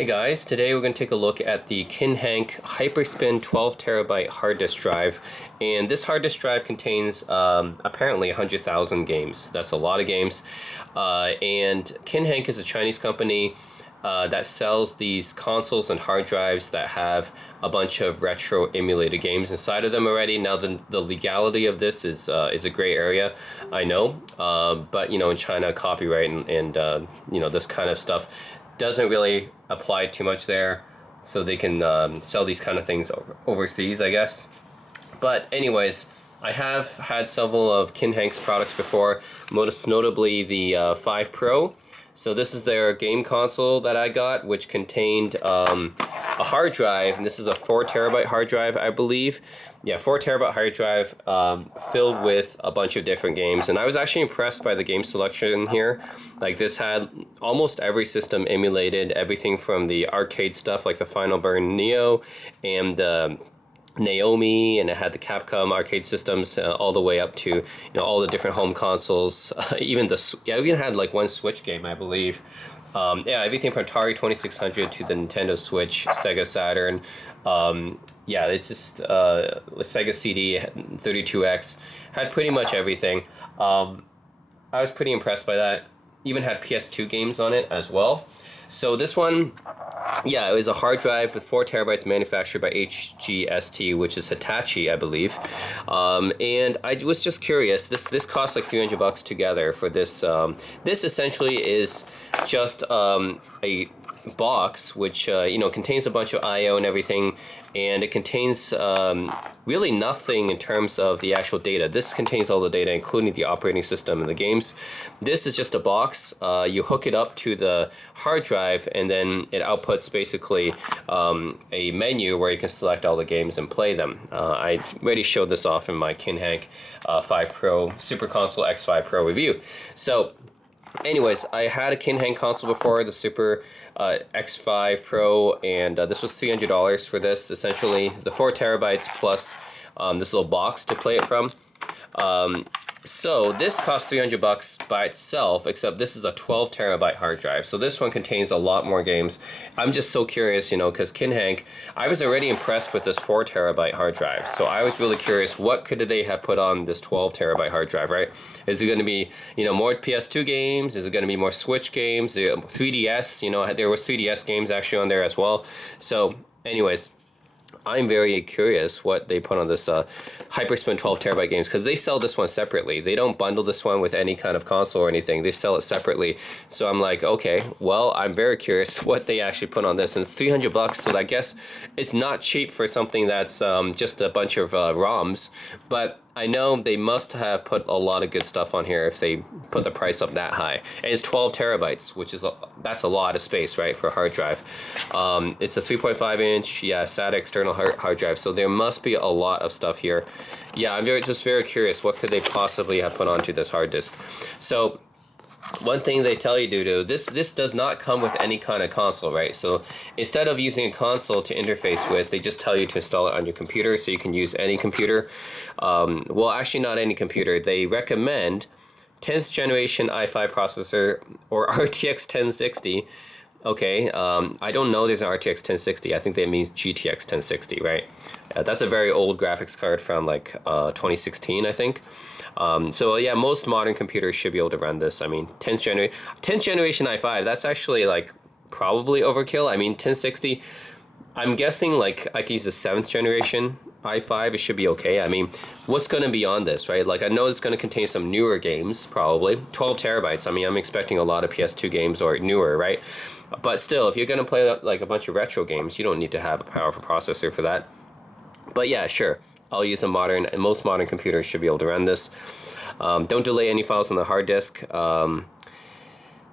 Hey guys, today we're going to take a look at the Kinhank Hyperspin 12 terabyte hard disk drive, and this hard disk drive contains apparently 100,000 games. That's a lot of games, and Kinhank is a Chinese company that sells these consoles and hard drives that have a bunch of retro emulated games inside of them already. Now the legality of this is a gray area, I know, but in China, copyright and this kind of stuff doesn't really apply too much there, so they can sell these kind of things overseas, I guess. But anyways, I have had several of Kinhank's products before, most notably the 5 Pro. So this is their game console that I got, which contained a hard drive, and this is a 4 terabyte hard drive, I believe. Yeah, 4 terabyte hard drive filled with a bunch of different games, and I was actually impressed by the game selection here. Like, this had almost every system emulated, everything from the arcade stuff like the Final Burn Neo and Naomi, and it had the Capcom arcade systems all the way up to all the different home consoles. Even had like one Switch game, I believe. Yeah, everything from Atari 2600 to the Nintendo Switch, Sega Saturn. Yeah, it's just Sega CD 32X had pretty much everything. I was pretty impressed by that. Even had PS2 games on it as well. So this one, yeah, it was a hard drive with 4 terabytes manufactured by HGST, which is Hitachi, I believe. And I was just curious. This costs like $300 together for this. This essentially is just a box which contains a bunch of I/O and everything, and it contains really nothing in terms of the actual data. This contains all the data, including the operating system and the games. This is just a box. You hook it up to the hard drive, and then it outputs basically a menu where you can select all the games and play them. I already showed this off in my Kinhank 5 Pro Super Console X5 Pro review. So anyways, I had a Kinhank console before, the Super X5 Pro, and this was $300 for this, essentially the 4 terabytes plus this little box to play it from. So this costs $300 by itself, except this is a 12 terabyte hard drive. So this one contains a lot more games. I'm just so curious, because Kinhank, I was already impressed with this 4 terabyte hard drive. So I was really curious, what could they have put on this 12 terabyte hard drive, right? Is it going to be, more PS2 games? Is it going to be more Switch games? 3DS, there was 3DS games actually on there as well. So anyways, I'm very curious what they put on this Hyperspin 12 terabyte games, because they sell this one separately. They don't bundle this one with any kind of console or anything. They sell it separately. So I'm like, okay, well, I'm very curious what they actually put on this. And it's $300, so I guess it's not cheap for something that's just a bunch of ROMs. But I know they must have put a lot of good stuff on here if they put the price up that high. And it's 12 terabytes, which is that's a lot of space, right, for a hard drive. It's a 3.5 inch, yeah, SATA external hard drive. So there must be a lot of stuff here. Yeah, I'm just very curious. What could they possibly have put onto this hard disk? So one thing they tell you to do, this does not come with any kind of console, right? So instead of using a console to interface with, they just tell you to install it on your computer, so you can use any computer. Well, actually not any computer. They recommend 10th generation i5 processor or RTX 1060. Okay, I don't know there's an RTX 1060. I think that means GTX 1060, right? That's a very old graphics card from like 2016, I think. So yeah, most modern computers should be able to run this. I mean, 10th generation i5, that's actually like probably overkill. I mean, 1060, I'm guessing like I could use the 7th generation i5, it should be okay. I mean, what's going to be on this, right? Like, I know it's going to contain some newer games, probably 12 terabytes. I mean, I'm expecting a lot of PS2 games or newer, right? But still, if you're going to play like a bunch of retro games, you don't need to have a powerful processor for that. But yeah, sure, I'll use and most modern computers should be able to run this. Don't delay any files on the hard disk.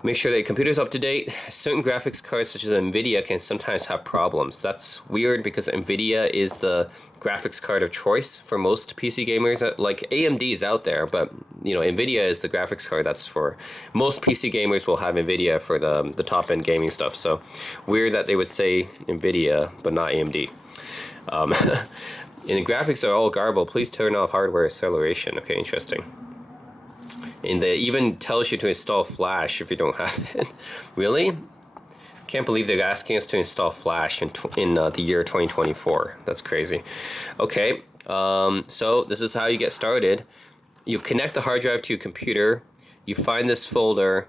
Make sure that your computer's up to date. Certain graphics cards, such as NVIDIA, can sometimes have problems. That's weird because NVIDIA is the graphics card of choice for most PC gamers. Like, AMD is out there, but NVIDIA is the graphics card that's for most PC gamers. Will have NVIDIA for the top-end gaming stuff. So weird that they would say NVIDIA, but not AMD. And the graphics are all garbled. Please turn off hardware acceleration. Okay, interesting. And it even tells you to install Flash if you don't have it. Really? Can't believe they're asking us to install Flash in the year 2024. That's crazy. Okay, so this is how you get started. You connect the hard drive to your computer. You find this folder.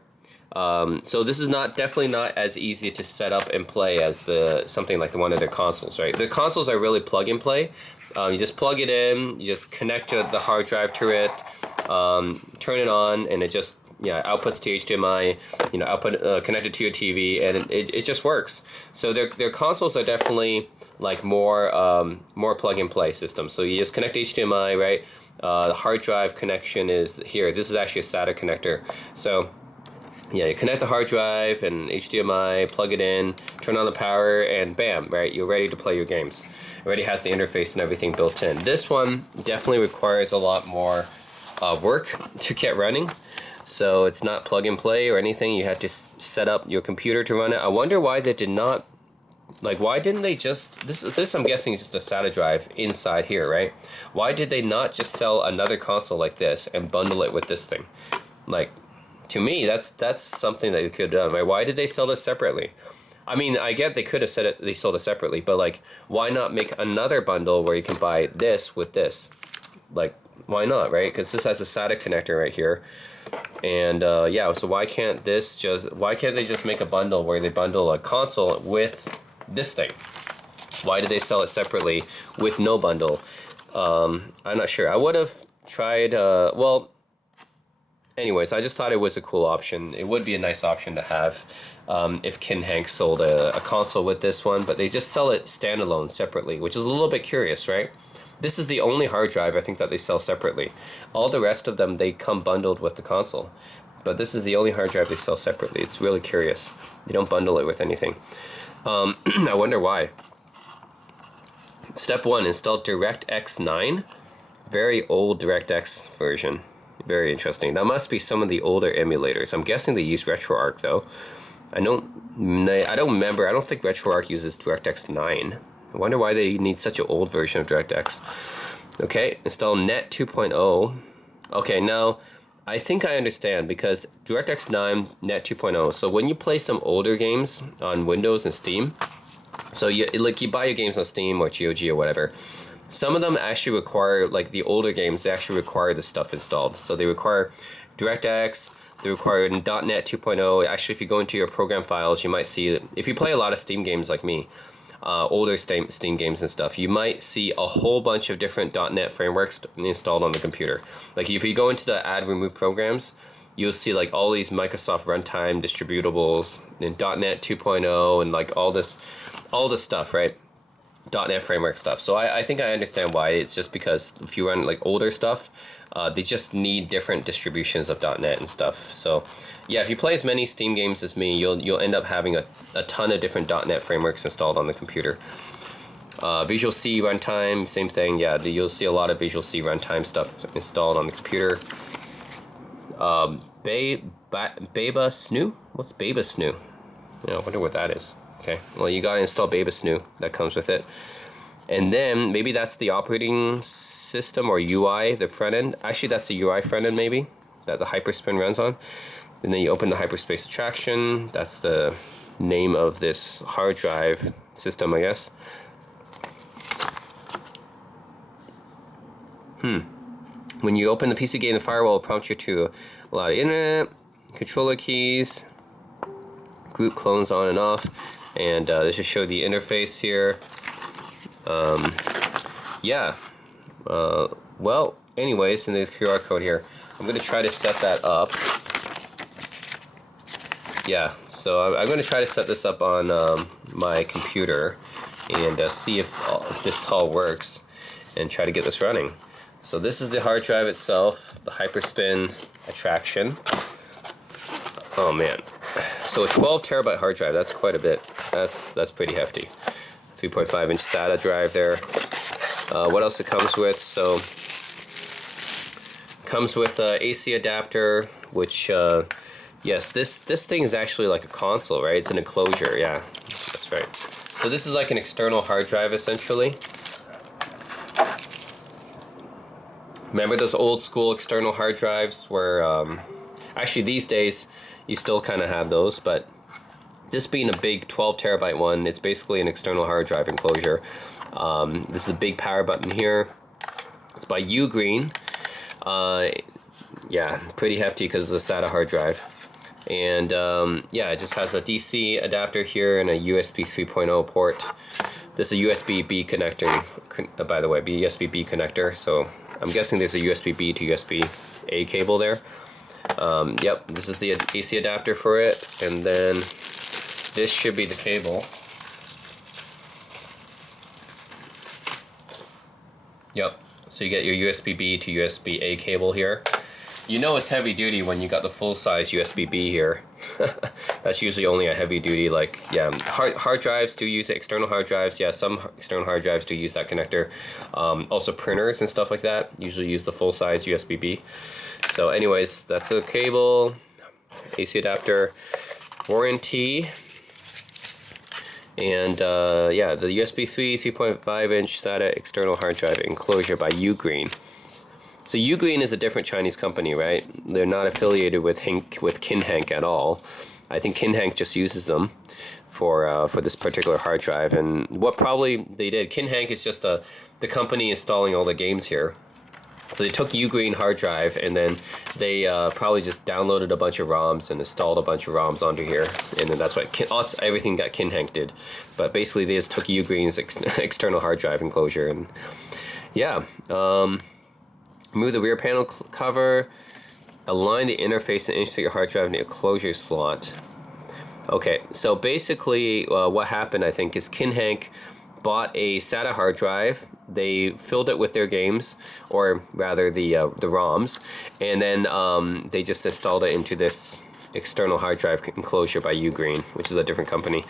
So this is definitely not as easy to set up and play as something like one of their consoles, right? The consoles are really plug and play. You just plug it in, you just connect the hard drive to it, turn it on, and it just outputs to HDMI. Output connected to your TV, and it just works. So their consoles are definitely like more plug and play systems. So you just connect HDMI, right? The hard drive connection is here. This is actually a SATA connector. So yeah, you connect the hard drive and HDMI, plug it in, turn on the power, and bam, right? You're ready to play your games. It already has the interface and everything built in. This one definitely requires a lot more work to get running. So it's not plug and play or anything. You have to set up your computer to run it. I wonder why they did not, like, why didn't they just, this I'm guessing is just a SATA drive inside here, right? Why did they not just sell another console like this and bundle it with this thing? Like, to me, that's something that they could have done, right? Why did they sell this separately? I mean, I get they could have said they sold it separately, but like, why not make another bundle where you can buy this with this? Like, why not, right? Because this has a SATA connector right here, and yeah. So why can't they just make a bundle where they bundle a console with this thing? Why did they sell it separately with no bundle? I'm not sure. I would have tried. Well. Anyways, I just thought it was a cool option. It would be a nice option to have if Kinhank sold a console with this one, but they just sell it standalone separately, which is a little bit curious, right? This is the only hard drive I think that they sell separately. All the rest of them, they come bundled with the console, but this is the only hard drive they sell separately. It's really curious. They don't bundle it with anything. I wonder why. Step 1, install DirectX 9. Very old DirectX version. Very interesting. That must be some of the older emulators. I'm guessing they use RetroArch though. I don't remember. I don't think RetroArch uses DirectX 9. I wonder why they need such an old version of DirectX. Okay, install Net 2.0. Okay, now I think I understand because DirectX 9 Net 2.0. So when you play some older games on Windows and Steam, so you buy your games on Steam or GOG or whatever. Some of them actually require, like the older games, they actually require this stuff installed. So they require DirectX, they require .NET 2.0. Actually, if you go into your program files, you might see, if you play a lot of Steam games like me, older Steam games and stuff, you might see a whole bunch of different .NET frameworks installed on the computer. Like if you go into the add remove programs, you'll see like all these Microsoft runtime distributables and .NET 2.0 and like all this stuff, right? .NET framework stuff. So I think I understand why. It's just because if you run like older stuff, they just need different distributions of .NET and stuff. So yeah, if you play as many Steam games as me, you'll end up having a ton of different .NET frameworks installed on the computer. Visual C runtime, same thing. Yeah, you'll see a lot of Visual C runtime stuff installed on the computer. Beba Snoo? What's Beba Snoo? Yeah, I wonder what that is. Okay, well, you gotta install Beba Snoo. That comes with it. And then maybe that's the operating system or UI, the front end. Actually, that's the UI front end maybe that the Hyperspin runs on. And then you open the Hyperspace Attraction. That's the name of this hard drive system, I guess. When you open the PC game, the firewall will prompt you to allow the internet, controller keys, group clones on and off. And this just show the interface here. Yeah. Well, anyways, in this QR code here, I'm going to try to set that up. Yeah, so I'm going to try to set this up on my computer and see if this all works and try to get this running. So this is the hard drive itself, the Hyperspin Attraction. Oh man. So a 12 terabyte hard drive, that's quite a bit. That's pretty hefty. 3.5 inch SATA drive there. What else it comes with? So comes with a AC adapter, which yes, this thing is actually like a console, right? It's an enclosure. Yeah, that's right. So this is like an external hard drive essentially. Remember those old school external hard drives where actually these days you still kind of have those, but This being a big 12 terabyte one, it's basically an external hard drive enclosure. This is a big power button here. It's by Ugreen. Yeah, pretty hefty because it's a SATA hard drive. And yeah, it just has a DC adapter here and a USB 3.0 port. This is a USB-B connector, by the way, USB-B connector. So I'm guessing there's a USB-B to USB-A cable there. Yep, this is the AC adapter for it. And then this should be the cable. Yep, so you get your USB-B to USB-A cable here. You know it's heavy duty when you got the full-size USB-B here. That's usually only a heavy duty, like, yeah, hard drives do use it, external hard drives. Yeah, some external hard drives do use that connector. Also printers and stuff like that usually use the full-size USB-B. So anyways, that's a cable, AC adapter, warranty, and yeah, the USB 3.5 inch SATA external hard drive enclosure by Ugreen. So Ugreen is a different Chinese company, right? They're not affiliated with Kinhank at all. I think Kinhank just uses them for this particular hard drive. And what probably they did, Kinhank is just the company installing all the games here. So they took Ugreen hard drive and then they probably just downloaded a bunch of ROMs and installed a bunch of ROMs onto here. And then that's what everything that Kinhank did. But basically they just took Ugreen's external hard drive enclosure. And yeah. Remove the rear panel cover, align the interface and insert your hard drive in the enclosure slot. Okay, so basically what happened, I think, is Kinhank bought a SATA hard drive. They filled it with their games, or rather the ROMs, and then they just installed it into this external hard drive enclosure by Ugreen, which is a different company.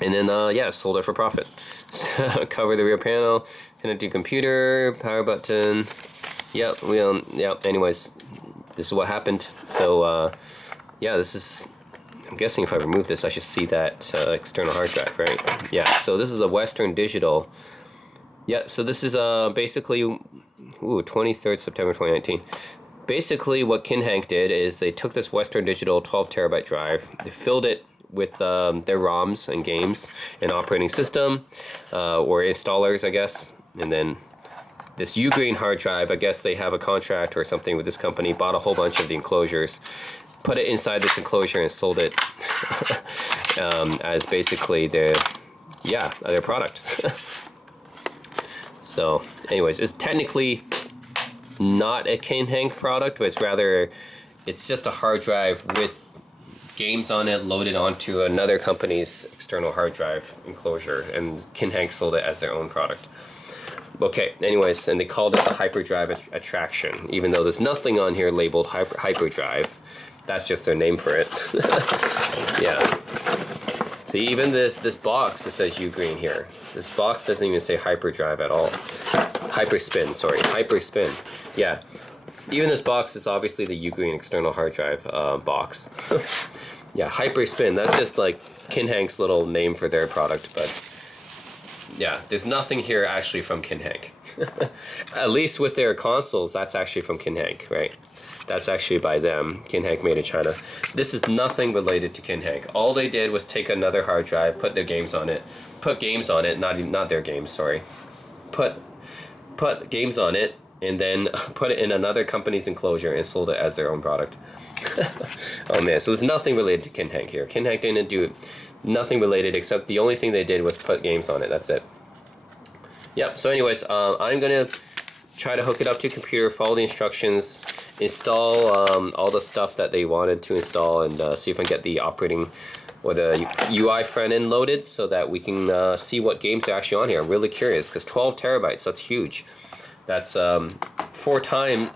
And then, yeah, sold it for profit. So, cover the rear panel, connect to computer, power button. Yep, yep, anyways, this is what happened. So, yeah, this is, I'm guessing if I remove this, I should see that external hard drive, right? Yeah, so this is a Western Digital. Yeah, so this is basically, 23rd September 2019. Basically, what Kinhank did is they took this Western Digital 12 terabyte drive, they filled it with their ROMs and games and operating system, or installers, I guess. And then this Ugreen hard drive, I guess they have a contract or something with this company, bought a whole bunch of the enclosures, put it inside this enclosure and sold it as basically their product. So anyways, it's technically not a Kinhank product, but it's just a hard drive with games on it loaded onto another company's external hard drive enclosure, and Kinhank sold it as their own product. Okay, anyways, and they called it the Hyperdrive Attraction, even though there's nothing on here labeled Hyperdrive. That's just their name for it. Yeah. See, even this box that says Ugreen here, this box doesn't even say Hyperdrive at all. Hyperspin, sorry, Hyperspin. Yeah. Even this box is obviously the Ugreen external hard drive box. Yeah, Hyperspin, that's just like Kinhank's little name for their product, but yeah, there's nothing here actually from Kinhank. At least with their consoles, that's actually from Kinhank, right? That's actually by them, Kinhank made in China. This is nothing related to Kinhank. All they did was take another hard drive, put their games on it, not their games, sorry. Put games on it, and then put it in another company's enclosure and sold it as their own product. Oh man, so there's nothing related to Kinhank here. Kinhank didn't do nothing related, except the only thing they did was put games on it. That's it. Yep, so anyways, I'm gonna try to hook it up to a computer, follow the instructions, install all the stuff that they wanted to install, and see if I can get the operating or the UI front end loaded so that we can see what games are actually on here. I'm really curious, because 12 terabytes, that's huge. That's 3 times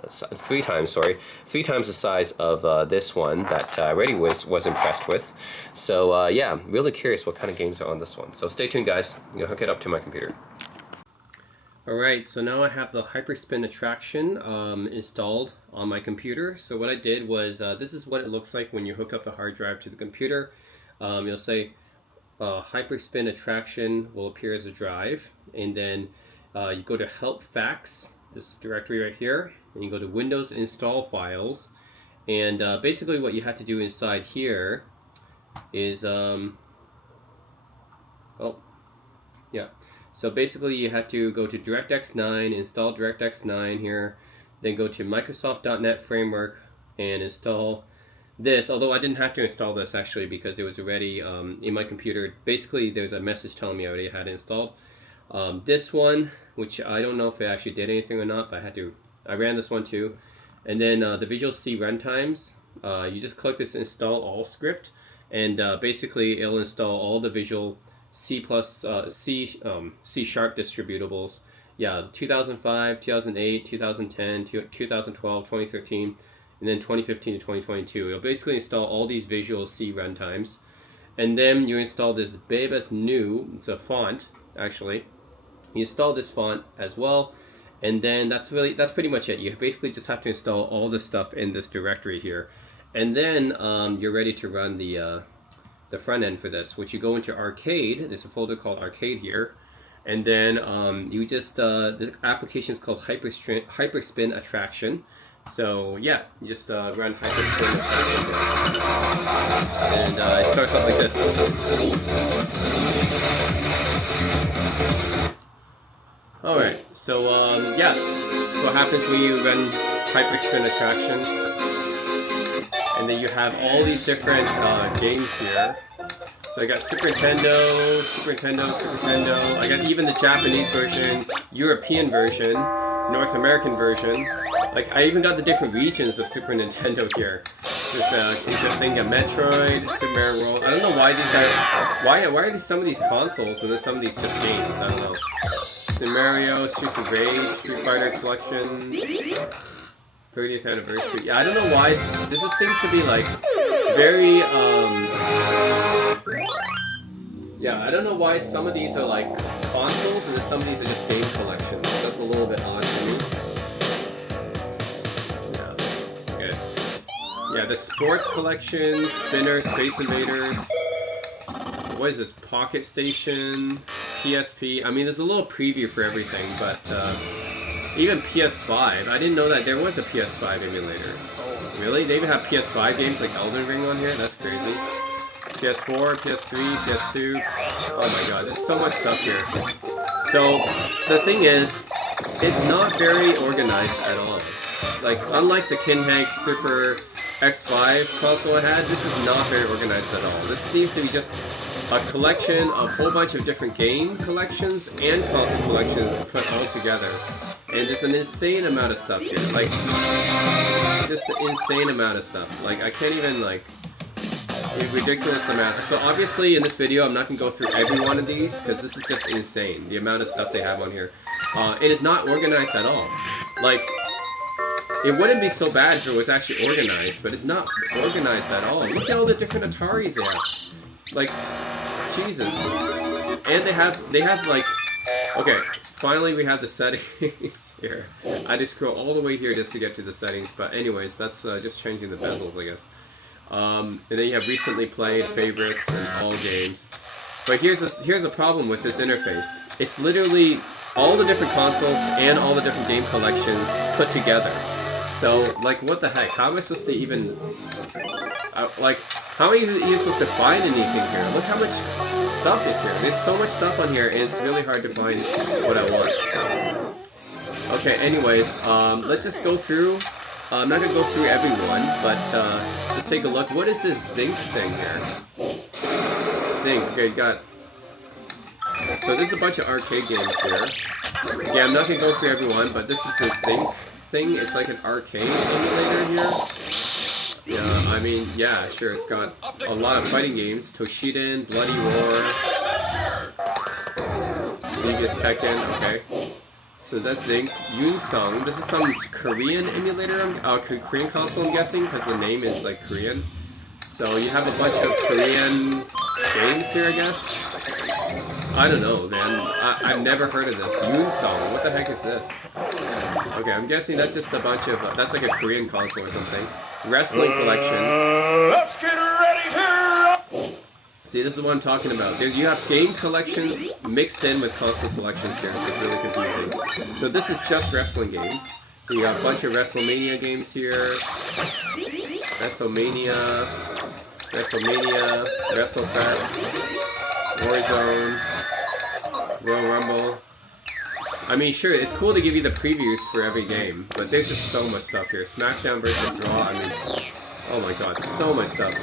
the size of this one that I already was impressed with. So yeah, really curious what kind of games are on this one. So stay tuned, guys. I'm gonna hook it up to my computer. Alright, so now I have the Hyperspin Attraction installed on my computer. So what I did was, this is what it looks like when you hook up the hard drive to the computer. You'll say Hyperspin Attraction will appear as a drive, and then you go to Help Facts, this directory right here, and you go to Windows Install Files, and basically what you have to do inside here is oh, yeah. So basically you have to go to DirectX 9, install DirectX 9 here, then go to Microsoft.NET Framework and install this, although I didn't have to install this actually because it was already in my computer. Basically there's a message telling me I already had it installed. This one, which I don't know if it actually did anything or not, but I ran this one too. And then the Visual C runtimes, you just click this install all script, and basically it'll install all the Visual C plus C Sharp distributables. Yeah, 2005, 2008, 2010, 2012, 2013, and then 2015 to 2022. It'll basically install all these Visual C runtimes, and then you install this Bebas New. It's a font actually. You install this font as well, and then that's pretty much it. You basically just have to install all the stuff in this directory here, and then you're ready to run the front end for this, which you go into Arcade. There's a folder called Arcade here, and then you just the application is called Hyperspin Attraction. So yeah, you just run Hyperspin Attraction, and it starts off like this. Alright, so yeah, so what happens when you run Hyperspin Attraction, and then you have all these different games here. So I got Super Nintendo, I got even the Japanese version, European version, North American version. Like, I even got the different regions of Super Nintendo here. This interesting, got Metroid, Super Mario World. I don't know why these are, why are these some of these consoles and then some of these just games, I don't know. Super Mario, Streets of Rage, Street Fighter Collection, 30th anniversary. Yeah, I don't know why. This just seems to be like very, yeah, I don't know why some of these are like consoles and then some of these are just game collections. That's a little bit odd to me. Yeah, good. Yeah, the Sports Collection, Spinner, Space Invaders. What is this? Pocket Station, PSP. I mean, there's a little preview for everything, but even PS5. I didn't know that there was a PS5 emulator. Really? They even have PS5 games like Elden Ring on here? That's crazy. PS4, PS3, PS2. Oh my god, there's so much stuff here. So, the thing is, it's not very organized at all. Like, unlike the Kinhank Super X5 console I had, this is not very organized at all. This seems to be just a collection of a whole bunch of different game collections and console collections put all together. And there's an insane amount of stuff here. Like, just an insane amount of stuff. Like, I can't even, like, a ridiculous amount. So obviously in this video I'm not going to go through every one of these because this is just insane, the amount of stuff they have on here. It is not organized at all. Like, it wouldn't be so bad if it was actually organized, but it's not organized at all. Look at all the different Ataris they have. Like, Jesus. And they have like, okay, finally we have the settings here. I just scroll all the way here just to get to the settings, but anyways, that's just changing the bezels, I guess. And then you have recently played, favorites, and all games. But here's a problem with this interface. It's literally all the different consoles and all the different game collections put together. So, like, what the heck? How am I supposed to even... like, how are you supposed to find anything here? Look how much stuff is here. There's so much stuff on here, and it's really hard to find what I want. Okay, anyways, let's just go through. I'm not going to go through every one, but just take a look. What is this Zinc thing here? Zinc, okay, you got... So there's a bunch of arcade games here. Yeah, I'm not going to go through every one, but this is the Zinc thing. It's like an arcade emulator here. Yeah, I mean, yeah, sure, it's got a lot of fighting games. Toshiden, Bloody Roar, Vegas Tekken, okay. So that's Zinc. Yunsung, this is some Korean emulator, Korean console I'm guessing, because the name is like Korean. So you have a bunch of Korean games here, I guess? I don't know, man. I've never heard of this. Yunsung, what the heck is this? Okay, I'm guessing that's just a bunch of, that's like a Korean console or something. Wrestling collection. Let's get ready to... See, this is what I'm talking about. You have game collections mixed in with console collections here, so it's really confusing. So this is just wrestling games. So you got a bunch of WrestleMania games here. WrestleMania. WrestleMania, WrestleFest, Warzone, Royal Rumble. I mean, sure, it's cool to give you the previews for every game, but there's just so much stuff here. SmackDown versus Raw, I mean, oh my god, so much stuff.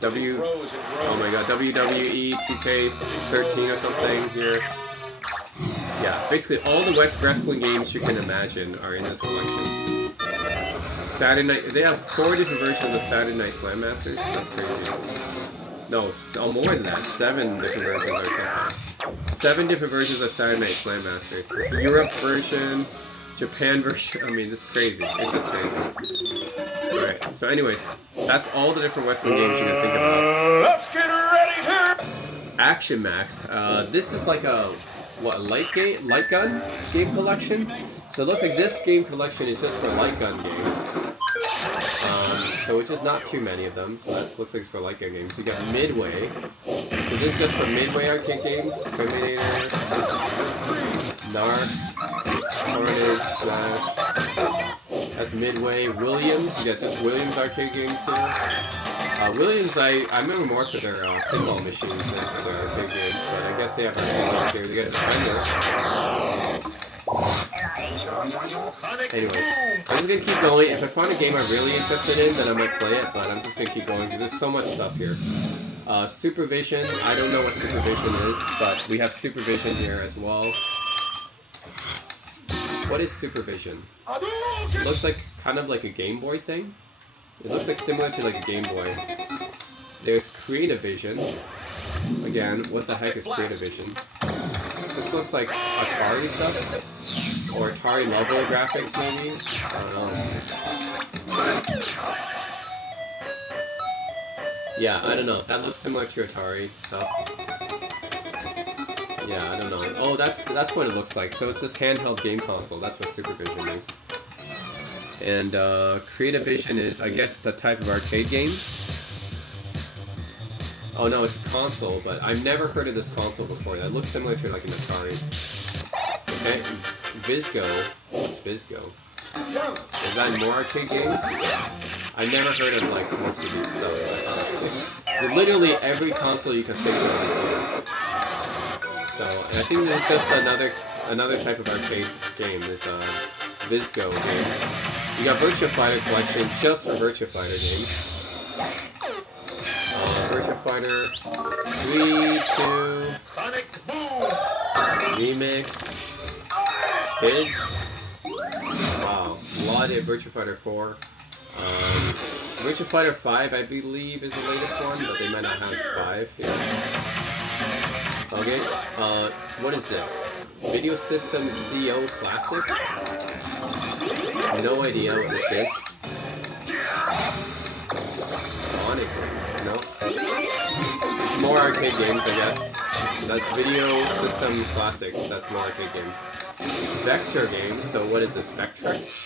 Oh my god, WWE 2K13 or something here. Yeah, basically all the West wrestling games you can imagine are in this collection. Saturday Night, they have 4 different versions of Saturday Night Slam Masters. That's crazy. No, more than that. 7 different versions or something. 7 different versions of Saturday Night Slam Masters. Europe version, Japan version. I mean, it's crazy. It's just crazy. Alright, so anyways, that's all the different Western games you can think about. Let's get ready to Action Max. This is like a light gun game collection. So it looks like this game collection is just for light gun games. So which is not too many of them. So that looks like it's for light gun games. You got Midway. So this is just for Midway arcade games. Terminator, Narc, Carnage, Flash. That's Midway. Williams. You got just Williams arcade games here. Williams, I remember more for their pinball machines than for their arcade games, but I guess they have arcade games here. We got Defender. Anyways, I'm just gonna keep going. If I find a game I'm really interested in, then I might play it, but I'm just gonna keep going because there's so much stuff here. Supervision. I don't know what Supervision is, but we have Supervision here as well. What is Supervision? It looks like kind of like a Game Boy thing. It looks like similar to like a Game Boy. There's Creative Vision. Again, what the heck is Creative Vision? This looks like Atari stuff? Or Atari level graphics maybe? I don't know. Yeah, I don't know. That looks similar to Atari stuff. Yeah, I don't know. Oh, that's what it looks like. So it's this handheld game console. That's what Supervision is. And Creative Vision is, I guess, the type of arcade game. Oh no, it's a console, but I've never heard of this console before. That looks similar to like an Atari. Okay, Visgo. What's Visgo? Is that more arcade games? I've never heard of like most of these stuff. Literally every console you can think of is here. So, and I think this is just another type of arcade game. This Visgo games. You got Virtua Fighter collection just for Virtua Fighter games. Virtua Fighter 3, 2, Remix, Kids. Wow, a lot of Virtua Fighter 4. Virtua Fighter 5, I believe, is the latest one, but they might not have 5 here. Okay, what is this? Video System CO Classics? No idea what this is. Sonic games, no. More arcade games, I guess. So that's Video System Classics, that's more arcade games. Vector games, so what is this, Vectrex?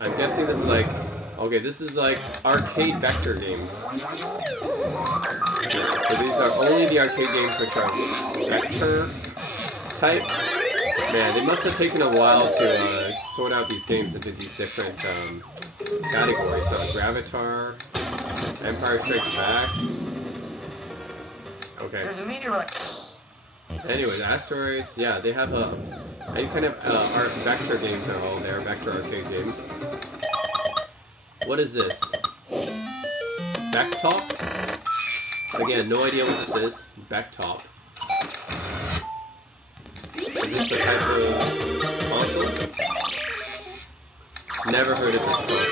I'm guessing this is like, okay, this is like arcade vector games. Okay, so these are only the arcade games which are vector type. Man, it must have taken a while to sort out these games into these different categories. So Gravatar, Empire Strikes Back. Okay. Anyways, Asteroids, yeah, they have any kind of vector games are all there, vector arcade games. What is this? Backtop? Again, no idea what this is. Backtop. Is this the type of console? Never heard of this console.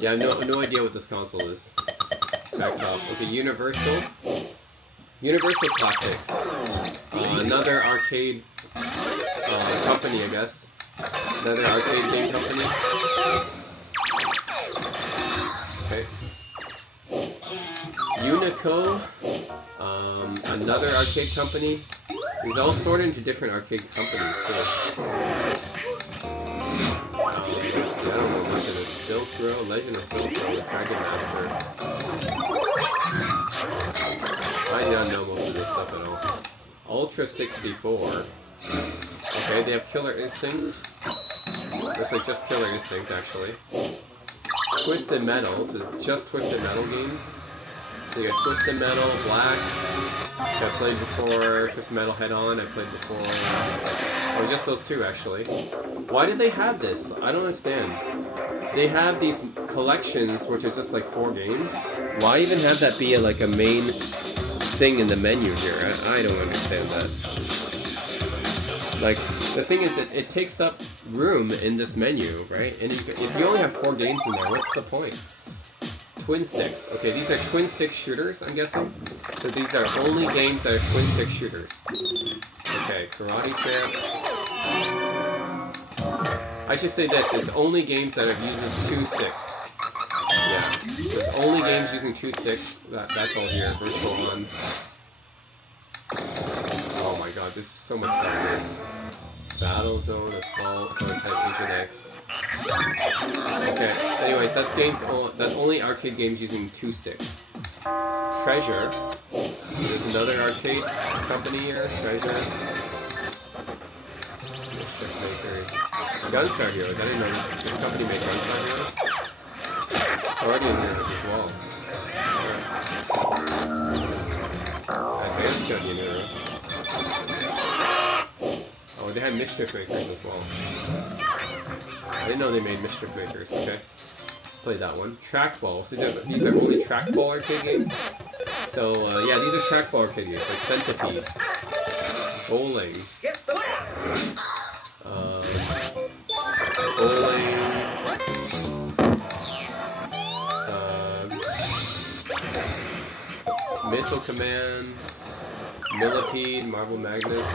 Yeah, no idea what this console is. Backtop. Okay, Universal. Universal Classics. Another arcade company, I guess. Another arcade game company. Okay. Unico. Another arcade company. These all sort into different arcade companies too. Let's see, I don't know much of this. Silk Road, Legend of Silk Road, Dragon Master. I do not know most of this stuff at all. Ultra 64. Okay, they have Killer Instinct. Looks like just Killer Instinct, actually. Twisted Metal, so just Twisted Metal games. So you got Twisted Metal, Black, which I played before, Twisted Metal Head On, I played before. Oh, just those two actually. Why did they have this? I don't understand. They have these collections which are just like 4 games. Why even have that be like a main thing in the menu here? I don't understand that. Like, the thing is that it takes up room in this menu, right? And if you only have 4 games in there, what's the point? Twin sticks. Okay, these are twin stick shooters, I'm guessing. So these are only games that are twin stick shooters. Okay, Karate Champ. I should say this, it's only games that uses 2 sticks. Yeah, so it's only games using 2 sticks. That's all here. Virtual 1. Oh my god, this is so much stuff here. Battle Zone, Assault, Prototype, Agent X. Okay, anyways, that's only arcade games using 2 sticks. Treasure. There's another arcade company here, Treasure. Mischief Makers. Gunstar Heroes, I didn't know this company made Gunstar Heroes. Guardian Heroes as well. Alright. Advanced Guardian Heroes. Oh, they had Mischief Makers as well. I didn't know they made Mischief Makers, okay. Played that one. Trackball, so these are only trackball arcade games. So, yeah, these are trackball arcade games, like Centipede. Bowling. Bowling. Missile Command. Millipede, Marble Magnus.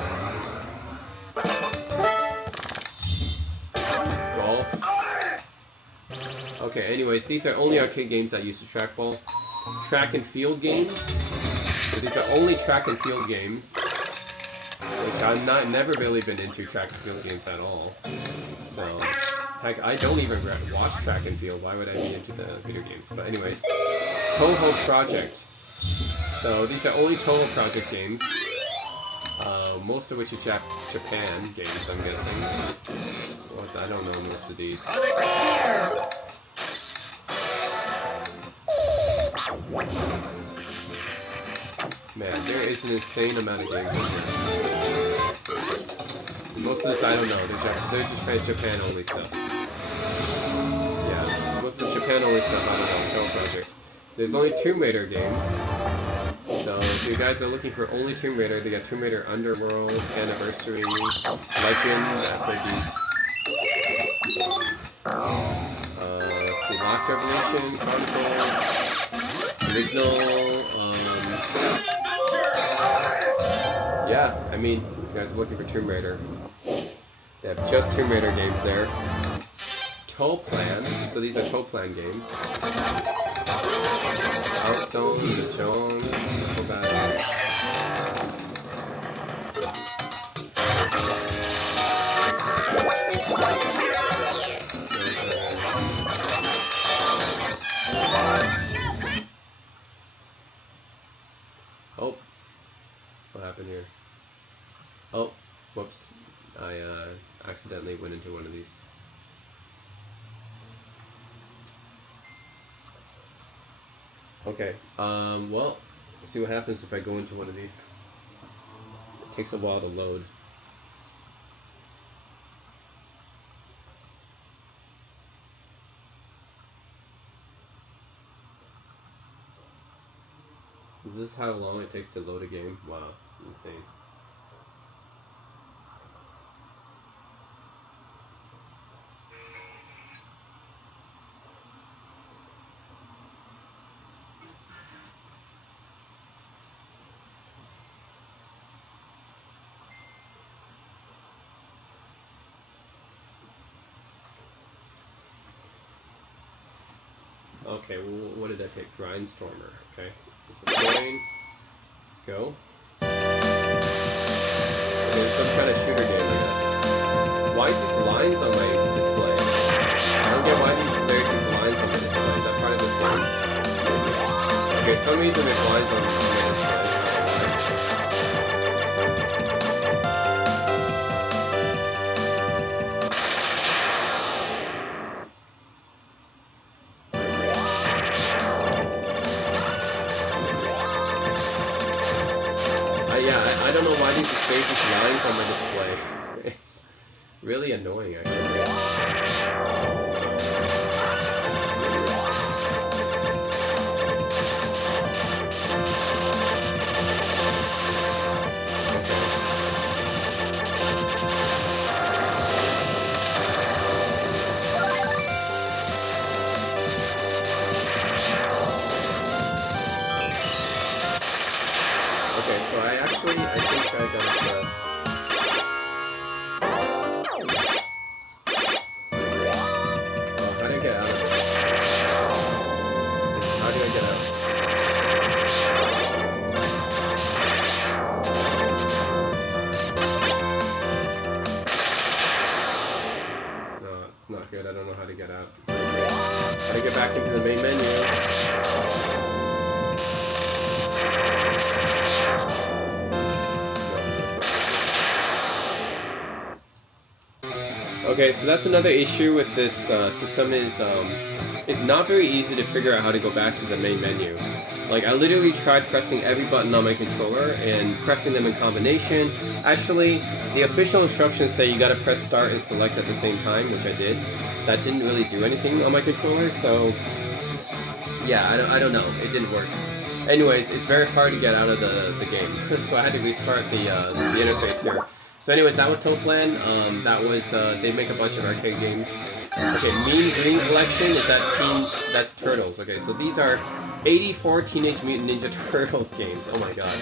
Golf. Okay, anyways, these are only arcade games that use the trackball. Track and field games. So these are only track and field games. Which I've never really been into track and field games at all. So, heck, I don't even watch track and field. Why would I be into the video games? But anyways, Toho Project. So these are only Toho Project games. Most of which are Japan games, I'm guessing. What? I don't know most of these. Man, there is an insane amount of games in here. Most of this I don't know. They're just Japan only stuff. Yeah, most of the Japan only stuff I don't know. Toho Project. There's only Tomb Raider games. So if you guys are looking for only Tomb Raider, they got Tomb Raider Underworld, Anniversary, Legend, see, Lost Revolution, Chronicles, Original, yeah, I mean, you guys are looking for Tomb Raider. They have just Tomb Raider games there. Toplan, so these are Toplan games. Outzone, Mahjong, Circle Battle. Oh, what happened here? Oh, whoops! I accidentally went into one of these. Okay, well, let's see what happens if I go into one of these. It takes a while to load. Is this how long it takes to load a game? Wow, insane. Okay, well, what did that take? Grindstormer, okay. This is going. Let's go. There's some kind of shooter game, I guess. Why is these lines on my display? I don't get why there's these lines on my display. Is that part of this game? Okay, for some reason there's lines on my display. yeah, I don't know why these spaces lines on my display. It's really annoying, actually. Okay, so I think I gotta press. Oh, how do I get out of this? How do I get out? No, it's not good. I don't know how to get out. How to get back into the main menu. Okay, so that's another issue with this system is it's not very easy to figure out how to go back to the main menu. Like, I literally tried pressing every button on my controller and pressing them in combination. Actually, the official instructions say you gotta press start and select at the same time, which I did. That didn't really do anything on my controller, so yeah, I don't know. It didn't work. Anyways, it's very hard to get out of the game, so I had to restart the interface here. So anyways, that was Toplan. That was, they make a bunch of arcade games. Okay, Mean Green Collection is that's Turtles. Okay, so these are 84 Teenage Mutant Ninja Turtles games. Oh my god.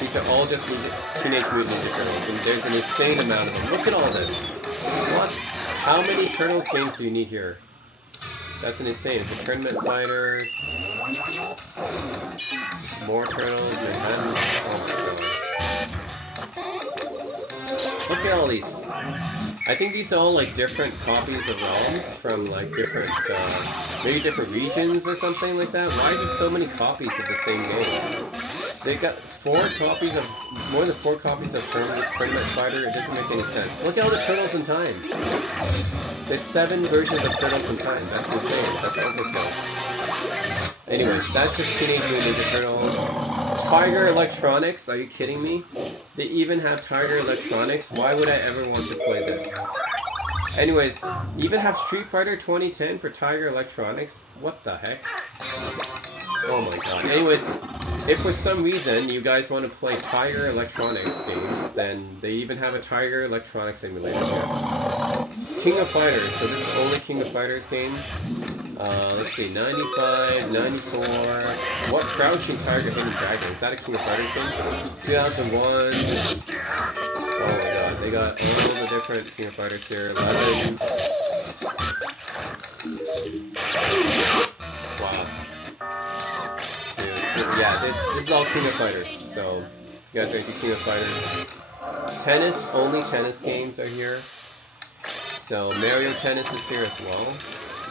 These are all just Teenage Mutant Ninja Turtles, and there's an insane amount of them. Look at all this. What? How many Turtles games do you need here? That's an insane. The Tournament Fighters. More Turtles. Manhattan. Oh my god. Look at all these. I think these are all like different copies of realms from like different, maybe different regions or something like that. Why is there so many copies of the same game? They got more than 4 copies of Tournament Fighter. It doesn't make any sense. Look at all the Turtles in Time. There's 7 versions of Turtles in Time. That's insane. That's overkill. Anyways, that's just Teenage Mutant Ninja Turtles. Tiger Electronics, are you kidding me? They even have Tiger Electronics? Why would I ever want to play this? Anyways, you even have Street Fighter 2010 for Tiger Electronics? What the heck? Oh my god. Anyways, if for some reason you guys want to play Tiger Electronics games, then they even have a Tiger Electronics emulator here. King of Fighters, so this is only King of Fighters games. Let's see, 95, 94. What? Crouching Tiger, Hidden Dragon. Is that a King of Fighters game? 2001. Oh my god, they got all the different King of Fighters here. 11. Wow. Yeah, this is all King of Fighters. So, you guys are into King of Fighters. Tennis, only tennis games are here. So, Mario Tennis is here as well.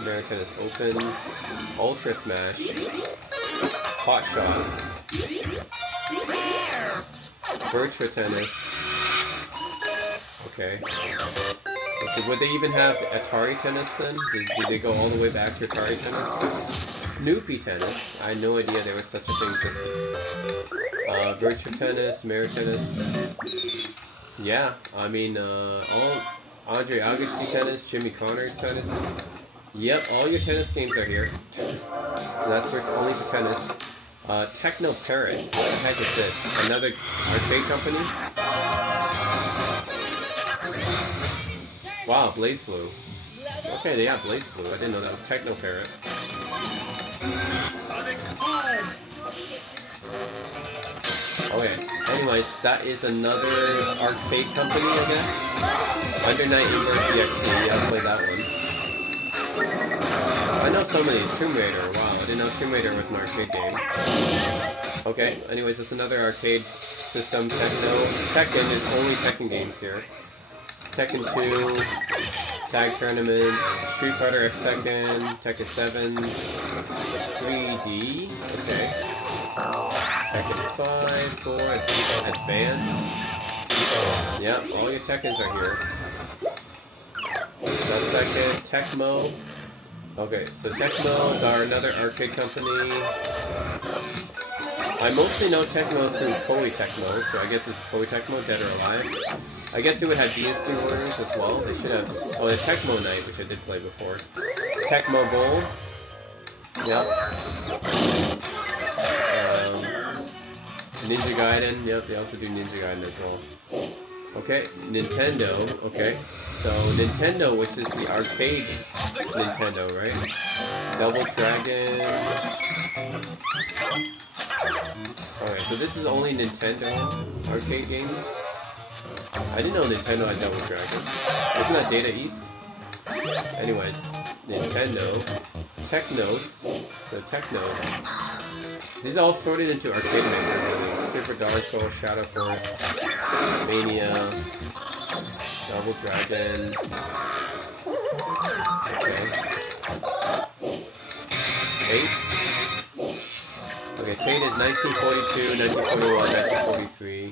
Mario Tennis Open, Ultra Smash, Hot Shots, Virtua Tennis. Okay. Would they even have Atari Tennis then? Did they go all the way back to Atari Tennis? Snoopy Tennis. I had no idea there was such a thing as Virtua Tennis, Mario Tennis. Yeah, I mean, all Andre Agassi Tennis, Jimmy Connors Tennis. Yep, all your tennis games are here. So that's only for tennis. Techno Parrot. What the heck is this? Another arcade company? Wow, Blaze Blue. Okay, they have Blaze Blue. I didn't know that was Techno Parrot. Okay, anyways, that is another arcade company, I guess. Under Night Inverse EXE. Yeah, I played that one. I know some of these. Tomb Raider. Wow, I didn't know Tomb Raider was an arcade game. Okay, anyways, it's another arcade system. Tekken is only Tekken games here. Tekken 2, Tag Tournament, Street Fighter X Tekken, Tekken 7, 3D, okay. Tekken 5, 4, Advance. Yep, all your Tekkens are here. That's Tekken, Tecmo. Okay, so Tecmo is another arcade company. I mostly know Tecmo through Koei Tecmo, so I guess it's Koei Tecmo, Dead or Alive. I guess it would have Dynasty Warriors as well. They should have. Oh, the Tecmo Night, which I did play before. Tecmo Bowl. Yep. Ninja Gaiden. Yep, they also do Ninja Gaiden as well. Okay, Nintendo. Okay, so Nintendo, which is the arcade Nintendo, right? Double Dragon. Alright, so this is only Nintendo arcade games. I didn't know Nintendo had Double Dragon. Isn't that Data East? Anyways, Nintendo, Technos, so Technos. These are all sorted into arcade makers. Super Dark Soul, Shadow Force, Mania, Double Dragon. Okay. Tate. Okay, Tate is 1942, 1941, 1943.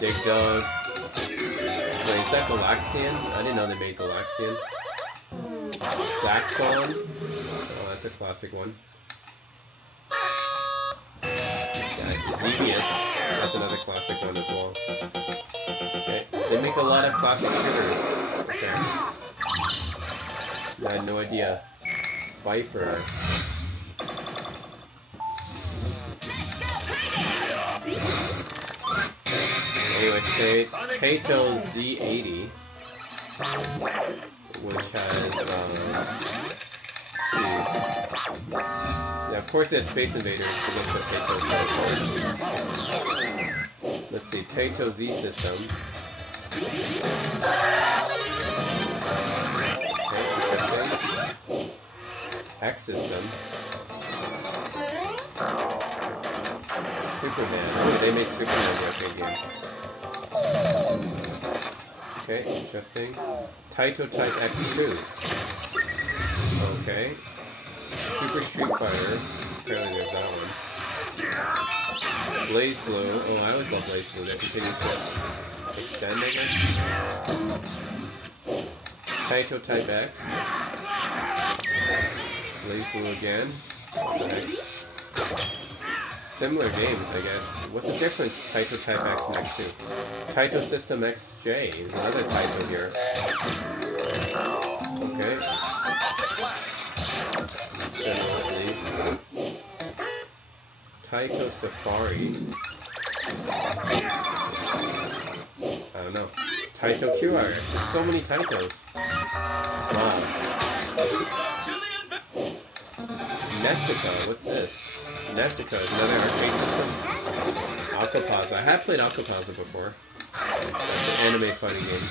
Dig Dug. Wait, is that Galaxian? I didn't know they made Galaxian. Zaxxon. Oh, that's a classic one. Xevious. That's another classic one as well. Okay. They make a lot of classic shooters. Okay. I had no idea. Viper. Anyway, Taito Z80, which has, see. Yeah, of course, they have Space Invaders against the Taito. Let's see, Taito Z system. Okay, X system. Superman. Oh, they made Superman the arcade game. Okay, interesting. Taito Type X2. Okay. Super Street Fighter. Apparently there's that one. Blaze Blue. Oh, I always love Blaze Blue. That continues to extend, I guess. Taito Type X. Blaze Blue again. Okay. Similar games, I guess. What's the difference, Taito Type X and X2? Taito System XJ is another Taito here. Okay. These. Taito Safari. I don't know. Taito QRX. There's so many Taitos. Wow. Nessica, what's this? Nessica is another arcade system. Alcapaza. I have played Alcapaza before. That's an anime fighting game.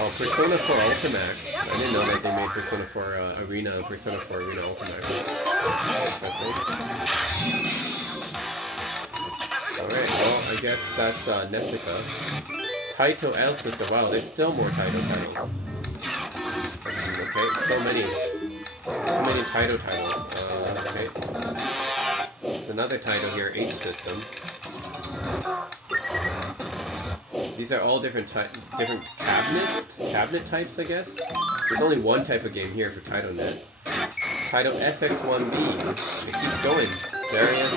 Oh, Persona 4 Ultimax. I didn't know that they made Persona 4 Arena, Persona 4 Arena Ultimax. Alright, well, I guess that's Nessica. Taito L system. Wow, there's still more Taito titles. Okay, so many Taito titles. Okay. Another title here, H system. These are all different cabinet types, I guess. There's only one type of game here for TaitoNet. Taito FX1B. It keeps going. Various.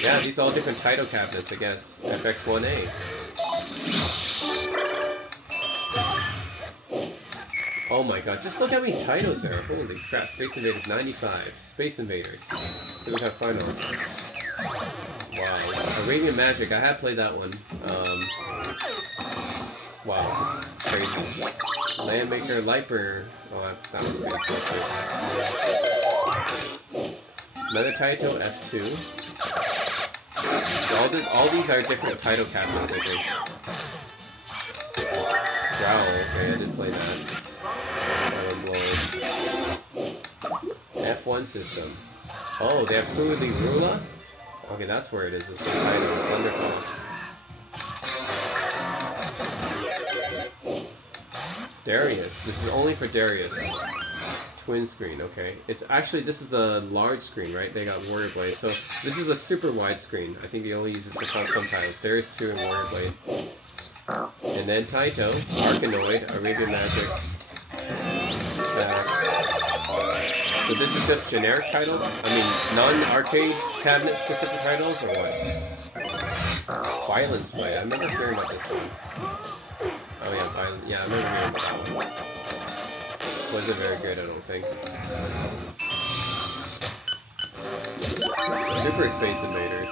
Yeah, these are all different Taito cabinets, I guess. FX1A. Oh my god, just look how many Taitos there are. Holy crap, Space Invaders 95. Space Invaders. So we have finals. Wow. Arabian Magic, I have played that one. Wow, just crazy. Landmaker, Liper. Oh, that was good. Another Taito S2. All these are different Taito cabinets, I think. Growl, okay, I did play that. F1 system. Oh, they have Fluidly Rula? Okay, that's where it is. It's the Taito Thunder Fox. Darius. This is only for Darius. Twin screen, okay. It's actually, this is the large screen, right? They got Warrior Blade. So this is a super wide screen. I think they only use it for some titles. Darius 2 and Warrior Blade. And then Taito, Arkanoid, Arabian Magic. back. So this is just generic titles? I mean, non-arcade cabinet specific titles, or what? Violence Fight. I remember hearing about this one. Oh yeah, Violence. Yeah, I remember hearing about that one. Wasn't very good, I don't think. Super Space Invaders.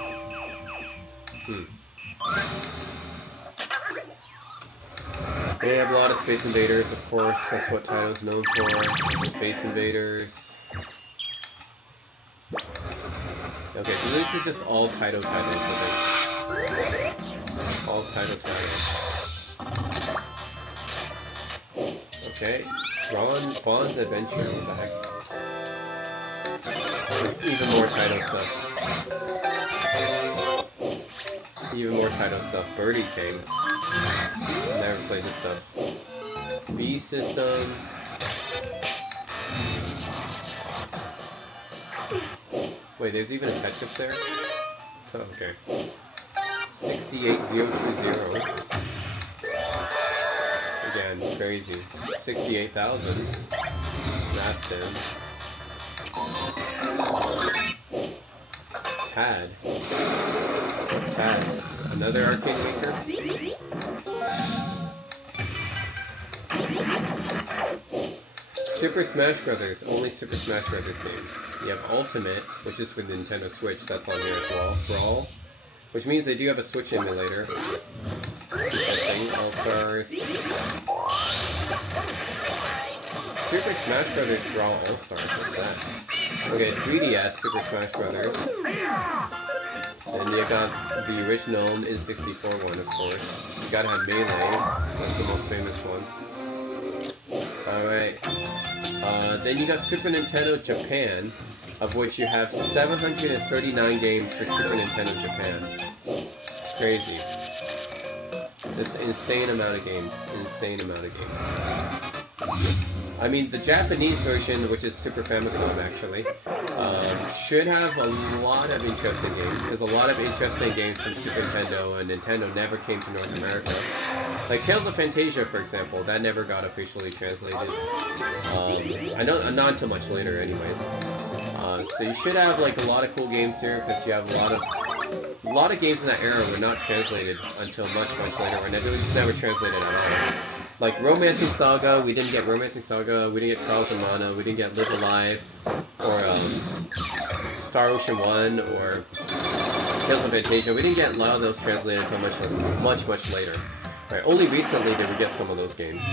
They have a lot of Space Invaders, of course. That's what title's known for. Space Invaders. Okay, so this is just all titles, I think. All titles. Okay. Bond's Adventure, what the heck? There's even more title stuff. Even more title stuff. Birdie came. Never played this stuff. B System. Wait, there's even a Tetris there? Oh, okay. 68020. Again, crazy. 68,000. That's him. Tad. What's Tad? Another arcade maker? Super Smash Brothers. Only Super Smash Brothers games. You have Ultimate, which is for the Nintendo Switch. That's on here as well. Brawl. Which means they do have a Switch emulator. Interesting. All-Stars. Super Smash Brothers Brawl All-Stars. What's that? Okay, 3DS Super Smash Brothers. And you got the original N64 one, of course. You gotta have Melee. That's the most famous one. Alright. Then you got Super Nintendo Japan, of which you have 739 games for Super Nintendo Japan. Crazy. Just insane amount of games. Insane amount of games. I mean, the Japanese version, which is Super Famicom actually, should have a lot of interesting games, because a lot of interesting games from Super Nintendo and Nintendo never came to North America. Like Tales of Fantasia, for example, that never got officially translated. I know, not until much later anyways. So you should have like a lot of cool games here, because you have a lot of games in that era were not translated until much later, or they just never translated at all. Like Romancing Saga, we didn't get Romancing Saga, we didn't get Trials of Mana, we didn't get Live Alive, or Star Ocean 1, or Tales of Fantasia. We didn't get a lot of those translated until much later. Right, only recently did we get some of those games.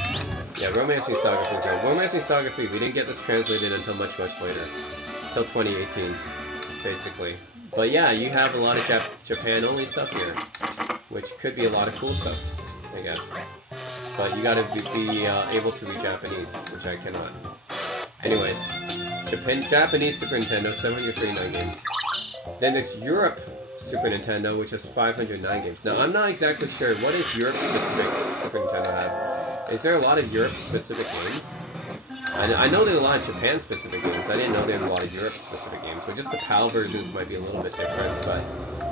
Yeah, Romancing Saga, for example. Romancing Saga 3, we didn't get this translated until much later. Until 2018, basically. But yeah, you have a lot of Japan-only stuff here, which could be a lot of cool stuff, I guess. But you gotta be able to read Japanese, which I cannot. Anyways, Japanese Super Nintendo, 739 games. Then there's Europe Super Nintendo, which has 509 games. Now, I'm not exactly sure, what does Europe-specific Super Nintendo have? Is there a lot of Europe-specific games? I know there's a lot of Japan-specific games. I didn't know there's a lot of Europe-specific games. So just the PAL versions might be a little bit different, but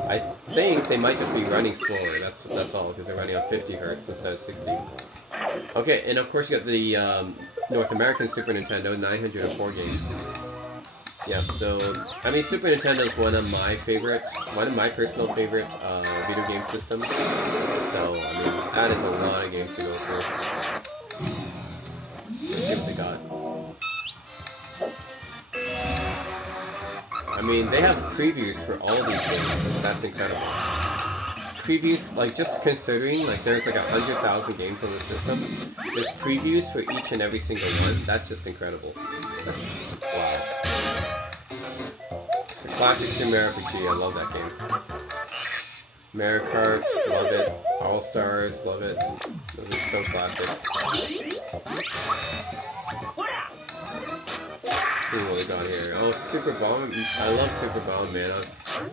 I think they might just be running slower. That's all, because they're running on 50 Hz instead of 60. Okay, and of course you got the North American Super Nintendo, 904 games. Yeah, so I mean Super Nintendo is one of my personal favorite video game systems. So I mean that is a lot of games to go through. Let's see what they got. I mean, they have previews for all these games. That's incredible. Previews, like, just considering, like, there's like 100,000 games on the system. There's previews for each and every single one. That's just incredible. Wow. The classic Super Mario RPG, I love that game. Mario Kart, love it. All Stars, love it. Those are so classic. See what we got here. Oh, Super Bomb. I love Super Bomb, man.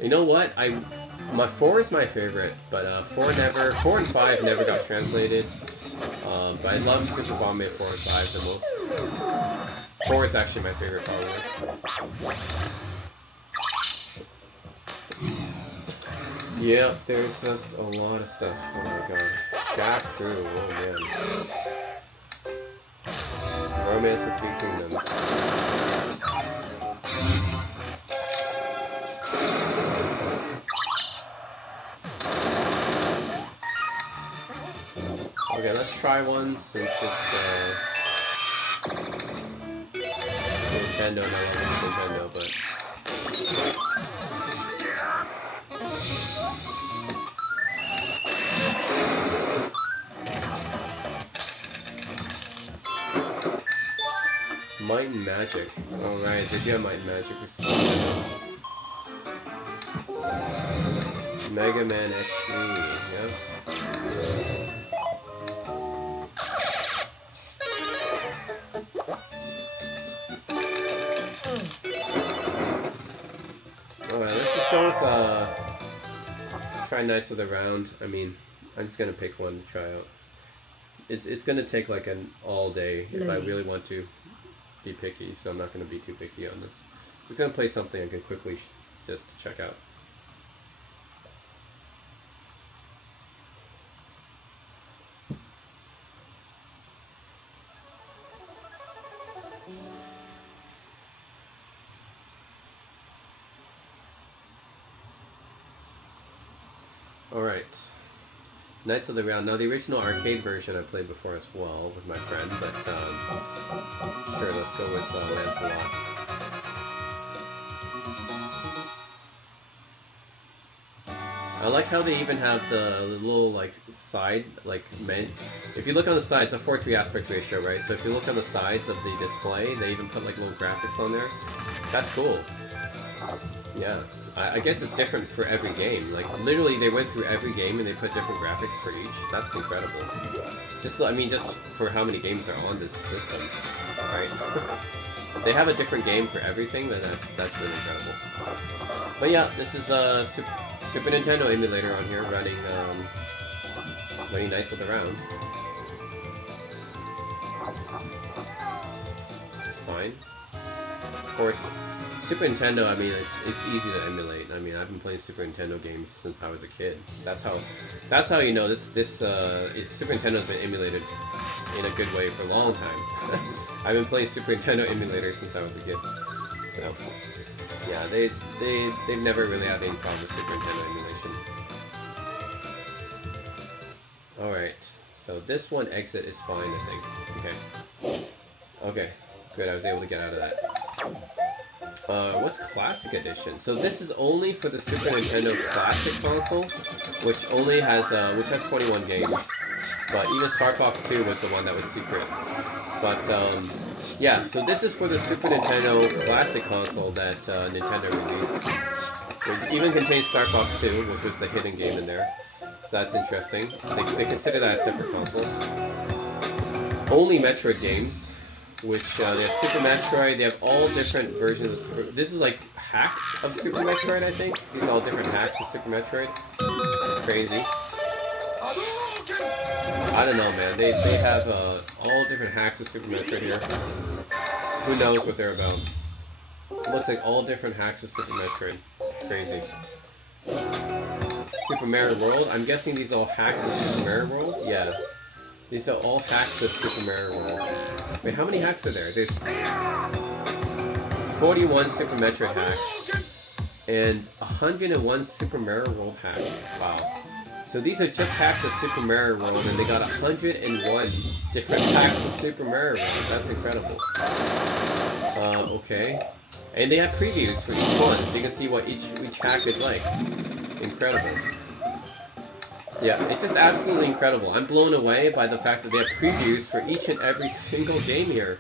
You know what? My 4 is my favorite, but 4 and 5 never got translated. But I love Super Bomb 4 and 5 the most. 4 is actually my favorite, probably. Yep, there's just a lot of stuff. Oh my god. Jack through, oh man. Romance of Three Kingdoms. Okay, let's try one since it's Nintendo and I love Super Nintendo, but Might and Magic. Alright, they do have Might and Magic or something. Mega Man X3, yep. Alright, let's just go with, try Knights of the Round. I mean, I'm just gonna pick one to try out. It's gonna take like an all day if I really want to be picky, so I'm not gonna be too picky on this. I'm just gonna play something I can quickly just check out. Alright. Knights of the Round. Now the original arcade version I played before as well with my friend, but sure, let's go with Lancelot. I like how they even have the little like side, like if you look on the side, it's a 4:3 aspect ratio, right? So if you look on the sides of the display, they even put like little graphics on there. That's cool. Yeah. I guess it's different for every game. Like, literally, they went through every game and they put different graphics for each. That's incredible. Just for how many games are on this system, right? They have a different game for everything, then that's really incredible. But yeah, this is a Super Nintendo emulator on here running Knights of the Round. It's fine. Of course, Super Nintendo, I mean, it's easy to emulate. I mean, I've been playing Super Nintendo games since I was a kid. That's how you know Super Nintendo's been emulated in a good way for a long time. I've been playing Super Nintendo emulators since I was a kid. So, yeah, they've never really had any problem with Super Nintendo emulation. Alright, so this one exit is fine, I think. Okay. Okay, good, I was able to get out of that. What's Classic Edition? So this is only for the Super Nintendo Classic console, which only has 21 games. But even Star Fox 2 was the one that was secret. But yeah, so this is for the Super Nintendo Classic console that Nintendo released. It even contains Star Fox 2, which was the hidden game in there. So that's interesting. They consider that a separate console. Only Metroid games. Which they have Super Metroid, they have all different versions of Super... This is like hacks of Super Metroid, I think. These are all different hacks of Super Metroid. Crazy. I don't know, man. They have all different hacks of Super Metroid here. Who knows what they're about. It looks like all different hacks of Super Metroid. Crazy. Super Mario World. I'm guessing these are all hacks of Super Mario World? Yeah. These are all hacks of Super Mario World. Wait, how many hacks are there? There's 41 Super Metroid hacks and 101 Super Mario World hacks. Wow. So these are just hacks of Super Mario World, and they got 101 different hacks of Super Mario World. That's incredible. Okay. And they have previews for each one, so you can see what each hack is like. Incredible. Yeah, it's just absolutely incredible. I'm blown away by the fact that they have previews for each and every single game here.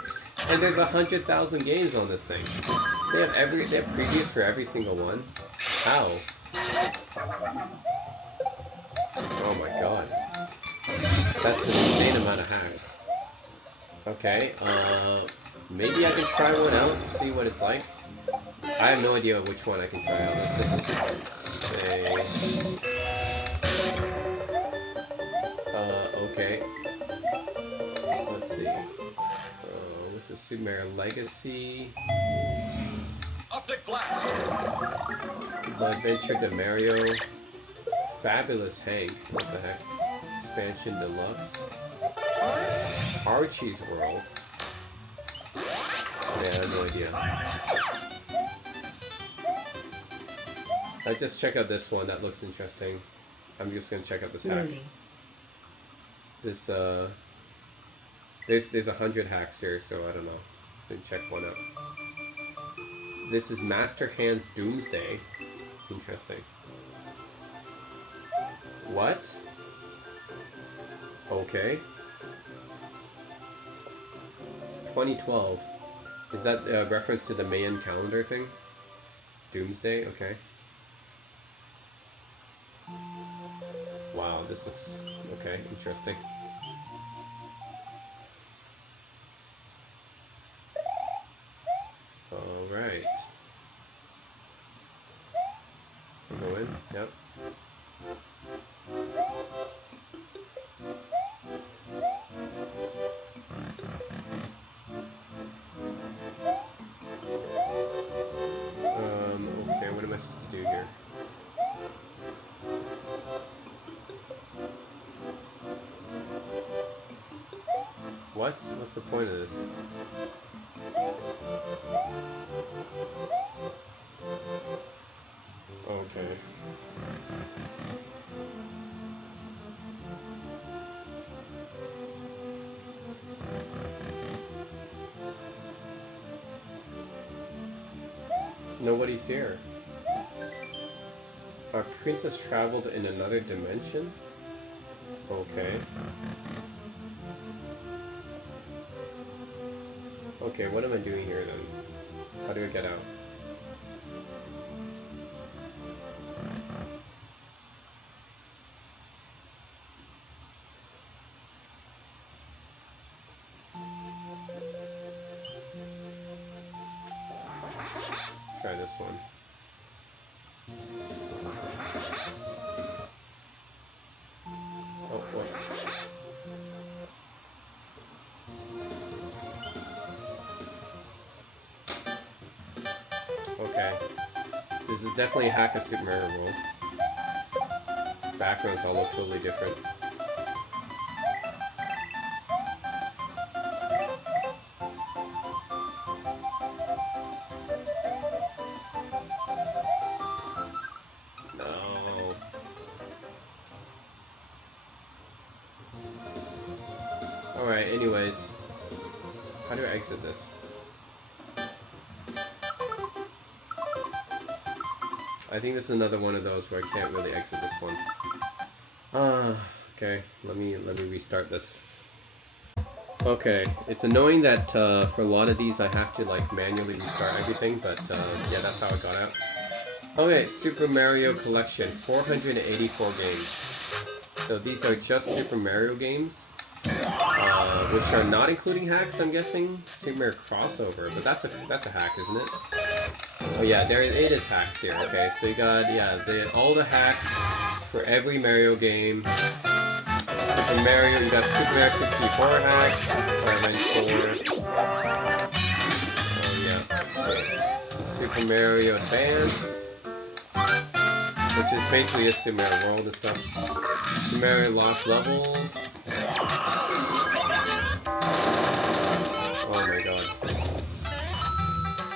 And there's 100,000 games on this thing. They have previews for every single one. How? Oh my god. That's an insane amount of hacks. Okay, maybe I can try one out to see what it's like. I have no idea which one I can try out. Let's just say... okay. Let's see. This is Super Mario Legacy. Optic Blast. The Adventure to Mario. Fabulous Hank. What the heck? Expansion Deluxe. Archie's World. Yeah, I have no idea. Let's just check out this one. That looks interesting. I'm just gonna check out this hack. This there's 100 hacks here, so I don't know. Let's check one out. This is Master Hand's Doomsday. Interesting. What? Okay. 2012. Is that a reference to the Mayan calendar thing? Doomsday? Okay. Wow, this looks... okay, interesting. Alright. Go in, yep. Okay, what am I supposed to do here? What? What's the point of this? Okay. Nobody's here. Our princess traveled in another dimension? Okay. Okay, what am I doing here then? How do I get out? Try this one. Oh, whoops. Okay. This is definitely a hack of Super Mario World. Backgrounds all look totally different. No. Alright, anyways. How do I exit this? I think this is another one of those where I can't really exit this one. Okay. Let me restart this. Okay, it's annoying that for a lot of these I have to like manually restart everything, but yeah, that's how I got out. Okay, Super Mario Collection, 484 games. So these are just Super Mario games, which are not including hacks, I'm guessing. Super Mario Crossover, but that's a hack, isn't it? Oh yeah, it is hacks here. Okay, so you got all the hacks for every Mario game. Super Mario, you got Super Mario 64 hacks, Starman 4. Oh yeah. Super Mario Advance, which is basically just Super Mario World and stuff. Super Mario Lost Levels. Oh my god.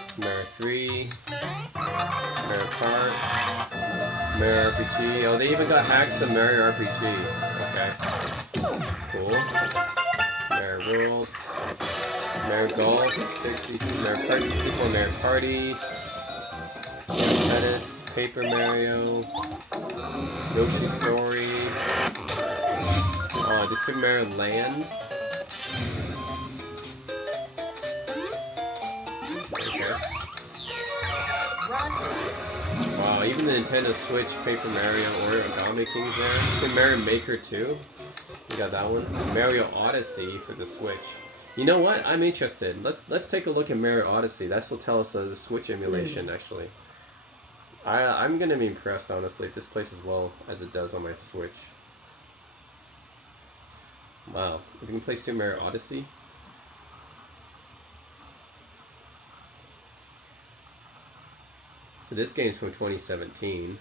Super Mario 3. Mario Kart. Mario RPG. Oh, they even got hacks of Mario RPG. Okay. Cool. Mario World. Mario Golf 64. Mario Kart 64. Mario Party. Tennis. Paper Mario. Yoshi Story. Oh, the Super Mario Land. Okay. Wow, even the Nintendo Switch Paper Mario Origami King's there. Super Mario Maker 2. We got that one. Mario Odyssey for the Switch. You know what? I'm interested. Let's take a look at Mario Odyssey. That will tell us the Switch emulation, actually. I'm gonna be impressed, honestly, if this plays as well as it does on my Switch. Wow. If we can play Super Mario Odyssey. So this game's from 2017.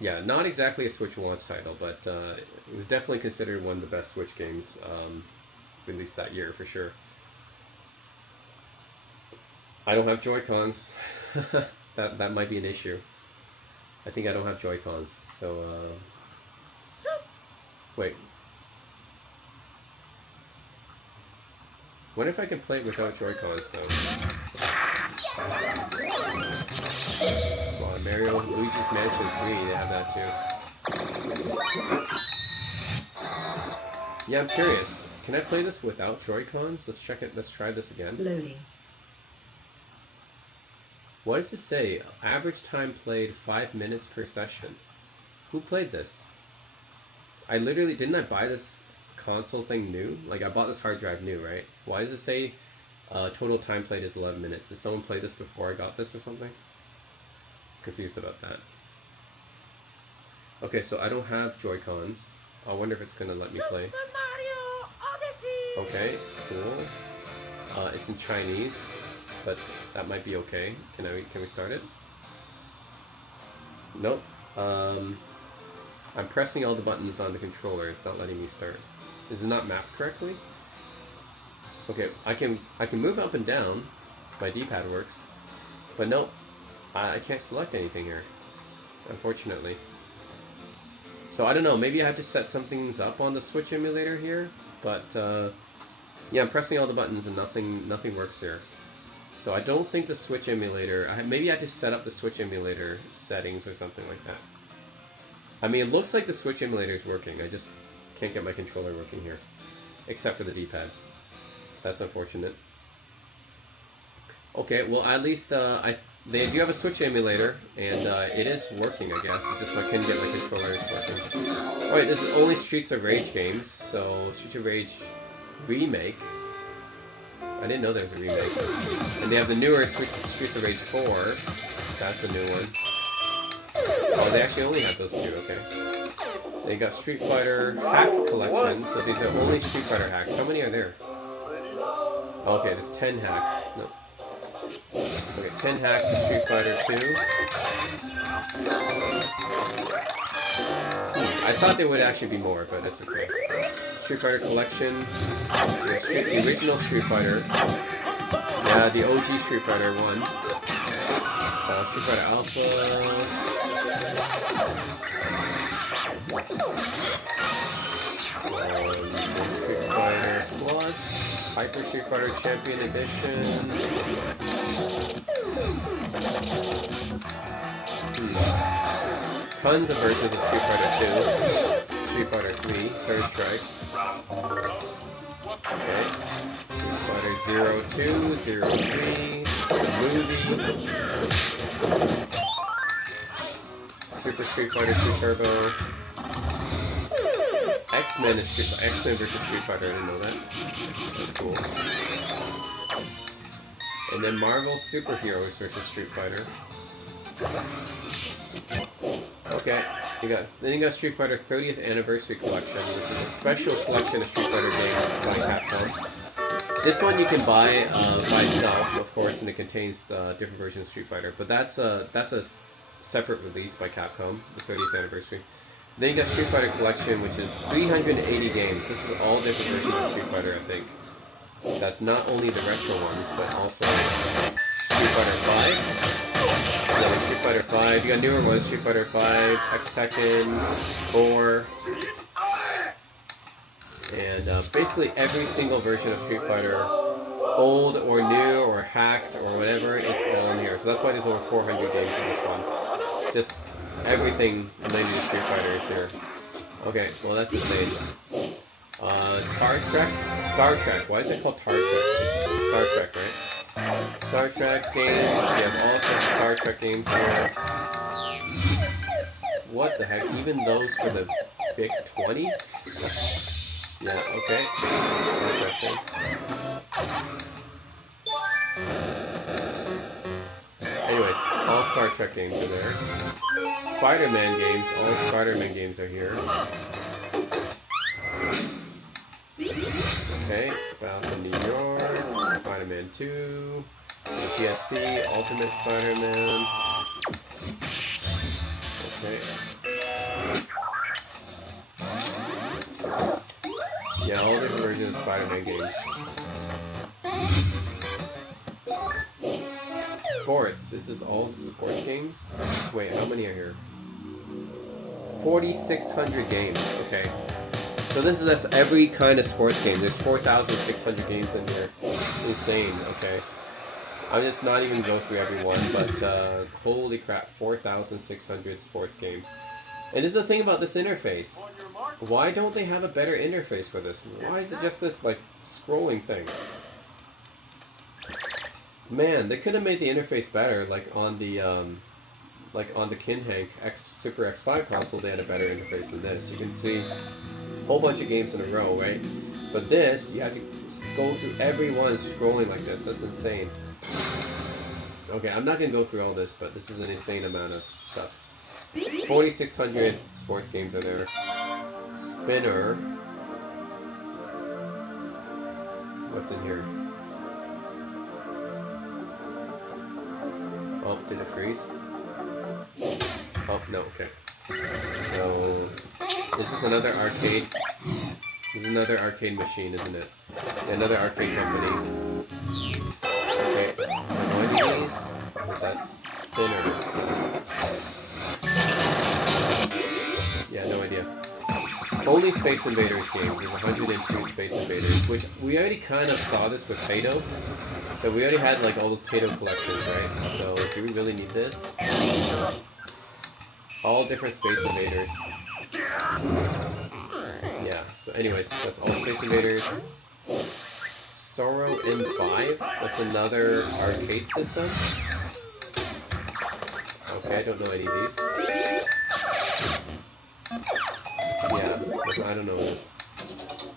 Yeah, not exactly a Switch launch title, but it was definitely considered one of the best Switch games released that year, for sure. I don't have Joy-Cons. that might be an issue. I think I don't have Joy-Cons, so wait. What if I can play it without Joy-Cons though? Come on, Mario, Luigi's Mansion 3, they have that too. Yeah, I'm curious. Can I play this without Joy-Cons? Let's check it. Let's try this again. Loading. What does it say? Average time played 5 minutes per session. Who played this? I literally, didn't I buy this console thing new? Like, I bought this hard drive new, right? Why does it say total time played is 11 minutes? Did someone play this before I got this or something? Confused about that. Okay, so I don't have Joy-Cons. I wonder if it's gonna let me play. Super Mario Odyssey. Okay, cool. It's in Chinese, but that might be okay. Can we start it? Nope. I'm pressing all the buttons on the controller. It's not letting me start. Is it not mapped correctly? Okay, I can move up and down. My D-pad works, but nope. I can't select anything here, unfortunately. So I don't know. Maybe I have to set some things up on the Switch emulator here, but yeah, I'm pressing all the buttons and nothing works here. So I don't think the Switch emulator. Maybe I just set up the Switch emulator settings or something like that. I mean, it looks like the Switch emulator is working. I just can't get my controller working here, except for the D-pad. That's unfortunate. Okay, well at least they do have a Switch emulator, and it is working, I guess. It's just I couldn't get my controllers working. Alright, this is only Streets of Rage games, so Streets of Rage Remake. I didn't know there was a remake. And they have the newer Streets of Rage 4. That's a new one. Oh, they actually only have those two, okay. They got Street Fighter Hack Collection, so these are only Street Fighter hacks. How many are there? Okay, there's 10 hacks. No. Okay, 10 hacks of Street Fighter 2. I thought there would actually be more, but it's okay. Street Fighter Collection. The original Street Fighter. Yeah, the OG Street Fighter 1. Street Fighter Alpha. Street Fighter Plus. Hyper Street Fighter Champion Edition. Tons of versions of Street Fighter 2. Street Fighter 3, Third Strike. Okay. Street Fighter 02, 03, Movie. Super Street Fighter 2 Turbo. X-Men versus Street Fighter, I didn't know that. That's cool. And then Marvel Superheroes versus Street Fighter. Okay, then you got Street Fighter 30th Anniversary Collection, which is a special collection of Street Fighter games by Capcom. This one you can buy by itself, of course, and it contains different versions of Street Fighter. But that's a separate release by Capcom, the 30th Anniversary. Then you got Street Fighter Collection, which is 380 games. This is all different versions of Street Fighter, I think. That's not only the retro ones, but also Street Fighter 5. Yeah, Street Fighter 5. You got newer ones, Street Fighter 5, X Tekken, 4. And basically every single version of Street Fighter, old or new or hacked or whatever, it's all in here. So that's why there's over 400 games in this one. Just everything related to Street Fighter is here. Okay, well that's insane. Star Trek. Why is it called Star Trek? It's Star Trek, right? Star Trek games. You have all sorts of Star Trek games here. What the heck? Even those for the Vic 20? Yeah, okay. Interesting. Anyways, all Star Trek games are there. Spider-Man games, all Spider-Man games are here. Okay, Battle in New York, Spider-Man 2, the PSP, Ultimate Spider-Man. Okay. Yeah, all different versions of Spider-Man games. sports. This is all sports games? Wait, how many are here? 4,600 games. Okay. So this is just every kind of sports game. There's 4,600 games in here. Insane. Okay. I'm just not even going to go through every one, but holy crap, 4,600 sports games. And this is the thing about this interface. Why don't they have a better interface for this? Why is it just this, like, scrolling thing? Man, they could have made the interface better, like on the Kinhank Super X5 console. They had a better interface than this. You can see a whole bunch of games in a row, right? But this, you have to go through every one scrolling like this. That's insane. Okay, I'm not gonna go through all this, but this is an insane amount of stuff. 4,600 sports games are there. Spinner. What's in here? Oh, did it freeze? Oh, no, okay. So, this is another arcade. This is another arcade machine, isn't it? Another arcade company. Okay, I'm going to do these. That's Spinner. Yeah, no idea. Only Space Invaders games. There's 102 Space Invaders, which we already kind of saw this with Taito. So we already had like all those Taito collections, right? So do we really need this? All different Space Invaders. Yeah, so anyways, that's all Space Invaders. Sorrow M5? That's another arcade system. Okay, I don't know any of these. Yeah, I don't know this.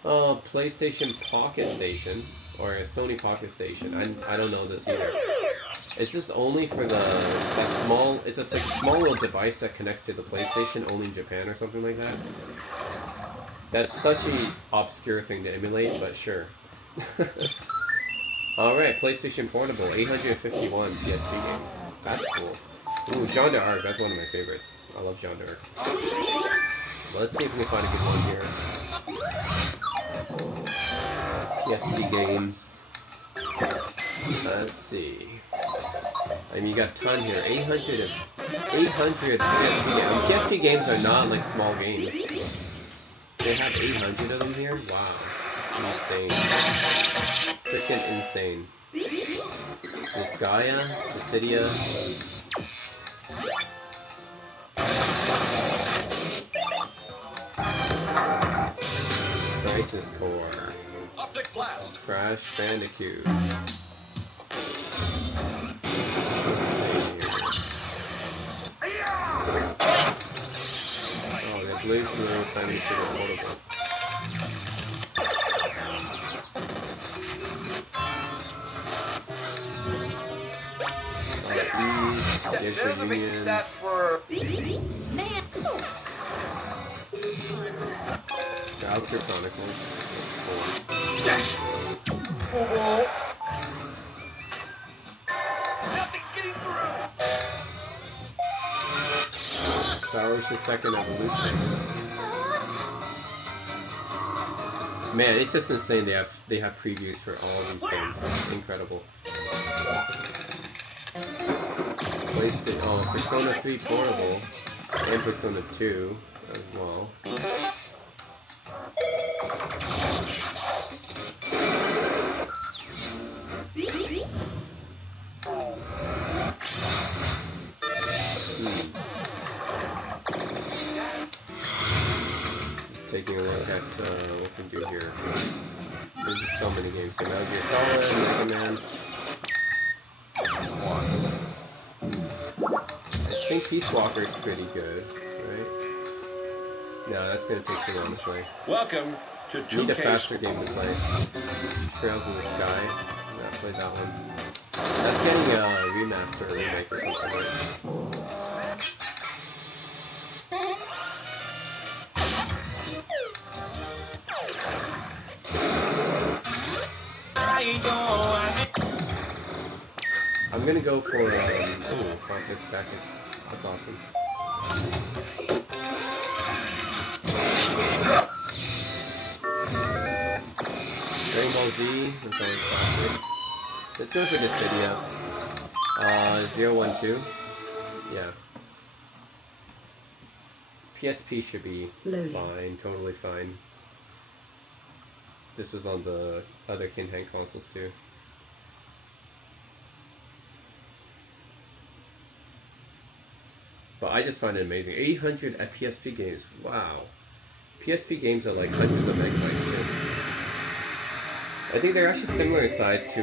Oh, PlayStation Pocket Station. Or a Sony Pocket Station. I don't know this either. Is this only for that small... It's a small little device that connects to the PlayStation only in Japan or something like that? That's such an obscure thing to emulate, but sure. Alright, PlayStation Portable. 851 PSP games. That's cool. Ooh, Jean d'Arc. That's one of my favorites. I love Jean d'Arc. Well, let's see if we can find a good one here. PSP games. Let's see. I mean, you got a ton here. 800 PSP games. PSP games are not like small games. They have 800 of them here? Wow. Insane. Freaking insane. Disgaea, Dissidia. Crisis Core. Optic blast. Crash Bandicoot. Oh, they have Blaze Blue, Tiny Sugar, Portable. There's a basic stat for... Man. Outer Chronicles. That's cool. Nothing's getting through. Star Wars the Second Evolution. Man, it's just insane. They have previews for all these things. Incredible. Persona 3 Portable and Persona 2 as well. Just taking a look at what we can do here. There's just so many games. So Metal Gear Solid, Mega Man. I think Peace Walker is pretty good, right? No, that's gonna take too long to play. Welcome to 2K. Need a faster game to play. Trails in the Sky. Yeah, play that one. That's getting a remaster or remake or something, right? I'm gonna go for Final Fantasy Tactics. That's awesome. Dragon Ball Z. That's always classic. Let's go for Dissidia. 012. Yeah. PSP should be fine, totally fine. This was on the other Kinhank consoles too. But I just find it amazing. 800 at PSP games. Wow. PSP games are like hundreds of megabytes too. I think they're actually similar in size to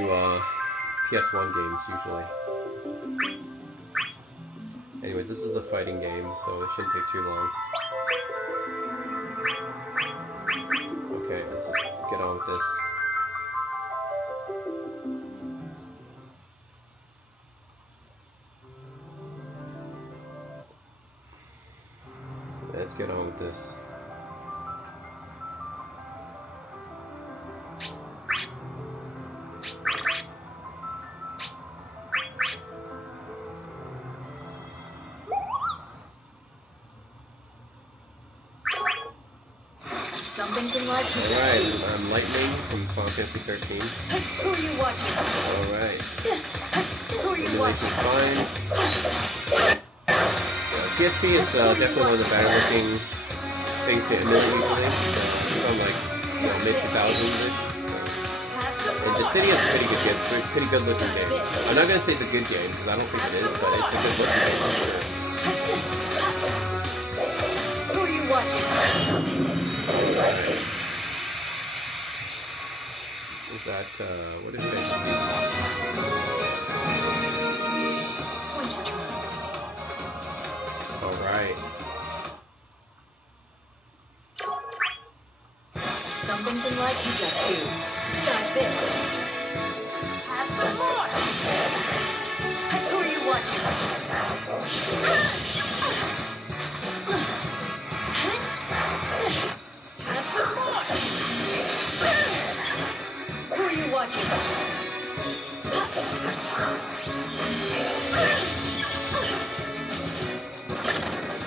PS1 games usually. Anyways, this is a fighting game, so it shouldn't take too long. Okay, let's just get on with this. Let's get on with this. Some things in life you just Alright, do. I'm Lightning from Final Fantasy 13. Who are you watching? Alright. Who are you watching? Emulation's fine. PSP is definitely one of the better looking things to emulate easily. So it's on like mid 2000s-ish. And the city is pretty good looking game. I'm not gonna say it's a good game because I don't think it is, but it's a good looking game for sure. Who are you watching? Alright. Is that what is it? Points for trying. Alright. Some things in life you just do. Dodge this. Have some more. Who are you watching? Have some more. Who are you watching?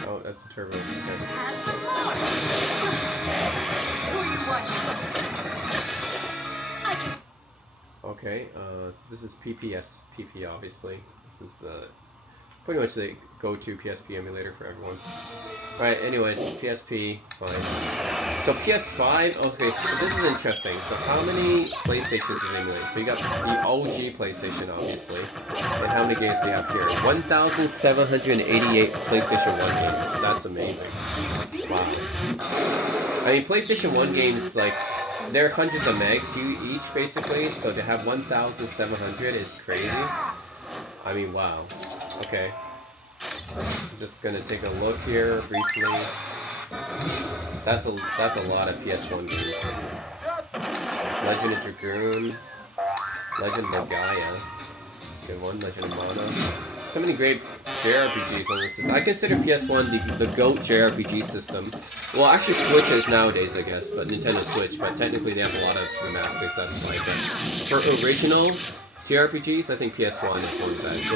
Oh, that's the turbo. Okay. Have some more. Who are you watching? I can. Okay, so this is PP obviously. This is the pretty much the go-to PSP emulator for everyone. Alright, anyways, PSP, fine. So PS5, okay, so this is interesting. So how many PlayStations did it emulate? So you got the OG PlayStation, obviously. And how many games do we have here? 1,788 PlayStation 1 games. That's amazing. Wow. I mean, PlayStation 1 games, like, they're hundreds of megs each, basically, so to have 1,700 is crazy. I mean, wow. Okay. I'm just gonna take a look here, briefly. That's a lot of PS1 games. Legend of Dragoon. Legend of Gaia. Good one, Legend of Mana. So many great JRPGs on this system. I consider PS1 the GOAT JRPG system. Well, actually Switch is nowadays, I guess, but Nintendo Switch, but technically they have a lot of remasters, that's why. But for original JRPGs, I think PS1 is one of the best. So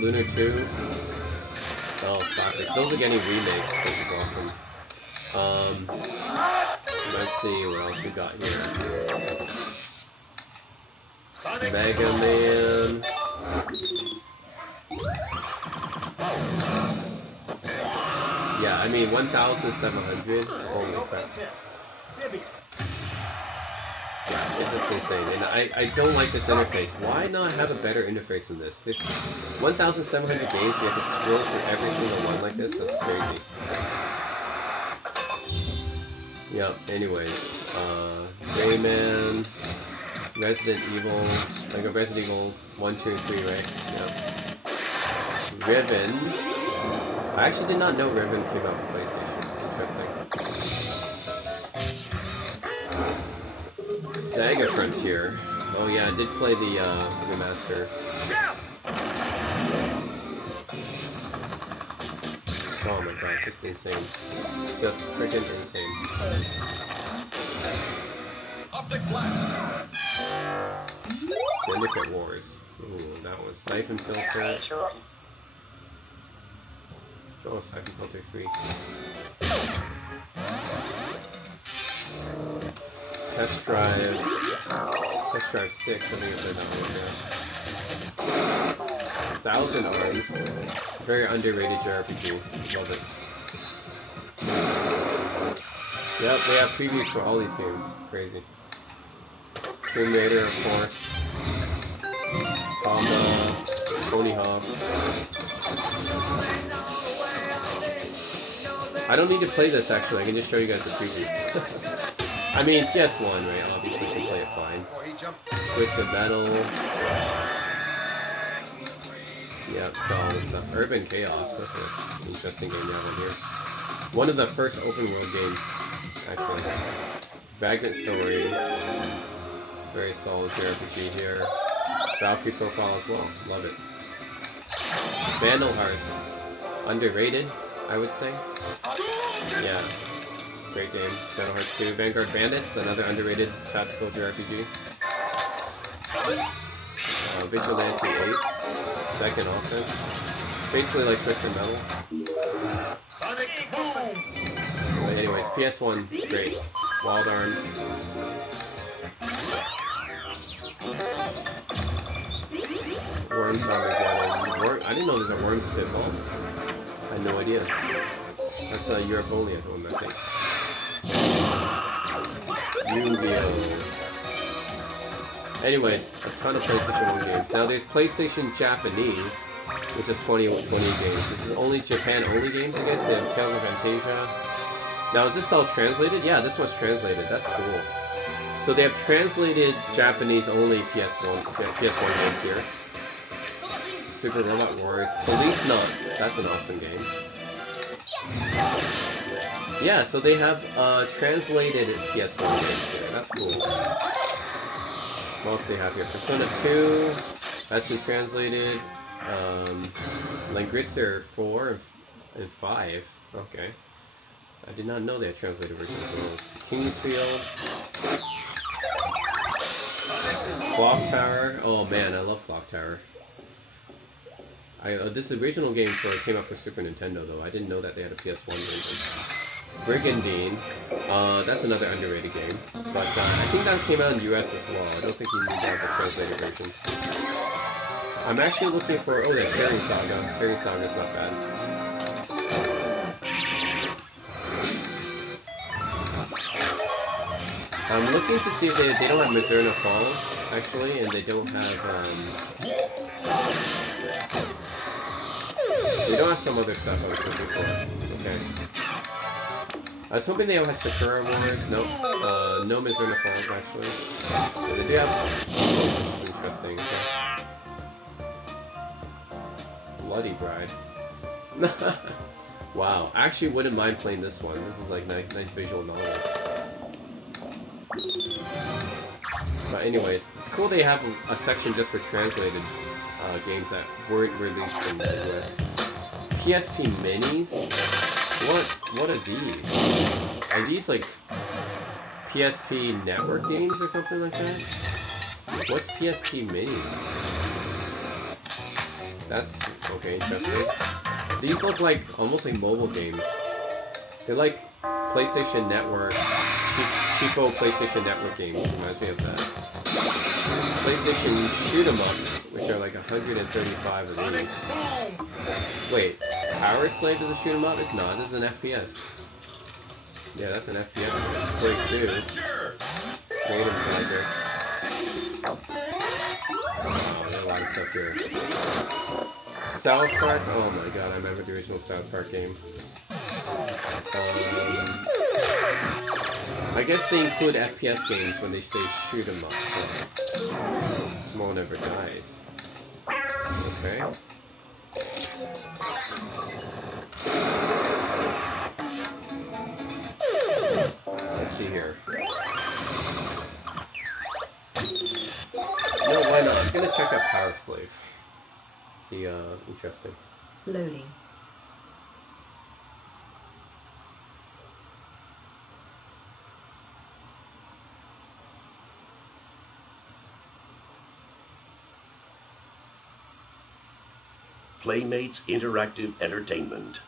Lunar 2. Oh, classics. Those are getting remakes, which is awesome. Let's see what else we got here. Mega Man. Yeah, I mean 1,700. Holy crap. Yeah, it's just insane. And I don't like this interface. Why not have a better interface than this? There's 1,700 games, you have to scroll through every single one like this. That's crazy. Yep, anyways. Rayman, Resident Evil, like a Resident Evil 1, 2, and 3, right? Yep. Riven. I actually did not know Riven came out for PlayStation. Interesting. Saga Frontier. Oh yeah, I did play the remaster. Oh my god, just insane. Just freaking insane. Optic blast. Syndicate Wars. Ooh, that was Siphon Filter. Oh, Siphon Filter 3. Test Drive 6, I think I played that one, yeah. Thousand Arms. Very underrated JRPG. Love it. Yep, they have previews for all these games. Crazy. Tomb Raider, of course. Tonga, Tony Hawk. I don't need to play this actually, I can just show you guys the preview. I mean, PS1, right? Obviously, you can play it fine. Twisted Metal. Yeah, it's got all this stuff. Urban Chaos, that's an interesting game you have on here. One of the first open world games, actually. Vagrant Story. Very solid JRPG here. Valkyrie profile as well. Love it. Vandal Hearts. Underrated, I would say. Yeah. Great game. Vandal Hearts 2. Vanguard Bandits, another underrated tactical JRPG. Vigilante 8. Second Offense. Basically like Twisted Metal. But anyways, PS1, great. Wild Arms. Worms Armageddon. I didn't know there's a Worms Pitfall. I had no idea. That's a Europe only at home, I think. Yu-Gi-Oh! Anyways, a ton of PlayStation 1 games. Now there's PlayStation Japanese, which is 20 games. This is only Japan-only games, I guess. They have Tales of Fantasia. Now, is this all translated? Yeah, this one's translated. That's cool. So they have translated Japanese-only PS1 games here. Super Robot Wars. Police Nuts. That's an awesome game. Yeah, so they have translated PS1 games here. That's cool. What else do they have here? Persona 2. That's been translated. Langrisser 4 and 5. Okay. I did not know they had translated versions of those. Kingsfield. Clock Tower. Oh man, I love Clock Tower. This original game came out for Super Nintendo though. I didn't know that they had a PS1 version. Brigandine. That's another underrated game. But I think that came out in the US as well. I don't think you need to have the translated version. I'm actually looking for... Oh, the Terry Saga. Terry Saga's not bad. I'm looking to see if they don't have Mizurna Falls, actually, and they don't have, they don't have some other stuff I was looking for. Okay. I was hoping they all had Sakura Wars. Nope. No Mizurna Falls, actually. But they do have... Oh, this is interesting. Okay. Bloody Bride. Wow. I actually wouldn't mind playing this one. This is like nice visual novel. But anyways, it's cool they have a section just for translated games that weren't released in the US. PSP Minis? What are these? Are these like PSP network games or something like that? What's PSP Minis? That's okay, interesting. These look like almost like mobile games. They're like PlayStation Network, cheapo PlayStation Network games. Reminds me of that. PlayStation shoot 'em ups, which are like 135 of these. Wait, Power Slave is a shoot 'em up? It's not. This is an FPS. Yeah, that's an FPS game. Play 2. Raid and Project. Wow, there's a lot of stuff here. South Park? Oh my god, I remember the original South Park game. I guess they include FPS games when they say shoot 'em up, so no one ever dies. Okay. Let's see here. No, why not? I'm gonna check out Power Slave. See, interesting. Loading. Playmates Interactive Entertainment.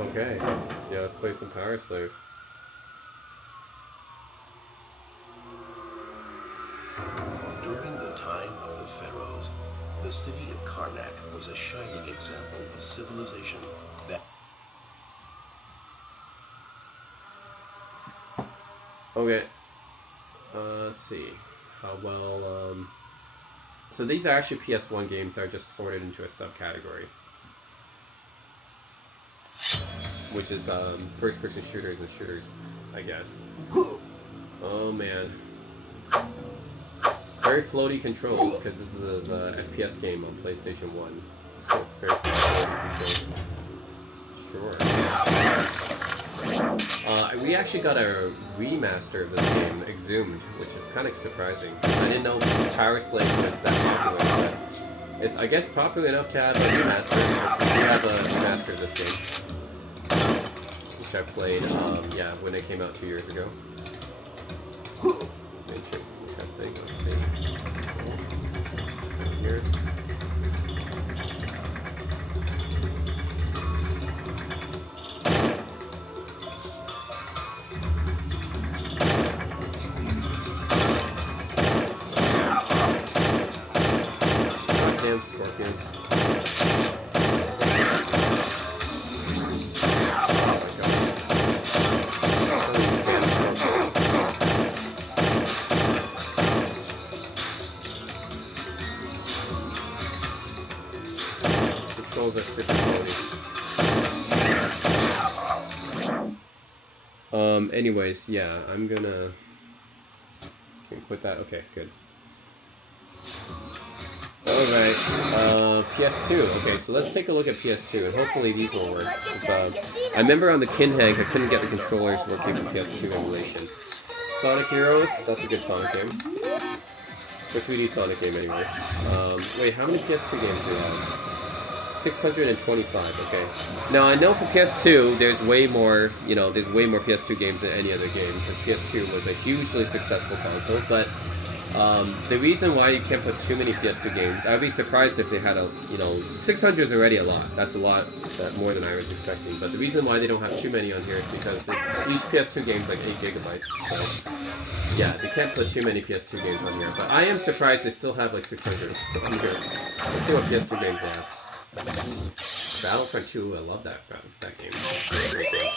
Okay. Yeah, let's play some Power Slave. The city of Kinhank was a shining example of civilization that... Okay. Let's see. How well, So these are actually PS1 games that are just sorted into a subcategory. Which is, first-person shooters and shooters, I guess. Oh, man. Very floaty controls, because this is a FPS game on PlayStation 1. So very floaty controls. Sure. We actually got a remaster of this game, Exhumed, which is kind of surprising. I didn't know Power Slave was that popular, but it's, I guess, popular enough to have a remaster, because we do have a remaster of this game. Which I played, yeah, when it came out 2 years ago. Interesting, let's see. Here. Goddamn scorpions. Controls are super floaty. Anyways, yeah, I'm gonna... Can we put that? Okay, good. Alright, PS2. Okay, so let's take a look at PS2, and hopefully these will work. I remember on the Kinhank, I couldn't get the controllers working for PS2 emulation. Sonic Heroes, that's a good Sonic game. The 3D Sonic game, anyways. Wait, how many PS2 games do we have? 625, okay. Now, I know for PS2, there's way more, you know, there's way more PS2 games than any other game, because PS2 was a hugely successful console, but the reason why you can't put too many PS2 games, I'd be surprised if they had a, you know, 600 is already a lot. That's a lot, more than I was expecting. But the reason why they don't have too many on here is because each PS2 game is like 8 gigabytes. So, yeah, they can't put too many PS2 games on here. But I am surprised they still have like 600 on here. Let's see what PS2 games they have. Battlefront 2, I love that game. Great game.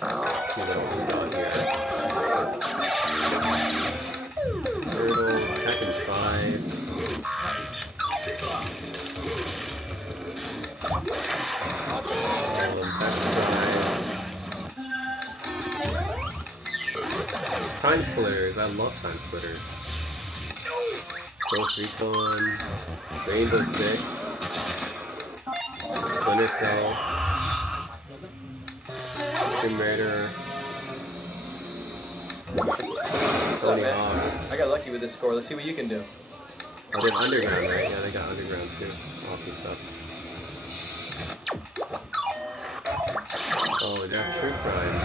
Let's see what else we got here. Turtles, Hack and Spy. Time Splitters, I love Time Splitters. Ghost Recon, Rainbow Six, Splinter Cell, Tomb Raider, Tony Hawk. I got lucky with this score. Let's see what you can do. Oh, they have Underground, right? Yeah, they got Underground too. Awesome stuff. Oh, they have True Crime.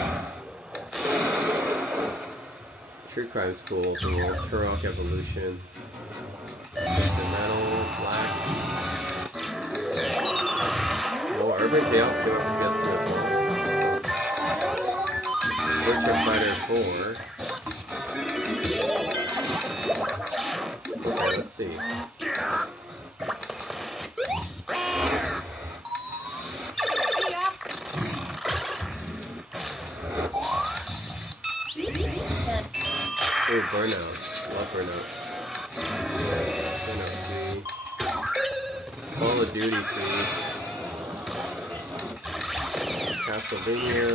True Crime's cool. Turok Evolution. Mr. Metal, Black. Oh, Urban Chaos came out for PS2 as well. Virtua Fighter 4. Okay, let's see. Ooh, Burnout. Love Burnout. Burnout 3. Call of Duty 3. Castlevania.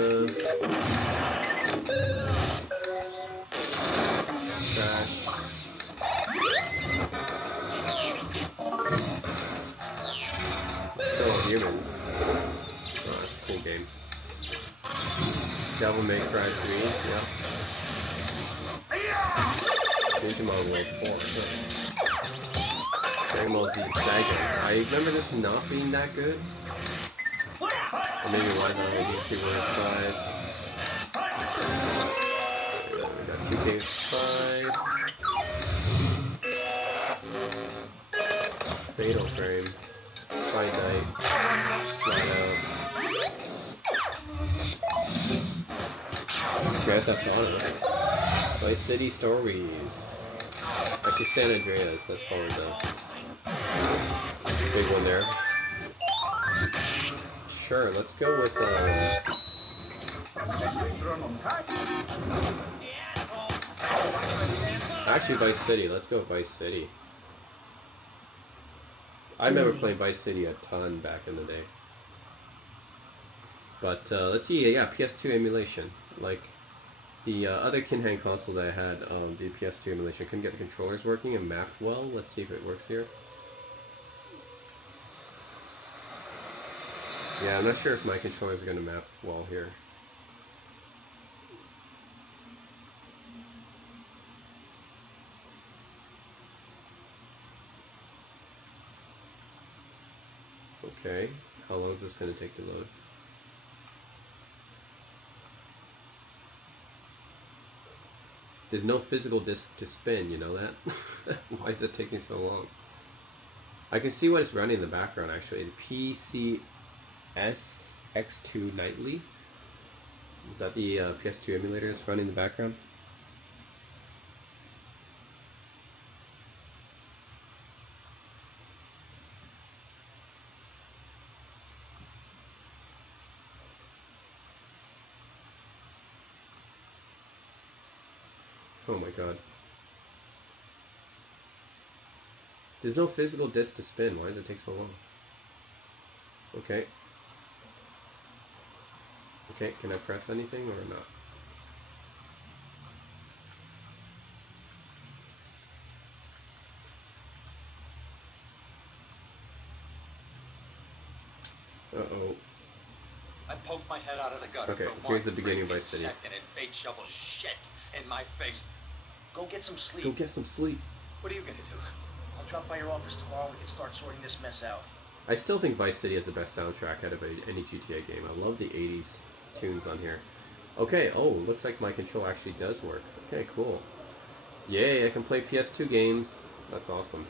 Crash. Still Humans. Oh, that's a cool game. Devil May Cry 3, yeah. Digimon World 4. Dragon Ball Z Sagas. I remember this not being that good. Or maybe why not? HD Warriors 5. We got 2K5. Fatal Frame. Fight Night. Flat Out. Grand Theft Auto. Vice City Stories. Actually, San Andreas, that's probably the big one there. Sure, let's go with actually Vice City. Let's go with Vice City. I remember playing Vice City a ton back in the day. But let's see, yeah, PS2 emulation. Like the other Kinhank console that I had, the PS2 emulation, couldn't get the controllers working and mapped well. Let's see if it works here. Yeah, I'm not sure if my controllers are going to map well here. Okay, how long is this going to take to load? There's no physical disc to spin, you know that? Why is it taking so long? I can see what it's running in the background actually. PCS X2 Nightly. Is that the PS2 emulator that's running in the background? Oh my god. There's no physical disc to spin. Why does it take so long? Okay. Okay, can I press anything or not? Uh-oh. I poked my head out of the gutter. Okay, for here's the one beginning of freaking Vice City. second and fate shovels shit in my face. Go get some sleep. Go get some sleep. What are you gonna do? I'll drop by your office tomorrow. We can start sorting this mess out. I still think Vice City has the best soundtrack out of any GTA game. I love the 80s tunes on here. Okay, oh, looks like my control actually does work. Okay, cool. Yay, I can play PS2 games. That's awesome.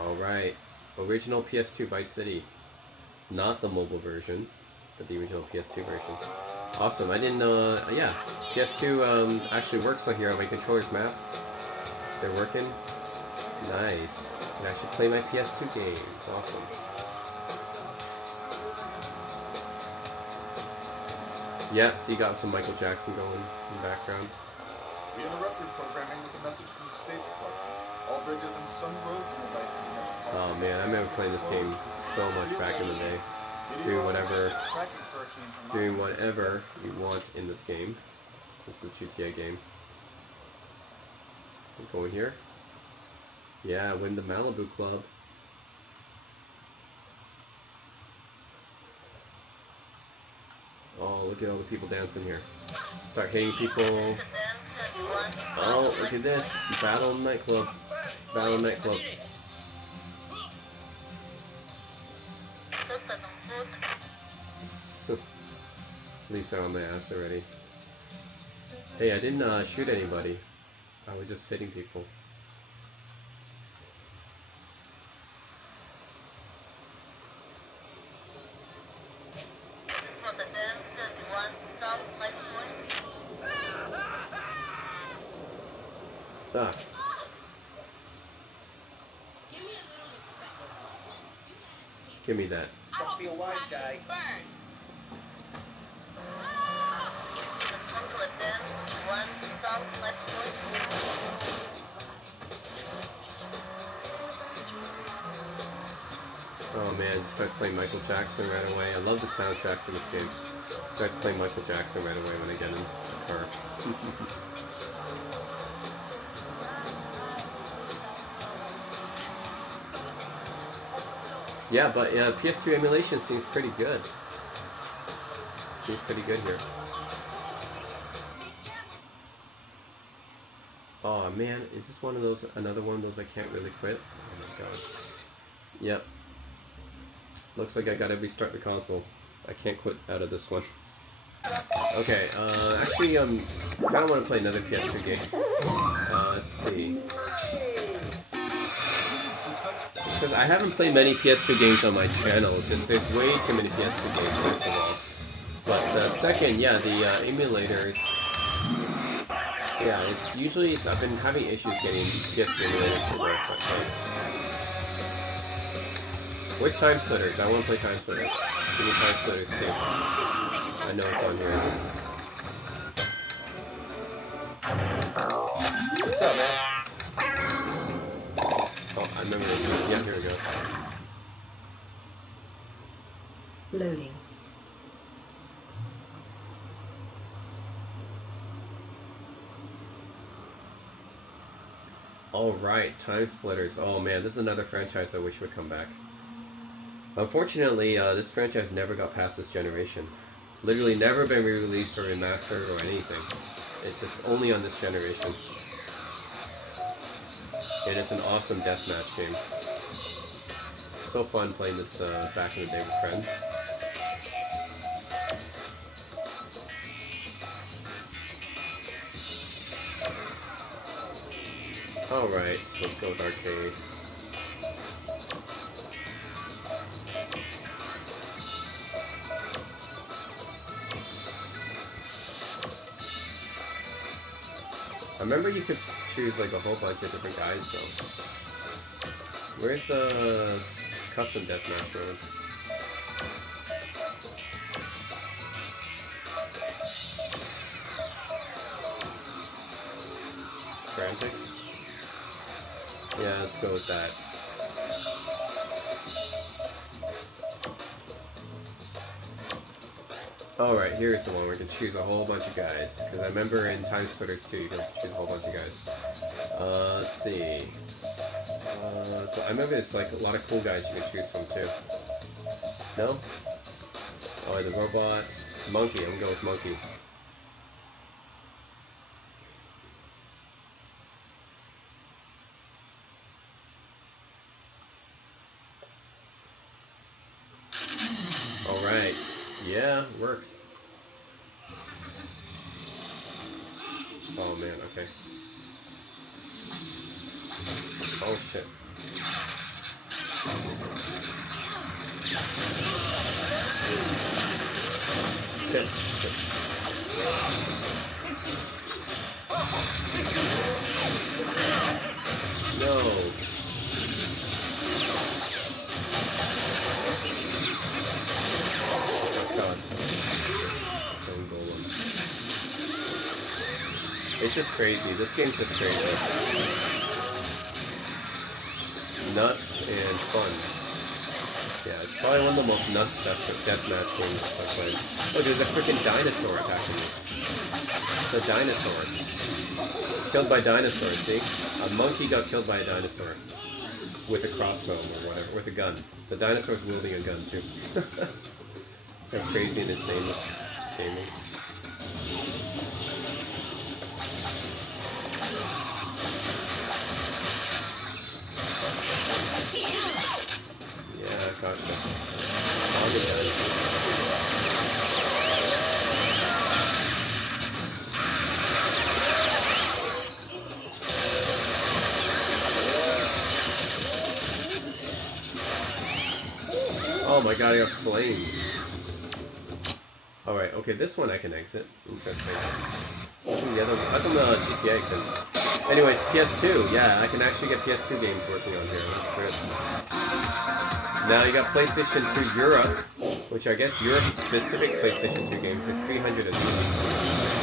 Alright, original PS2 Vice City. Not the mobile version, but the original PS2 version. Awesome, I didn't know, yeah, PS2 actually works on here on my controller's map. They're working. Nice. I can actually play my PS2 games. Awesome. Yeah, so you got some Michael Jackson going in the background. We interrupt your programming with a message from the State Department. All bridges and some roads in the Vice City metropolitan Oh man, I remember playing this game so much back in the day. Just doing whatever you want in this game. It's a GTA game. We're going here. Yeah, win the Malibu Club. Oh, look at all the people dancing here. Start hitting people. Oh, look at this. Battle nightclub. Battle nightclub. At least they're on my ass already. Hey, I didn't shoot anybody. I was just hitting people. Ah. Give me that. Don't be a wise guy. Oh man, just starts playing Michael Jackson right away. I love the soundtrack for this game. Starts playing Michael Jackson right away when I get in the car. Yeah, but PS2 emulation seems pretty good. Seems pretty good here. Oh man, is this one of those, another one of those I can't really quit? Oh my god. Yep. Looks like I gotta restart the console. I can't quit out of this one. Okay, actually, kind of want to play another PS2 game. Let's see. Because I haven't played many PS2 games on my channel. Just there's way too many PS2 games, first of all. But second, yeah, the emulators. Yeah, it's usually I've been having issues getting PS2 emulators to work. Where's Time Splitters? I want to play Time Splitters. Give me Time Splitters too. I know it's on here. What's up, man? Oh, I remember it. Yeah, here we go. Loading. Alright, Time Splitters. Oh man, this is another franchise I wish would come back. Unfortunately, this franchise never got past this generation. Literally never been re-released or remastered or anything. It's just only on this generation. And it's an awesome deathmatch game. So fun playing this back in the day with friends. Alright, let's go with arcade. I remember you could choose like a whole bunch of different guys though. Where's the custom deathmatch mode? Frantic? Yeah, let's go with that. Alright, here's the one where you can choose a whole bunch of guys. Because I remember in Time Splitters 2 you can choose a whole bunch of guys. Let's see. So I remember there's like a lot of cool guys you can choose from too. No? Oh, the robot. Monkey, I'm gonna go with Monkey. Alright. Yeah, works. Oh man, okay. Oh shit. Shit, shit. No. It's just crazy. This game's just crazy. Nuts and fun. Yeah, it's probably one of the most nuts deathmatch games I've played. Oh, there's a freaking dinosaur attacking me. It's a dinosaur. Killed by dinosaurs, see? A monkey got killed by a dinosaur. With a crossbow or whatever, with a gun. The dinosaur's wielding a gun too. So crazy and insane this game is. Yeah, gotcha. I'll get that. Oh my god, I got flames. Alright, okay, this one I can exit. Interesting. How come the GTA can... Anyways, PS2, yeah, I can actually get PS2 games working on here. That's good. Now you got PlayStation 2 Europe, which I guess Europe-specific PlayStation 2 games. There's 300 of these.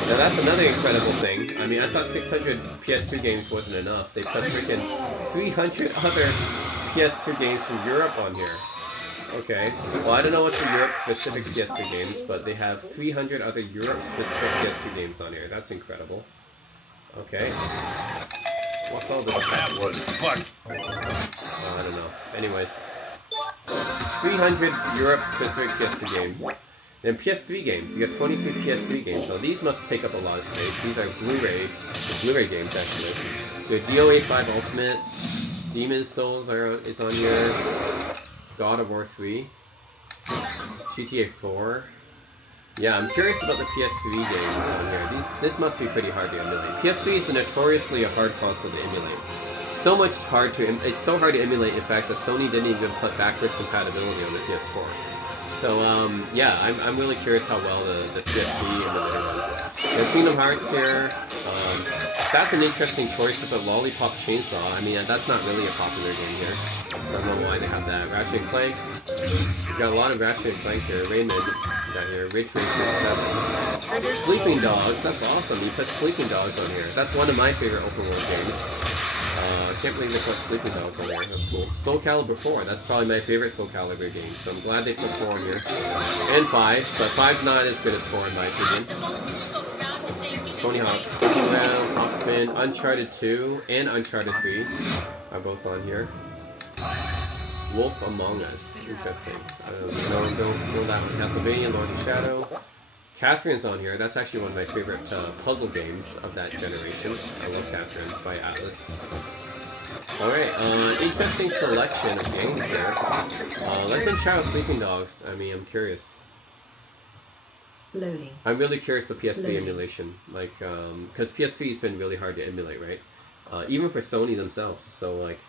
Now that's another incredible thing. I mean, I thought 600 PS2 games wasn't enough. They put freaking 300 other PS2 games from Europe on here. Okay, well I don't know what's the Europe-specific PS2 games, but they have 300 other Europe-specific PS2 games on here. That's incredible. Okay. What's all this? That was fun. I don't know. Anyways. 300 Europe-specific PS2 games. Then PS3 games. You got 23 PS3 games. Now these must take up a lot of space. These are Blu-ray games actually. So DOA 5 Ultimate, Demon's Souls is on here. God of War 3, GTA 4. Yeah, I'm curious about the PS3 games on here. This must be pretty hard to emulate. PS3 is notoriously a hard console to emulate. It's so hard to emulate, in fact, that Sony didn't even put backwards compatibility on the PS4. So yeah, I'm really curious how well the PSP emulator was. And Kingdom Hearts here. That's an interesting choice to put Lollipop Chainsaw. I mean, that's not really a popular game here, so I don't know why they have that. Ratchet and Clank. We've got a lot of Ratchet and Clank here. Raymond got here. Ridge Racer 7. Sleeping Dogs. That's awesome. You put Sleeping Dogs on here. That's one of my favorite open world games. I can't believe they put Sleeping Dogs on there. That's cool. Soul Calibur 4. That's probably my favorite Soul Calibur game. So I'm glad they put 4 on here. And 5. But 5's not as good as 4 in my opinion. Tony Hawk's Spinning Around, Top Spin, Uncharted 2, and Uncharted 3 are both on here. Wolf Among Us. Interesting. I don't know that one. Castlevania, Lord of Shadow. Catherine's on here. That's actually one of my favorite puzzle games of that generation. I love Catherine's by Atlas. Alright, interesting selection of games here. Let's then try out Sleeping Dogs. I mean, I'm curious. Loading. I'm really curious the PS3 Loading. emulation. Like, because PS3 has been really hard to emulate, right? Even for Sony themselves. So, like,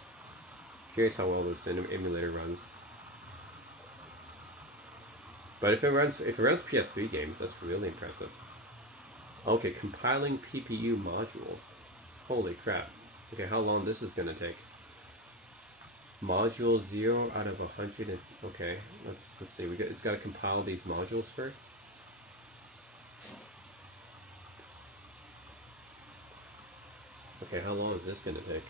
curious how well this emulator runs. But if it runs PS3 games, that's really impressive. Okay, compiling PPU modules. Holy crap. Okay, how long this is gonna take? Module 0 out of 100. Okay, let's see. It's got to compile these modules first. Okay, how long is this gonna take?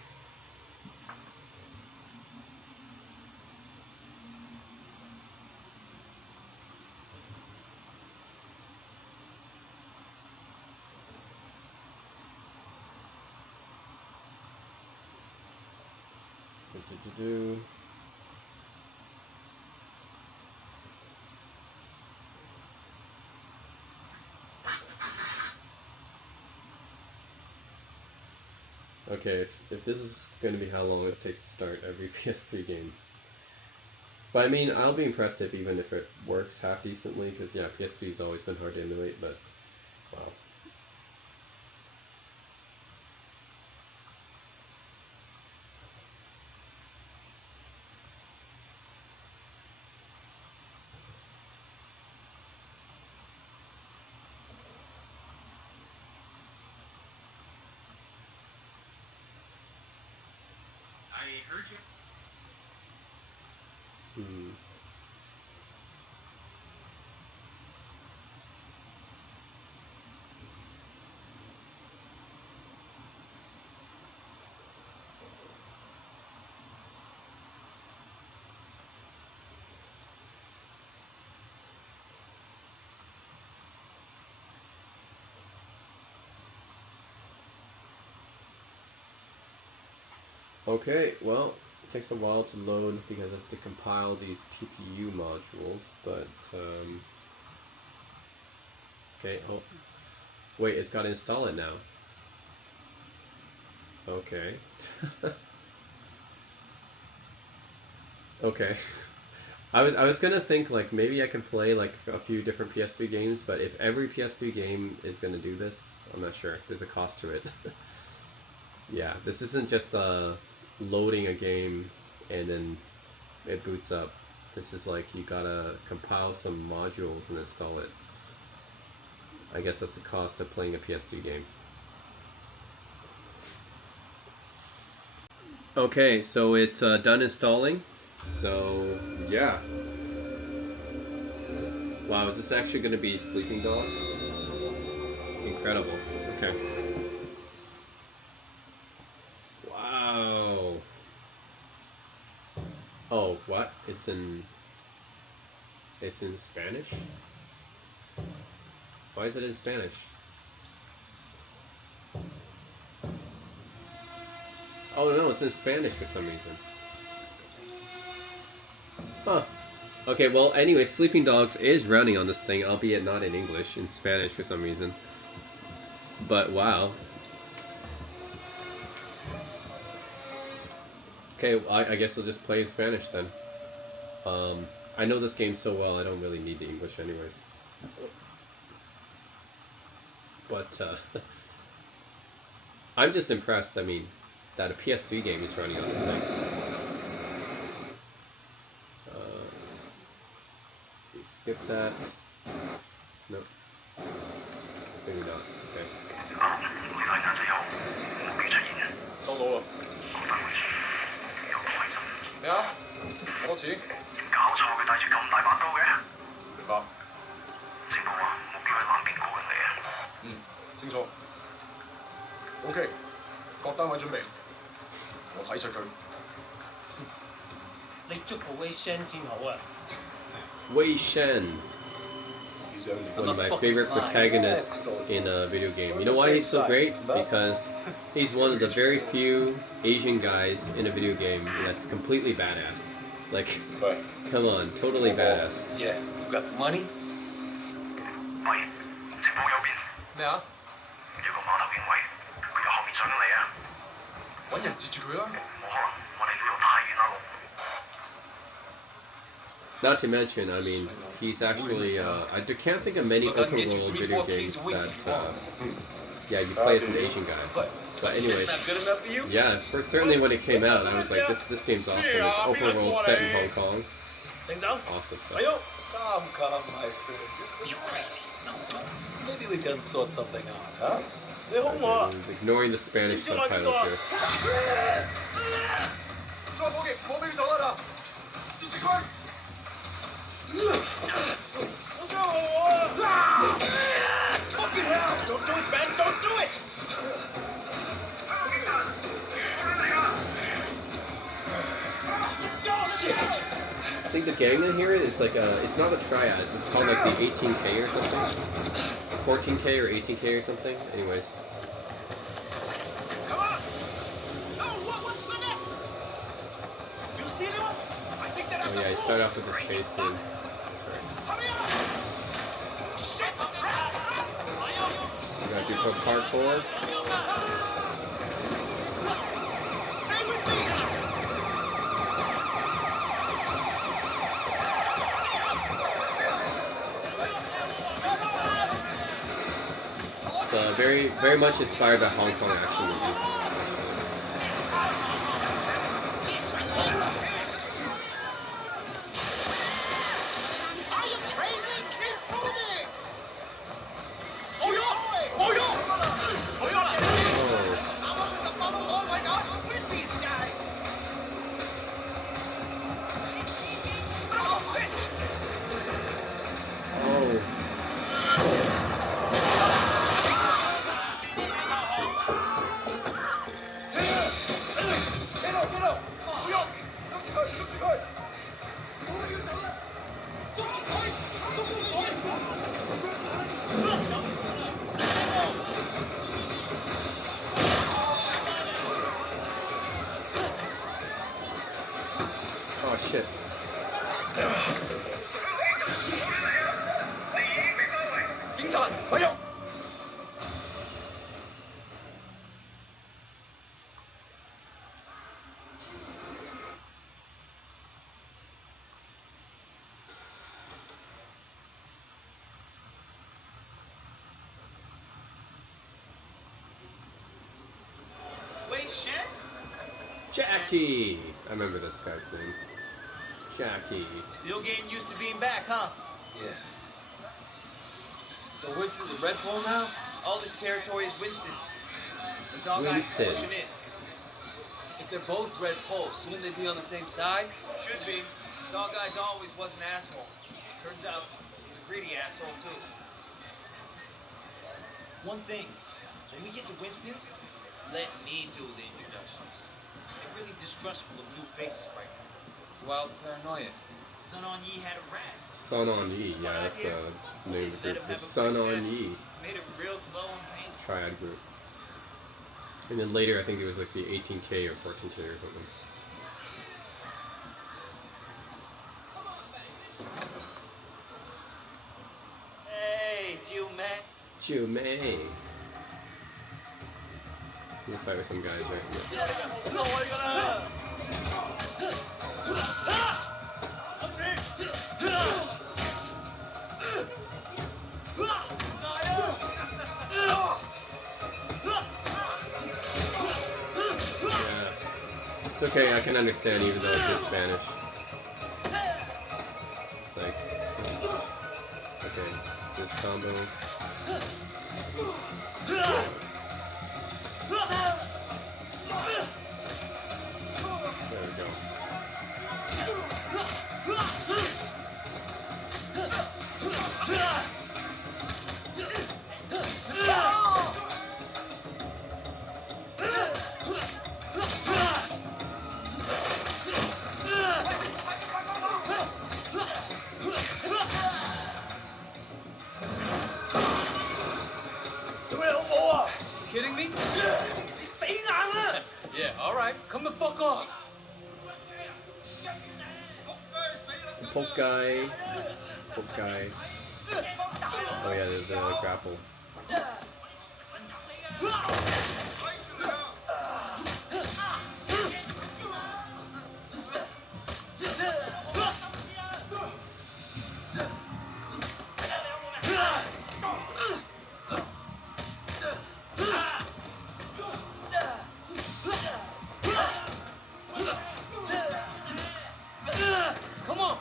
Okay, if this is going to be how long it takes to start every PS3 game. But I mean, I'll be impressed even if it works half decently, because yeah, PS3's always been hard to emulate, but wow. I heard you. Hmm. Okay, well, it takes a while to load because it has to compile these PPU modules, but, okay, oh, wait, it's got to install it now. Okay. Okay. I was gonna think, like, maybe I can play, like, a few different PS3 games, but if every PS3 game is gonna do this, I'm not sure. There's a cost to it. Yeah, this isn't just, loading a game and then it boots up. This is like you gotta compile some modules and install it. I guess that's the cost of playing a PS3 game. Okay, so it's done installing. So yeah. Wow, is this actually going to be Sleeping Dogs? Incredible. Okay. Wow. Oh, what? It's in Spanish? Why is it in Spanish? Oh no, it's in Spanish for some reason. Huh. Okay, well, anyway, Sleeping Dogs is running on this thing, albeit not in English, in Spanish for some reason. But wow. Okay, well, I guess I'll just play in Spanish then. I know this game so well, I don't really need the English anyways. But, I'm just impressed, I mean, that a PS3 game is running on this thing. that. Nope. Maybe not. Okay. 回大家之後，目標出現嘅，收到啦。覺得好似有個開心。咩啊？好多錢？搞錯佢帶住咁大把刀嘅，明白。情報話目標喺南邊過緊嚟啊！清楚。OK，各單位準備，我睇實佢。你捉個 Wei Shen 先好啊！ Wei Shen, He's only one of my favorite protagonists in a video game. You know why he's so great? Because he's one of the very few Asian guys in a video game that's completely badass. Like, Right. come on, totally badass. Yeah, you got the money? 喂，情報有變，咩啊？有個碼頭警衛，佢由後面上緊嚟啊！揾人截住佢啦！冇可能，我哋呢度太遠啦路。 Not to mention, I mean, he's actually, I can't think of many open world video games that, yeah, you play as an Asian guy. But anyways, Not good enough for you? yeah, certainly when it came out, I was like, this game's awesome. It's open world set in Hong Kong. 領走！ Awesome stuff. 哎呦！ Come, my friend. You crazy? No, don't. Maybe we can sort something out, huh? 你兇我啊！ Ignoring the Spanish subtitles here. 再伙計，我俾佢走啦！截住佢！好傷我啊！Fucking hell! Don't do it, man! Don't do it! I think the gang in here is like it's not the triads, it's called like the 18K or something. 14K or 18K or something. Anyways. Come on! Oh, what's the next? You see them? I think that Oh yeah, you start off with this face scene. Hurry up! Shit! You gotta do some parkour. Stay with me! It's very much inspired by Hong Kong action movies. Are you crazy? Keep moving! Oh yeah! Oh yeah! Oh yeah! Oh, I'm up in the bubble. Oh my God! What's with these guys? Son of a bitch! oh. Oh shit. Wait, shit! Jackie! I remember this guy's name. Jackie. Still getting used to being back, huh? Yeah. So Winston's a red pole now? All this territory is Winston's. The dog guys Winston. pushing in. If they're both red poles, shouldn't they be on the same side? Should be. Dog guys always was an asshole. Turns out he's a greedy asshole too. One thing, when we get to Winston's, let me do the introductions. They're really distrustful of new faces right now. Wild paranoia. Sun On Yi had a rat. Sun On Yi, yeah, that's the name of the group. The Sun On Yi Made it real slow and painful. triad group. And then later, I think it was like the 18K or 14K or something. Hey, Jiu Man. Jiu Mei. We'll fight with some guys right here. No, what are you gonna... Yeah. It's okay, I can understand even though it's in Spanish. It's like... kidding me? Yeah, alright. Come the fuck on. Poke guy. Poke guy. Oh yeah, the grapple. Come on.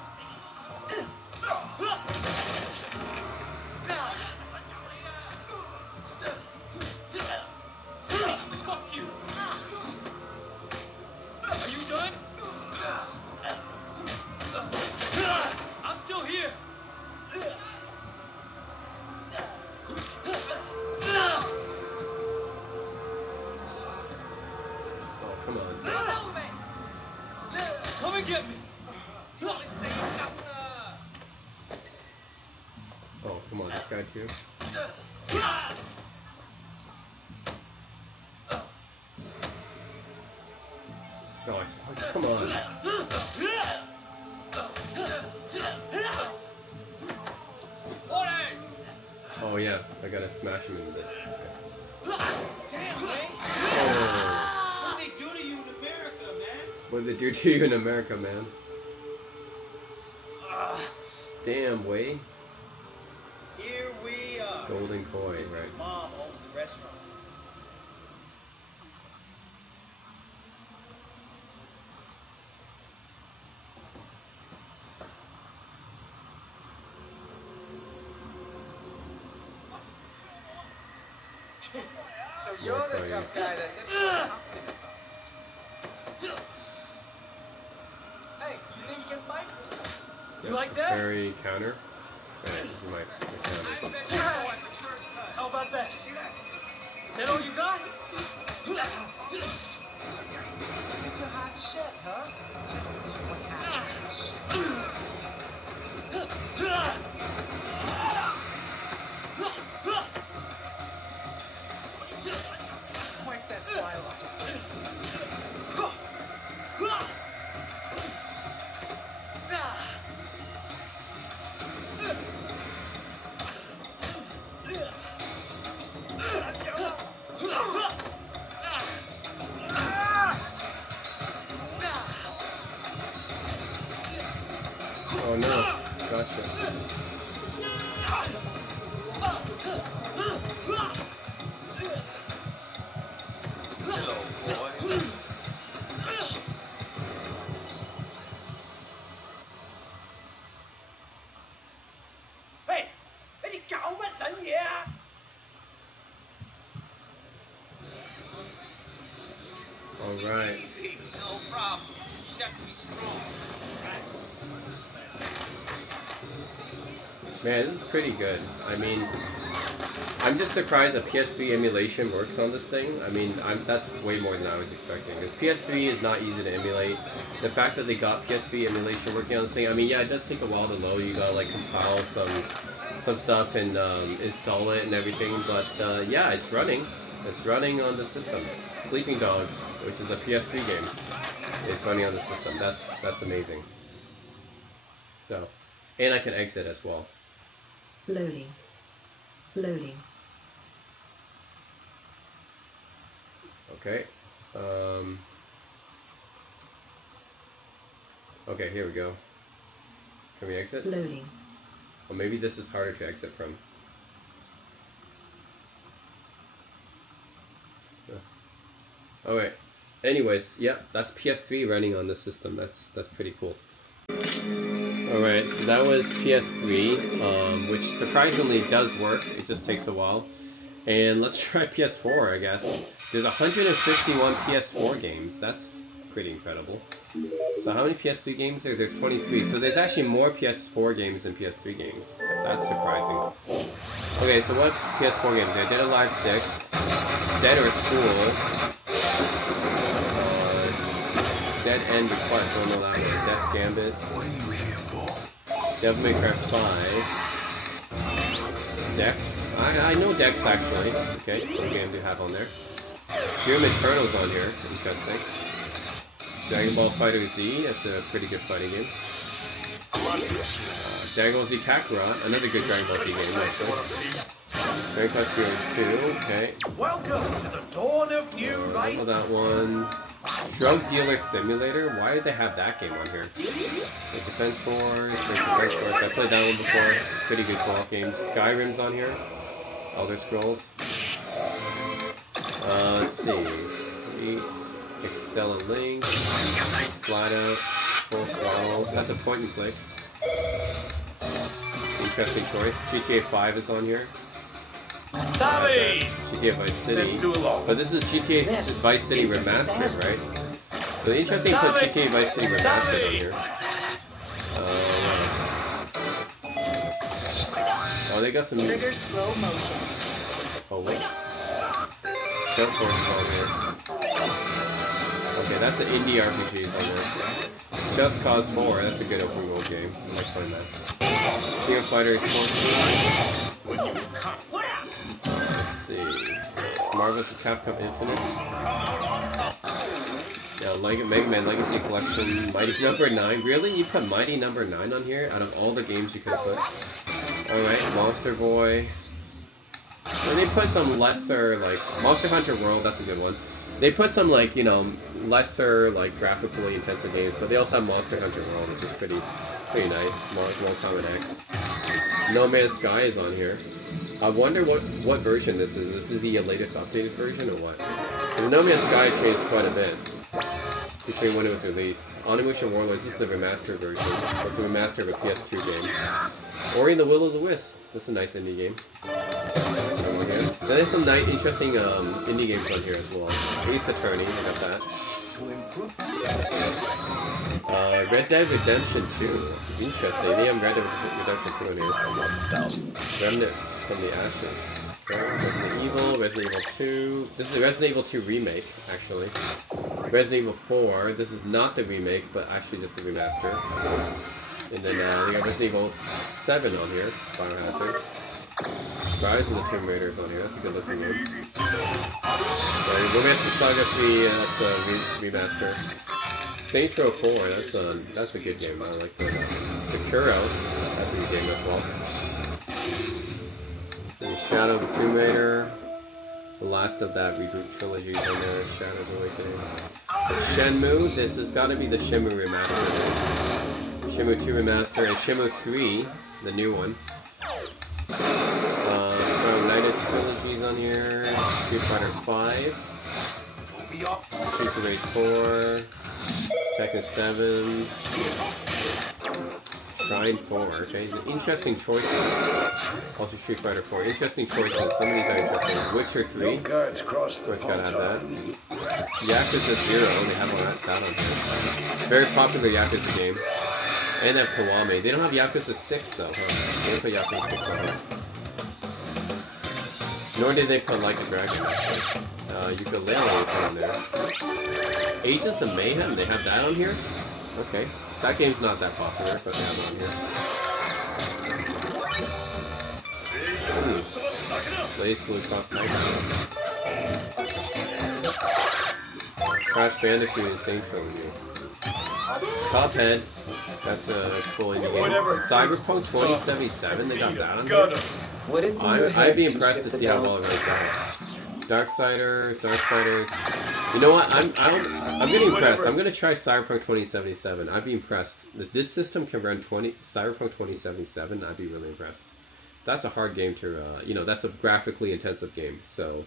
Fuck you. Are you done? I'm still here. Oh, come on. Come and get me. Oh, come on, this guy too. Oh, come on. Oh yeah, I gotta smash him into this. Okay. Damn, man. Oh, What did they do to you in America, man? what did they do to you in America, man? Damn, Way. Here we are. Golden Koi, His right? mom owns the restaurant. So you're More the fighting. tough guy that's everyone's talking about. Hey, you think you can fight? You like that? Parry counter. Alright, this is my counter. I bet you know what the first time. How about that? See that? That all you got? You think you're hot shit, huh? Let's see what happens. Wipe that smile off your face. Oh no, gotcha. Hey,你搞乜撚嘢啊？ Alright. Easy, no problem. You just have to be strong. Man, this is pretty good. I mean, I'm just surprised that PS3 emulation works on this thing. I mean, that's way more than I was expecting. Because PS3 is not easy to emulate. The fact that they got PS3 emulation working on this thing, I mean, yeah, it does take a while to load. You gotta like compile some stuff and install it and everything. But yeah, it's running. It's running on the system. Sleeping Dogs, which is a PS3 game, is running on the system. That's amazing. So, and I can exit as well. Loading. Loading. Okay. Okay, here we go. Can we exit? Loading. Or maybe this is harder to exit from. Alright. Anyways, yeah, that's PS3 running on the system. That's pretty cool. Alright, so that was PS3, which surprisingly does work. It just takes a while. And let's try PS4, I guess. There's 151 PS4 games. That's pretty incredible. So how many PS3 games are there? There's 23. So there's actually more PS4 games than PS3 games. That's surprising. Okay, so what PS4 games? There? Dead or Alive 6, Dead or School, Dead End Request, I don't know that one. Death's Gambit. What are you here for? Devil May Cry 5. Dex. I know Dex actually. Okay, what game do you have on there? Doom Eternal's on here. Interesting. Dragon Ball Fighter Z, that's a pretty good fighting game. Dragon Ball Z Kakarot, another good Dragon Ball Z game actually. Dragon Quest Heroes 2, okay. Welcome to the dawn of new light. That one. Drug Dealer Simulator, why did they have that game on here? Like Defense Force, I played that one before. Pretty good co-op game. Skyrim's on here. Elder Scrolls. Let's see. Extella Link. Flat Out. Full Throttle. That's a point and click. Interesting choice. GTA 5 is on here. GTA Vice City. But this is GTA Vice City Remastered, right? So interesting to put GTA Vice City Remastered on here. Oh, they got some... Trigger slow motion. Oh, wait. Jump Force is on here. Okay, that's the indie RPG on there. Just Cause 4, that's a good open world game. I like playing that. King of Fighters 14. Let's see. Marvel vs. Capcom Infinite. Yeah, Mega Man Legacy Collection. Mighty Number 9. Really? You put Mighty Number 9 on here out of all the games you could have put? Alright, Monster Boy. And they put some lesser, like, Monster Hunter World, that's a good one. They put some, like, you know, lesser, like, graphically intensive games, but they also have Monster Hunter World, which is pretty nice. Mortal Kombat X. No Man's Sky is on here. I wonder what version this is. This is the latest updated version or what? The No Man's Sky changed quite a bit between when it was released. Onimusha Warlords, this is the remastered version. It's a remaster of a PS2 game. Ori and the Will of the Wisp. This is a nice indie game. There's some nice, interesting indie games on here as well. Ace Attorney, I got that. Red Dead Redemption 2. Interesting. They have Red Dead Redemption 2 in here. Remnant from the Ashes. Resident Evil 2. This is a Resident Evil 2 remake, actually. Resident Evil 4. This is not the remake, but actually just the remaster. And then we got Resident Evil 7 on here. Biohazard. Rise of the Tomb Raiders on here. That's a good looking game. Romancing Saga 3. That's a remaster. Saints Row 4. That's a good game. I like that. Sekiro. That's a good game as well. Shadow of the Tomb Raider. The last of that reboot trilogy is on there. Shadows Awakening. Shenmue. This has got to be the Shenmue remaster. Shenmue 2 remaster and Shenmue 3, the new one. Star United trilogies on here. Street Fighter 5. Streets of Rage 4. Tekken 7. Shrine 4. Okay, interesting choices. Also Street Fighter 4. Interesting choices. Some of these are interesting. Witcher 3. Of course, gotta have that. Yakuza 0. They have that on here. Very popular Yakuza game. And they have Kiwami. They don't have Yakuza 6 though, huh? They don't put Yakuza 6 on here. Nor did they put Like a Dragon, actually. Ukulele they put on there. Agents of Mayhem, they have that on here? Okay. That game's not that popular, but they have it on here. Ooh. Blaze Blue Cross Tiger. Crash Bandicoot and Saints Row Review. Cuphead. That's a cool indie game. Cyberpunk 2077, they got that on there. What is I'd be impressed to see how well it runs out. Darksiders. You know what? I'm getting impressed. I'm gonna try Cyberpunk 2077. I'd be impressed that this system can run Cyberpunk 2077. I'd be really impressed. That's a hard game to, that's a graphically intensive game. So,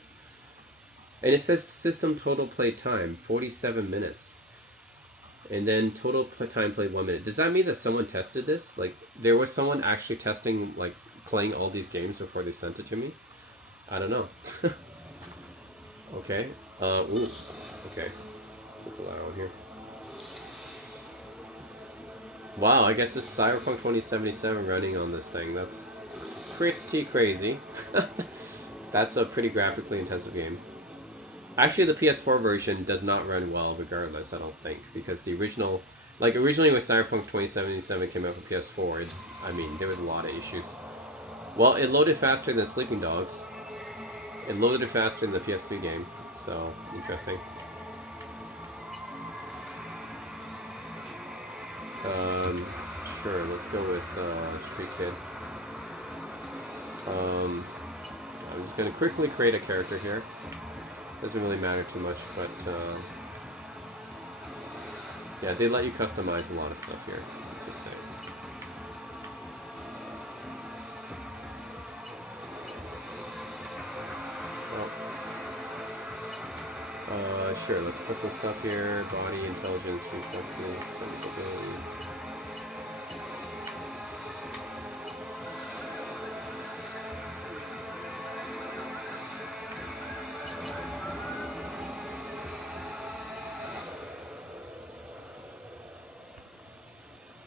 and it says system total play time 47 minutes. And then total time played 1 minute. Does that mean that someone tested this? Like, there was someone actually testing, like, playing all these games before they sent it to me? I don't know. Okay. Ooh. Okay. We'll put that on here. Wow, I guess this is Cyberpunk 2077 running on this thing. That's pretty crazy. That's a pretty graphically intensive game. Actually, the PS4 version does not run well regardless, I don't think, because the original, originally when Cyberpunk 2077 came out for PS4, there was a lot of issues. Well, it loaded faster than Sleeping Dogs. It loaded faster than the PS3 game, so interesting. Sure, let's go with Street Kid. I'm just gonna quickly create a character here. Doesn't really matter too much, but yeah, they let you customize a lot of stuff here. Just saying. Sure, let's put some stuff here. Body, intelligence, reflexes, technical ability.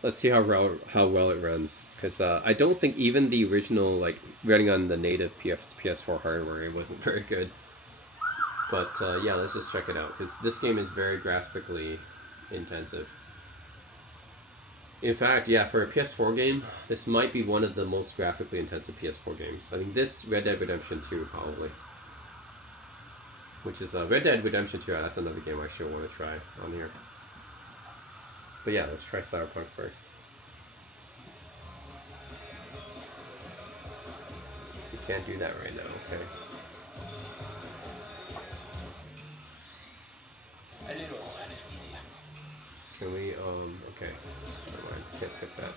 Let's see how well it runs, because I don't think even the original, like, running on the native PS4 hardware, it wasn't very good. But yeah, let's just check it out, because this game is very graphically intensive. In fact, yeah, for a PS4 game, this might be one of the most graphically intensive PS4 games. I mean, this, Red Dead Redemption 2, probably. Which is Red Dead Redemption 2, that's another game I sure want to try on here. But yeah, let's try Cyberpunk first. You can't do that right now, okay. A little anesthesia. Can we, okay. Never mind, can't skip that.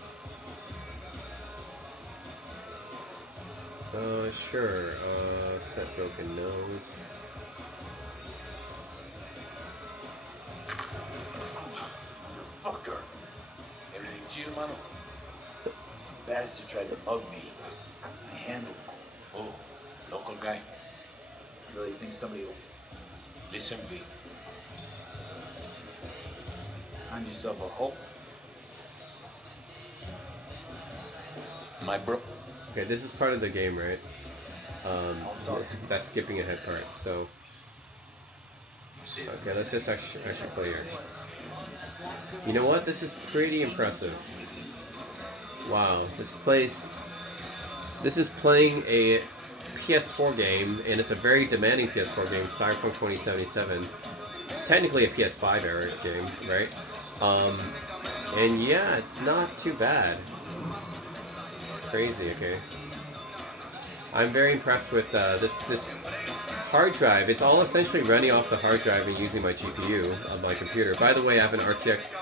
Sure, set broken nose. Fucker. Everything chill, mano? Some bastard tried to mug me. I handled him. Oh, local guy. You really think somebody will Listen, V. find yourself a hope? My bro. Okay, this is part of the game, right? That's skipping ahead part, so... Okay, let's just actually play here. You know what? This is pretty impressive. Wow, this is playing a PS4 game, and it's a very demanding PS4 game, Cyberpunk 2077. Technically a PS5 era game, right? And yeah, it's not too bad. Crazy, okay. I'm very impressed with this hard drive. It's all essentially running off the hard drive and using my GPU of my computer. By the way, I have an RTX,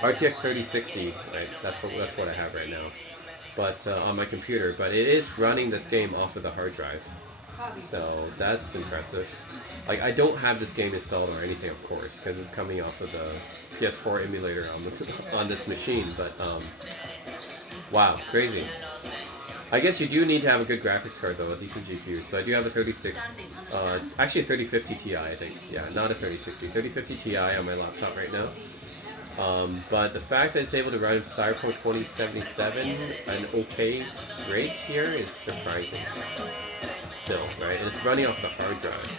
RTX 3060, right? That's what I have right now. But on my computer, but it is running this game off of the hard drive. So that's impressive. Like, I don't have this game installed or anything, of course, because it's coming off of the PS4 emulator on this machine, but wow, crazy. I guess you do need to have a good graphics card, though, a decent GPU. So I do have a 36, actually a 3050 Ti, I think. Yeah, not a 3060, 3050 Ti on my laptop right now. But the fact that it's able to run Cyberpunk 2077 an okay rate here is surprising. Still, right? And it's running off the hard drive.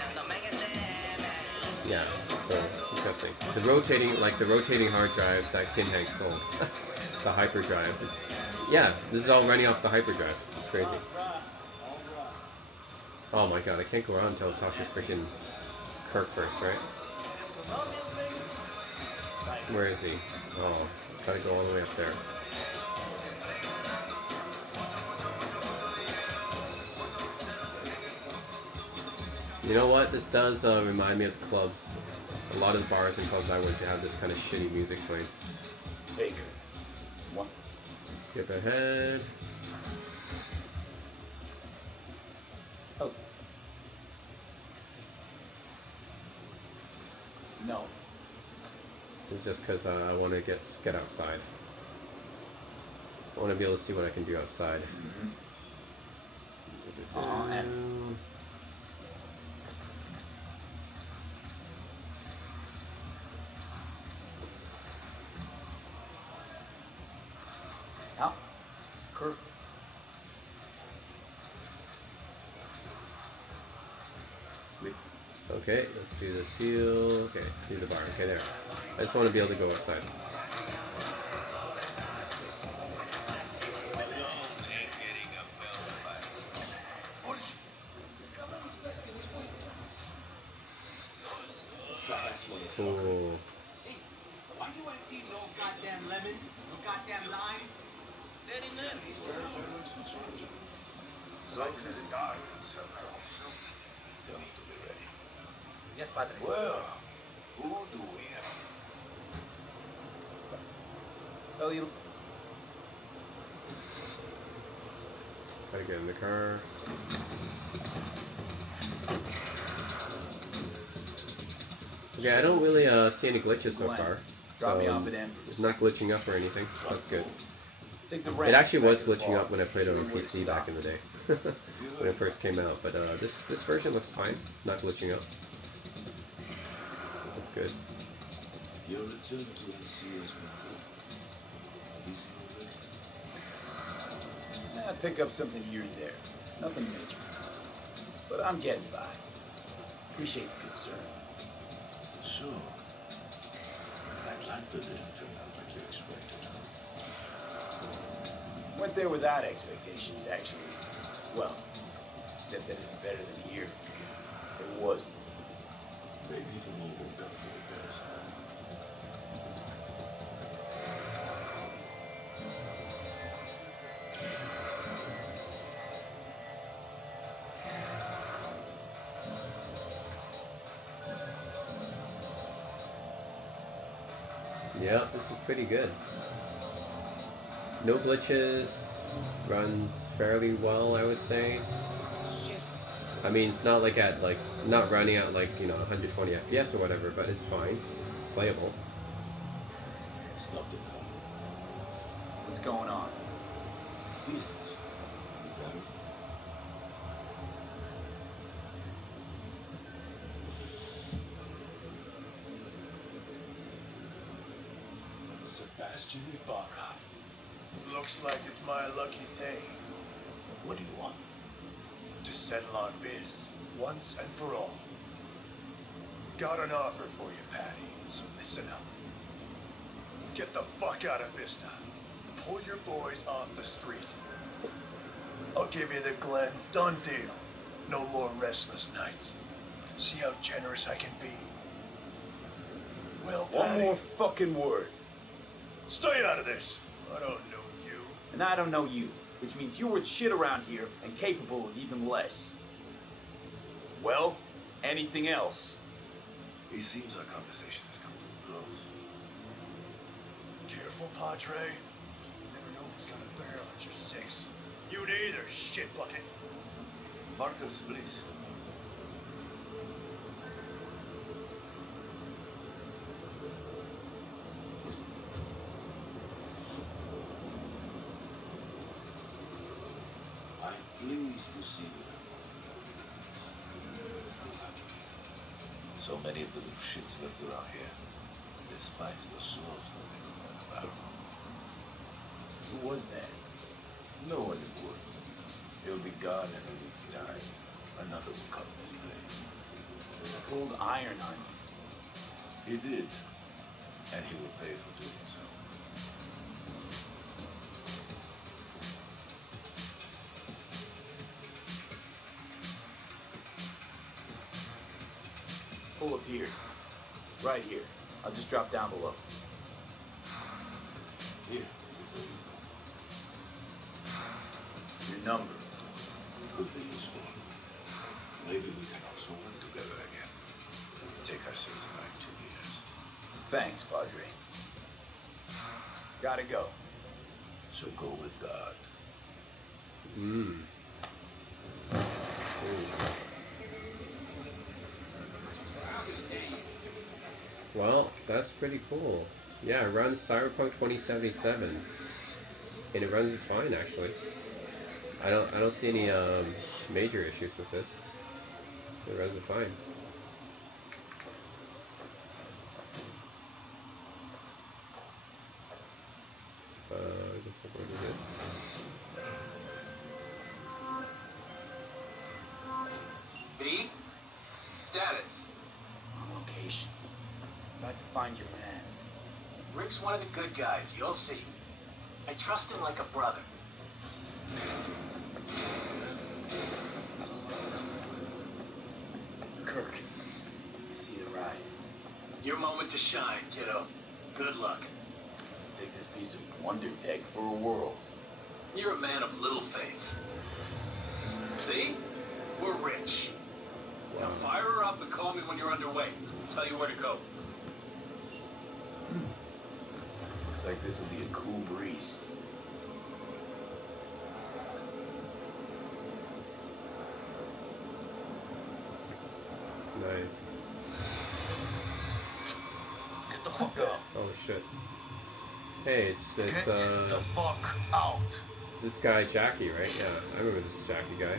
Yeah, so interesting. The rotating hard drive that Kinhank sold, the hyperdrive. Yeah, this is all running off the hyperdrive. It's crazy. Oh my god, I can't go around until I talk to freaking Kirk first, right? Where is he? Oh, gotta go all the way up there. You know what? This does remind me of the clubs. A lot of the bars and clubs I went to have this kind of shitty music playing. Baker. What? Skip ahead. Oh. No. It's just because I want to get outside. I want to be able to see what I can do outside. And now, Kirk. Sweet. Okay, let's do this deal. Okay, do the bar. Okay, there. I just want to be able to go outside. Cool. Hey, why do you want to eat no goddamn lemon? No goddamn lime? Let him in. He's for sure. Something to die somehow. Tell me to be ready. Yes, Padre. Well, who do we have? Tell you. Gotta get in the car. Okay, I don't really see any glitches so far. Drop me So off at Embers. it's not glitching up or anything. So that's good. Take the It ramp actually was back to the glitching bar. up when I played it on Where PC it back in the day. When it first came out. But this version looks fine. It's not glitching up. That's good. Your return to NC has been good. Busy already? Pick up something here and there. Nothing major. But I'm getting by. Appreciate the concern. So, Atlanta didn't turn out like you expected. Went there without expectations, actually. Well, except that it's better than here. It wasn't. Maybe the all worked out for the best. Yeah, this is pretty good. No glitches, runs fairly well, I would say. Shit. I mean, it's not like not running at 120 FPS or whatever, but it's fine, playable. Stop the car. What's going on? Business. You got it? Sebastian Ibarra. Looks like it's my lucky day What do you want? to settle on biz once and for all. Got an offer for you, Patty, so listen up. Get the fuck out of Vista. Pull your boys off the street. I'll give you the Glen. Done deal. No more restless nights. See how generous I can be. Well, One Patty, more fucking word. stay out of this. I don't know you. And I don't know you, which means you're worth shit around here and capable of even less. Well, anything else? It seems our conversation has come to a close. Careful, Padre. You never know who's got a barrel at your six. You neither, shit bucket. Marcus, please. I'm pleased to see you have still happy. So many of the little shits left around here. Their spines go soft and they don't know about them. Who was that? No one important. He'll be gone in a week's time. Another will come in his place. Pulled iron on you. He did. And he will pay for doing so. Pull up here. Right here. I'll just drop down below. Here, before you go. Your number. Could be useful. Maybe we can also work together again. Take ourselves back 2 years. Thanks, Padre. Gotta go. So go with God. Well, that's pretty cool. Yeah, it runs Cyberpunk 2077, and it runs fine actually. I don't see any major issues with this. It runs it fine. I guess I'll go to this. B? Status. On location. About to find your man. Rick's one of the good guys, you'll see. I trust him like a brother. Kirk. I see the ride. moment to shine, kiddo. Good luck. Let's take this piece of wonder tech for a whirl. You're a man of little faith. See? We're rich. Now fire her up and call me when you're underway. I'll tell you where to go. Looks like this will be a cool breeze. Nice. Get the fuck out. Oh shit. Hey, it's Get the fuck out. this guy Jackie, right? Yeah, I remember this Jackie guy.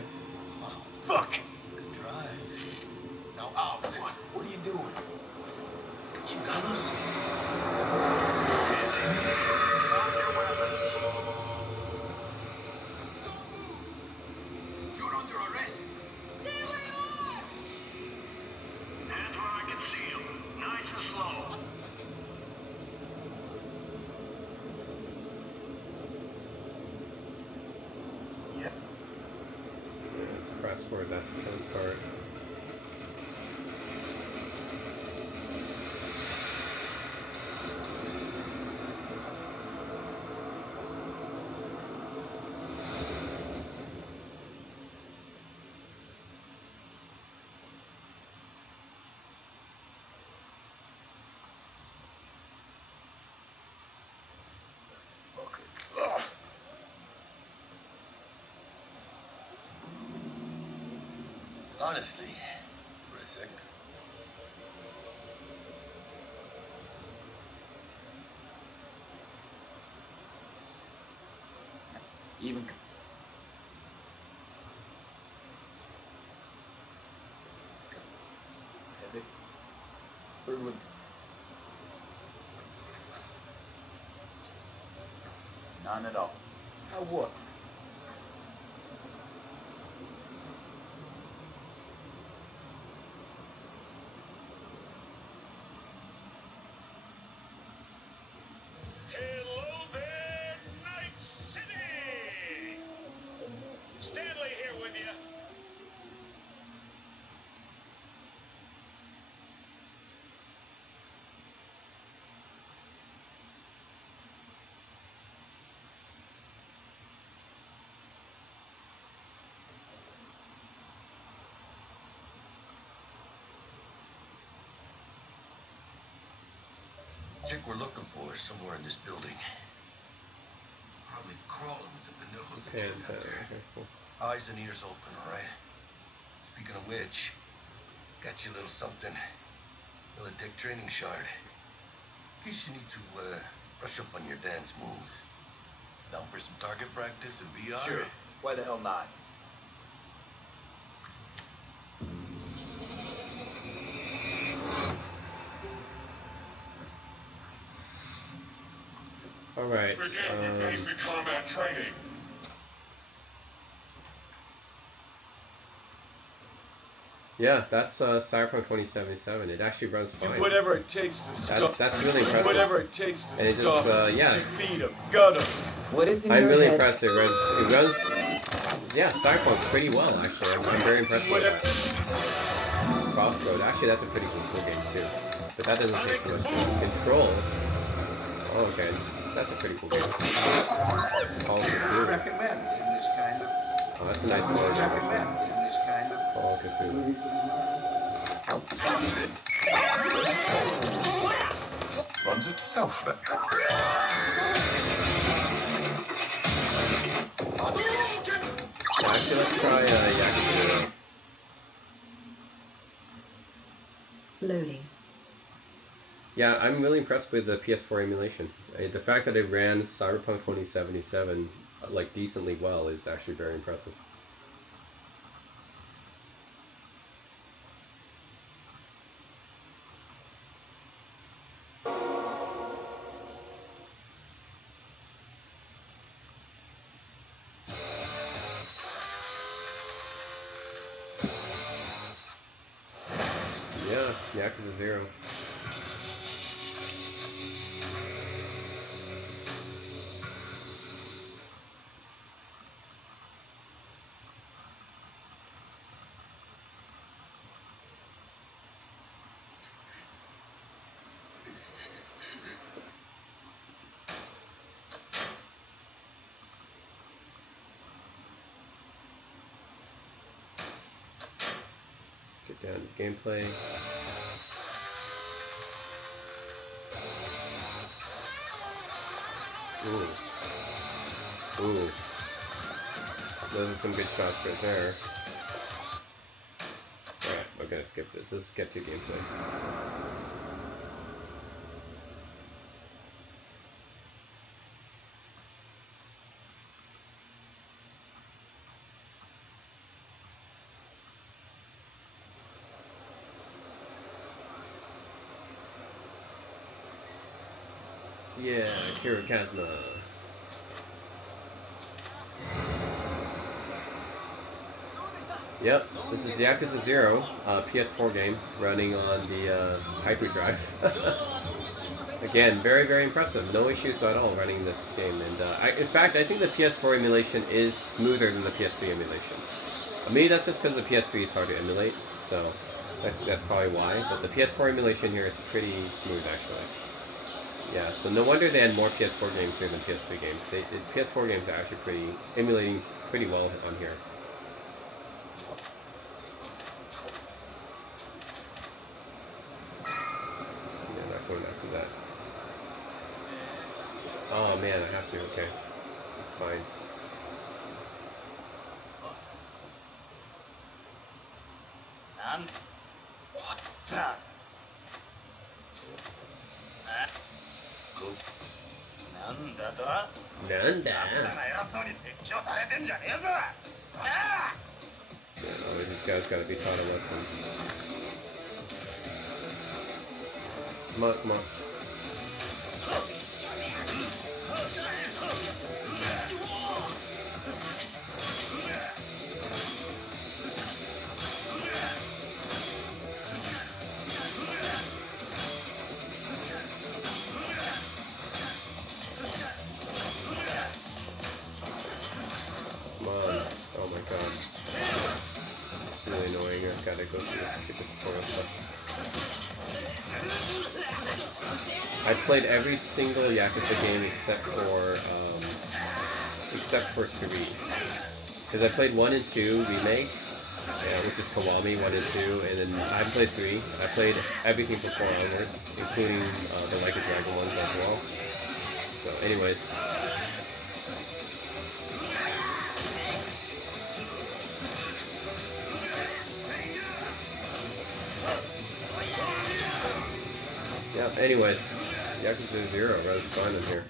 Fuck! Good drive. Now out. What are you doing? Chingados. Drop your weapons. You're under arrest. Hands where I can see them. Nice and slow. Yeah. Let's fast forward that part. Honestly, for a second. Even. Have it. Third one. None at all. Now what? Hello there, Night City! Stanley here with you. Chick we're looking for is somewhere in this building. Probably crawling with the benevolent And up there. okay, cool. Eyes and ears open, all right? Speaking of which, got you a little something. Militech training shard. In case you need to brush up on your dance moves. Down for some target practice in VR? Sure. Why the hell not? All right. Let's begin with basic combat training. Yeah, that's Cyberpunk 2077. It actually runs fine. Do whatever it takes to stop. That's really impressive. Whatever it takes to And it stop. just, yeah. Defeat him. Gut him. What is in I'm your really head? impressed. It runs, yeah, Cyberpunk pretty well actually. I'm very impressed with that. Crossroad. Actually, that's a pretty cool game too. But that doesn't take too much time. Control. Oh, okay. That's a pretty cool game. Call of Cthulhu. Recommend in this kind of. Oh, that's a nice horror game. Recommend in this kind of. Call of Cthulhu. Runs itself. Actually, let's try Yakuza. Loading. Yeah, I'm really impressed with the PS4 emulation. The fact that it ran Cyberpunk 2077 like decently well is actually very impressive. Yeah, Yakuza 0. down gameplay. Ooh. Ooh. Those are some good shots right there. Alright, we're gonna skip this. Let's get to gameplay. Yeah, Kirikazma. Yep, this is Yakuza 0, PS4 game, running on the Hyperdrive. Again, very, very impressive. No issues at all running this game. And in fact, I think the PS4 emulation is smoother than the PS3 emulation. Maybe that's just because the PS3 is hard to emulate, so that's probably why. But the PS4 emulation here is pretty smooth, actually. Yeah, so no wonder they had more PS4 games here than PS3 games. The PS4 games are actually emulating pretty well on here. Yeah, not going after that. Oh man, I have to. Okay, fine. Yeah, this guy's got to be taught a lesson. Come on, come on. Come on. Oh my god. It's really annoying. I've got to go through this stupid tutorial stuff. I played every single Yakuza game except for 3. Because I played 1 and 2 remake, which is Kiwami 1 and 2, and then I haven't played 3. I played everything from 4 onwards, including the Like a Dragon ones as well. So anyways. Yeah, anyways. Yakuza 0 runs fun in here.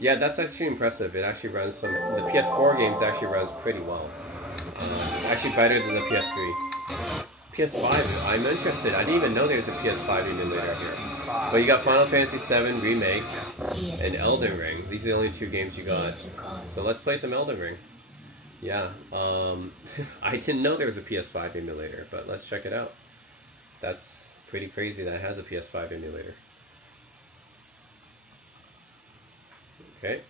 Yeah, that's actually impressive. It actually runs some... The PS4 games actually runs pretty well. Actually better than the PS3. PS5, I'm interested. I didn't even know there was a PS5 emulator here. But you got Final Fantasy VII Remake and Elden Ring. These are the only 2 games you got. So let's play some Elden Ring. Yeah, I didn't know there was a PS5 emulator, but let's check it out. That's pretty crazy that it has a PS5 emulator. Okay.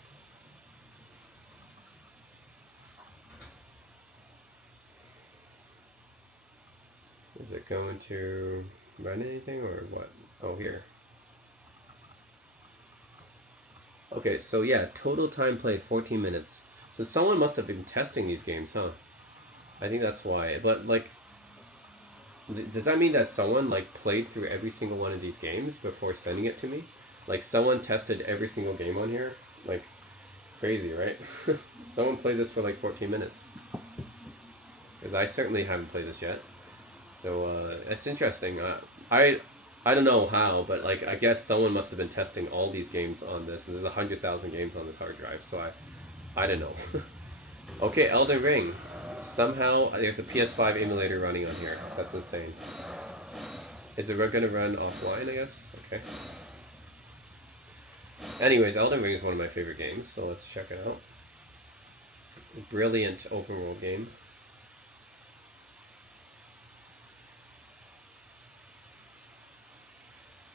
Is it going to run anything or what? Oh, here. Okay, so yeah, total time played 14 minutes. So someone must have been testing these games, huh? I think that's why. But like, does that mean that someone like played through every single one of these games before sending it to me? Like someone tested every single game on here? Like, crazy, right? Someone played this for like 14 minutes. Because I certainly haven't played this yet. So it's interesting. I don't know how, but like I guess someone must have been testing all these games on this. And there's 100,000 games on this hard drive, so I don't know. Okay, Elden Ring. Somehow there's a PS5 emulator running on here. That's insane. Is it going to run offline, I guess? Okay. Anyways, Elden Ring is one of my favorite games, so let's check it out. Brilliant open world game.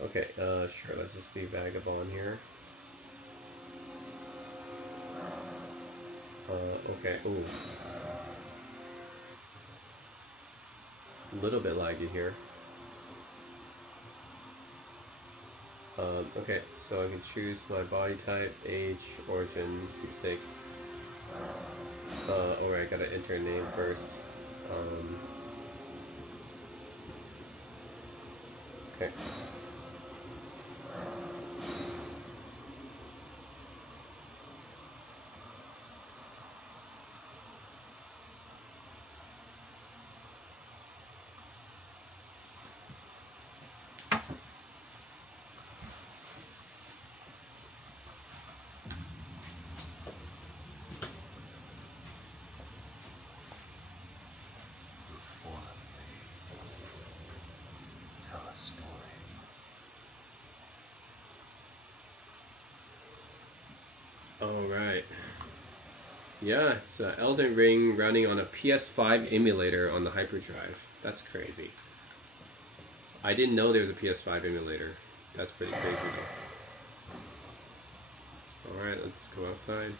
Okay, sure, let's just be Vagabond here. Okay, ooh. A little bit laggy here. Okay, so I can choose my body type, age, origin, keepsake. Alright, I gotta enter a name first. Okay. Before me, tell a story. Alright. Yeah, it's Elden Ring running on a PS5 emulator on the Hyperdrive. That's crazy. I didn't know there was a PS5 emulator. That's pretty crazy though. Alright, let's go outside.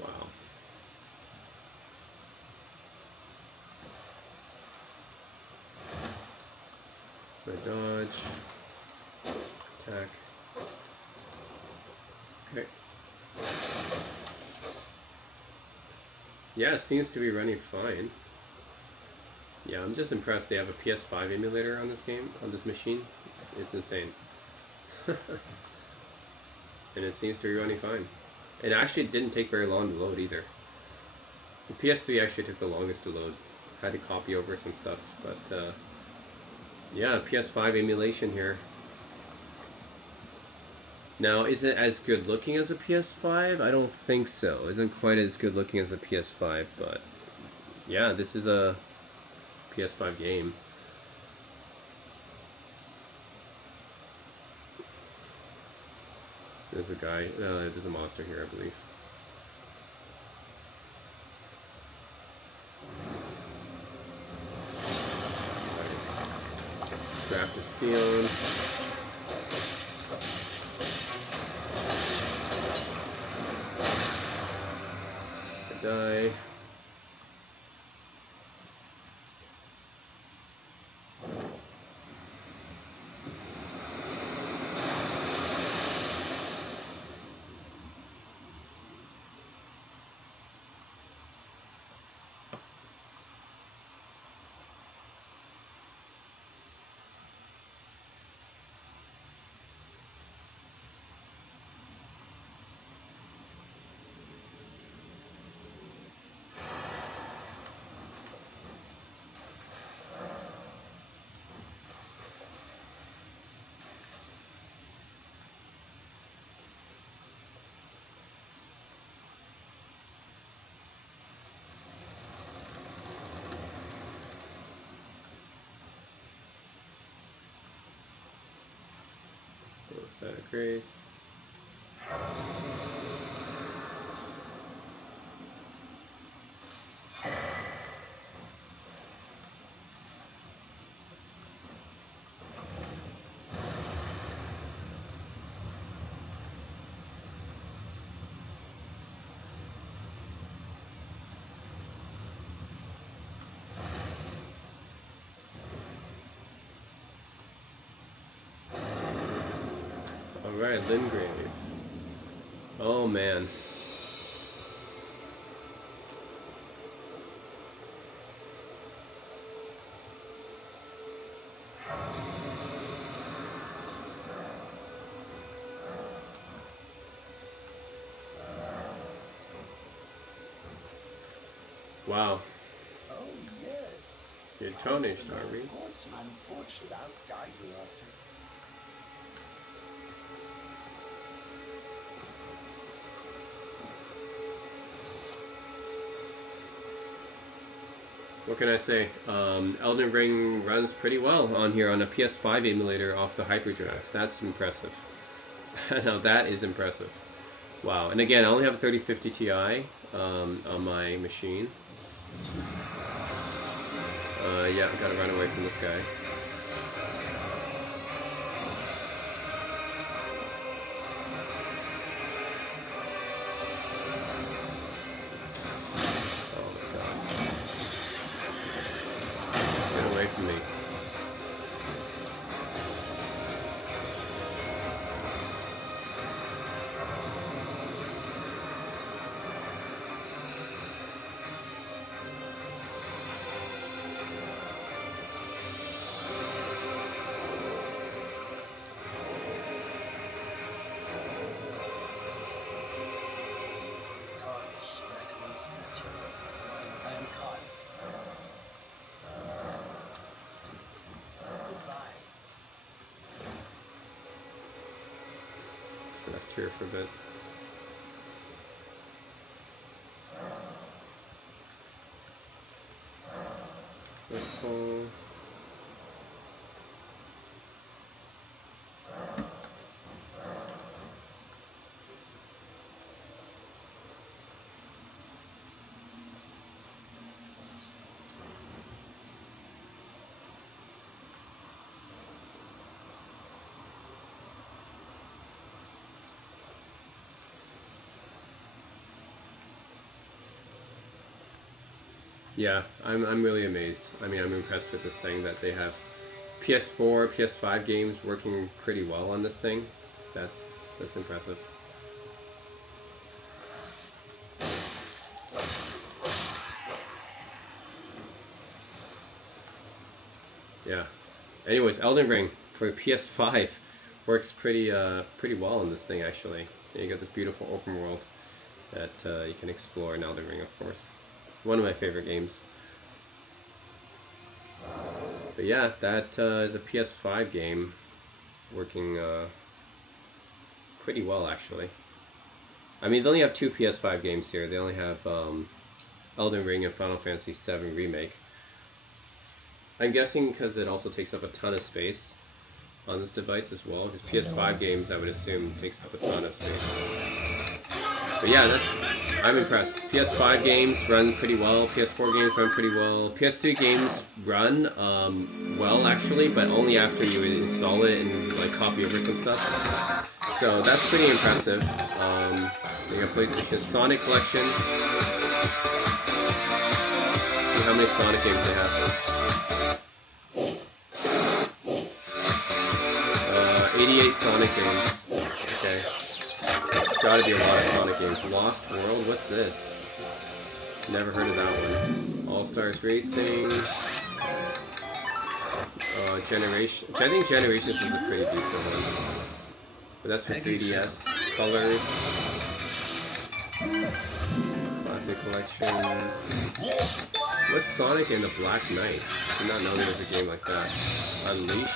Wow. So dodge. Attack. Okay. Yeah, it seems to be running fine. Yeah, I'm just impressed they have a PS5 emulator on this game, on this machine. It's insane. And it seems to be running fine. It actually didn't take very long to load either. The PS3 actually took the longest to load. Had to copy over some stuff, but yeah, PS5 emulation here. Now, is it as good looking as a PS5? I don't think so. It isn't quite as good looking as a PS5, but yeah, this is a PS5 game. There's a guy, there's a monster here, I believe. Draft a Steon. Die. Side of Grace. Alright, Lingrave. Oh man. Wow. Oh, yes. You're tarnished, are we? Of course, unfortunately, I'll guide you off. What can I say? Elden Ring runs pretty well on here on a PS5 emulator off the Hyperdrive. That's impressive. Now that is impressive. Wow. And again, I only have a 3050 Ti on my machine. Yeah, I gotta run away from this guy. here for a bit. Yeah, I'm really amazed. I mean, I'm impressed with this thing that they have PS4, PS5 games working pretty well on this thing. That's impressive. Yeah. Anyways, Elden Ring for PS5 works pretty well on this thing actually. You got this beautiful open world that you can explore in Elden Ring, of course. One of my favorite games. But yeah, that is a PS5 game working pretty well actually. I mean, they only have 2 PS5 games here. They only have Elden Ring and Final Fantasy VII Remake. I'm guessing because it also takes up a ton of space on this device as well. Because PS5 games, I would assume, takes up a ton of space. But yeah, I'm impressed. PS5 games run pretty well. PS4 games run pretty well. PS3 games run well actually, but only after you install it and like copy over some stuff. So that's pretty impressive. They got PlayStation Sonic Collection. See how many Sonic games they have. 88 Sonic games. Okay. There's gotta be a lot of Sonic games. Lost World? What's this? Never heard of that one. All Stars Racing. Generation. I think Generations is a pretty decent one. But that's for 3DS. Colors. Classic Collection. What's Sonic and the Black Knight? I did not know there was a game like that. Unleashed.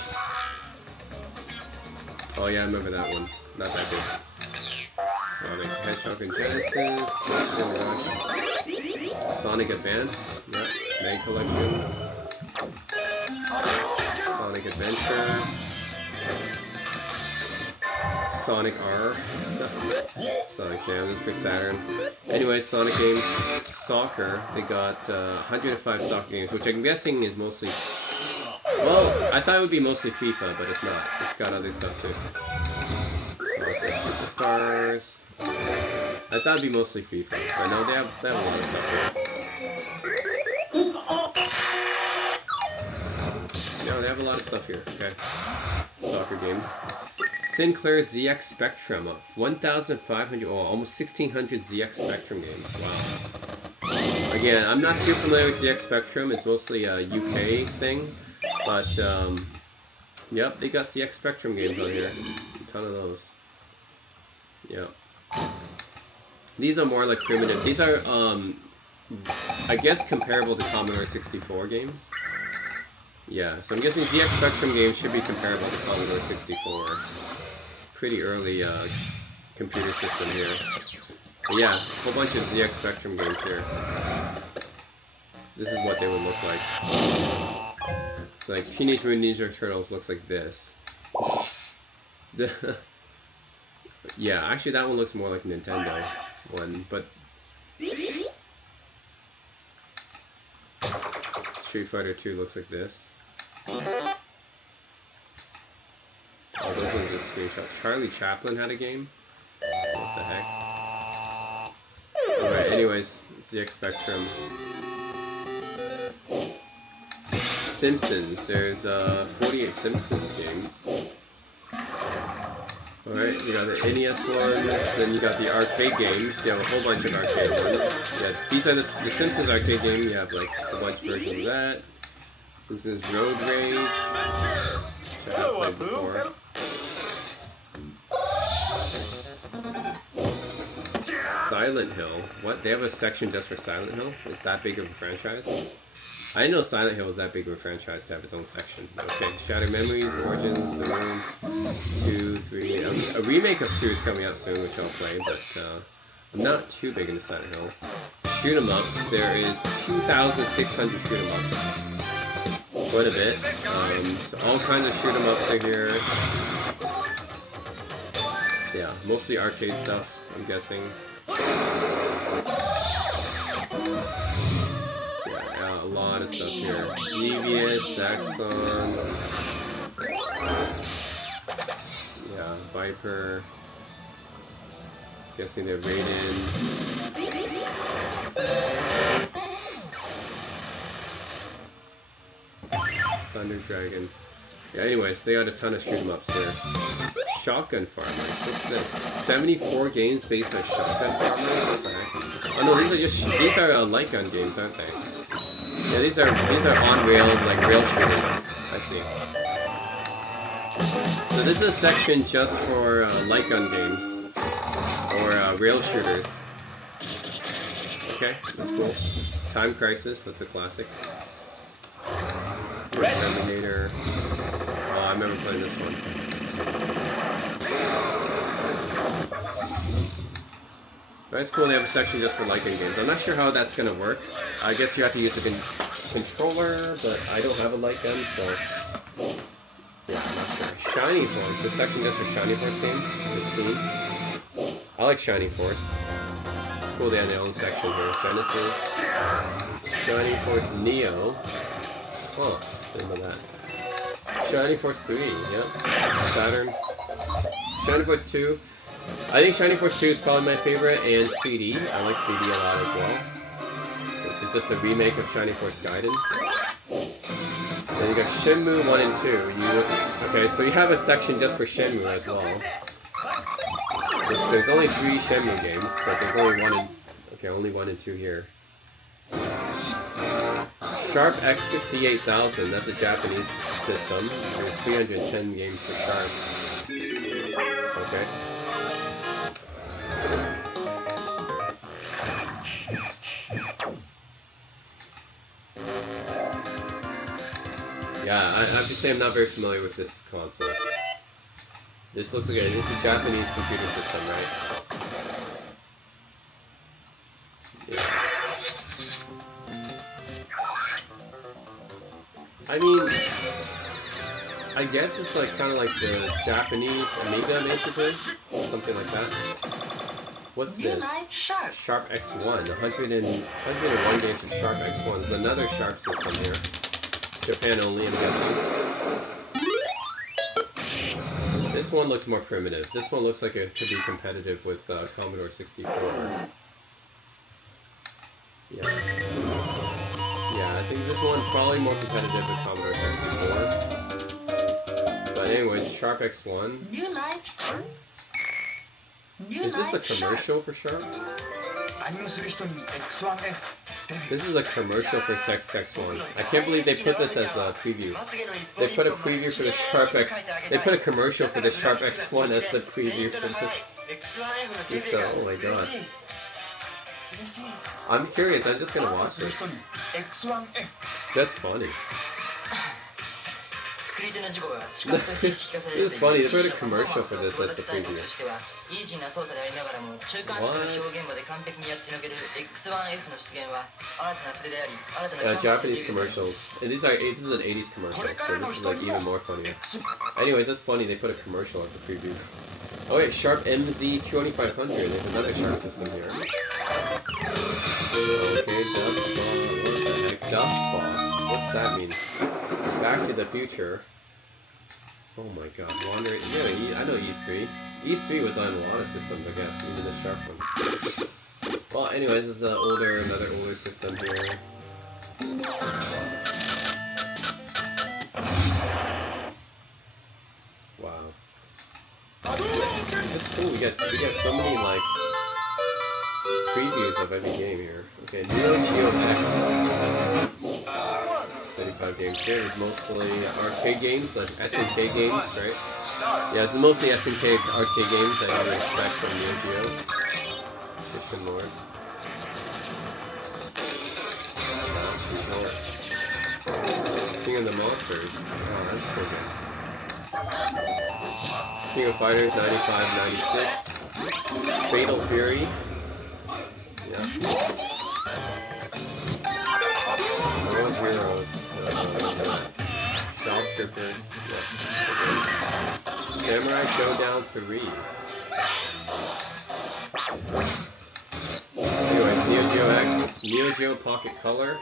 Oh yeah, I remember that one. Not that good. Sonic Hedgehog and Genesis. Sonic Advance. Yep. Main Collection. Sonic Adventure. Sonic R. Sonic Jam. This is for Saturn. Anyway, Sonic games. Soccer. They got 105 soccer games, which I'm guessing is mostly... Well, I thought it would be mostly FIFA, but it's not. It's got other stuff too. Soccer Superstars. I thought it'd be mostly FIFA, but no, they have a lot of stuff here. No, they have a lot of stuff here. Okay. Soccer games. Sinclair ZX Spectrum of 1,500, almost 1,600 ZX Spectrum games. Wow. Again, I'm not too familiar with ZX Spectrum. It's mostly a UK thing. But, yep, they got CX Spectrum games on here. A ton of those. Yep. These are more like primitive. These are, I guess comparable to Commodore 64 games. Yeah, so I'm guessing ZX Spectrum games should be comparable to Commodore 64. Pretty early, computer system here. But yeah, a whole bunch of ZX Spectrum games here. This is what they would look like. It's like Teenage Mutant Ninja Turtles looks like this. Yeah, actually that one looks more like a Nintendo one, but Street Fighter 2 looks like this. Oh, those are just screenshots. Charlie Chaplin had a game? What the heck? Alright, anyways, ZX Spectrum. Simpsons. There's 48 Simpsons games. Alright, you got the NES ones, then you got the arcade games. You have a whole bunch of arcade ones. Yeah, these are the Simpsons arcade game. You have like a bunch of versions of that. Simpsons Road Rage, which I have played before. Silent Hill. What? They have a section just for Silent Hill? Is that big of a franchise? I didn't know Silent Hill was that big of a franchise to have its own section. Okay, Shattered Memories, Origins, The Room, 2, 3. A remake of 2 is coming out soon, which I'll play, but I'm not too big into Silent Hill. Shoot 'em ups. There is 2,600 shoot 'em ups. Quite a bit. So all kinds of shoot 'em ups are here. Yeah, mostly arcade stuff, I'm guessing. Yeah, a lot of stuff here. Devious, Zaxxon. Yeah, Viper. Guessing they're rated. Thunder Dragon. Yeah, anyways, they got a ton of shoot 'em ups here. Shotgun Farmers. What's this? 74 games based on Shotgun Farmers? What the heck? Oh no, these are light gun games, aren't they? Yeah, these are on rail, like rail shooters. I see. So this is a section just for light gun games or rail shooters. Okay, that's cool. Time Crisis, that's a classic. Terminator. Oh, I remember playing this one. That's cool, they have a section just for light gun games. I'm not sure how that's gonna work. I guess you have to use a controller, but I don't have a light gun, so yeah, I'm not sure. Shining Force, this section just for Shining Force games, 15. I like Shining Force. It's cool they have their own section here. Genesis, Shining Force Neo. Oh, didn't know that. Shining Force 3, yeah. Saturn. Shining Force 2. I think Shining Force 2 is probably my favorite, and CD. I like CD a lot as well. Which is just a remake of Shining Force Gaiden. Then you got Shenmue 1 and 2. Okay, so you have a section just for Shenmue as well. There's only 3 Shenmue games, but there's only only 1 and 2 here. Sharp X68000, that's a Japanese system. There's 310 games for Sharp. Okay. Yeah, I have to say I'm not very familiar with this console. This looks like it's a Japanese computer system, right? Yeah. I mean, I guess it's like kind of like the Japanese Amiga, basically, something like that. What's this? Sharp X1, 101 games of Sharp X1. There's another Sharp system here. Japan only, I'm guessing. This one looks more primitive. This one looks like it could be competitive with Commodore 64. Yeah. Yeah, I think this one's probably more competitive with Commodore 64. But anyways, Sharp X1. New life. Is this a commercial for Sharp? This is a commercial for X1. I can't believe they put this as a preview. They put a preview for the Sharp X. They put a commercial for the Sharp X1 as the preview for this system. Oh my god. I'm curious. I'm just gonna watch this. That's funny. This is funny. They put a commercial for this as the preview. What? Japanese commercials. And this is an 80s commercial, so this is like even more funny. Anyways, that's funny. They put a commercial as the preview. Oh wait, Sharp MZ2500. There's another Sharp system here. Okay, Dustbox. What the heck? Dustbox. What's that mean? Back to the Future. Oh my god, Wandering. Yeah, I know East 3. East 3 was on a lot of systems, I guess, even the Sharp one. Well, anyways, this is another older system here. Wow. That's cool. We got so many like previews of every game here. Okay, Neo Geo X. 35 games here. It's mostly arcade games, like SNK games, right? Yeah, it's mostly SNK arcade games that I would expect from Neo Geo. Fiction Lord. Last Resort. King of the Monsters. Oh, that's pretty good. King of Fighters 95, 96. Fatal Fury. Yeah. World Heroes. Stormtroopers. Yeah. Samurai Showdown 3. Anyways, Neo Geo X, Neo Geo Pocket Color.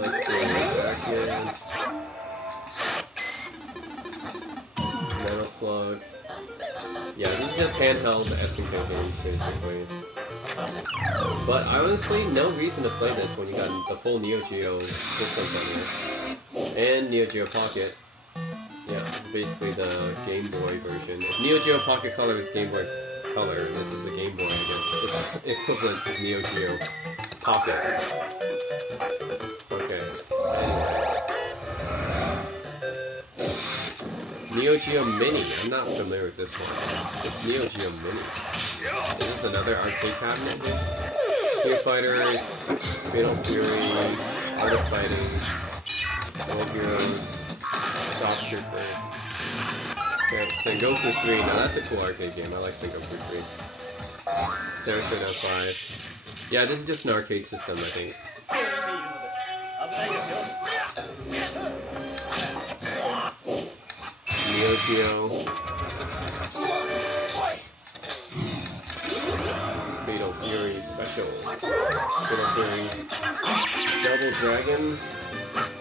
Let's see, Pac-Man. Metal Slug. Yeah, this is just handheld SNK games, basically. But honestly, no reason to play this when you got the full Neo Geo systems on here. And Neo Geo Pocket. Yeah, this is basically the Game Boy version. If Neo Geo Pocket Color is Game Boy Color, this is the Game Boy, I guess. It's equivalent to Neo Geo Pocket. Okay, anyways. Neo Geo Mini. I'm not familiar with this one. It's Neo Geo Mini. Is this another arcade cabinet? King of Fighters, Fatal Fury, Art of Fighting, World Heroes, Stormtroopers. Okay, Sengoku 3. Now that's a cool arcade game. I like Sengoku 3. Sarah 5. Yeah, this is just an arcade system, I think. Neo Geo. Fatal Fury Special. Fatal Fury. Double Dragon.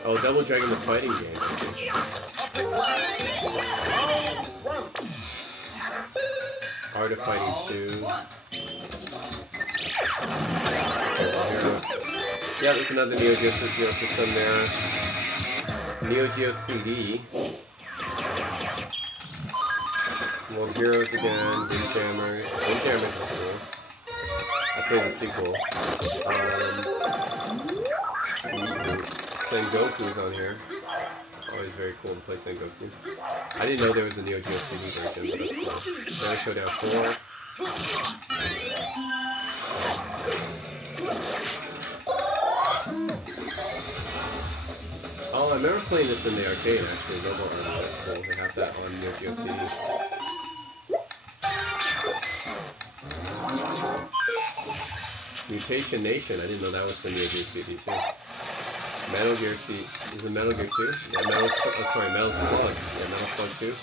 Oh, Double Dragon the fighting game. I see. Art of Fighting 2. Yeah, there's another Neo Geo system there. Neo Geo CD. World Heroes again. Windjammers. Windjammers is cool. I played the sequel. Sengoku's on here. Always very cool to play Sengoku. I didn't know there was a Neo Geo CD version, but that's cool. Samurai Showdown 4. Oh, I remember playing this in the arcade actually. Robo Army, that's cool. They have that on Neo Geo CD. Mutation Nation. I didn't know that was the Neo Geo CD too. Metal Gear C. Is it Metal Gear 2? Yeah, Metal Slug. Yeah, Metal Slug 2.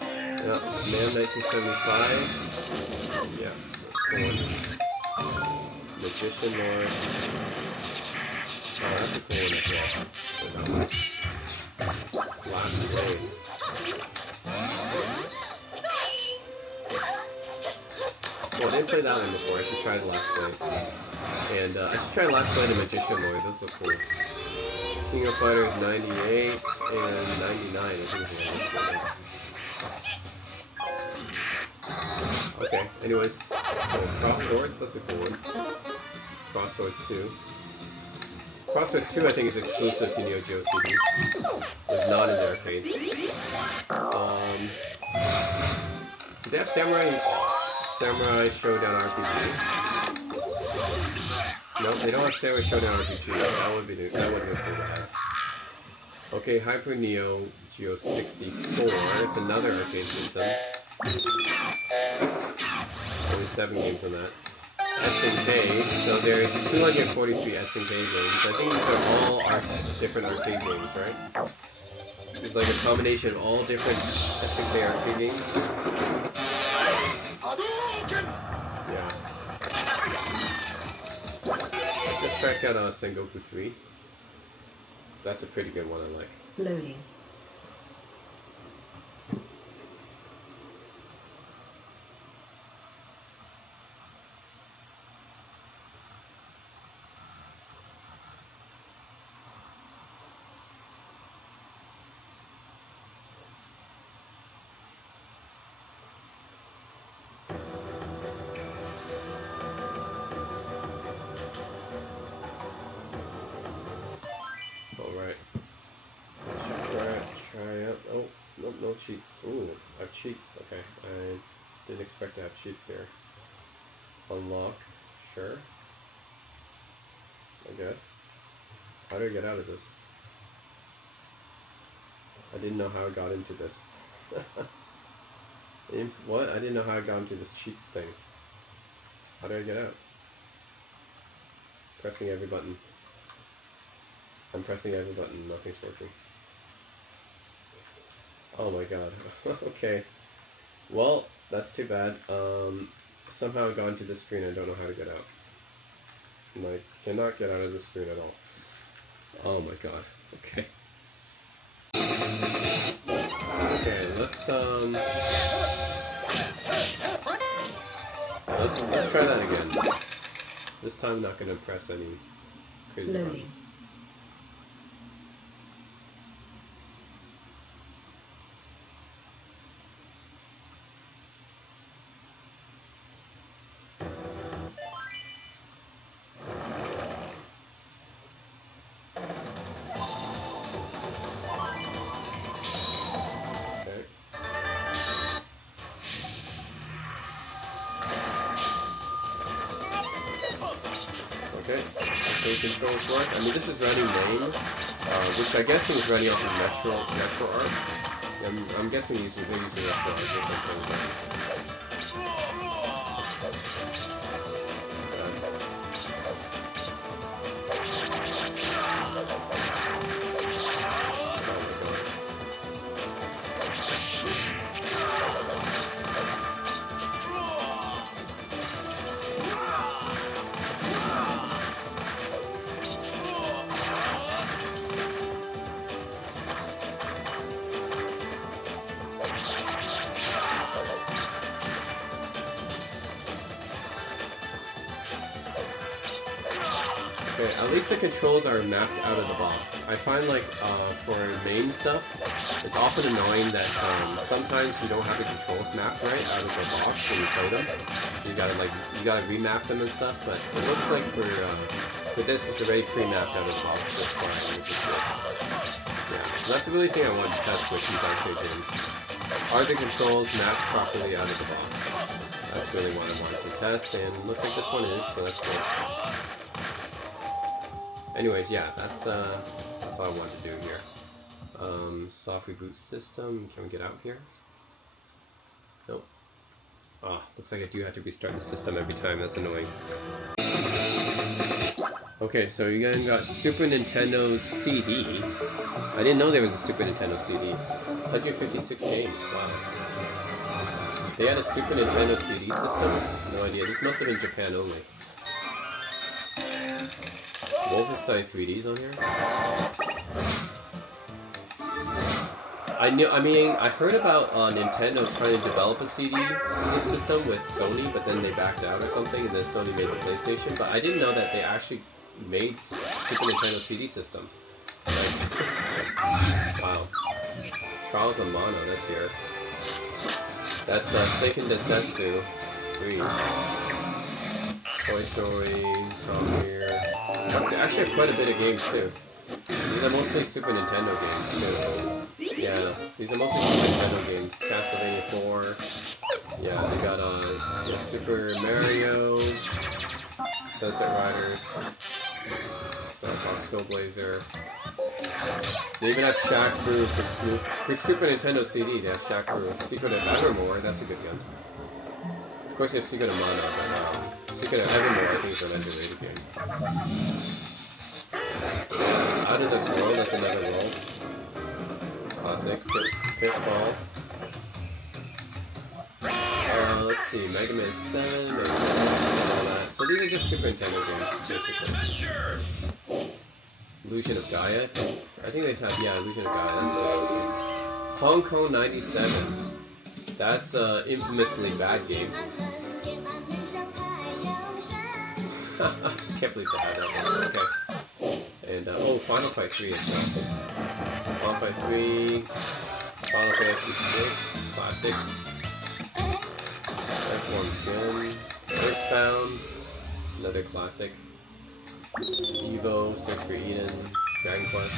Yeah, Man 1975. Yeah, that's cool. Magician Lord. Oh, that's a cool one as well. Last Blade. Oh, I didn't play that one before. I should try the Last Blade. And I should try Last Blade and Magician Lord. Those look cool. King of Fighters 98 and 99, I think is the last one. Okay, anyways. Oh, Cross Swords, that's a cool one. Cross Swords 2. Cross Swords 2 I think is exclusive to Neo Geo CD. It's not in the arcades. Do they have Samurai Showdown RPG? Nope, they don't have Samurai Showdown RPG. That would be cool to have. Okay, Hyper Neo Geo 64. It's another arcade system. Only 7 games on that. SNK. So there's 243 SNK games. I think these are all different arcade games, right? It's like a combination of all different SNK arcade games. Yeah. Let's just check out Sengoku 3. That's a pretty good one, I like. Loading. Alright. Try out. Oh, nope, no cheats. Ooh, I have cheats. Okay, I didn't expect to have cheats here. Unlock. Sure. I guess. How do I get out of this? I didn't know how I got into this. What? I didn't know how I got into this cheats thing. How do I get out? Pressing every button. I'm pressing every button, nothing's working. Oh my god. Okay. Well, that's too bad. Somehow I got into this screen, I don't know how to get out. And I cannot get out of this screen at all. Oh my god. Okay. Okay, let's try that again. This time I'm not gonna press any crazy Loading. buttons. Okay, okay, controls work. I mean, this is running main, which I guess is running off of Metro Art. I'm guessing they're using Metro Art or something like that. Okay, at least the controls are mapped out of the box. I find like for main stuff, it's often annoying that sometimes you don't have the controls mapped right out of the box when you play them. You gotta remap them and stuff. But it looks like for this, it's already pre-mapped out of the box this far, which is good. Yeah, so that's the really thing I want to test with these arcade games. Are the controls mapped properly out of the box? That's really what I wanted to test, and it looks like this one is, so that's good. Anyways, yeah, that's all I wanted to do here. Soft reboot system. Can we get out here? Nope. Ah, looks like I do have to restart the system every time. That's annoying. Okay, so you guys got Super Nintendo CD. I didn't know there was a Super Nintendo CD. 156 games. Wow. They had a Super Nintendo CD system? No idea. This must have been Japan only. Wolfenstein 3D's on here? I heard about Nintendo trying to develop a CD system with Sony, but then they backed out or something, and then Sony made the PlayStation, but I didn't know that they actually made Super Nintendo CD system. Like, wow. Charles Amano, that's here. That's Seiken Densetsu 3. Toy Story, Tom here. They actually have quite a bit of games too. These are mostly Super Nintendo games too. Yeah, these are mostly Super Nintendo games. Castlevania 4. Yeah, they got Super Mario, Sunset Riders, Star Fox Soul Blazer. They even have Shaq Fu for Super Nintendo CD. They have Shaq Fu. Secret of Evermore, that's a good gun. Of course, they have Secret of Mana, but Secret of Evermore, I think, is an underrated game. Out of This World, that's another world. Classic. Pitfall. Let's see, Mega Man 7, Mega Man 6, all that. So these are just Super Nintendo games, basically. Illusion of Gaia. I think they have, yeah, Illusion of Gaia, that's a good one too. Hong Kong 97. That's an infamously bad game. Can't believe they had that one. Okay. And, oh, Final Fight 3 as well. Final Fight 3, Final Fantasy 6, classic. F1 Film, Earthbound, another classic. Evo, Search for Eden, Dragon Quest,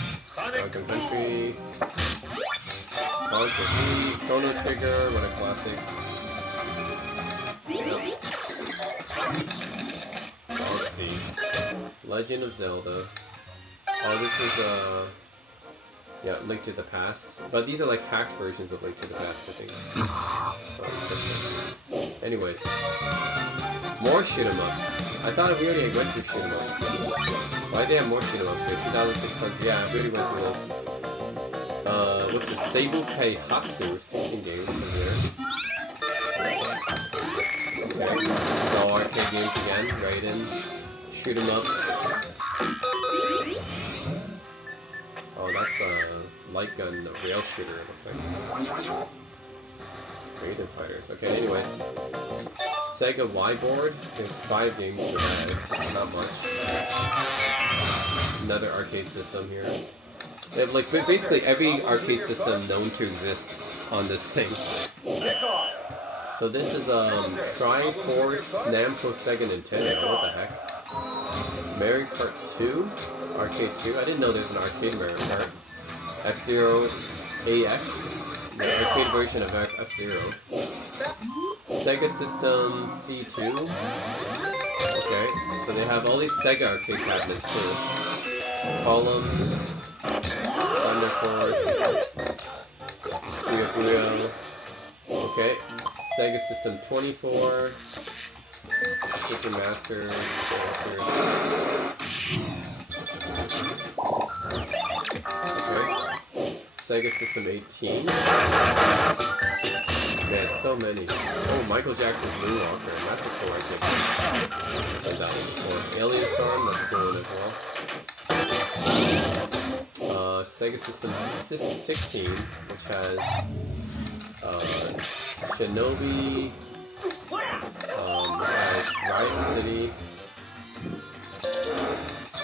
Dragon Country, Contra 3, Chrono Trigger, what a classic. Yep. Let's see. Legend of Zelda. Oh, this is yeah, Link to the Past. But these are like hacked versions of Link to the Past, I think. Oh, anyways, more shoot 'em ups. I thought we already went through shoot 'em ups. Why do they have more shoot 'em ups here? 2,600. Yeah, we already went through those. What's this? Seibu Keihatsu, 16 games from here. Okay, it's all arcade games again. Raiden, shoot 'em ups. Oh, that's a light gun rail shooter, it looks like. Raiden Fighters. Okay, anyways. Sega Y board. There's 5 games for that. Not much. Another arcade system here. They have like basically every arcade system known to exist on this thing. So this is Triforce Namco Sega Nintendo. What the heck? Mario Kart 2? Arcade 2? I didn't know there's an arcade Mario Kart. F-Zero AX? The arcade version of F-Zero. Sega System C2? Okay, so they have all these Sega arcade cabinets too. Columns, Thunder Force, Puyo Puyo. Okay, Sega System 24, Super Masters, okay, Sega System 18. There's so many. Oh, Michael Jackson's Moonwalker. That's a cool arcade. I've done that one before. Alien Storm, that's a cool one as well. Sega System 16, which has Shinobi, has Riot City,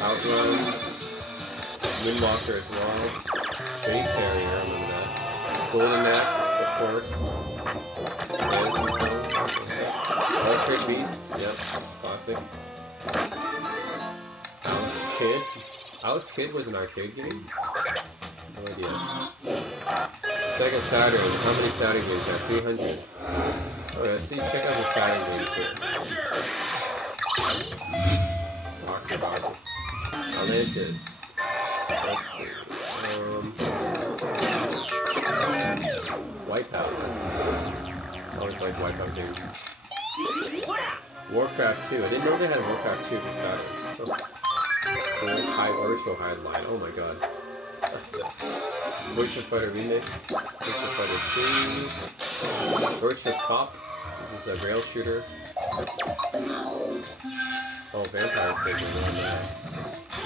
Outrun, Moonwalker as well, Space Harrier, I remember that. Golden Axe, of course. Electric Beasts, yep, classic. Alex Kidd. Alex Kidd was an arcade game? No idea. Sega Saturn. How many Saturn games are 300. Oh, let's see. Check out the Saturn games here. Rocker Rocker. Atlantis. Let's see. Wipeout. I always like Wipeout games. Warcraft 2. I didn't know they had Warcraft 2 for Saturn. Oh. Cool. High Virtual Highline. Oh my god. Virtual Fighter Remix. Virtual Fighter 2. Virtual Cop, which is a rail shooter. Oh, Vampire Station. On that.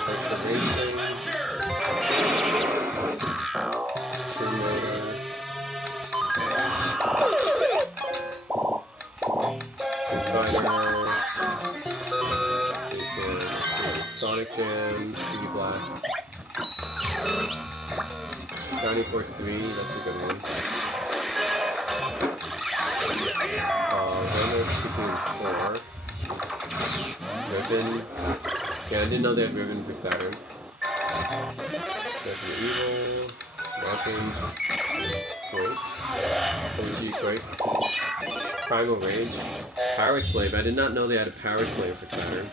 Virtual Racing. Simulator. Fighter, Sonic Jam, CD Blast, Shining Force 3, that's a good one. Renault Supremes 4, Ribbon, yeah, I didn't know they had Ribbon for Saturn. Resident Evil, Walking, Quake, OG Quake. Primal Rage. Power Slave. I did not know they had a Power Slave for Saturn.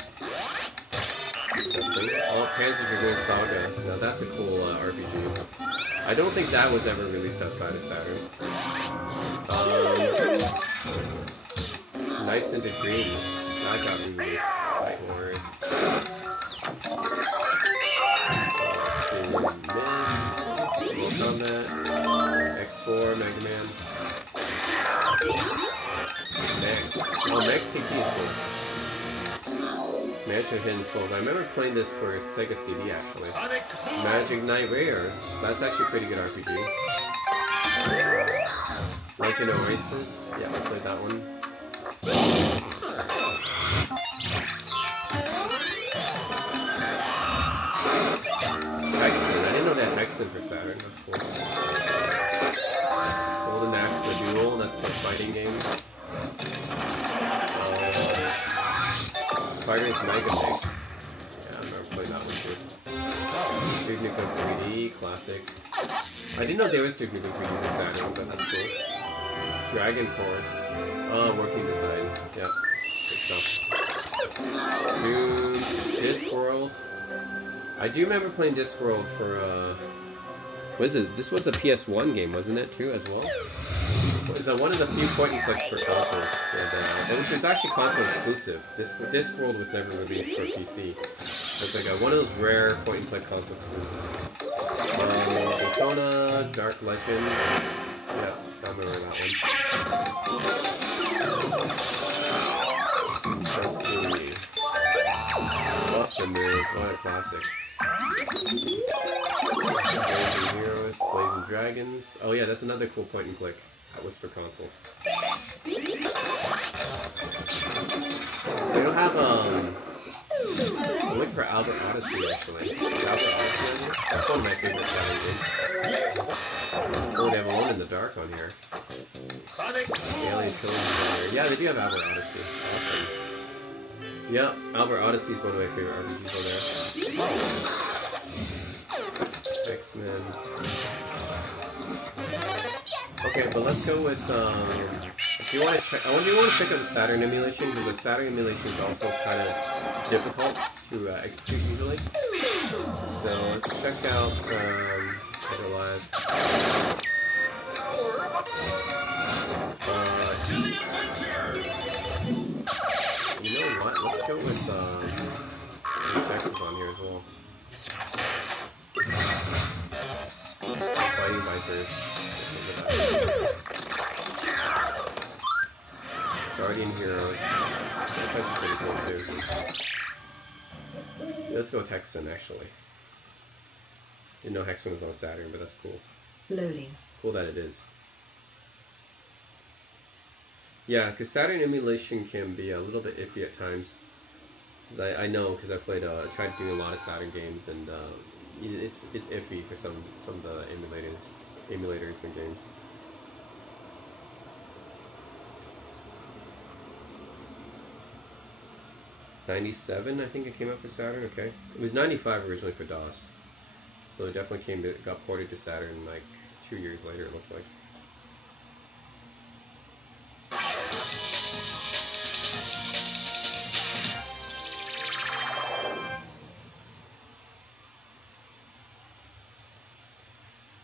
Oh, Panzer Dragoon Saga. Now that's a cool RPG. I don't think that was ever released outside of Saturn. Knights into Dreams. That got released. Fight Wars. Mortal Kombat. X4, Mega Man. Max. Oh, Max TT is cool. Mansion of Hidden Souls. I remember playing this for Sega CD actually. Magic Knight Rare. That's actually a pretty good RPG. Legend Oasis. Yeah, I played that one. Hexen. I didn't know they had Hexen for Saturn. That's cool. Golden Axe the Duel. That's the fighting game. Fighters Mega Mix. Yeah, I remember playing that one too. Duke Nukem 3D, classic. I didn't know there was Duke Nukem 3D for Saturn, but that's cool. Dragon Force. Oh, working designs. Yep. Good stuff. Dude, Discworld. I do remember playing Discworld for, what is it? This was a PS1 game, wasn't it, too, as well? It was one of the few point and clicks for consoles, which was actually console exclusive. Discworld was never released for PC. It's like one of those rare point and click console exclusives. Daytona, Dark Legend. Yeah, I remember that one. Let's see. Lost the Move, what a classic. Blazing Heroes, Blazing Dragons. Oh yeah, that's another cool point and click. That was for console. They don't have I'm looking for Albert Odyssey actually. Albert Odyssey on here? That's one of my favorite Saturn games. Oh, they have Alone in the Dark on here. Alien Trilogy on here. Yeah, they do have Albert Odyssey. Awesome. Yep, Albert Odyssey is one of my favorite RPGs on there. X-Men. Okay, but let's go with, if you want to check, I want to check out the Saturn emulation, because the Saturn emulation is also kind of difficult to execute usually. So let's check out, Other Live. You know what, let's go with, Checks is on here as well. Fighting Vipers. Guardian Heroes. That's actually pretty cool too. Let's go with Hexen actually. Didn't know Hexen was on Saturn, but that's cool. Loading. Cool that it is. Yeah, because Saturn emulation can be a little bit iffy at times. I know because I played, tried doing a lot of Saturn games, and it's iffy for some of the emulators and games. '97, I think it came out for Saturn. Okay, it was '95 originally for DOS, so it definitely got ported to Saturn like 2 years later. It looks like.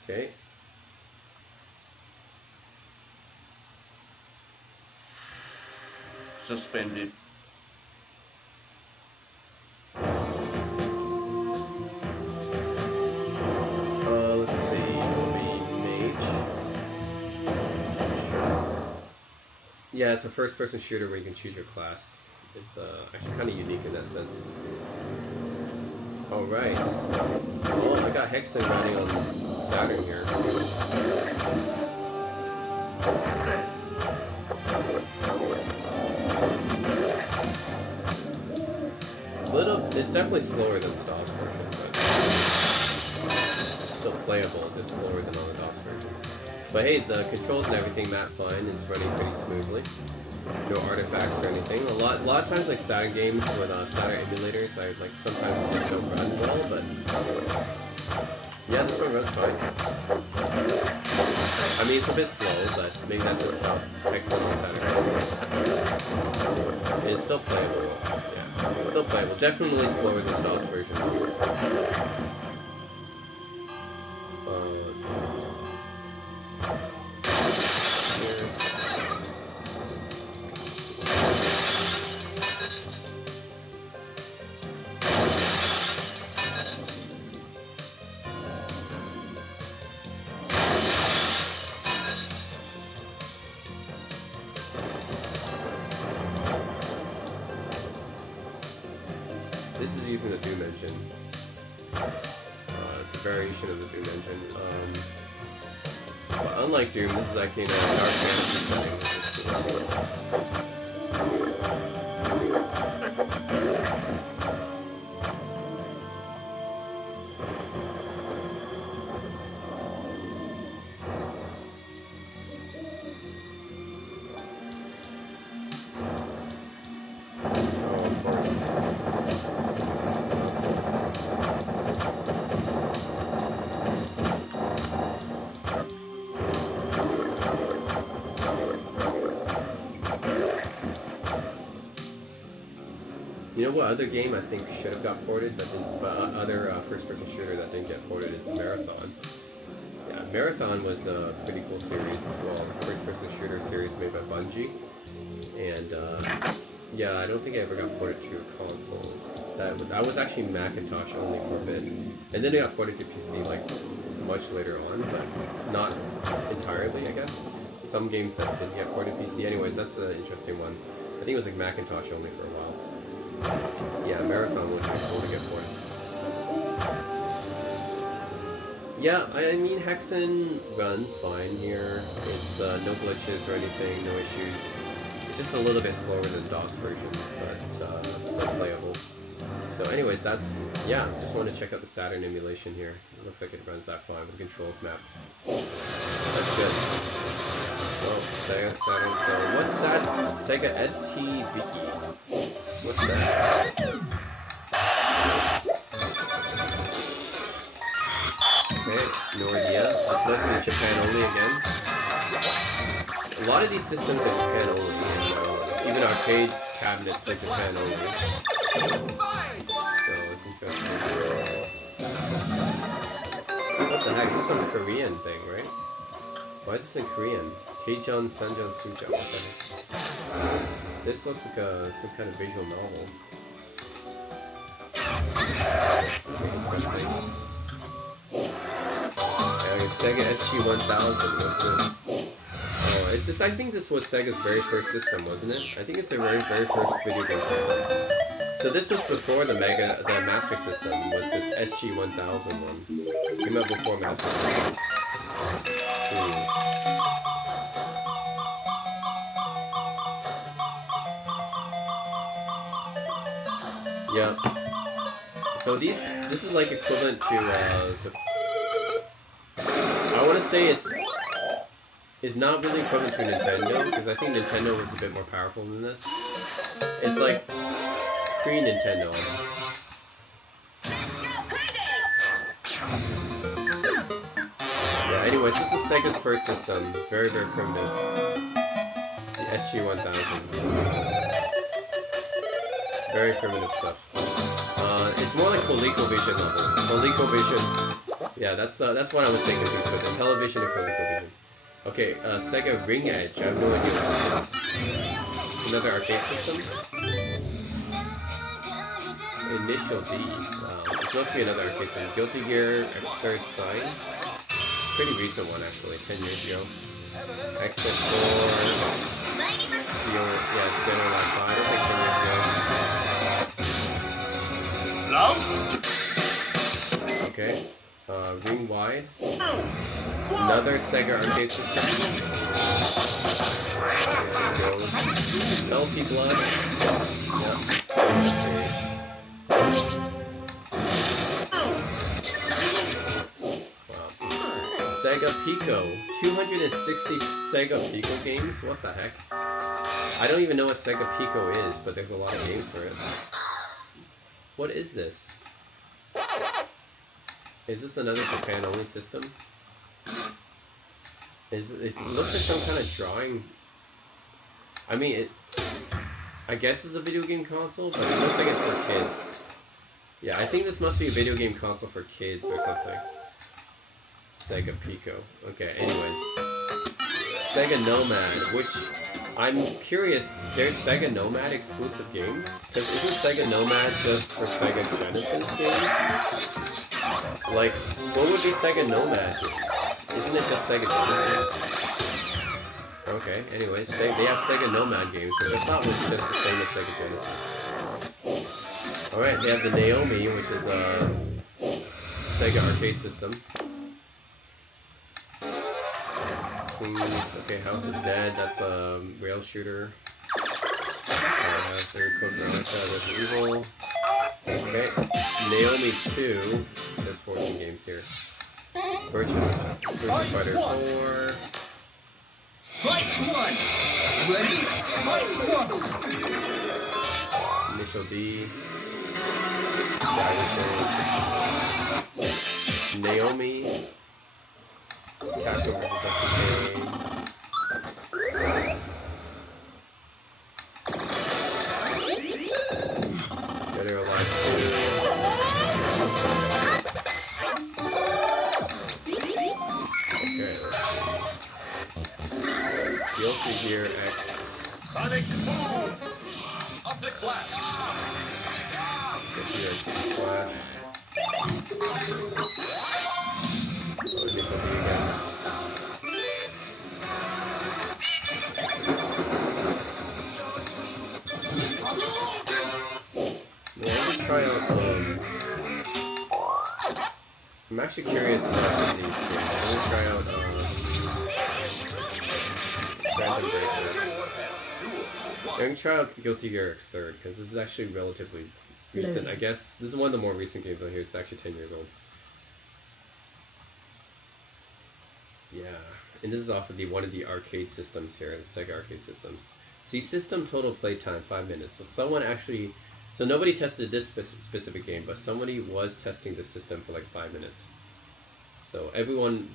Okay. Suspended. Let's see. It'll be Mage. Sure. Yeah, it's a first-person shooter where you can choose your class. It's actually kind of unique in that sense. All right. Oh, I got Hexen running on Saturn here. It's definitely slower than the DOS version, but still playable, just slower than on the DOS version. But hey, the controls and everything map fine. It's running pretty smoothly. No artifacts or anything. A lot of times, like Saturn games with Saturn emulators, sometimes they just don't run well, but yeah, this one runs fine. I mean, it's a bit slow, but maybe that's just how Hexen on Saturn games. It's still playable. Yeah, still playable. Definitely slower than the DOS version. Let's see. Here. This is using the Doom engine. It's a variation of the Doom engine. But unlike Doom, this is actually in a dark fantasy setting, which is cool. You know what other game I think should have got ported, but other first-person shooter that didn't get ported is Marathon. Yeah, Marathon was a pretty cool series as well. First-person shooter series made by Bungie, and yeah, I don't think it ever got ported to consoles. That was actually Macintosh only for a bit, and then it got ported to PC like much later on, but not entirely, I guess. Some games that didn't get ported to PC. Anyways, that's an interesting one. I think it was like Macintosh only for a while. Yeah, Marathon would be cool to get ported. Yeah, I mean Hexen runs fine here. It's no glitches or anything, no issues. It's just a little bit slower than DOS version, but still playable. So anyways, that's, yeah, just want to check out the Saturn emulation here. It looks like it runs that fine with the controls mapped. That's good. Oh, Sega Saturn. So what's that? Sega ST Viki. What's that? Okay, no idea. This must be Japan only again. A lot of these systems are Japan only, and even arcade cabinets are Japan only. So it's interesting. What the heck? This is some Korean thing, right? Why is this in Korean? Taejeon Sanjeon Suja. What the heck? This looks like some kind of visual novel. Interesting. Sega SG-1000, what's this? Oh, is this? I think this was Sega's very first system, wasn't it? I think it's their very first video game system. So this was before the Master System, was this SG-1000 one. Came out before Master System. Yeah. So this is like equivalent to the. I want to say it's not really equivalent to Nintendo, because I think Nintendo was a bit more powerful than this. It's like pre-Nintendo almost. Yeah, anyways, this is Sega's first system. Very, very primitive. The SG-1000. Very primitive stuff. It's more like ColecoVision level. ColecoVision. Yeah, that's what I was saying confused with. Intellivision and ColecoVision. Okay, Sega Ring Edge. I have no idea what this is. Another arcade system. Initial D. It's supposed to be another arcade system. Guilty Gear X3rd Sign. Pretty recent one actually, 10 years ago. Exit 4. Dead or Alive 5. That's like 10 years ago. Okay. Ring Wide. Another Sega arcade system. Melty Blood. Yep. Wow. Sega Pico. 260 Sega Pico games? What the heck? I don't even know what Sega Pico is, but there's a lot of games for it. What is this? Is this another Japan-only system? It looks like some kind of drawing. I mean, I guess it's a video game console, but it looks like it's for kids. Yeah, I think this must be a video game console for kids or something. Sega Pico. Okay, anyways. Sega Nomad, which I'm curious, there's Sega Nomad exclusive games? Because isn't Sega Nomad just for Sega Genesis games? Like, what would be Sega Nomad games? Isn't it just Sega Genesis? Okay, anyways, they have Sega Nomad games, which I thought was just the same as Sega Genesis. Alright, they have the Naomi, which is a Sega arcade system. Okay, House of Dead, that's a rail shooter. Hazard, Code Veronica, Resident Evil. Okay, Naomi 2, there's 14 games here. Virtua Fighter 4. Fight one! Ready? Fight one! Initial D. Naomi. Capcom vs. SNK. Flash. Guilty Gear Flash. Oh, initial D again. Yeah, let me try out. I'm actually curious about some of these games. Let me try out Phantom Breaker. I'm gonna try out Guilty Gear X3rd because this is actually relatively recent. I guess this is one of the more recent games on here. It's actually 10 years old. Yeah, and this is off of one of the arcade systems here, the Sega arcade systems. See, system total playtime 5 minutes. So someone actually, so nobody tested this specific game, but somebody was testing the system for like 5 minutes. So everyone,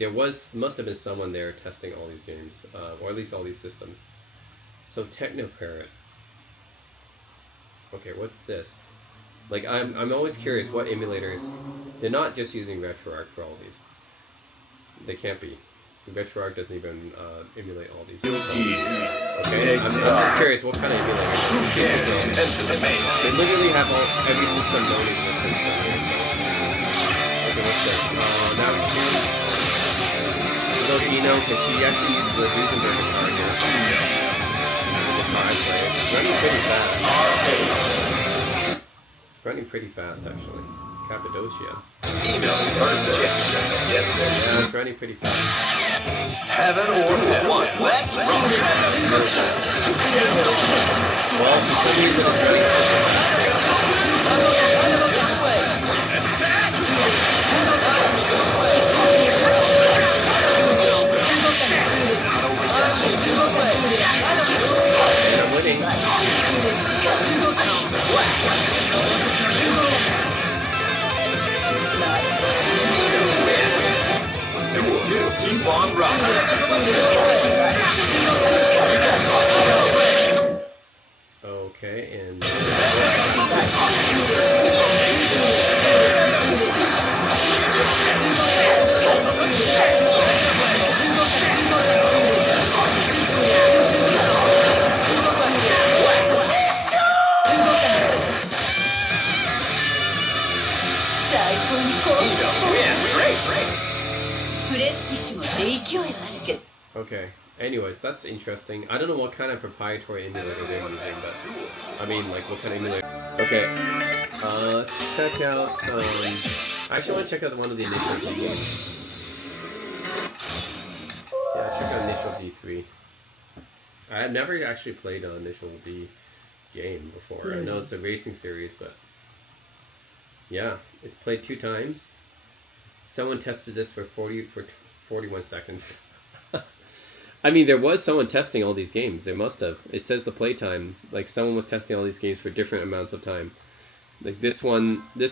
must have been someone there testing all these games, or at least all these systems. So Technoparrot. Okay, what's this? Like, I'm always curious what emulators. They're not just using RetroArch for all these. They can't be. RetroArch doesn't even emulate all these. Okay, I'm just curious what kind of emulators. They literally have every system known existence on here. So. Okay, what's this? Now here's Dino, because he actually used the Duesenberg guitar here. The guitar I play. It's running pretty fast. Running pretty fast, actually. Cappadocia. Yeah, it's running pretty fast. Heaven or hell. Let's rock. Well, for some reason, it's really Keep on rocking. okay, and okay. Anyways, that's interesting. I don't know what kind of proprietary emulator they're using, but I mean, like, what kind of emulator? Okay, let's check out. I actually want to check out one of the initial Ds. Yeah, check out Initial D3. I have never actually played an Initial D game before. I know it's a racing series, but yeah, it's played 2 times. Someone tested this for 41 seconds. I mean, there was someone testing all these games. There must have. It says the playtime. Like, someone was testing all these games for different amounts of time. Like, this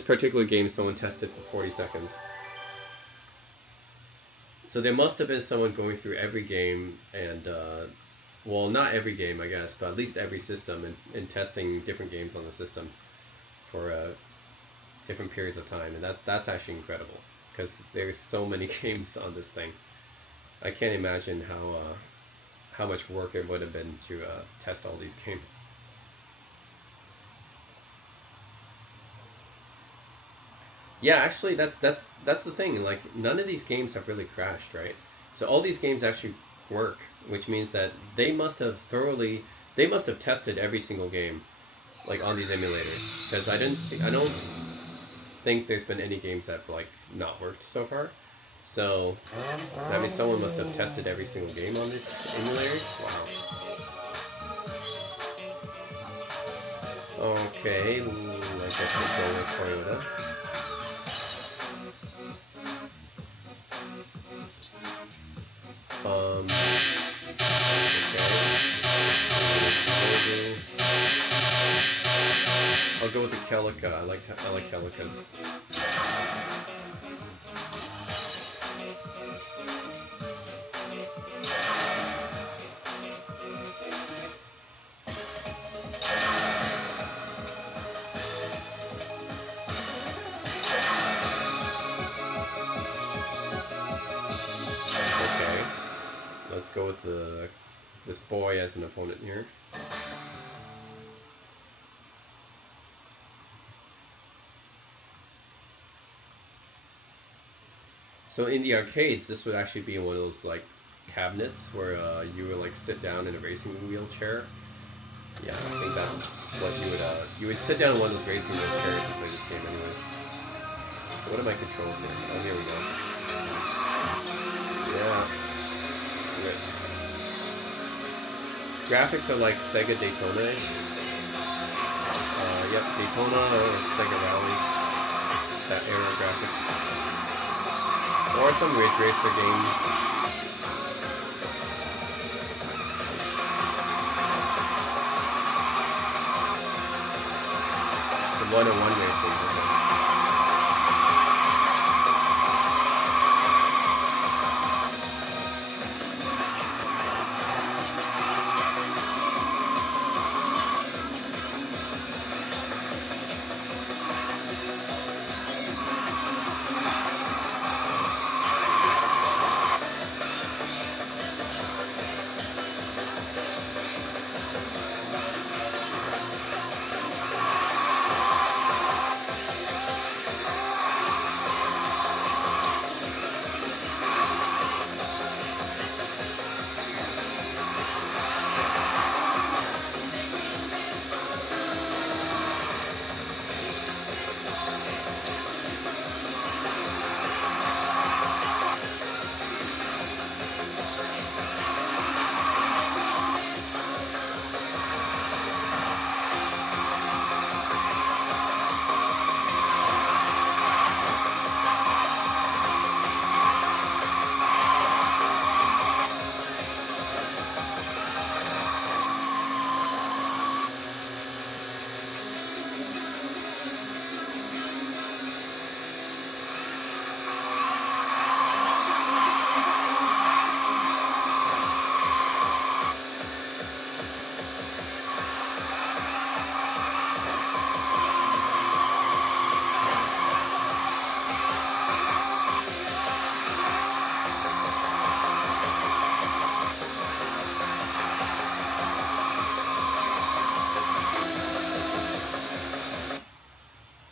particular game, someone tested for 40 seconds. So there must have been someone going through every game and, well, not every game, I guess, but at least every system and testing different games on the system for different periods of time. And that's actually incredible because there's so many games on this thing. I can't imagine how much work it would have been to test all these games. Yeah, actually, that's the thing. Like, none of these games have really crashed, right? So all these games actually work, which means that they must have tested every single game, like, on these emulators. Because I don't think there's been any games that have, like, not worked so far. So that means someone must have tested every single game on these emulators. Wow. Okay, I guess we'll go with Toyota. Okay. I'll go with the Celica. I like Celicas. Let's go with this boy as an opponent here. So in the arcades, this would actually be one of those like cabinets where you would like sit down in a racing wheelchair. Yeah, I think that's what you would sit down in one of those racing wheelchairs to play this game, anyways. What are my controls here? Oh, here we go. Yeah. Okay. Graphics are like Sega Daytona. Yep, Daytona or Sega Rally. That era graphics. Or some Ridge Racer games. The 101 racing.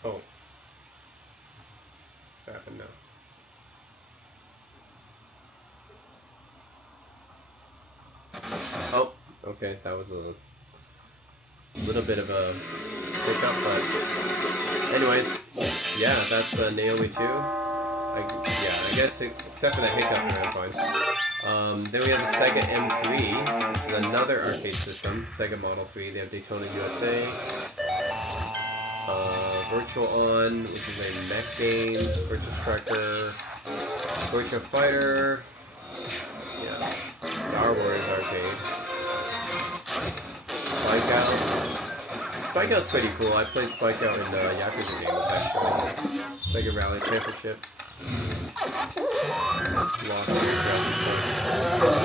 Oh. What happened now? Oh, okay, that was a little bit of a hiccup, but anyways, yeah, that's Naomi 2. I guess except for that hiccup, I'm fine. Then we have the Sega M3, which is another arcade system, Sega Model 3. They have Daytona USA. Virtual On, which is a mech game, Virtual Striker, Virtual Fighter, yeah, Star Wars Arcade, Spike Out. Spike Out's pretty cool. I played Spike Out in Yakuza games actually. Sega Rally Championship. Lost in Jurassic Park.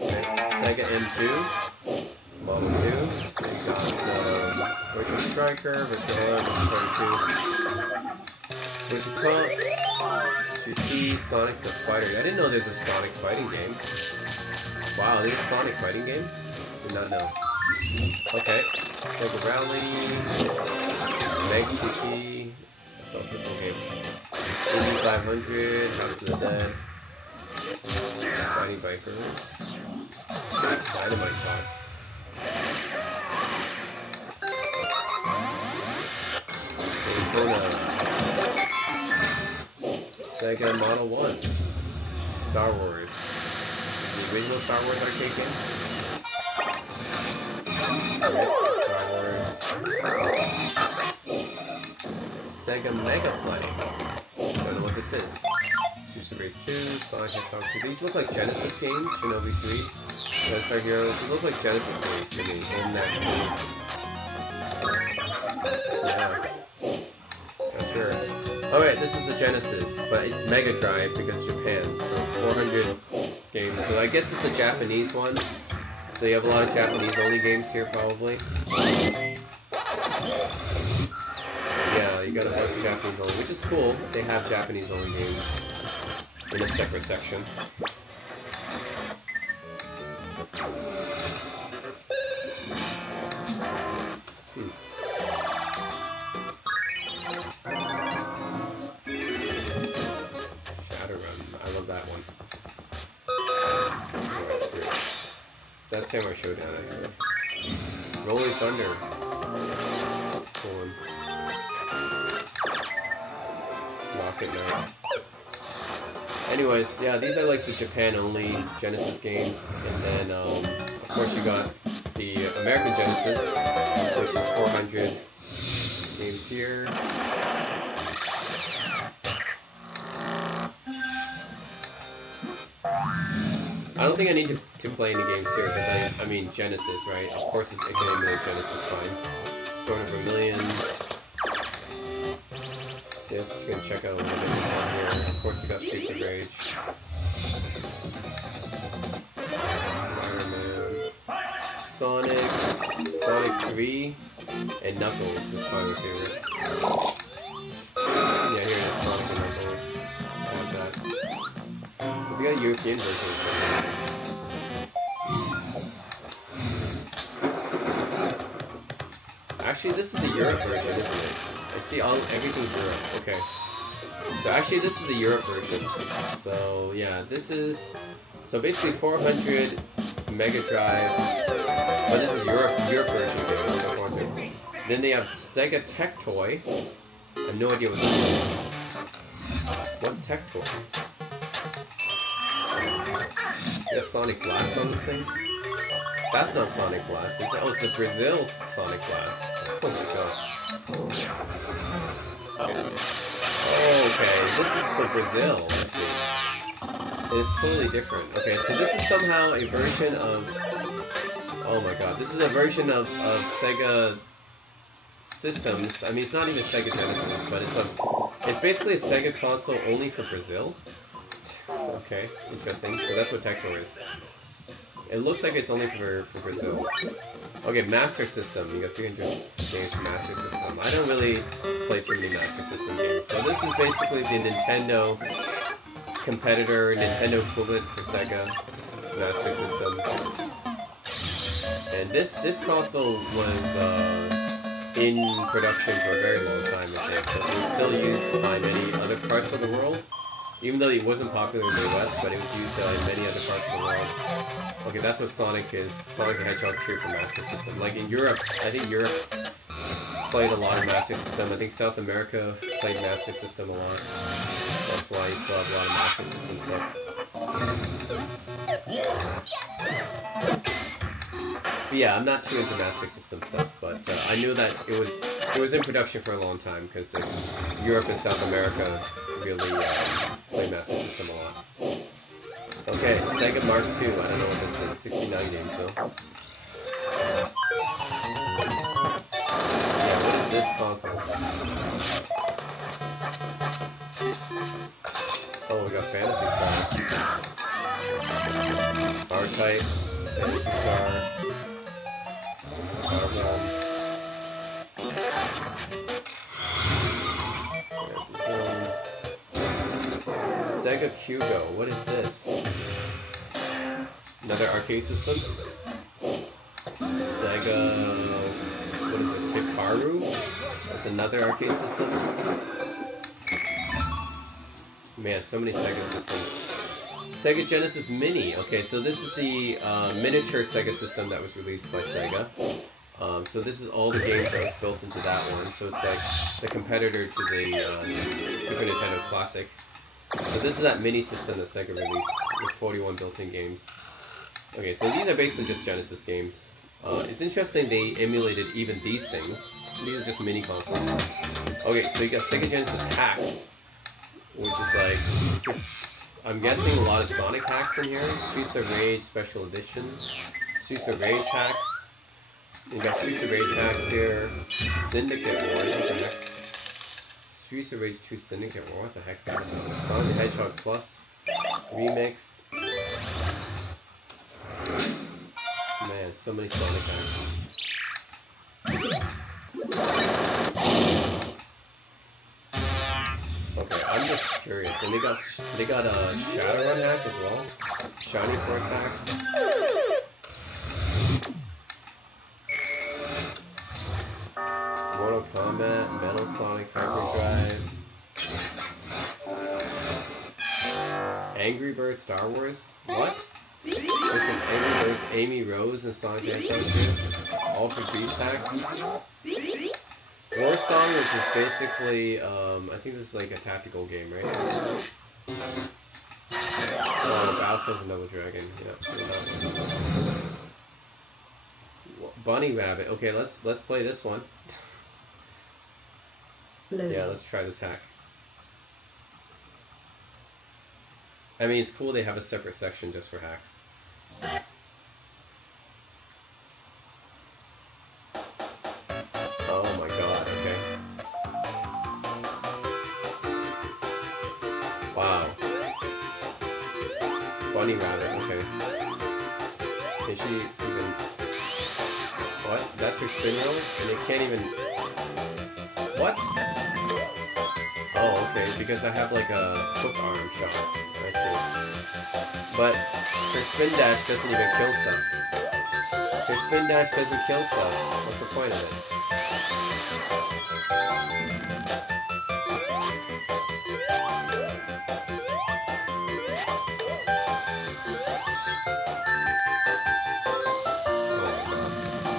Okay. Sega M2. Model 2, so you got Virtual Striker, Virtual Arm, Virtual Pump, GT, Sonic the Fighter. I didn't know there's a Sonic fighting game. Wow, there's a Sonic fighting game? Did not know. Okay, Sega Rally, Megs TT, that's also a cool game. 500, House of the Dead, Fighting Bikers, Dynamite Pop. Sega Model 1. Star Wars. The original Star Wars arcade game. Star Wars. Sega Mega Play. Don't know what this is. Super Race 2, Sonic Hedgehog 2. These look like Genesis games. Shinobi 3. Star Heroes. These look like Genesis games to me in that game. Yeah. Not sure. Oh wait, this is the Genesis, but it's Mega Drive because Japan, so it's 400 games. So I guess it's the Japanese one. So you have a lot of Japanese only games here probably. Yeah, you got a bunch of Japanese only, which is cool. They have Japanese only games in a separate section. Samurai Showdown, actually. Rolling Thunder. Cool one. Rocket Knight. Anyways, yeah, these are like the Japan-only Genesis games, and then of course you got the American Genesis, which is 400 games here. I don't think I need to play any games here because I mean Genesis, right? Of course it can emulate Genesis fine. Sword of Vermilion. So let's just gonna check out what it is on here. Of course you got Streets of Rage. Spider-Man. Sonic 3, and Knuckles is probably my favorite. Yeah, here it is, Sonic and Knuckles. I want that. We got a European version. Actually, this is the Europe version, isn't it? I see everything's Europe. Okay. So actually, this is the Europe version. So yeah, this is basically 400 Mega Drive. But this is Europe version. Okay, 400. Then they have Sega Tech Toy. I have no idea what this is. What's Tech Toy? You have Sonic Blast on this thing? That's not Sonic Blast. Oh, it's the Brazil Sonic Blast. Oh my gosh. Oh, okay. This is for Brazil. Let's see. It's totally different. Okay, so this is somehow a version of... Oh my god. This is a version of Sega systems. I mean, it's not even Sega Genesis, but it's basically a Sega console only for Brazil. Okay, interesting. So that's what Tector is. It looks like it's only for Brazil. Okay, Master System. You got 300 games for Master System. I don't really play too many Master System games, but this is basically the Nintendo competitor, Nintendo equivalent for Sega Master System. And this console was in production for a very long time, I think, because it was still used by many other parts of the world. Even though it wasn't popular in the West, but it was used in many other parts of the world. Okay, that's what Sonic is. Sonic the Hedgehog 2 for Master System. Like in Europe, I think Europe played a lot of Master System. I think South America played Master System a lot. That's why you still have a lot of Master System stuff. But yeah, I'm not too into Master System stuff, but I knew that it was in production for a long time because Europe and South America really play Master System a lot. Okay, Sega Mark II. I don't know what this is. 69 games though. Yeah, what is this console? Oh, we got Phantasy Star. R-Type. Phantasy Star. Star Realm. Sega Cubo, what is this? Another arcade system? Sega... what is this? Hikaru? That's another arcade system? Man, so many Sega systems. Sega Genesis Mini. Okay, so this is the miniature Sega system that was released by Sega. So this is all the games that was built into that one. So it's like the competitor to the Super Nintendo Classic. So this is that mini system that Sega released with 41 built-in games. Okay, so these are basically just Genesis games. It's interesting they emulated even these things. These are just mini consoles. Okay, so you got Sega Genesis Hacks, which is like, I'm guessing a lot of Sonic hacks in here. Streets of Rage Special Edition. Streets of Rage hacks. You got Streets of Rage hacks here. Syndicate War, what the heck? Streets of Rage 2 Syndicate War, what the heck's that? Sonic the Hedgehog Plus Remix. Man, so many Sonic hacks. Okay, I'm just curious. And they got a Shadowrun hack as well. Shining Force hacks. Mortal Kombat, Metal Sonic Hyperdrive, Angry Birds Star Wars. What? There's Amy Rose and Sonic the Hedgehog 2. All for Beast Hack. War Song, which is basically, I think this is like a tactical game, right? Oh, Battlefield and Double Dragon. Yeah. Bunny Rabbit. Okay, let's play this one. Yeah, let's try this hack. I mean, it's cool they have a separate section just for hacks. Oh my god, okay. Wow. Bunny Rabbit, okay. Can she even... What? That's her spin roll? And it can't even... What? Oh, okay, because I have like a hook arm shot. I see. But her spin dash doesn't even kill stuff. Her spin dash doesn't kill stuff. What's the point of it?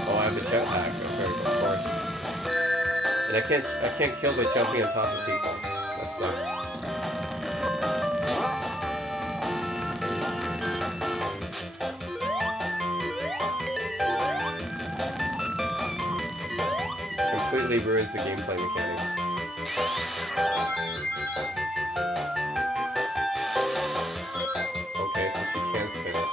Oh, I have the jetpack, of course. And I can't kill by jumping on top of people. That sucks. Completely ruins the gameplay mechanics. Okay, so she can spin it.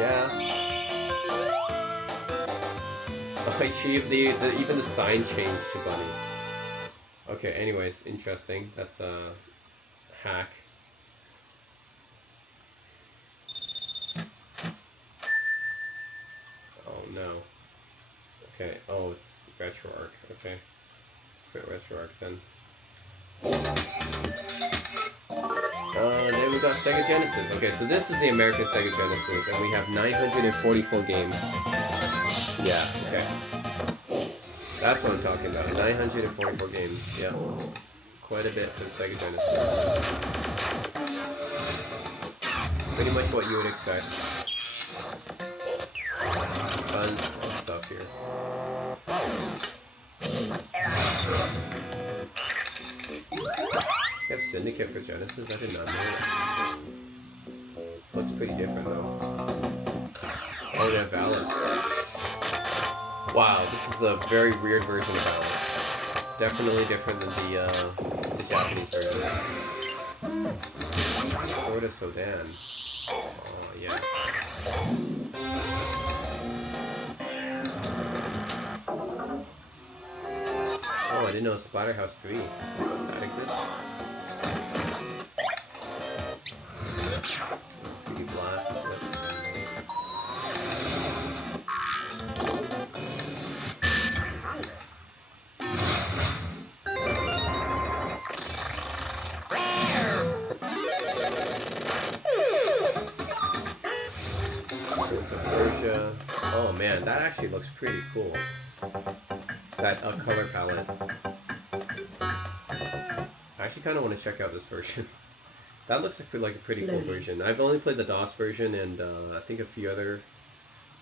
Yeah. Oh, even the sign changed to bunny. Okay, anyways, interesting. That's a hack. Oh no. Okay, oh, it's RetroArch. Okay. Let's put RetroArch then. Then we got Sega Genesis. Okay, so this is the American Sega Genesis, and we have 944 games. Yeah, okay. That's what I'm talking about. 944 games. Yeah. Quite a bit for the Sega Genesis. Pretty much what you would expect. Tons of stuff here. You have Syndicate for Genesis? I did not know that. Looks pretty different though. Oh, they have Balance. Wow, this is a very weird version of Balance. Definitely different than the Japanese version. Sword of Sodan. Oh, yeah. Oh, I didn't know Splatterhouse 3. That exists. 3D Blast is what. Prince of Persia. Oh man, that actually looks pretty cool. That color palette. I actually kind of want to check out this version. That looks like a pretty cool version. I've only played the DOS version and I think a few other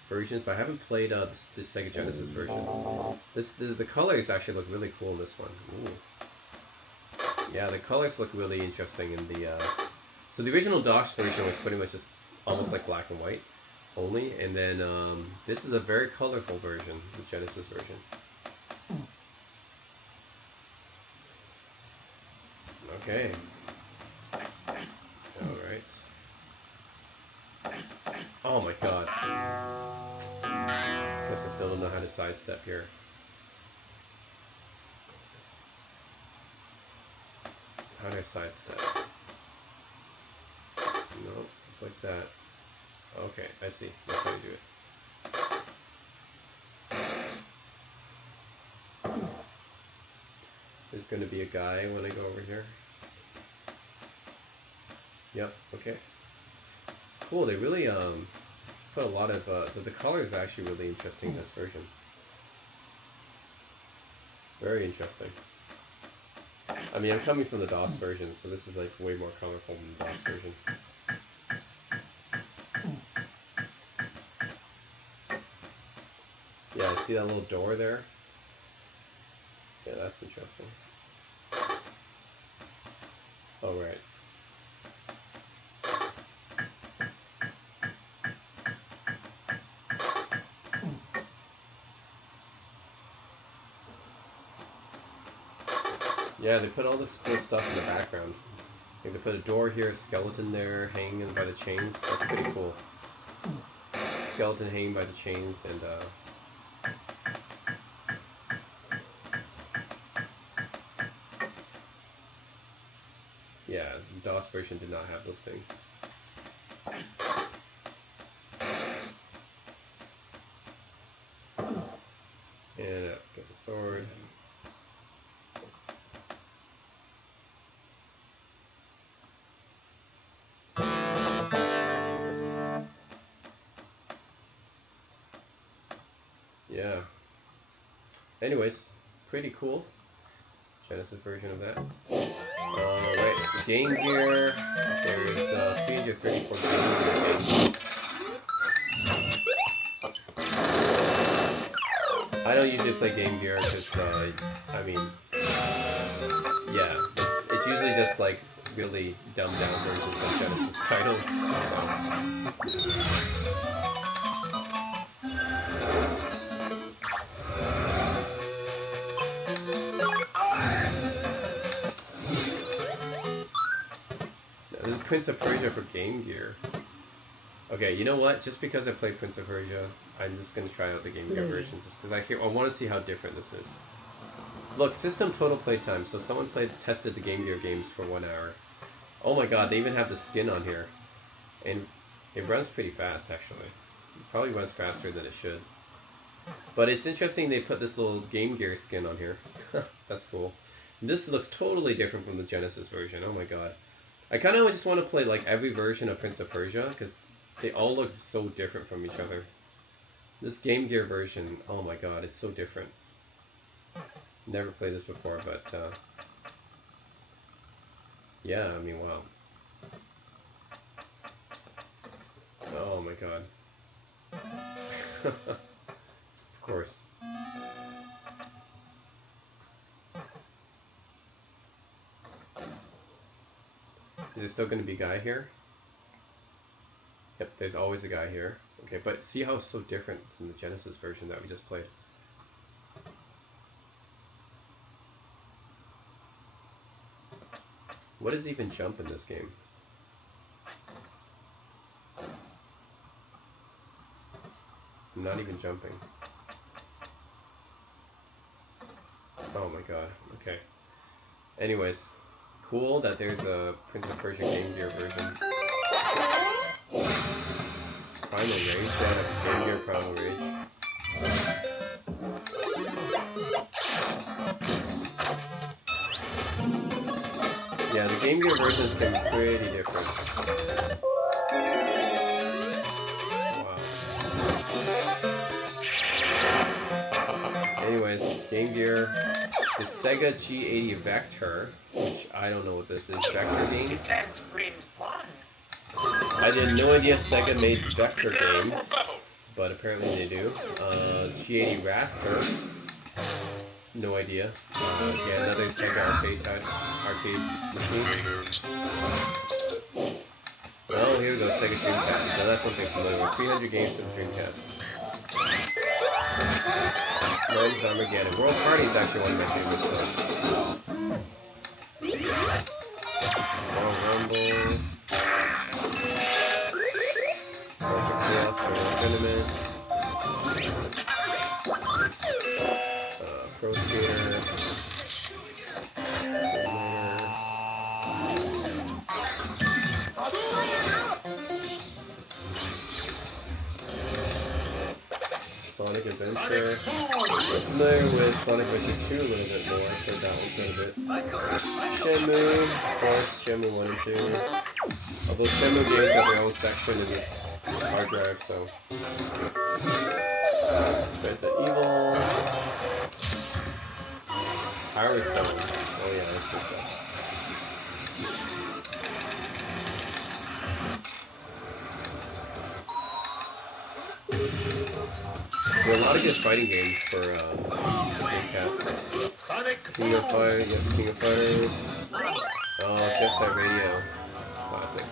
versions, but I haven't played this Sega Genesis version. The colors actually look really cool in this one. Ooh. Yeah, the colors look really interesting in the. So the original DOS version was pretty much just almost like black and white only, and then this is a very colorful version, the Genesis version. Okay. Alright. Oh my god. Guess I still don't know how to sidestep here. How do I sidestep? No, it's like that. Okay, I see. That's how you do it. There's gonna be a guy when I go over here. Yep, okay. It's cool. They really put a lot of the colors are actually really interesting in this version. Very interesting. I mean, I'm coming from the DOS version, so this is like way more colorful than the DOS version. Yeah, see that little door there? Yeah, that's interesting. Oh, right. Yeah, they put all this cool stuff in the background. Like they put a door here, a skeleton there, hanging by the chains. That's pretty cool. Skeleton hanging by the chains, and yeah, the DOS version did not have those things. And get the sword. Yeah. Anyways, pretty cool. Genesis version of that. Right, Game Gear. There's 334 Game Gear games. I don't usually play Game Gear because, I mean, yeah, it's usually just like really dumbed down versions of Genesis titles. So. There's Prince of Persia for Game Gear. Okay, you know what? Just because I play Prince of Persia, I'm just gonna try out the Game Gear version, just because I want to see how different this is. Look, system total playtime. So someone tested the Game Gear games for 1 hour. Oh my god, they even have the skin on here, and it runs pretty fast actually. It probably runs faster than it should. But it's interesting they put this little Game Gear skin on here. That's cool. And this looks totally different from the Genesis version. Oh my god. I kind of just want to play like every version of Prince of Persia because they all look so different from each other. This Game Gear version, oh my god, it's so different. Never played this before, but yeah, I mean, wow. Oh my god. Of course. Is there still going to be a guy here? Yep, there's always a guy here. Okay, but see how it's so different from the Genesis version that we just played. What does even jump in this game? I'm not even jumping. Oh my god, okay. Anyways, cool that there's a Prince of Persia Game Gear version. Primal Rage, yeah, Game Gear Primal Rage. Yeah, the Game Gear versions can be pretty different. Wow. Anyways, Game Gear, the Sega G80 Vector, which I don't know what this is, Vector games? I had no idea Sega made Vector games, but apparently they do. G80 Raster, no idea. Yeah, another Sega arcade machine. Oh, here we go, Sega Dreamcast. Now that's something familiar. 300 games for the Dreamcast. Worms Armageddon. World Party is actually one of my favorites. Royal Rumble. Chaos, Tournament. Pro Skater. Sonic Adventure. I'm familiar with Sonic Adventure 2 a little bit more. I played that one quite a bit. Shenmue, of course, Shenmue 1 and 2. Although Shenmue games have their own section in this hard drive, so. Resident Evil. Power Stone. Oh yeah, that's good stuff. There are a lot of good fighting games for the Dreamcast. King of Fire, you got King of Fighters. Oh, Jet Set Radio. Classic.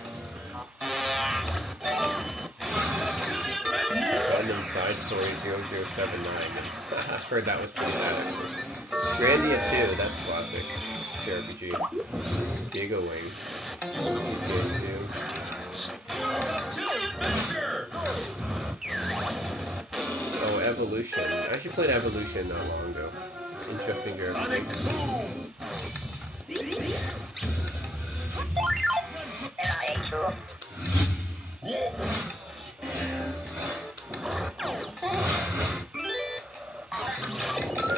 Gundam Side Story 0079. I've heard that was pretty bad actually. Grandia 2, that's classic. JRPG. Giga Wing. GTA 2. Oh, Evolution. I actually played Evolution not long ago. Interesting JRPG.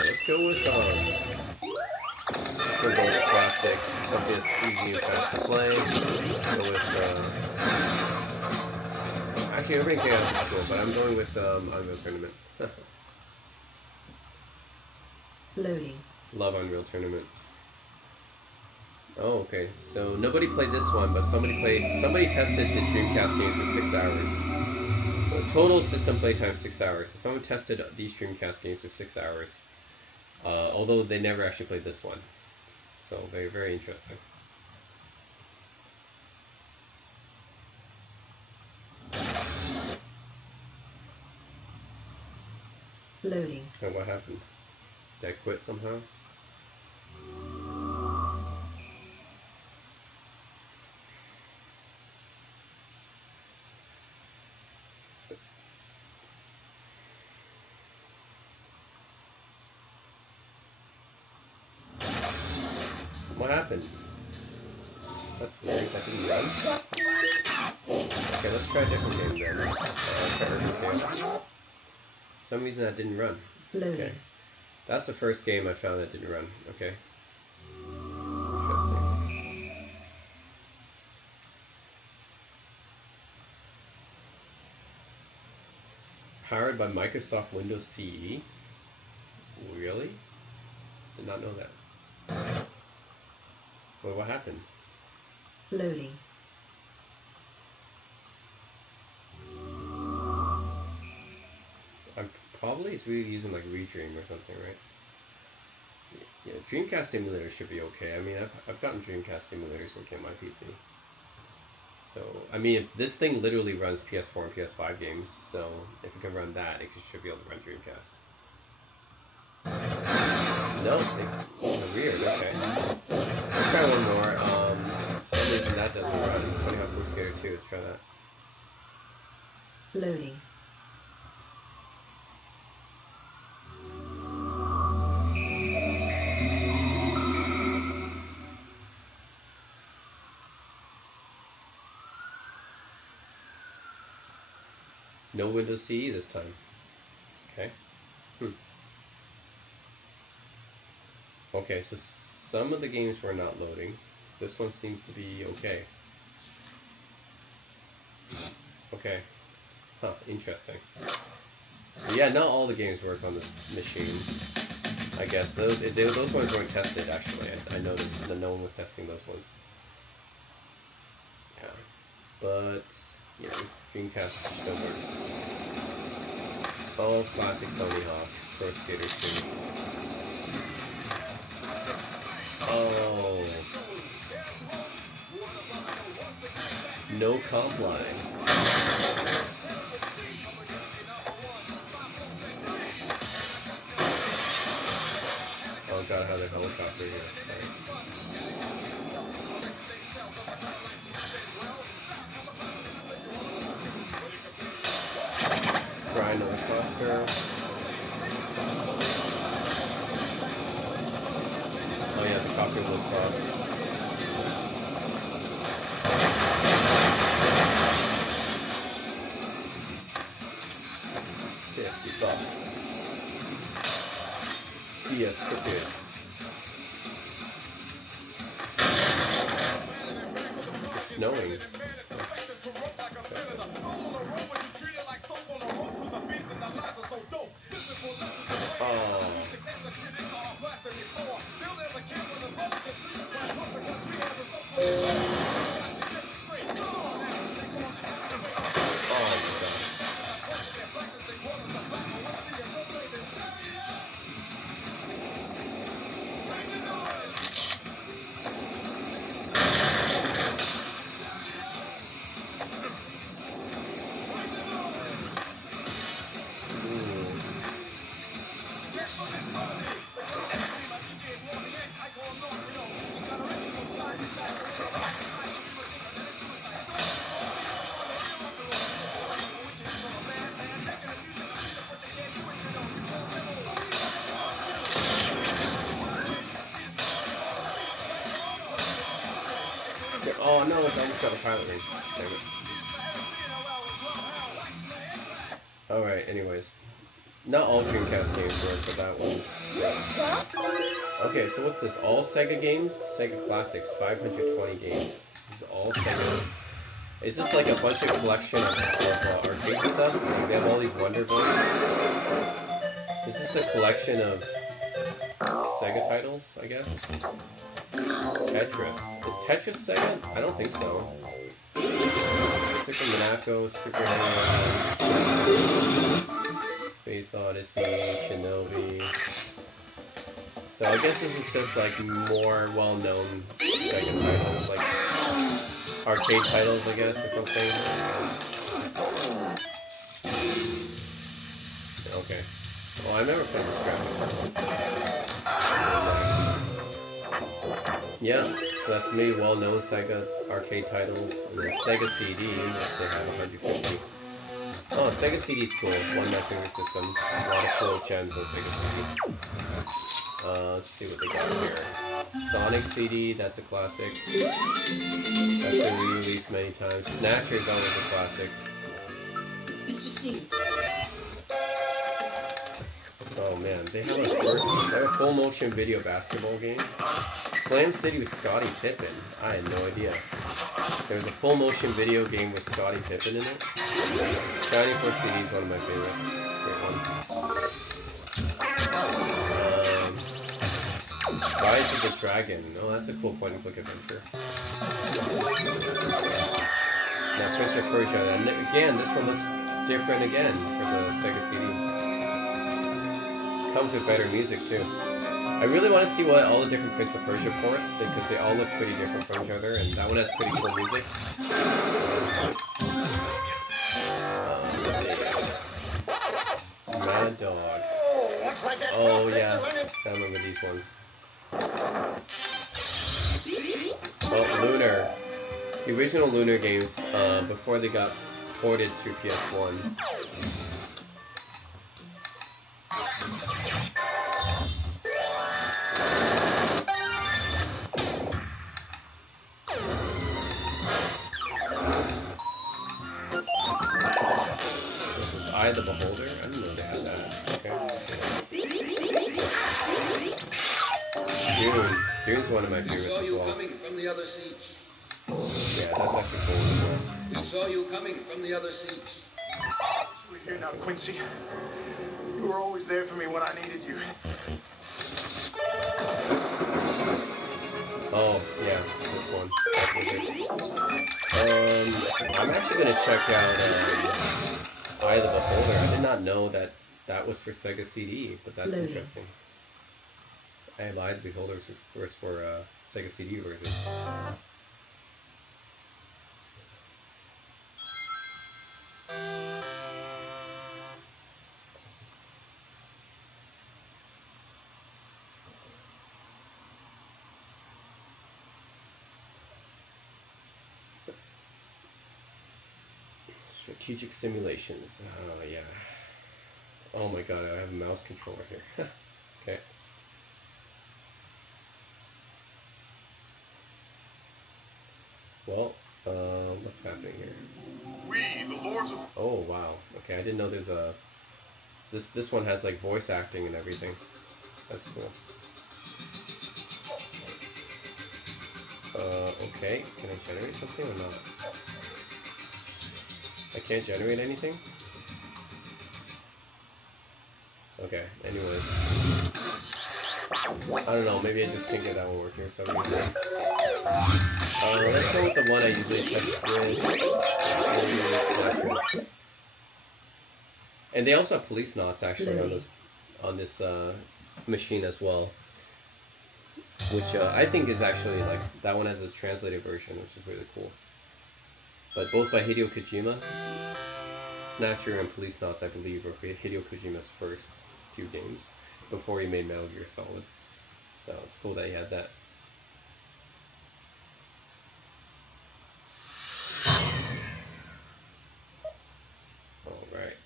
Let's go with classic, something that's easy and fast to play. Go with actually Urban Chaos is cool, but I'm going with Unreal Tournament. Loading. Love Unreal Tournament. Oh, okay. So nobody played this one, but somebody tested the Dreamcast games for 6 hours. So total system playtime 6 hours. So someone tested these Dreamcast games for 6 hours. Although they never actually played this one. So very, very interesting. Loading. And what happened? Did I quit somehow? What happened? That's weird. That didn't run. Okay, let's try a different game then. Let's try Urban Chaos. For some reason that didn't run. Okay. That's the first game I found that didn't run. Okay. Interesting. Powered by Microsoft Windows CE. Really? Did not know that. Well, what happened? Loading. I'm probably really using like Redream or something, right? Yeah, Dreamcast emulators should be okay. I mean, I've gotten Dreamcast emulators working on my PC. So, I mean, this thing literally runs PS4 and PS5 games, so if it can run that, it should be able to run Dreamcast. No, weird, okay. Let's try one more. For some reason that doesn't run. Tony Hawk Pro Skater 2, let's try that. Loading. No Windows CE this time. Okay. Okay, so some of the games were not loading. This one seems to be okay. Okay. Huh, interesting. So yeah, not all the games work on this machine. I guess those ones weren't tested actually. I noticed that no one was testing those ones. Yeah. But yeah, this Dreamcast still works. All classic Tony Hawk Pro Skater 2. Oh. No comp line. Oh god, how the helicopter here. Sorry. Grind helicopter. Oh yeah, the copter lifts off. $50. Yes, prepared. It's snowing. Oh. Oh no, it's almost got a pilot ring. Damn it. Alright, anyways. Not all Dreamcast games work, but that one. Yes. Okay, so what's this? All Sega games? Sega Classics, 520 games. This is all Sega. Is this like a bunch of collection of arcade stuff? Like they have all these Wonder Boys. Is this the collection of Sega titles, I guess? Tetris. Is Tetris Sega? I don't think so. Super Monaco, Super Mario, Space Odyssey, Shinobi. So I guess this is just like more well-known Sega titles, like arcade titles, I guess, or something. Okay. Well, I never played this graphic. Yeah, so that's many well-known Sega arcade titles, and then Sega CD, which they have 150. Oh, Sega CD's cool. One of my favorite systems. A lot of cool gems on Sega CD. Let's see what they got here. Sonic CD, that's a classic. That's been re-released many times. Snatcher's always a classic. Mr. C. Oh man, they have a full motion video basketball game. Slam City with Scottie Pippen. I had no idea. There's a full motion video game with Scottie Pippen in it. Shining Force CD is one of my favorites. Great one. Rise of the Dragon. Oh, that's a cool point and click adventure. Now Prince of Persia. And again, this one looks different again for the Sega CD. Comes with better music too. I really want to see what all the different Prince of Persia ports, because they all look pretty different from each other, and that one has pretty cool music. Let's see. Mad Dog. Oh yeah, I remember these ones. Oh, Lunar. The original Lunar games, before they got ported to PS1. Eye of the Beholder? I didn't know they had that. Okay. Dune. Dune's one of my favorites as well. Coming from the other seats. Yeah, that's actually cool as well. We saw you coming from the other seats. We're here now, Quincy. You were always there for me when I needed you. Oh, yeah, this one. I'm actually gonna check out Eye of the Beholder. I did not know that that was for Sega CD, but that's interesting. Eye of the Beholder was for Sega CD version. Strategic simulations. Oh, yeah. Oh my god, I have a mouse controller here. Okay. Well, what's happening here? We, the lords of... Oh, wow. Okay, I didn't know there's a... This one has, like, voice acting and everything. That's cool. Okay. Can I generate something or not? I can't generate anything? Okay, anyways. I don't know, maybe I just can't get that one working for some reason. Let's go with the one I usually test with. And they also have police knots actually on this machine as well. Which I think is actually, like, that one has a translated version, which is really cool. But both by Hideo Kojima. Snatcher and Police Knots, I believe, were Hideo Kojima's first few games before he made Metal Gear Solid. So it's cool that he had that. Alright.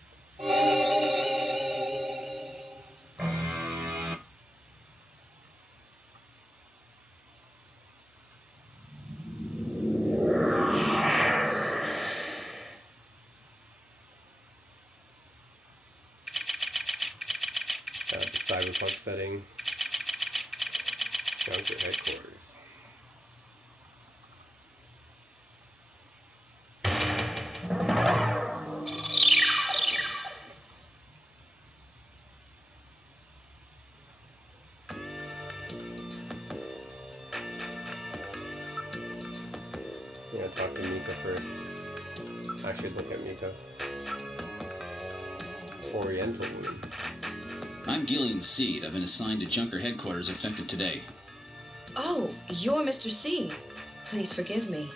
cyberpunk setting. Junker headquarters. Yeah, talk to Mika first. I should look at Mika. Oriental woman. I'm Gillian Seed. I've been assigned to Junker headquarters effective today. Oh, you're Mr. C. Please forgive me.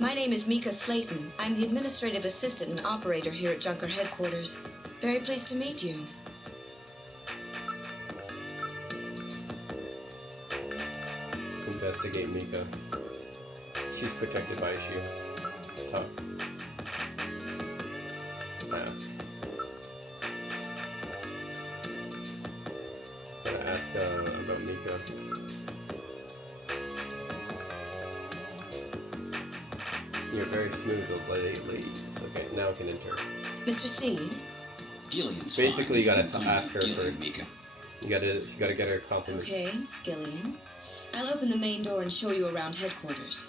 My name is Mika Slayton. I'm the administrative assistant and operator here at Junker headquarters. Very pleased to meet you. Investigate Mika. She's protected by a shield. Tough. Ask. Gotta ask about Mika. You're very smooth lately. Okay, now we can enter. Mr. Seed? Gillian's Basically, you fine. gotta ask her Gillian, first. Mika. You gotta get her compliments. Okay, Gillian. I'll open the main door and show you around headquarters.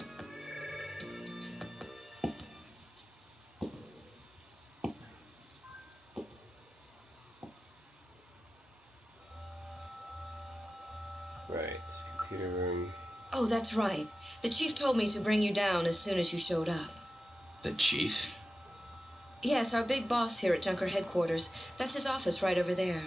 Right, computer room. Oh, that's right. The chief told me to bring you down as soon as you showed up. The chief? Yes, our big boss here at Junker headquarters. That's his office right over there.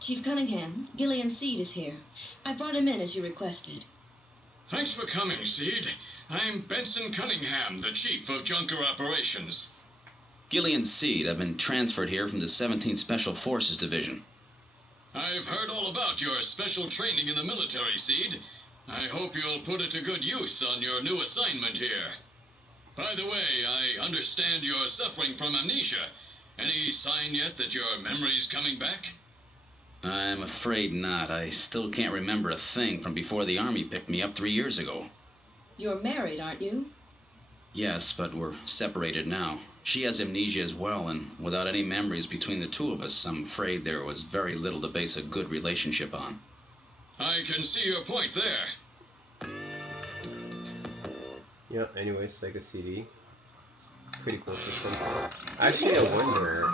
Chief Cunningham, Gillian Seed is here. I brought him in as you requested. Thanks for coming, Seed. I'm Benson Cunningham, the Chief of Junker Operations. Gillian Seed. I've been transferred here from the 17th Special Forces Division. I've heard all about your special training in the military, Seed. I hope you'll put it to good use on your new assignment here. By the way, I understand you're suffering from amnesia. Any sign yet that your memory's coming back? I'm afraid not. I still can't remember a thing from before the Army picked me up 3 years ago. You're married, aren't you? Yes, but we're separated now. She has amnesia as well, and without any memories between the two of us, I'm afraid there was very little to base a good relationship on. I can see your point there. Yeah, anyways, Sega CD. Pretty cool system. Actually, I wonder,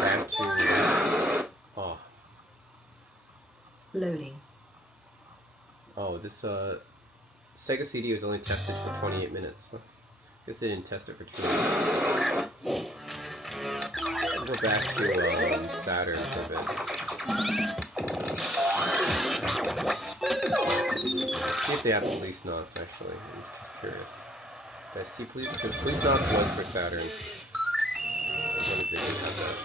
back to... Oh. Loading. Oh, this, Sega CD was only tested for 28 minutes. Huh? Guess they didn't test it for 2 minutes. I'll go back to, Saturn for a bit. See if they have police knots, actually. I'm just curious. Did I see police? Because police knots was for Saturn. I wonder if they didn't have that.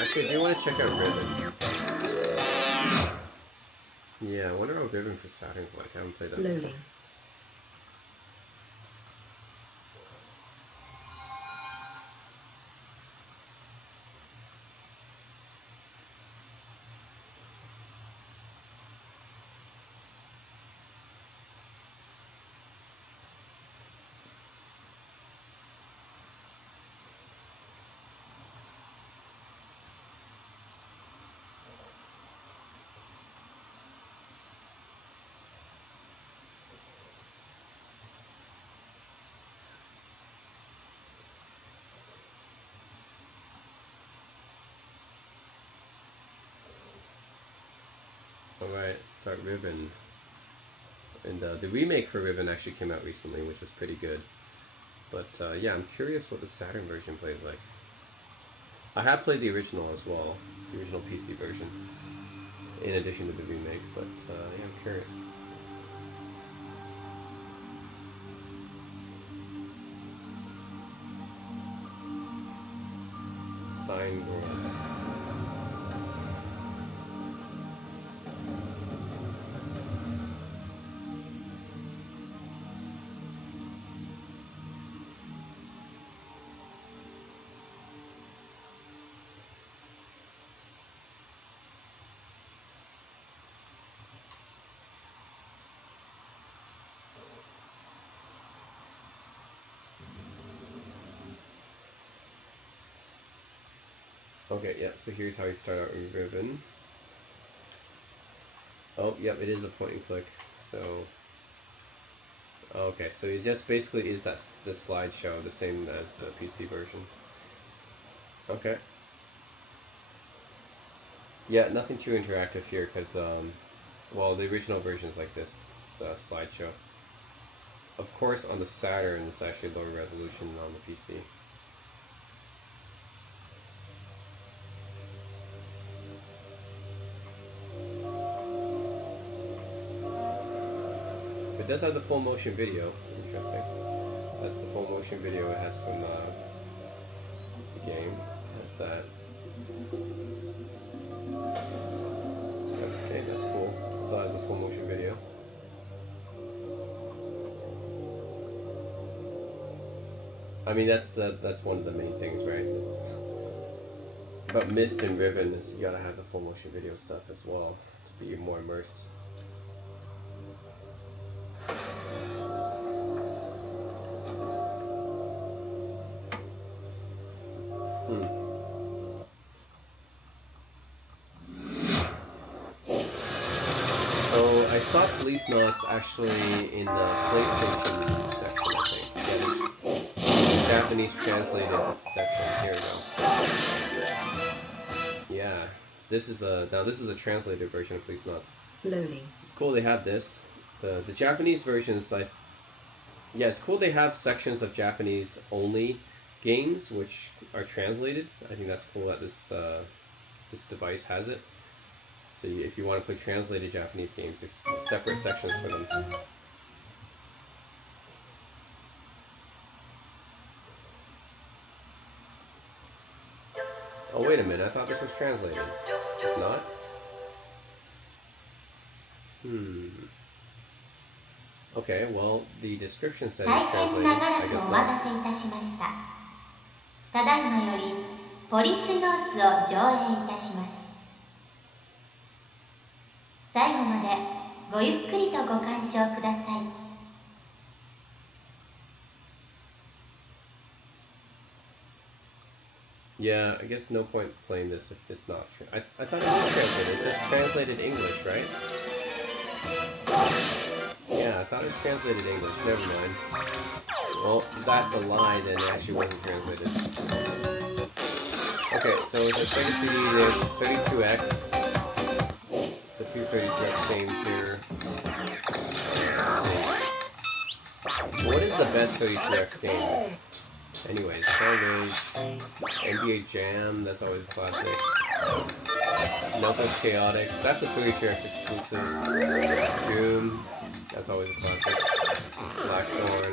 Actually, I do want to check out Riven. Yeah, I wonder how Riven for Saturn's like. I haven't played that before. Alright, start Riven. And the remake for Riven actually came out recently, which was pretty good. But yeah, I'm curious what the Saturn version plays like. I have played the original as well, the original PC version, in addition to the remake, but yeah, I'm curious. Sign worlds. Okay, yeah, so here's how you start out with Riven. Oh, yep, it is a point and click. So, okay, so it just basically is that the slideshow, the same as the PC version. Okay. Yeah, nothing too interactive here because, well, the original version is like this. It's a slideshow. Of course, on the Saturn, it's actually lower resolution on the PC. It does have the full motion video. Interesting. That's the full motion video it has from the game. It has that. That's okay. That's cool. It still has the full motion video. I mean, that's one of the main things, right? It's but Myst and Riven is you gotta have the full motion video stuff as well to be more immersed. So I saw Police Knots actually in the PlayStation section, I think. Yeah, the Japanese translated section. Here we go. Yeah, this is a translated version of Police Knots. Loading. It's cool they have this. The Japanese versions, like, yeah, it's cool they have sections of Japanese only games which are translated. I think that's cool that this this device has it. So if you want to play translated Japanese games, there's separate sections for them. Oh, wait a minute, I thought this was translated. It's not? Okay, well, the description said it's translated. I guess not. ただいまよりポリスノーツを上映いたします。最後までごゆっくりとご鑑賞ください。Yeah, I guess no point playing this if it's not. I thought it was translated. It says translated English, right? Yeah, I thought it was translated English. Never mind. Well, that's a lie, then it actually wasn't translated. Okay, so the Sega CD is 32X. It's a few 32X games here. What is the best 32X game? Anyways, Carnage, NBA Jam, that's always a classic. Knuckles Chaotix, that's a 32X exclusive. Doom, that's always a classic. Blackthorn.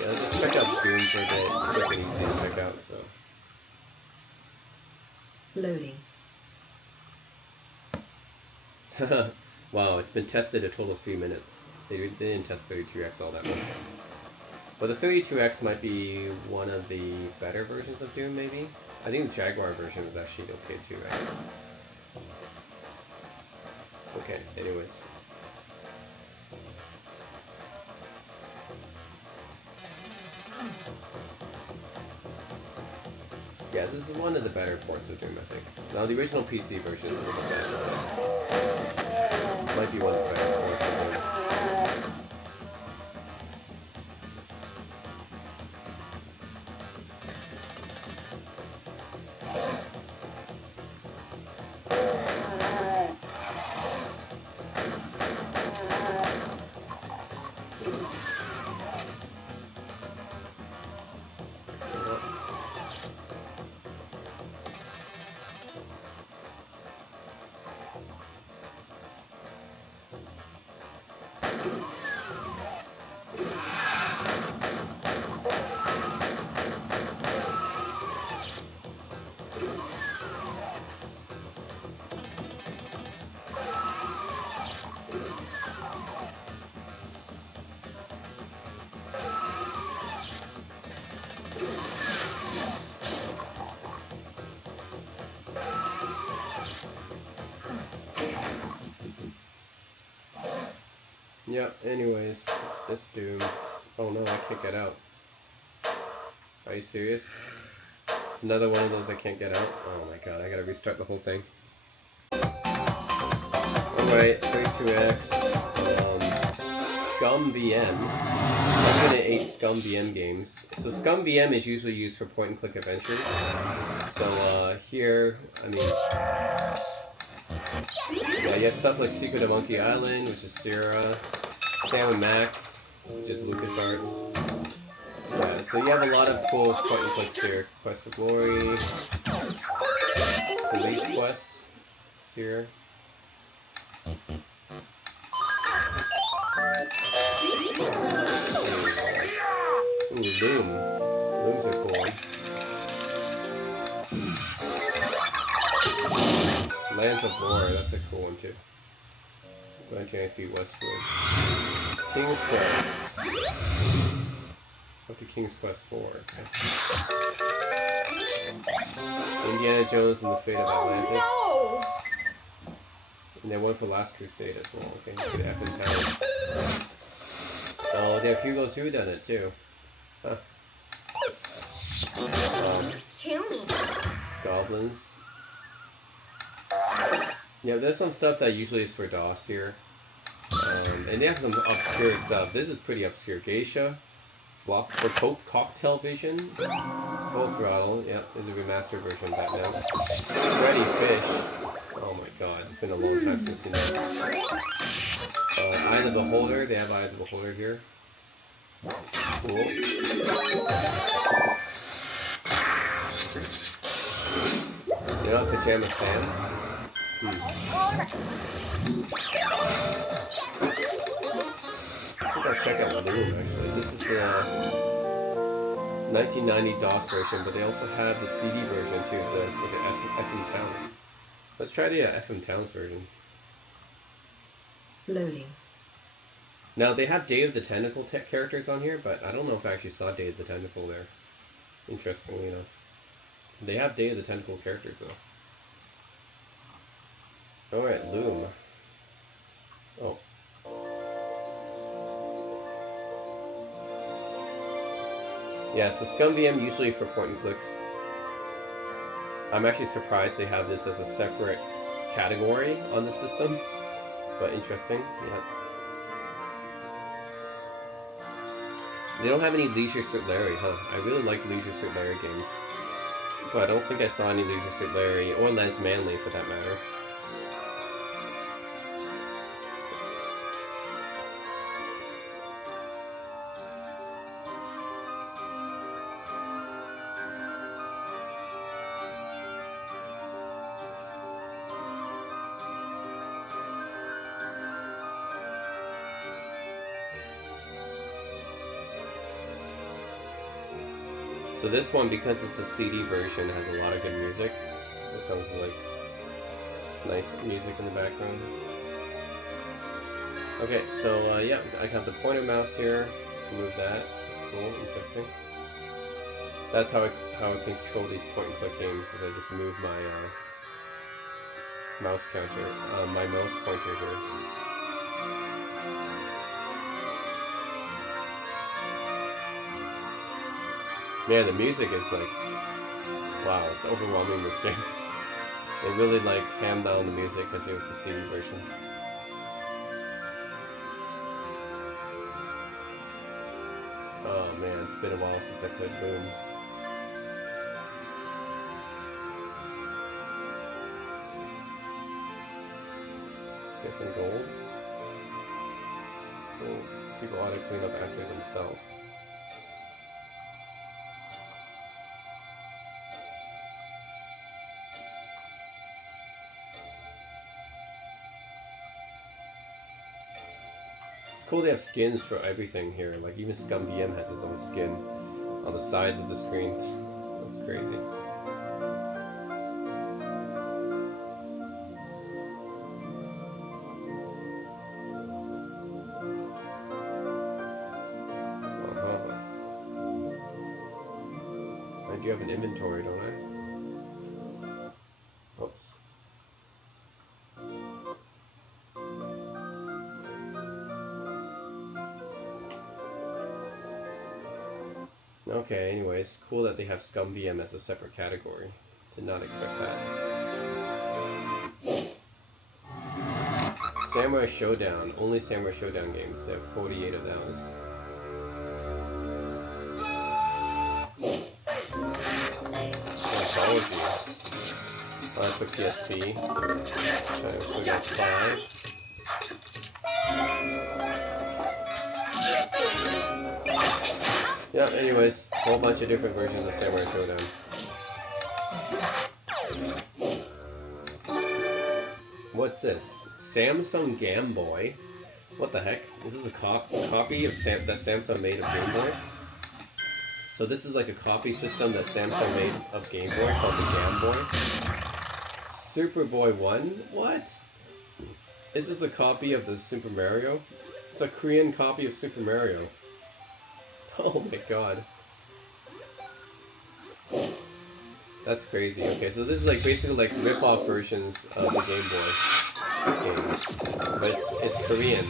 Yeah, let's just check out Doom for a bit. It's quick and easy to check out, so. Loading. Wow, it's been tested a total of 3 minutes. They didn't test 32X all that much. But the 32X might be one of the better versions of Doom, maybe? I think the Jaguar version is actually okay too, right? Okay, anyways. Yeah, this is one of the better ports of Doom, I think. Now, the original PC version is the best. Might be one of the better ports of Doom. Yeah, anyways, it's doomed. Oh no, I can't get out. Are you serious? It's another one of those I can't get out. Oh my god, I gotta restart the whole thing. Alright, 32X. Scum VM. 108 Scum VM games. So Scum VM is usually used for point and click adventures. So here, I mean, yeah, you have stuff like Secret of Monkey Island, which is Sierra, Sam and Max, which is LucasArts. Yeah, so you have a lot of cool point and clicks here. Quest for Glory, Police Quest, here. Ooh, Loom. Looms are cool. Lands of Lore, that's a cool one too. 29 feet westward. King's Quest. Up to King's Quest 4. Okay. Indiana Jones and the Fate of Atlantis. No! And then one for Last Crusade as well. Okay, for the F in Town. Oh, they have Hugo's Who done it too. Huh. Goblins. Yeah, there's some stuff that usually is for DOS here. And they have some obscure stuff. This is pretty obscure. Geisha. Flop for Cocktail Vision. Full Throttle. Yeah, there's a remastered version back now. Freddy Fish. Oh my god, it's been a long time since I've seen that. Eye of the Beholder. They have Eye of the Beholder here. Cool. You know Pajama Sam? I think I'll check out Loom actually. This is the 1990 DOS version, but they also have the CD version too, for the FM Towns. Let's try the FM Towns version. Loading. Now they have Day of the Tentacle characters on here, but I don't know if I actually saw Day of the Tentacle there. Interestingly enough. They have Day of the Tentacle characters though. Alright, Loom. Oh. Yeah, so Scum VM usually for point and clicks. I'm actually surprised they have this as a separate category on the system. But interesting, yeah. They don't have any Leisure Suit Larry, huh? I really like Leisure Suit Larry games. But I don't think I saw any Leisure Suit Larry, or Les Manly for that matter. So this one, because it's a CD version, has a lot of good music. It comes like it's nice music in the background. Okay, so yeah, I have the pointer mouse here. Move that. That's cool, interesting. That's how I can control these point and click games. Is I just move my mouse counter, my mouse pointer here. Man, the music is like, wow, it's overwhelming this game. They really like hammed down the music because it was the CD version. Oh man, it's been a while since I played Boom. Get some gold. Cool. People ought to clean up after themselves. Cool, they have skins for everything here. Like even Scum VM has its own skin on the sides of the screen. That's crazy. I do have an inventory, don't I? Oops. Okay, anyways, cool that they have Scum VM as a separate category. Did not expect that. Samurai Showdown. Only Samurai Showdown games. They have 48 of those. Anthology. Oh, that's for PSP. So we got 5. Yeah, anyways, a whole bunch of different versions of Samurai Showdown. What's this? Samsung Game Boy? What the heck? Is this a copy of that Samsung made of Game Boy? So this is like a copy system that Samsung made of Game Boy called the Game Boy? Superboy 1? What? Is this a copy of the Super Mario? It's a Korean copy of Super Mario. Oh my god. That's crazy. Okay, so this is like basically like rip-off versions of the Game Boy games. But it's Korean.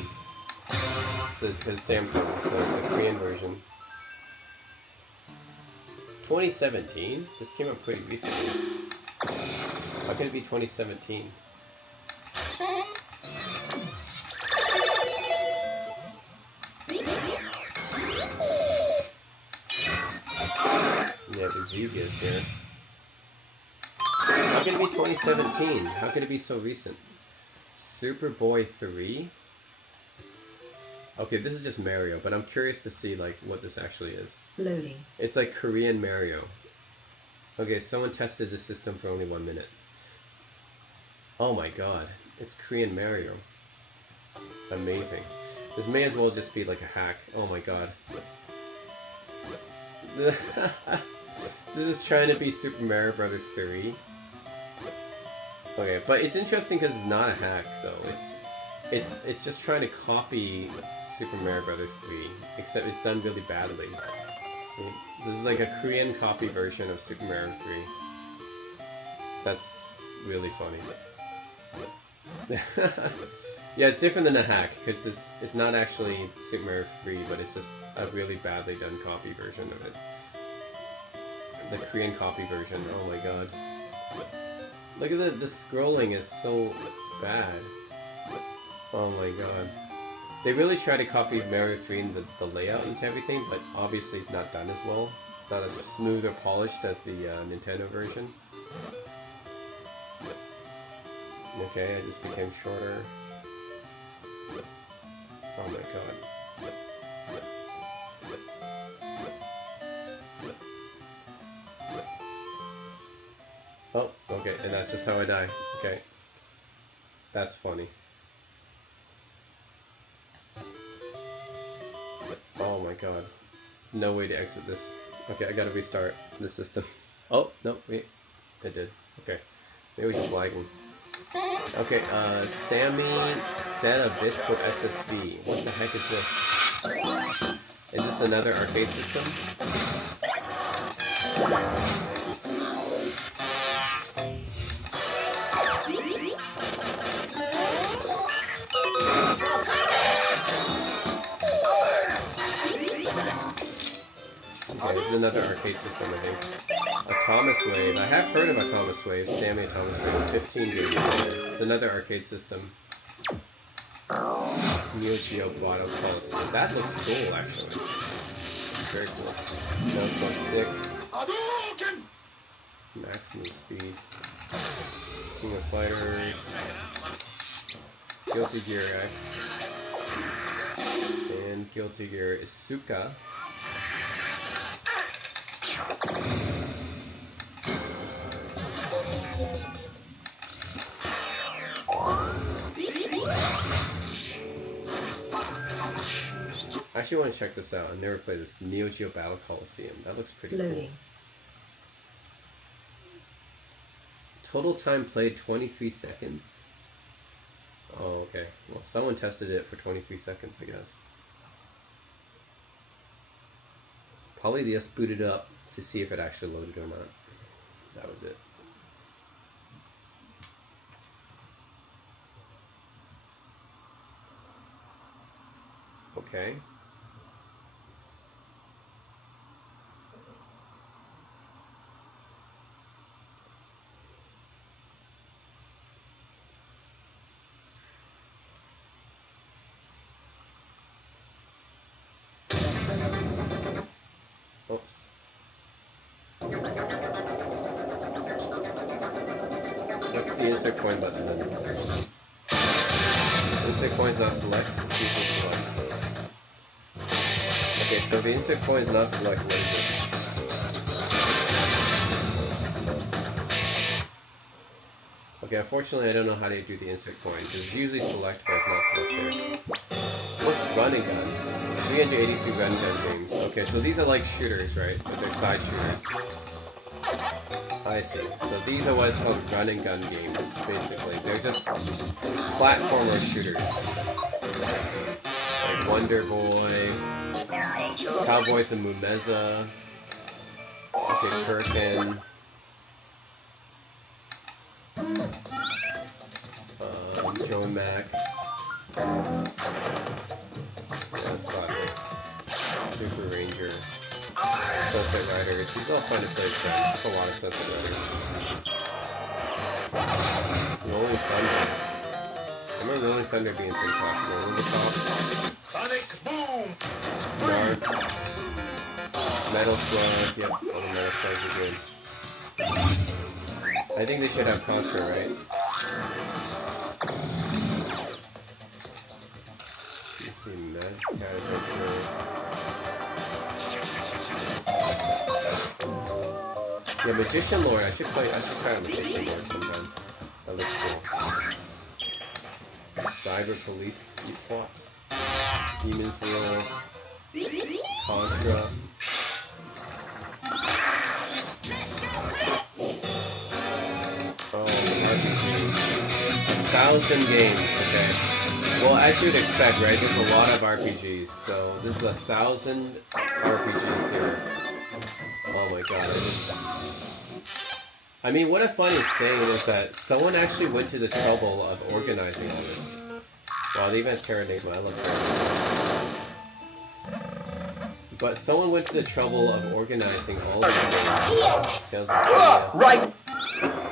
It's Samsung, so it's a Korean version. 2017? This came out pretty recently. How can it be 2017? Yeah, Vesuvius here. How can it be 2017? How could it be so recent? Superboy 3? Okay, this is just Mario, but I'm curious to see like what this actually is. Loading. It's like Korean Mario. Okay, someone tested the system for only 1 minute. Oh my god, it's Korean Mario. Amazing. This may as well just be like a hack. Oh my god. This is trying to be Super Mario Brothers 3. Okay, but it's interesting because it's not a hack though. It's just trying to copy Super Mario Brothers 3, except it's done really badly. See, this is like a Korean copy version of Super Mario 3. That's really funny. Yeah, it's different than a hack because it's not actually Super Mario 3, but it's just a really badly done copy version of it. The Korean copy version. Oh my god. Look at the scrolling is so bad. Oh my god. They really try to copy Mario 3 in the layout and everything, but obviously it's not done as well. It's not as smooth or polished as the Nintendo version. Okay, I just became shorter. Oh my god. Oh, okay, and that's just how I die. Okay. That's funny. Oh my god. There's no way to exit this. Okay, I gotta restart the system. Oh, no, wait. It did. Okay. Maybe we're just lagging. Okay, Sammy set a Bisco SSV. What the heck is this? Is this another arcade system? Okay, this is another arcade system, I think. Thomas Wave. I have heard of Thomas Wave. Sammy Thomas Wave. 15 games. It's another arcade system. Neo Geo Guado Pulse. That looks cool, actually. Very cool. No Slug 6. Maximum Speed. King of Fighters. Guilty Gear X. And Guilty Gear Isuka. I actually want to check this out. I've never played this. Neo Geo Battle Coliseum. That looks pretty cool. Total time played 23 seconds. Oh, okay. Well, someone tested it for 23 seconds, I guess. Probably they just booted up to see if it actually loaded or not. That was it. Okay. the insert coin button then. Insert coin's not select, it's usually select. Okay, so the insert coin's not select, what is it? Okay, unfortunately I don't know how to do the insert coin. It's usually select, but it's not select there. What's run and gun? 383 run and gun games. Okay, so these are like shooters, right? But they're side shooters. I see. So these are what's called run and gun games, basically. They're just platformer shooters. Like Wonder Boy, Cowboys and Mumeza. Okay, Kirkin. Joe and Mac. That's classic. Super Ranger. Sunset Riders. These all fun to play with friends. There's a lot of Sunset Riders. Rolling Thunder. I remember Rolling Thunder being pretty classic. Over the Top. Sonic boom! Dark. Metal Slug. Yep, all the Metal Slugs are good. I think they should have Contra, right? Let's see, Magic Cat Adventure. Yeah, Magician Lore. I should try out Magician Lore sometime. That looks cool. Cyber Police eSWAT. Demon's Wheel. Contra. Oh, RPG. 1,000 games, okay. Well, as you'd expect, right? There's a lot of RPGs, so this is 1,000 RPGs here. Oh my god. I mean, what I find insane is that someone actually went to the trouble of organizing all this. Wow, they even have Terranigma, I love Terranigma. But someone went to the trouble of organizing all these things. Tales of Kenya. Right!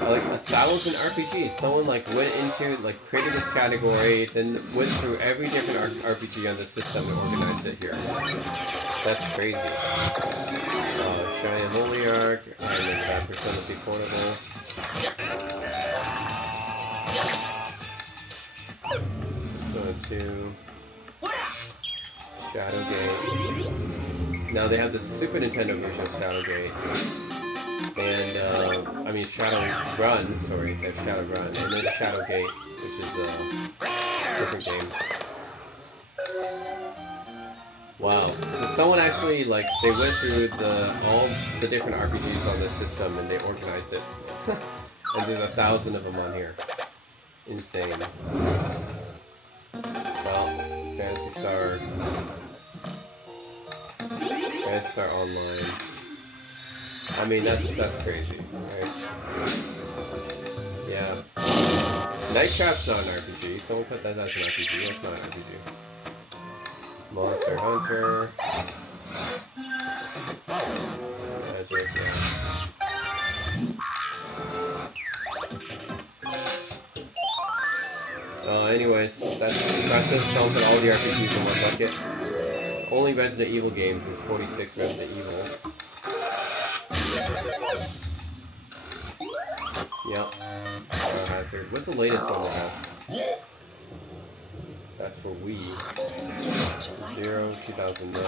Like 1,000 RPGs. Someone like went into, like created this category, then went through every different RPG on the system and organized it here. That's crazy. Cheyenne Holiarch, and then that Persona 3 Portable. Persona 2. Shadowgate. Now they have the Super Nintendo version of Shadowgate. And, I mean Shadowrun, sorry, they have Shadowrun. And then Shadowgate, which is a different game. Wow. So someone actually, like, they went through all the different RPGs on this system and they organized it. And there's 1,000 of them on here. Insane. Well, Phantasy Star Online. I mean, that's crazy, right? Yeah. Night Trap's not an RPG. Someone put that as an RPG. That's not an RPG. Monster Hunter. Magic, yeah. Anyways, that's impressive. Someone put all the RPGs in one bucket. Only Resident Evil games is 46 Resident Evils. Yep. Hazard. What's the latest one they have? That's for Wii. 0, 2009,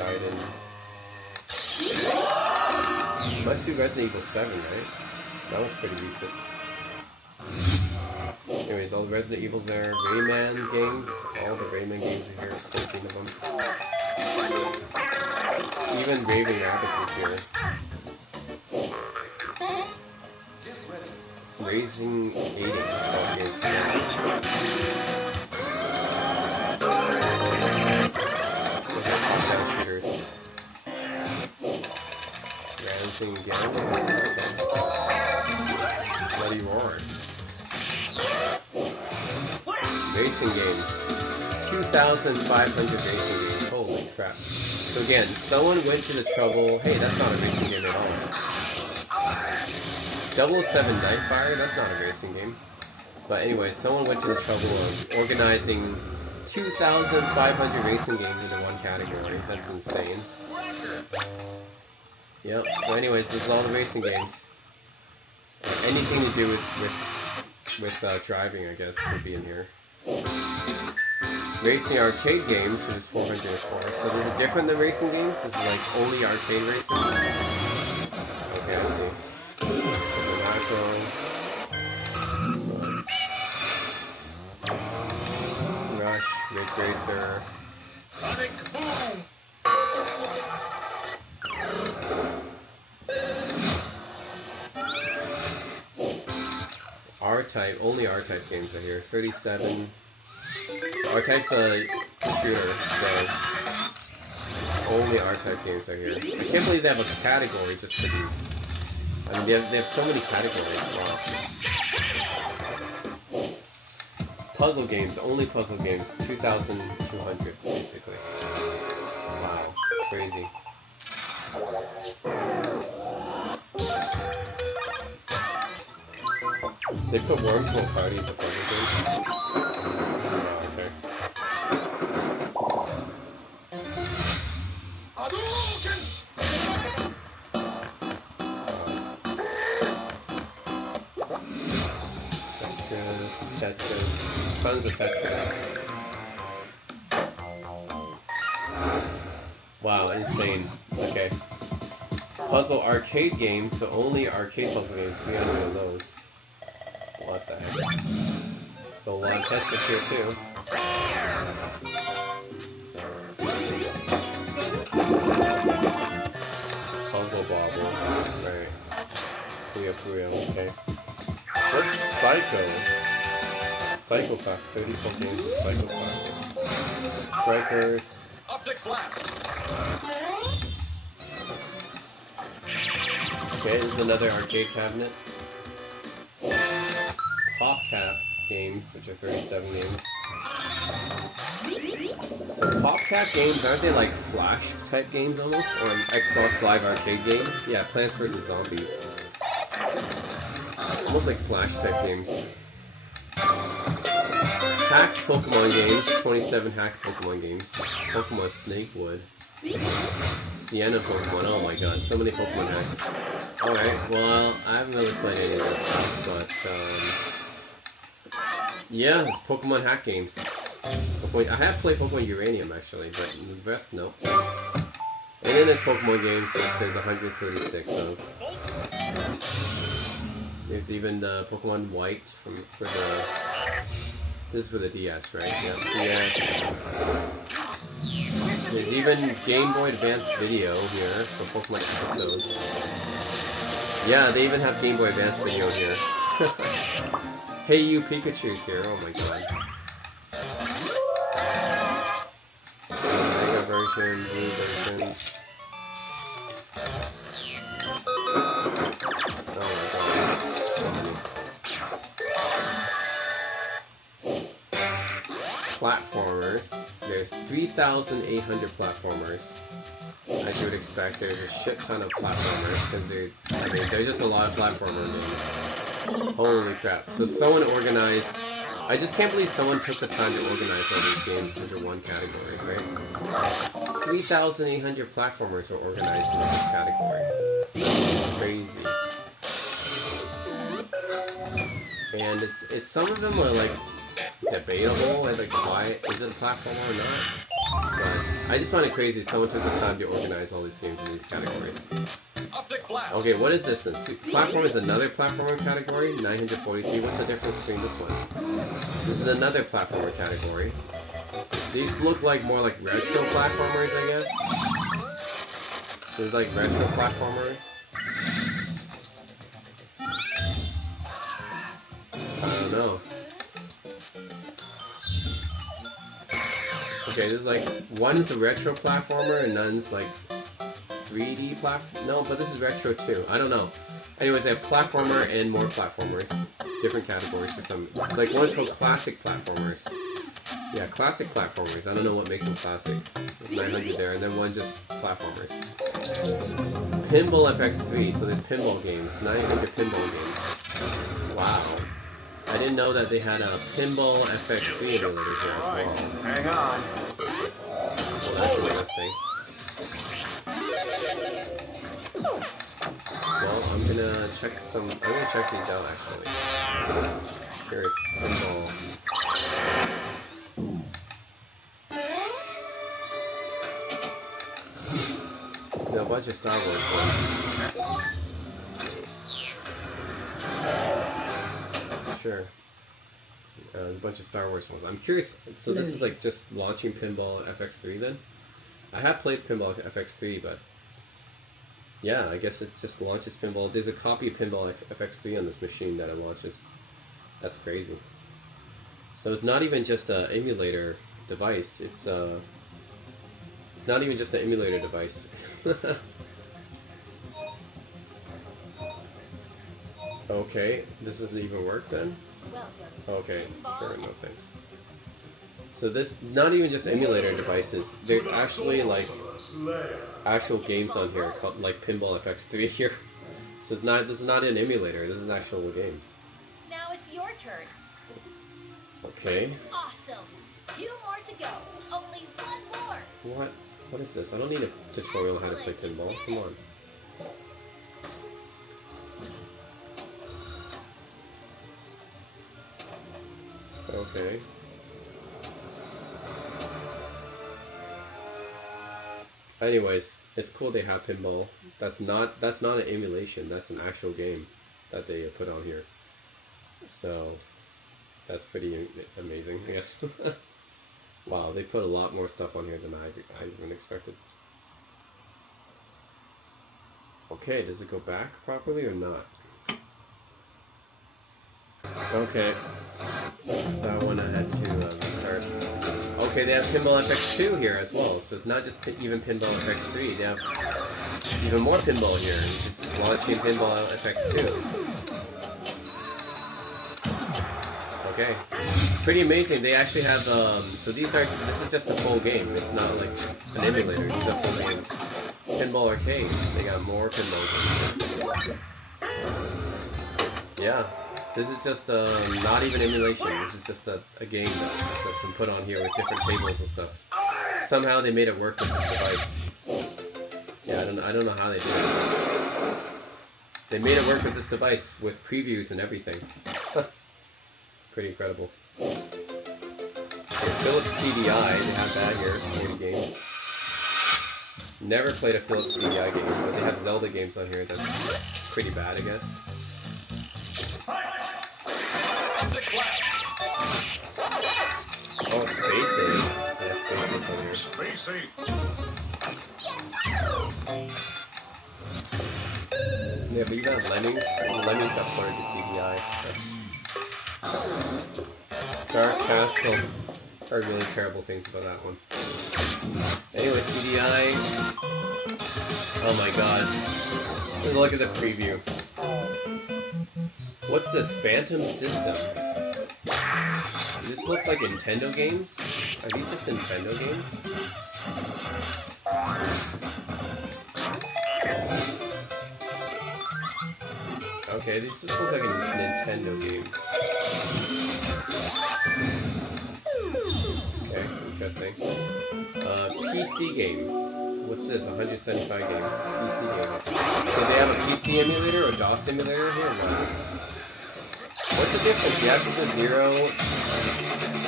Gaiden. Must be Resident Evil 7, right? That was pretty recent. Anyways, all the Resident Evils there. Rayman games. All the Rayman games are here. 14 of them. Even Raving Rabbits is here. Raising 80. Shooters. Rancing again. Bloody Roar. Racing games. 2,500 racing games. Holy crap. So again, someone went to the trouble. Hey, that's not a racing game at all. 007 Nightfire, that's not a racing game. But anyway, someone went to the trouble of organizing 2,500 racing games into one category. That's insane. Yep. So anyways, this is all the racing games. Anything to do with with driving, I guess, would be in here. Racing arcade games, which is 404. So this is different than racing games? This is like only arcade racing? Okay, I see. Supernatural. Rush, Ridge Racer. Sonic Boom! R-Type, only R-Type games are here. 37. So R-Type's a shooter, so only R-Type games are here. I can't believe they have a category just for these. I mean, they have so many categories. Wow. Puzzle games, only puzzle games, 2,200 basically. Wow, crazy. They put Worms Will Party as a puzzle game. Oh, okay. Tetris, tons of Tetris. Wow, insane. Okay. Puzzle arcade games, so only arcade puzzle games, 300 of those. What the heck? So a lot of Tetris here too. Puzzle Bobble. Right. Puyo, okay. What's Psycho? Psycho Class, 34 games of Psycho Classics. Strikers. Optic blast. Okay, this is another arcade cabinet. PopCap games, which are 37 games. So PopCap games, aren't they like Flash type games almost? Or Xbox Live Arcade games? Yeah, Plants vs. Zombies. Almost like Flash type games. Hacked Pokemon games, 27 hacked Pokemon games. Pokemon Snakewood. Sienna Pokemon, oh my god, so many Pokemon hacks. Alright, well, I haven't really played any of this stuff, but, yeah, it's Pokemon hack games. I have played Pokemon Uranium, actually, but the rest, no. And then there's Pokemon games, which there's 136 of. There's even the Pokemon White for the... This is for the DS, right? Yeah, DS. There's even Game Boy Advance video here for Pokemon episodes. Yeah, they even have Game Boy Advance video here. Hey You Pikachu's here, oh my god. Mega version, blue version. Oh my god, so many. Platformers. There's 3,800 platformers. As you would expect, there's a shit ton of platformers because there's just a lot of platformer games. Holy crap. So someone organized... I just can't believe someone took the time to organize all these games into one category, right? 3,800 platformers are organized into this category. That's crazy. And it's some of them are like debatable, and like why is it a platformer or not? But I just find it crazy someone took the time to organize all these games in these categories. Okay, what is this then? Platform is another platformer category, 943. What's the difference between this one? This is another platformer category. These look like more like retro platformers, I guess. There's like retro platformers. I don't know. Okay, this is like, one's a retro platformer and none's like 3D platform. No, but this is retro too. I don't know. Anyways, they have platformer and more platformers. Different categories for some. Like one's called classic platformers. Yeah, classic platformers. I don't know what makes them classic. 900 there, and then one just platformers. Pinball FX3. So there's pinball games. 900 pinball games. Wow. I didn't know that they had a Pinball FX3 emulator here as well. Hang on. Well, that's interesting. Well, I'm gonna check these out actually. Here's pinball. A bunch of Star Wars ones. Sure. There's a bunch of Star Wars ones. I'm curious. So this is like just launching Pinball FX3 then? I have played Pinball FX3, but yeah, I guess it just launches Pinball. There's a copy of Pinball FX3 on this machine that it launches. That's crazy. So it's not even just an emulator device. It's not even just an emulator device. Okay, this doesn't even work then? Okay, sure, no thanks. So this, not even just emulator devices, there's actually like actual games on here called like Pinball FX3 here. So it's not, this is not an emulator, this is an actual game. Now it's your turn. Okay. Awesome. 2 more to go. Only 1 more. What is this? I don't need a tutorial on how to play pinball. Come on. Okay. Anyways, it's cool they have pinball. That's not an emulation. That's an actual game that they put on here. So that's pretty amazing, I guess. Wow, they put a lot more stuff on here than I even expected. Okay, does it go back properly or not? Okay. That one I had to restart. Okay, they have Pinball FX2 here as well, so it's not just even Pinball FX3, they have even more pinball here, which is launching Pinball FX2. Okay. Pretty amazing, they actually have, so this is just a full game, it's not like an emulator, these are full games. Pinball Arcade, they got more pinball games. Yeah. This is just not even emulation. This is just a game that's been put on here with different tables and stuff. Somehow they made it work with this device. Yeah, I don't know how they did it. They made it work with this device with previews and everything. Pretty incredible. Philips CDI, they have that here. 40 games. Never played a Philips CDI game, but they have Zelda games on here that's pretty bad, I guess. Oh, Space Ace. Yeah, Space Ace on here. Space Ace. Yeah, but you got Lemmings. Lemmings got ported to CDI. Dark Castle. Heard really terrible things about that one. Anyway, CDI. Oh my god. Let's look at the preview. What's this? Phantom System. Does this look like Nintendo games? Are these just Nintendo games? Okay, these just look like Nintendo games. Okay, interesting. PC games. What's this? 175 games. PC games. So they have a PC emulator or DOS emulator here? No. What's the difference? The Yakuza 0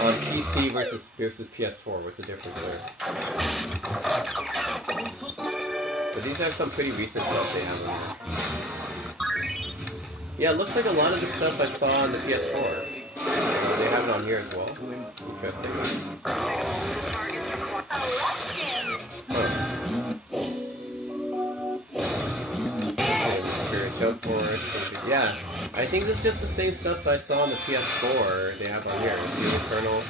on PC versus PS4. What's the difference there? But these are some pretty recent stuff they have on here. Yeah, it looks like a lot of the stuff I saw on the PS4. They have it on here as well. Interesting. Jump Force. Yeah, I think this is just the same stuff I saw on the PS4 they have on here. Doom Eternal.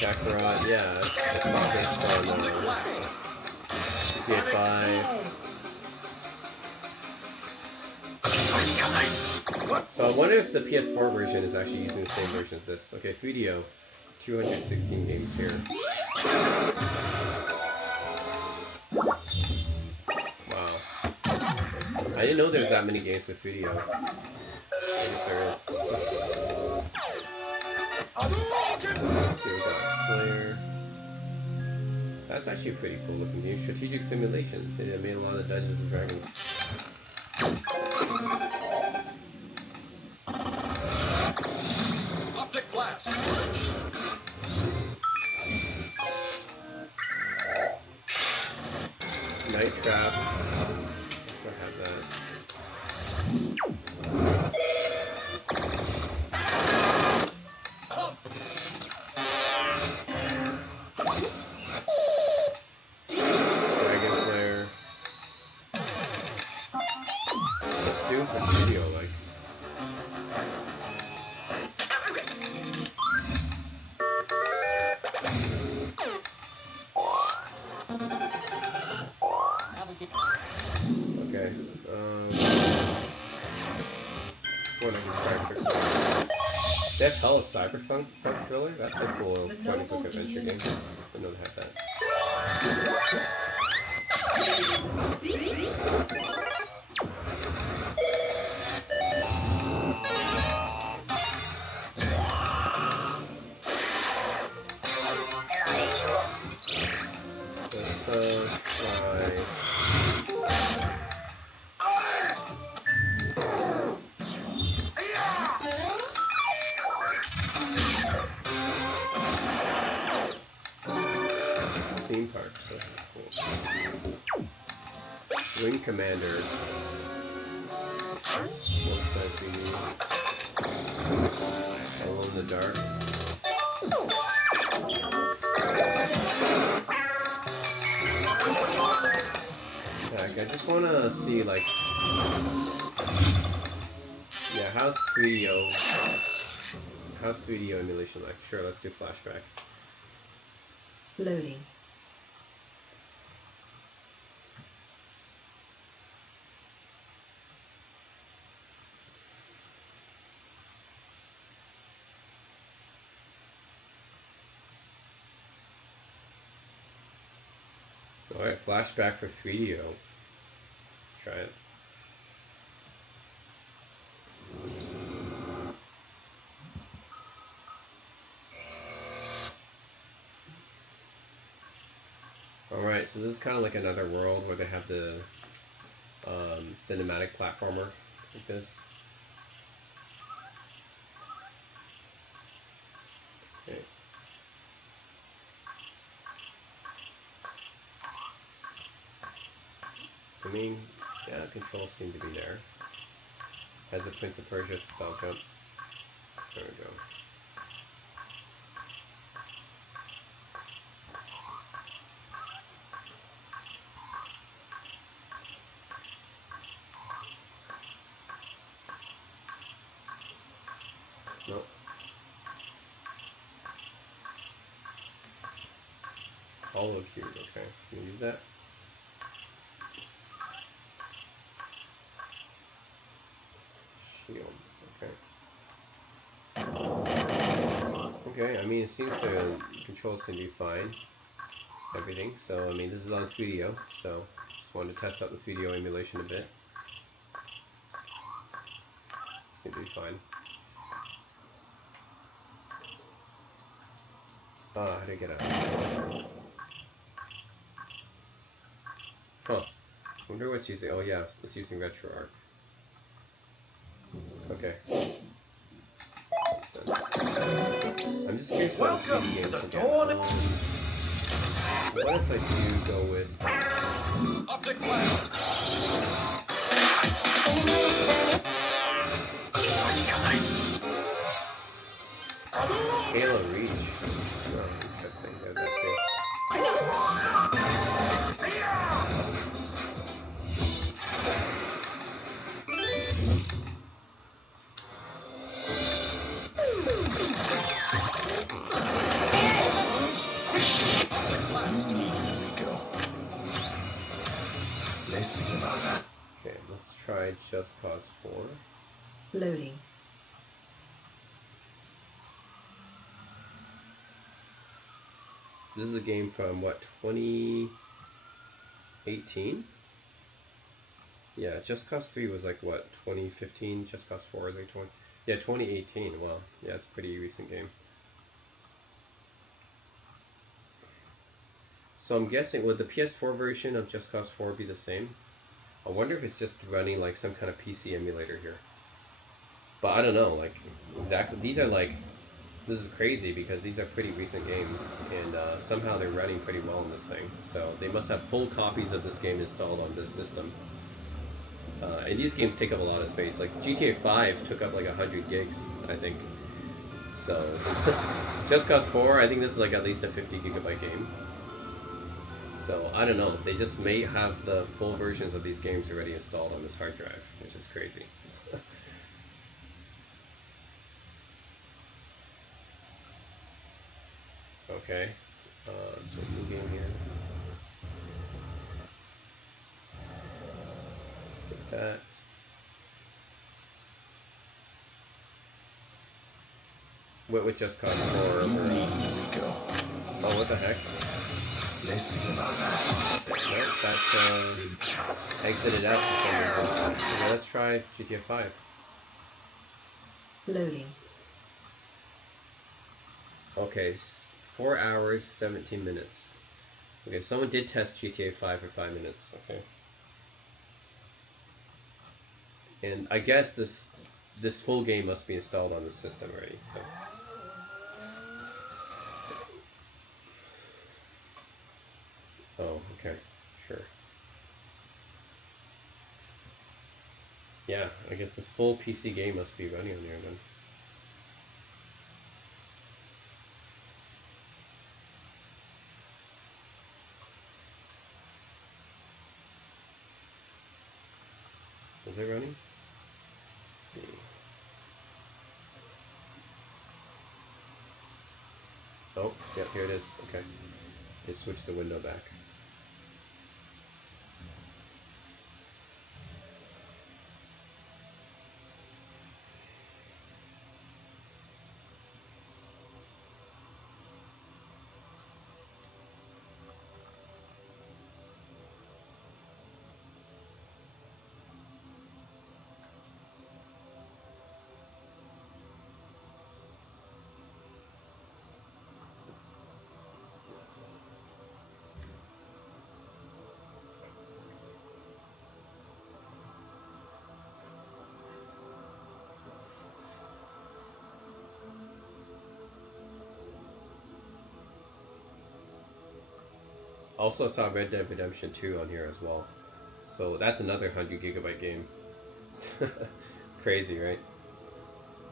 Kakarot, yeah, I saw this on GTA 5. So I wonder if the PS4 version is actually using the same version as this. Okay, 3DO. 216 games here. Wow. I didn't know there was that many games with 3DO. I guess there is. Let's see, we got Slayer. That's actually a pretty cool looking game. Strategic Simulations. They made a lot of Dungeons and Dragons. Night Trap. I have that. Dragon Slayer. Let's do some video, like. Okay. What I can try quickly. They have Hell Cyberpunk Thriller? That's a cool point and click adventure game. I didn't know they had that. Let's try. Theme park. That's cool. Wing Commander. What's that thingy? Hello in the dark. I just want to see, like, yeah, how's 3DO emulation like? Sure, let's do flashback. Loading. Alright, flashback for 3DO. Try it. Alright, so this is kind of like another world where they have the cinematic platformer like this. Okay. I mean, yeah, controls seem to be there. Has a Prince of Persia style jump. There we go. Nope. Hollow cube, okay. Can you use that? Shield, okay. Okay, I mean, it seems to, controls seem to be fine. Everything, so I mean, this is on 3DO, so just wanted to test out the 3DO emulation a bit. Seems to be fine. Oh, how do I get out of this thing? Huh. I wonder what's using. Oh, yeah, it's using RetroArch. Okay. Makes sense. I'm just curious about the 3D games again. What if I do go with. Optic blast! Halo Reach. Oh, interesting. They have that too. Let's see about that. Okay, let's try Just Cause 4. Loading. This is a game from what, 2018? Yeah, Just Cause 3 was like what, 2015? Just Cause 4 is like 2018. Wow, yeah, it's a pretty recent game. So I'm guessing, would the PS4 version of Just Cause 4 be the same? I wonder if it's just running like some kind of PC emulator here. But I don't know, like, exactly, these are like This is crazy because these are pretty recent games, and somehow they're running pretty well on this thing. So they must have full copies of this game installed on this system. And these games take up a lot of space. Like GTA 5 took up like 100 gigs, I think. So Just Cause 4, I think this is like at least a 50 gigabyte game. So I don't know. They just may have the full versions of these games already installed on this hard drive, which is crazy. Okay, so new game here. Let's get that. What with Just Cause 4? Oh, what the heck? Let's see about that. Nope, that exited out for some reason. Okay, let's try GTA 5. Loading. Okay, 4 hours, 17 minutes. Okay, someone did test GTA 5 for 5 minutes. Okay. And I guess this full game must be installed on the system already, so. Oh, okay. Sure. Yeah, I guess this full PC game must be running on there then. Is it running? Let's see. Oh, yep, here it is. Okay. It switched the window back. Also saw Red Dead Redemption 2 on here as well. So that's another 100 gigabyte game. Crazy, right?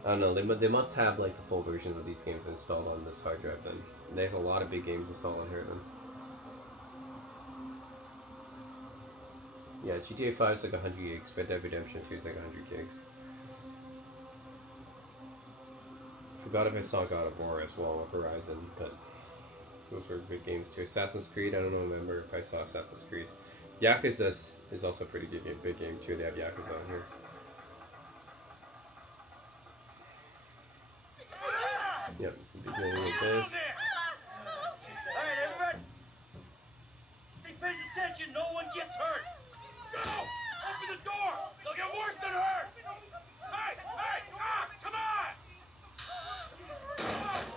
I don't know, they must have like the full versions of these games installed on this hard drive then. And there's a lot of big games installed on here then. Yeah, GTA 5 is like 100 gigs, Red Dead Redemption 2 is like 100 gigs. Forgot if I saw God of War as well, Horizon, but those were good games too. Assassin's Creed, I don't remember if I saw Assassin's Creed. Yakuza is also a pretty good game, big game too. They have Yakuza on here. Yep, this is the beginning of this. Alright, everybody! Hey, pays attention, no one gets hurt! Go! Open the door! They'll get worse than hurt! Hey! Hey! Come on!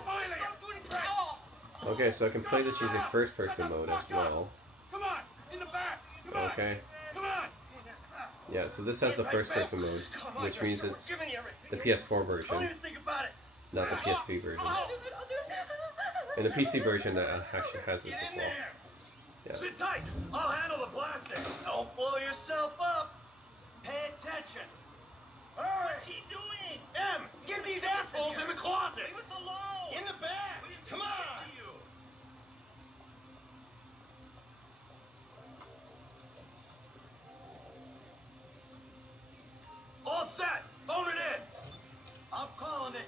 Finally! Okay, so I can play this using first person mode as well. Come on! In the back! Come on! Okay. Come on! Yeah, so this has the first person mode, which means it's the PS4 version, Don't even think about it! not the PS3 version. And the PC version that actually has this as well. Yeah. Sit tight! I'll handle the blasting! Don't blow yourself up! Pay attention! What's he doing? M! Get these assholes in the closet! Leave us alone! In the back! Come on! All set! Phone it in! I'm calling it!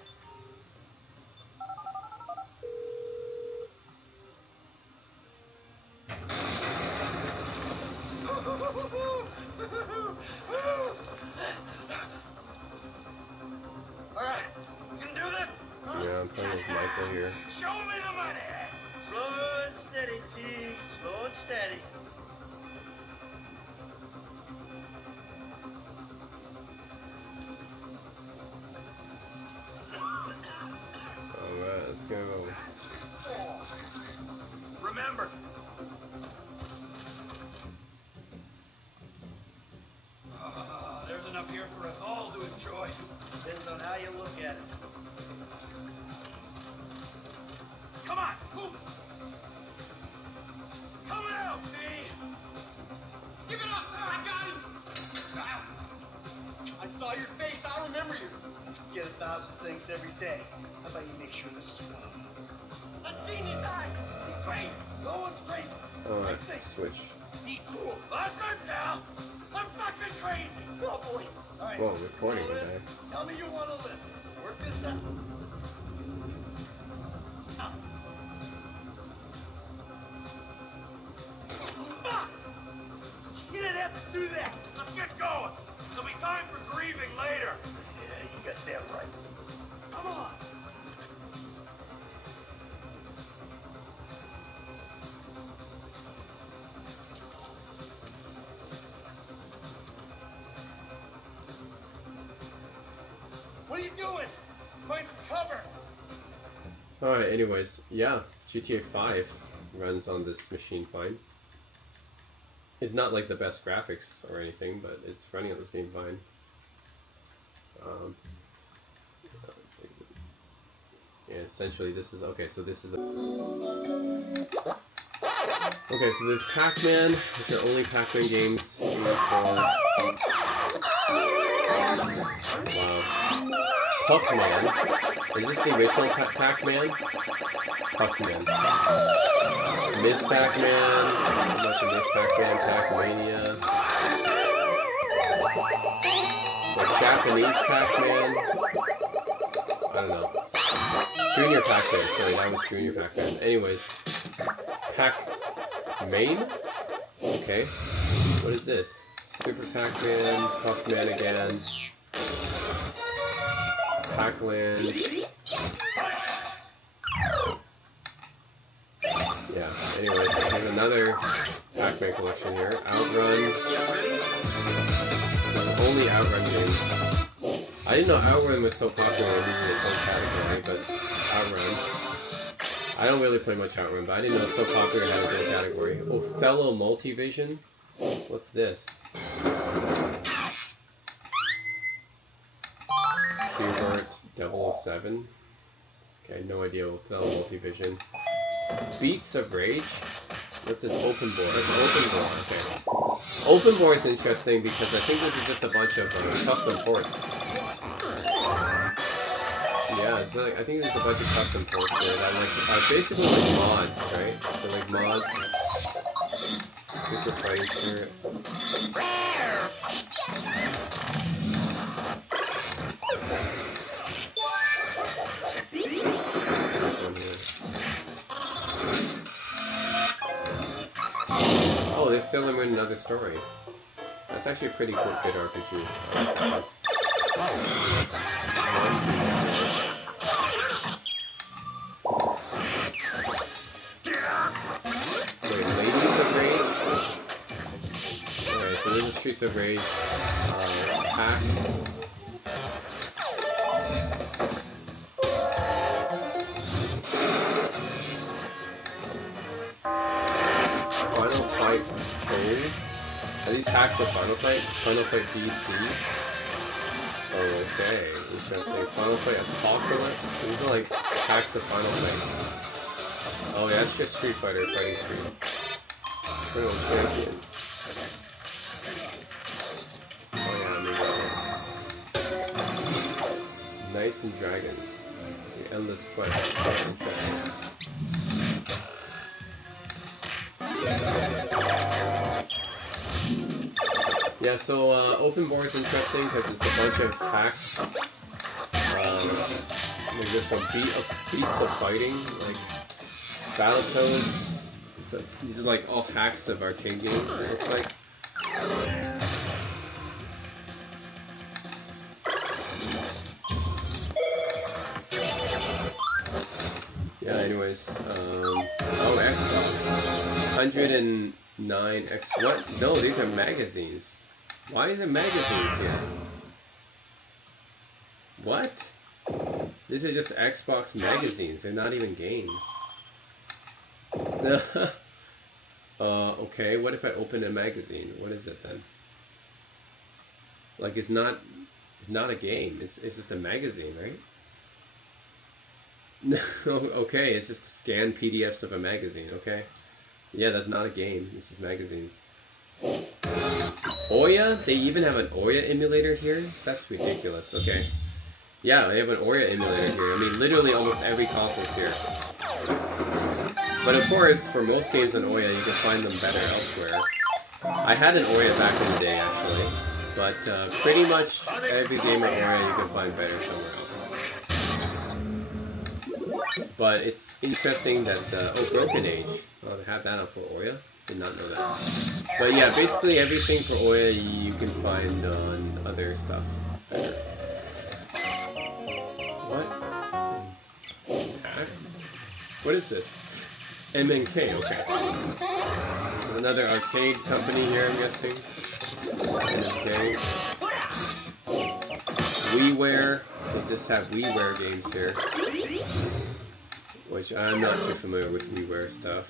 Alright, you can do this? Yeah, I'm playing as Michael here. Show me the money! Slow and steady, T. Slow and steady. Alright, let's go. Remember. There's enough here for us all to enjoy. Depends on how you look at it. Coming out, see? Give it up! I got him! I saw your face, I remember you. Get 1,000 things every day. How about you make sure this is one of them? I've seen his eyes! He's crazy! No one's crazy. Alright, switch. Be cool. I'm good now! I'm fucking crazy! Oh boy! Alright. Whoa, recording today. Tell me you want to live. Work this out. Fuck! You didn't have to do that! Let's get going! There'll be time for grieving later! Yeah, you got that right. Come on! What are you doing? Find some cover! Alright, anyways, yeah, GTA 5 runs on this machine fine. It's not like the best graphics or anything, but it's running on this game fine. Yeah, essentially this is, okay, so this is okay, so there's Pac-Man, which are only Pac-Man games for... Wow. Puckman. Is this the original Pac-Man? Puckman. Miss Pac-Man. How much of Miss Pac-Man? Pac-Mania. The Japanese Pac-Man. I don't know. Junior Pac-Man. Sorry, that was Junior Pac-Man. Anyways. Pac-Man? Okay. What is this? Super Pac-Man. Puckman again. Pac-Land. Yeah, anyways, I have another Pac-Man collection here. Outrun. Only Outrun games. I didn't know Outrun was so popular in its own category, but Outrun. I don't really play much Outrun, but I didn't know it was so popular it had its own category. Othello Multivision? What's this? Hubert 007. Okay, no idea what the Multivision. Beats of Rage? What's this? Open Bore. That's Open Bore, okay. Open Bore is interesting because I think this is just a bunch of custom ports. Yeah, it's like, I think there's a bunch of custom ports there that are basically like mods, right? So like mods. Super Fighting Spirit. Oh, they're still in another story. That's actually a pretty cool kid RPG. Wait, Ladies of Rage? Alright, so this is Streets of Rage. Pack. Final Fight Code? Are these hacks of Final Fight? Final Fight DC? Oh, okay. Interesting. Final Fight Apocalypse? These are like hacks of Final Fight. Oh yeah, that's just Street Fighter Fighting Street. Criminal Champions. Oh yeah, Knights and Dragons. The Endless Quest. Yeah, so Open Bore is interesting because it's a bunch of hacks. Like this one, Beats of Fighting, like Battletoads. These are like all hacks of arcade games, it looks like. Yeah, anyways, oh, Xbox. 109 X. What? No, these are magazines. Why are there magazines here? What? These are just Xbox magazines. They're not even games. Okay, what if I open a magazine? What is it then? Like, it's not a game. It's just a magazine, right? Okay, it's just to scan PDFs of a magazine, okay? Yeah, that's not a game. This is magazines. Ouya? They even have an Ouya emulator here? That's ridiculous, okay. Yeah, they have an Ouya emulator here. I mean, literally almost every console's here. But of course, for most games on Ouya, you can find them better elsewhere. I had an Ouya back in the day, actually. But pretty much every game on Ouya you can find better somewhere else. But it's interesting that Broken Age. Oh, they have that up for Ouya? Did not know that. But yeah, basically everything for Ouya you can find on other stuff better. What? What is this? MNK, okay. There's another arcade company here, I'm guessing. MNK. WiiWare. They just have WiiWare games here. Which I'm not too familiar with WiiWare stuff.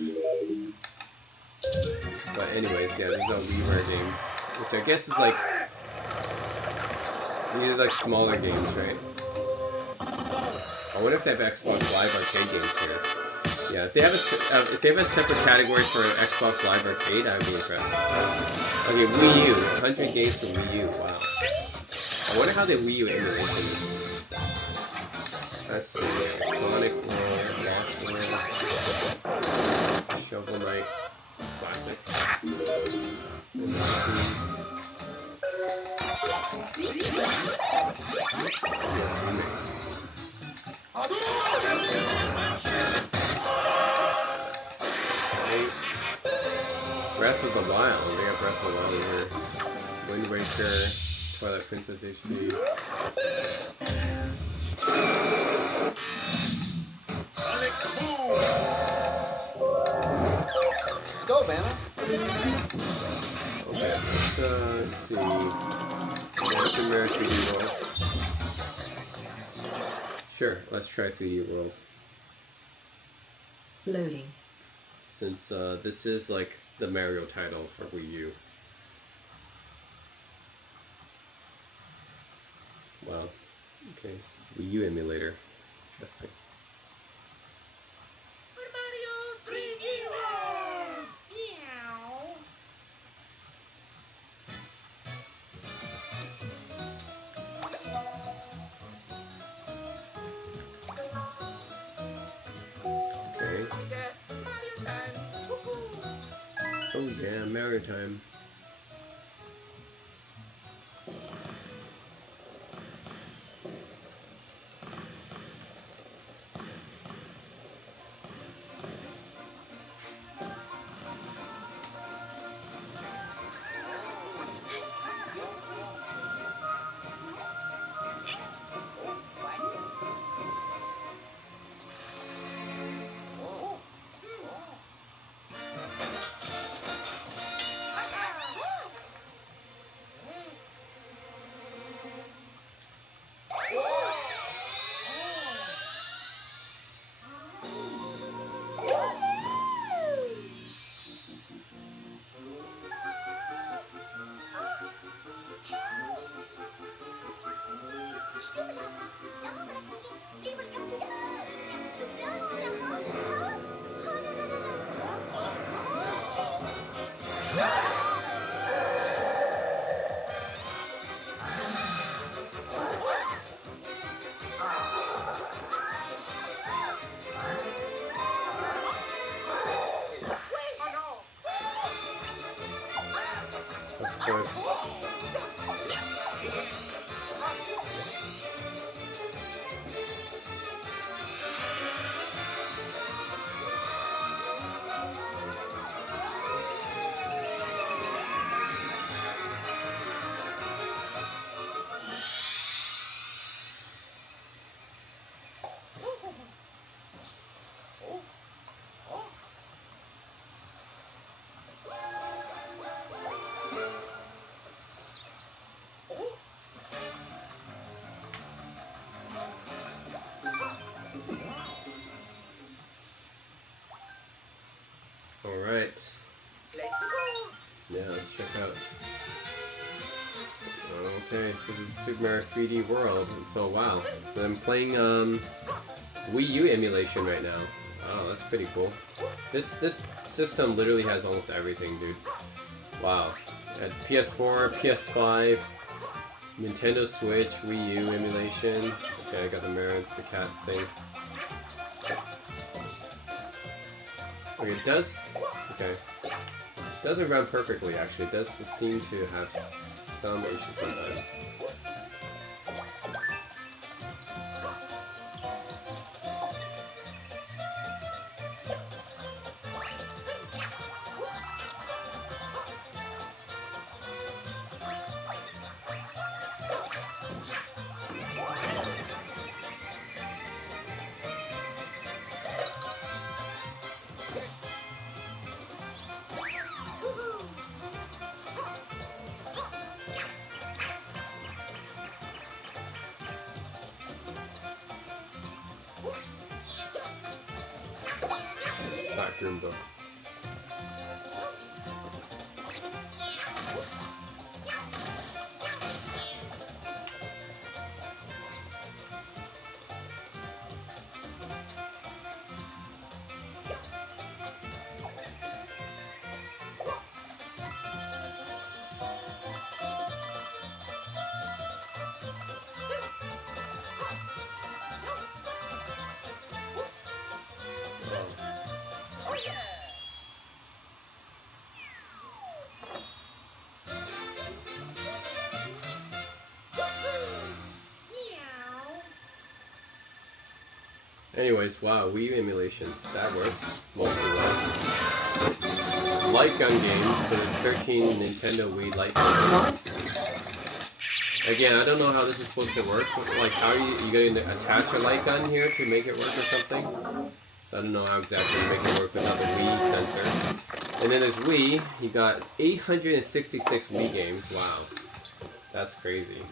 But anyways, yeah, these are WiiWare games. Which I guess is like... These are like smaller games, right? I wonder if they have Xbox Live Arcade games here. Yeah, if they have a separate category for Xbox Live Arcade, I would be impressed. Okay, Wii U, 100 games for Wii U. Wow. I wonder how the Wii U emulation is. Let's see. Sonic World, Lost World, Shovel Knight, Classic. Yes, remix. Breath of the Wild. They got Breath of the Wild in here. Wind Waker, Twilight Princess HD. Go, Banner. Okay, let's see. Super Mario 3D World. Sure, let's try 3D World. Loading. Since this is like the Mario title for Wii U. Wow. Okay, Wii U emulator. Interesting. Mario 3D World! Meow. Okay. Oh yeah, Mario time. Of course. Alright. Yeah, let's check out. Okay, so this is Super Mario 3D World. So wow. So I'm playing Wii U emulation right now. Oh, that's pretty cool. This system literally has almost everything, dude. Wow. At PS4, PS5, Nintendo Switch, Wii U emulation. Okay, I got the cat thing. Okay, it does. Okay. It doesn't run perfectly, actually. It does seem to have some issues sometimes. Back room though. Anyways, wow, Wii U emulation. That works mostly well. Light gun games. There's 13 Nintendo Wii light gun games. Again, I don't know how this is supposed to work. Like, how are you going to attach a light gun here to make it work or something? So I don't know how exactly to make it work without the Wii sensor. And then there's Wii. You got 866 Wii games. Wow. That's crazy.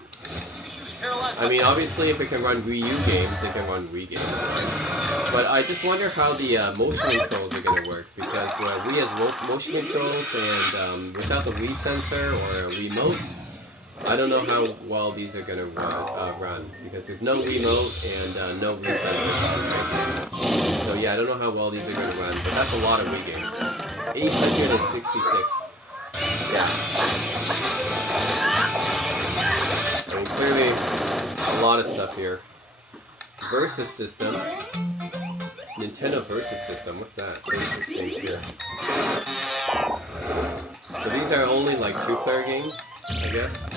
I mean, obviously, if it can run Wii U games, it can run Wii games, right? But I just wonder how the motion controls are going to work, because Wii has motion controls, and without the Wii sensor or a Wiimote, I don't know how well these are going to run, because there's no Wiimote and no Wii sensor, right? So yeah, I don't know how well these are going to run, but that's a lot of Wii games. 866. Yeah. I mean, clearly, a lot of stuff here. Versus System. Nintendo Versus System. What's that? Versus things here. So these are only like 2-player games, I guess.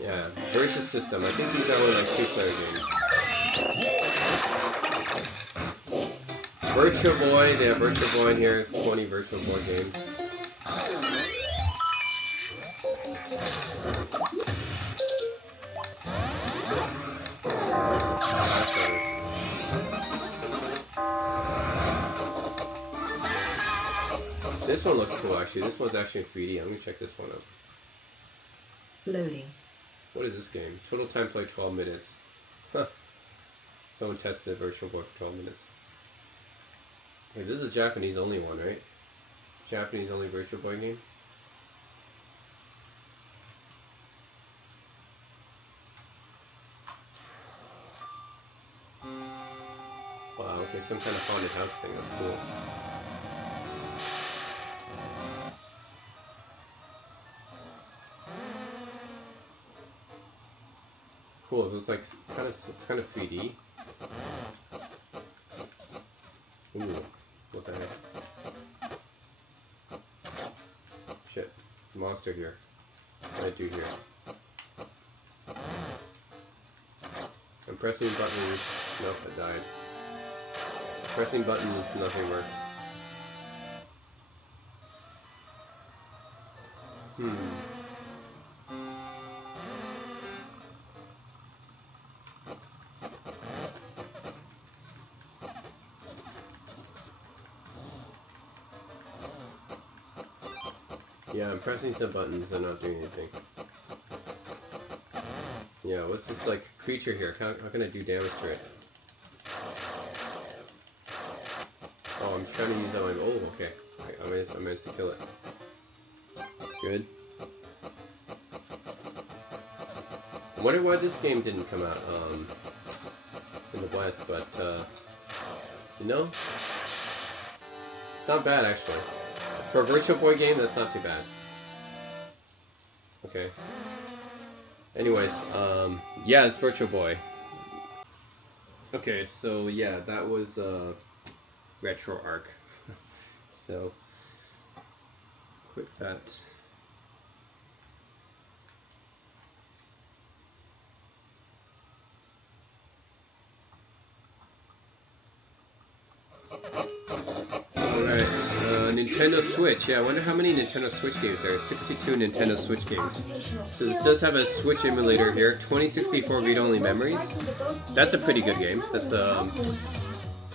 Yeah, Versus System. I think these are only like 2-player games. Virtual Boy. They have Virtual Boy in here. It's 20 Virtual Boy games. This one looks cool, actually. This one's actually in 3D. I'm gonna check this one out. Loading. What is this game? Total time played 12 minutes. Huh. Someone tested Virtual Boy for 12 minutes. Hey, this is a Japanese only one, right? Japanese only Virtual Boy game? Wow, okay, some kind of haunted house thing. That's cool. Cool, so it's like kind of 3D. Ooh, what the heck? Shit, monster here. What do I do here? I'm pressing buttons. Nope, I died. Pressing buttons, nothing works. Yeah, I'm pressing some buttons and not doing anything. Yeah, what's this like creature here? How can I do damage to it? Oh, I'm trying to use that one. Oh, okay. I managed to kill it. Good. I wonder why this game didn't come out. from the West, but you know, it's not bad actually. For a Virtual Boy game, that's not too bad. Okay. Anyways, yeah, it's Virtual Boy. Okay, so yeah, that was Retro Arc. So, quit that. Alright, Nintendo Switch. Yeah, I wonder how many Nintendo Switch games there are. 62 Nintendo Switch games. So this does have a Switch emulator here. 2064 read-only memories. That's a pretty good game. That's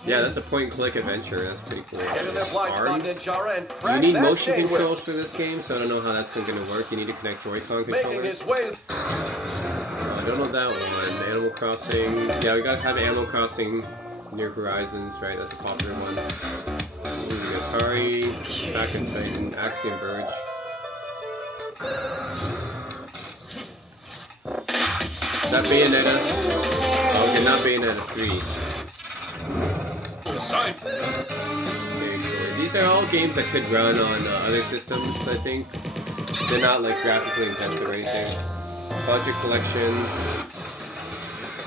yeah, that's a point-and-click adventure. That's pretty cool. ARMS. You need motion controls for this game, so I don't know how that's going to work. You need to connect Joy-Con controllers. I don't know that one. Animal Crossing. Yeah, we gotta have Animal Crossing New Horizons, right? That's a popular one. Atari, Attack and Titan, Axiom Verge. Is that Bayonetta? Oh, okay, not Bayonetta 3. Okay, cool. These are all games that could run on other systems, I think. They're not like graphically intensive or anything. Project Collection,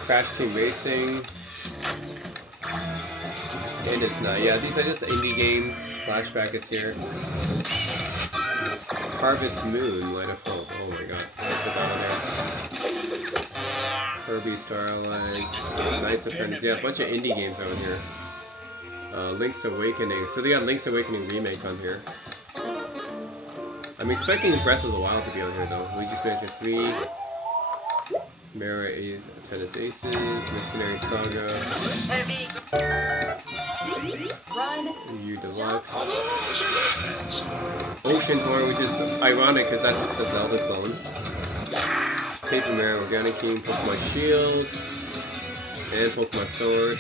Crash Team Racing, and it's not. Yeah, these are just indie games. Flashback is here. Harvest Moon, Light of Hope. Oh my god. I'll put that on there. Kirby Star Allies, Knights of Friends. Yeah, a bunch of indie games on here. Link's Awakening. So they got Link's Awakening Remake on here. I'm expecting Breath of the Wild to be on here though. Luigi's Mansion 3. Mara Ace, Tennis Aces, Mercenary Saga, EU Deluxe, Ocean Horror, which is ironic because that's just a Zelda clone, Paper Mario Organic King, Pokemon Shield, and Pokemon Sword,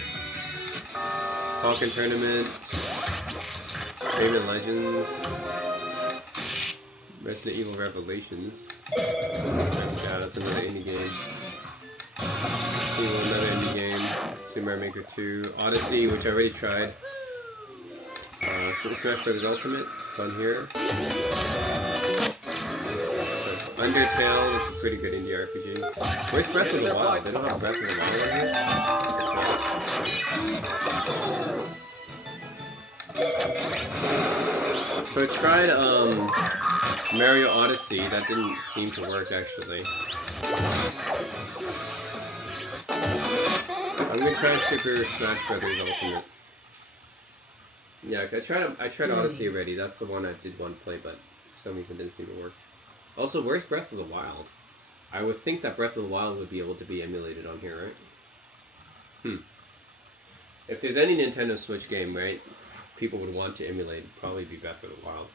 Pokken Tournament, Rayman Legends, Resident Evil Revelations. Yeah, that's another indie game. Another indie game. Super Mario Maker 2. Odyssey, which I already tried. Super Smash Bros. Ultimate. It's on here. Undertale, that's a pretty good indie RPG. Where's Breath of the Wild? They don't have Breath of the Wild on here? So I tried Mario Odyssey. That didn't seem to work actually. I'm gonna try Super Smash Bros. Ultimate. Yeah, I tried Odyssey already. That's the one I did want to play, but for some reason it didn't seem to work. Also, where's Breath of the Wild? I would think that Breath of the Wild would be able to be emulated on here, right? If there's any Nintendo Switch game, right, people would want to emulate, it'd probably be Breath of the Wild.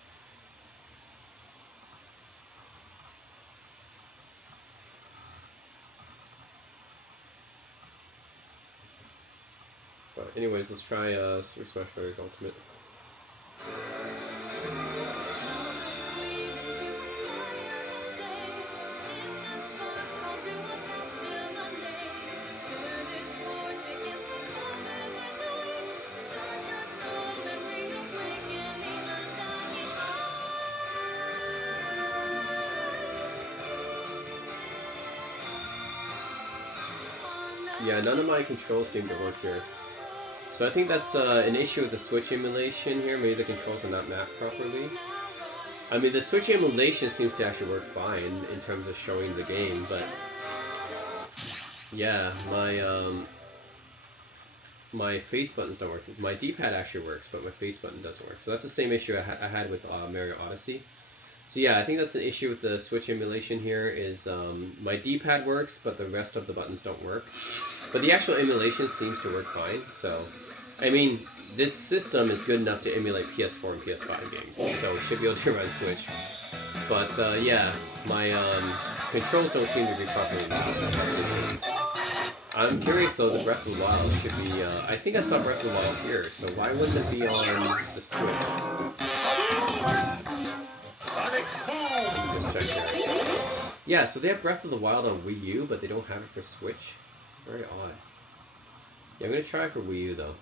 But anyways, let's try Super Smash Bros. Ultimate. Yeah, none of my controls seem to work here. So I think that's an issue with the Switch emulation here. Maybe the controls are not mapped properly. I mean, the Switch emulation seems to actually work fine in terms of showing the game, but yeah, my face buttons don't work. My D-pad actually works, but my face button doesn't work. So that's the same issue I had with Mario Odyssey. So yeah, I think that's an issue with the Switch emulation here is my D-pad works, but the rest of the buttons don't work. But the actual emulation seems to work fine, so... I mean, this system is good enough to emulate PS4 and PS5 games, so it should be able to run Switch. But yeah, my controls don't seem to be properly mapped. I'm curious though, the Breath of the Wild should be... I think I saw Breath of the Wild here, so why wouldn't it be on the Switch? Let me just check here. Yeah, so they have Breath of the Wild on Wii U, but they don't have it for Switch. Very odd. Yeah, I'm gonna try for Wii U though.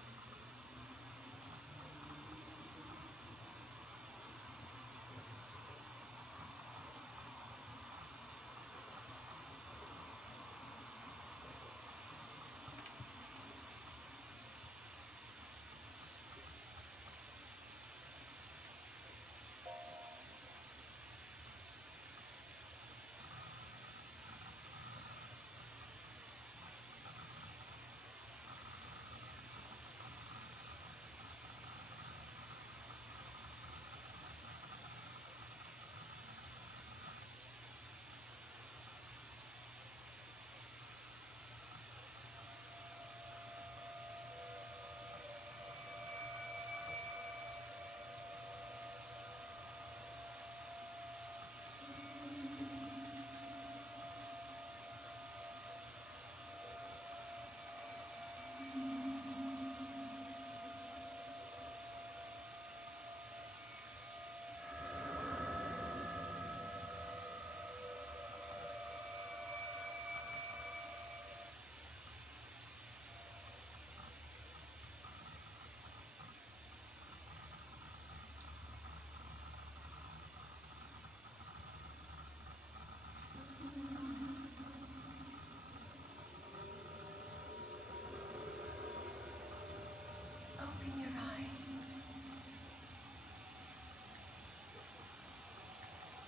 Open your eyes.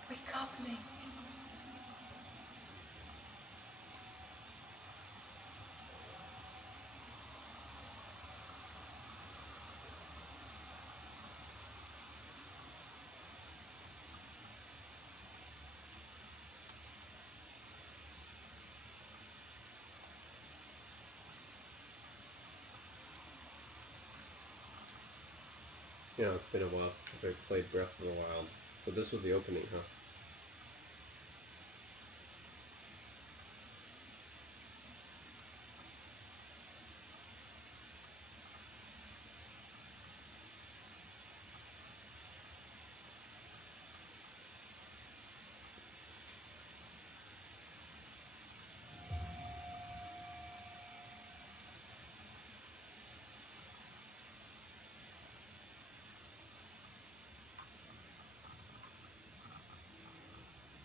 Wake up, Link. You know, it's been a while since I played Breath of the Wild. So this was the opening, huh?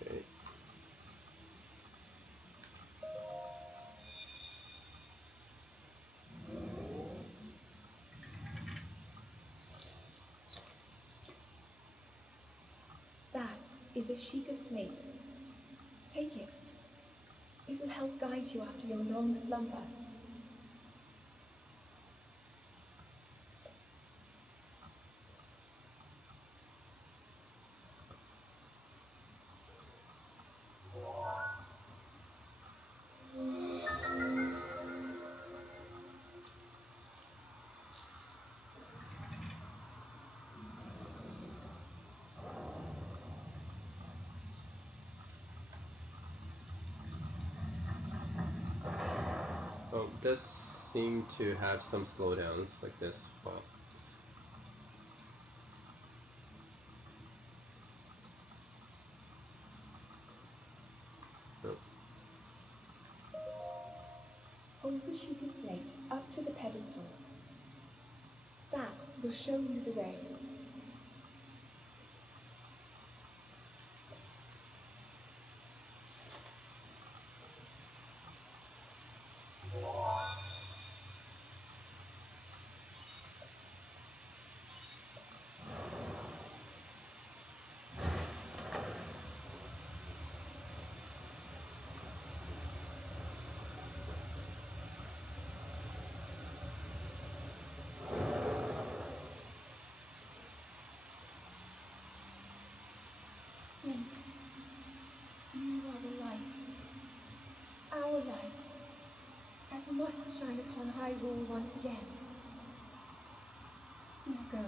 Okay. That is a Sheikah slate. Take it. It will help guide you after your long slumber. Oh, it does seem to have some slowdowns like this. Wow. Oh. Hold the Sheikah slate up to the pedestal. That will show you the way. Link, you are the light. Our light. That must shine upon Hyrule once again. Now go.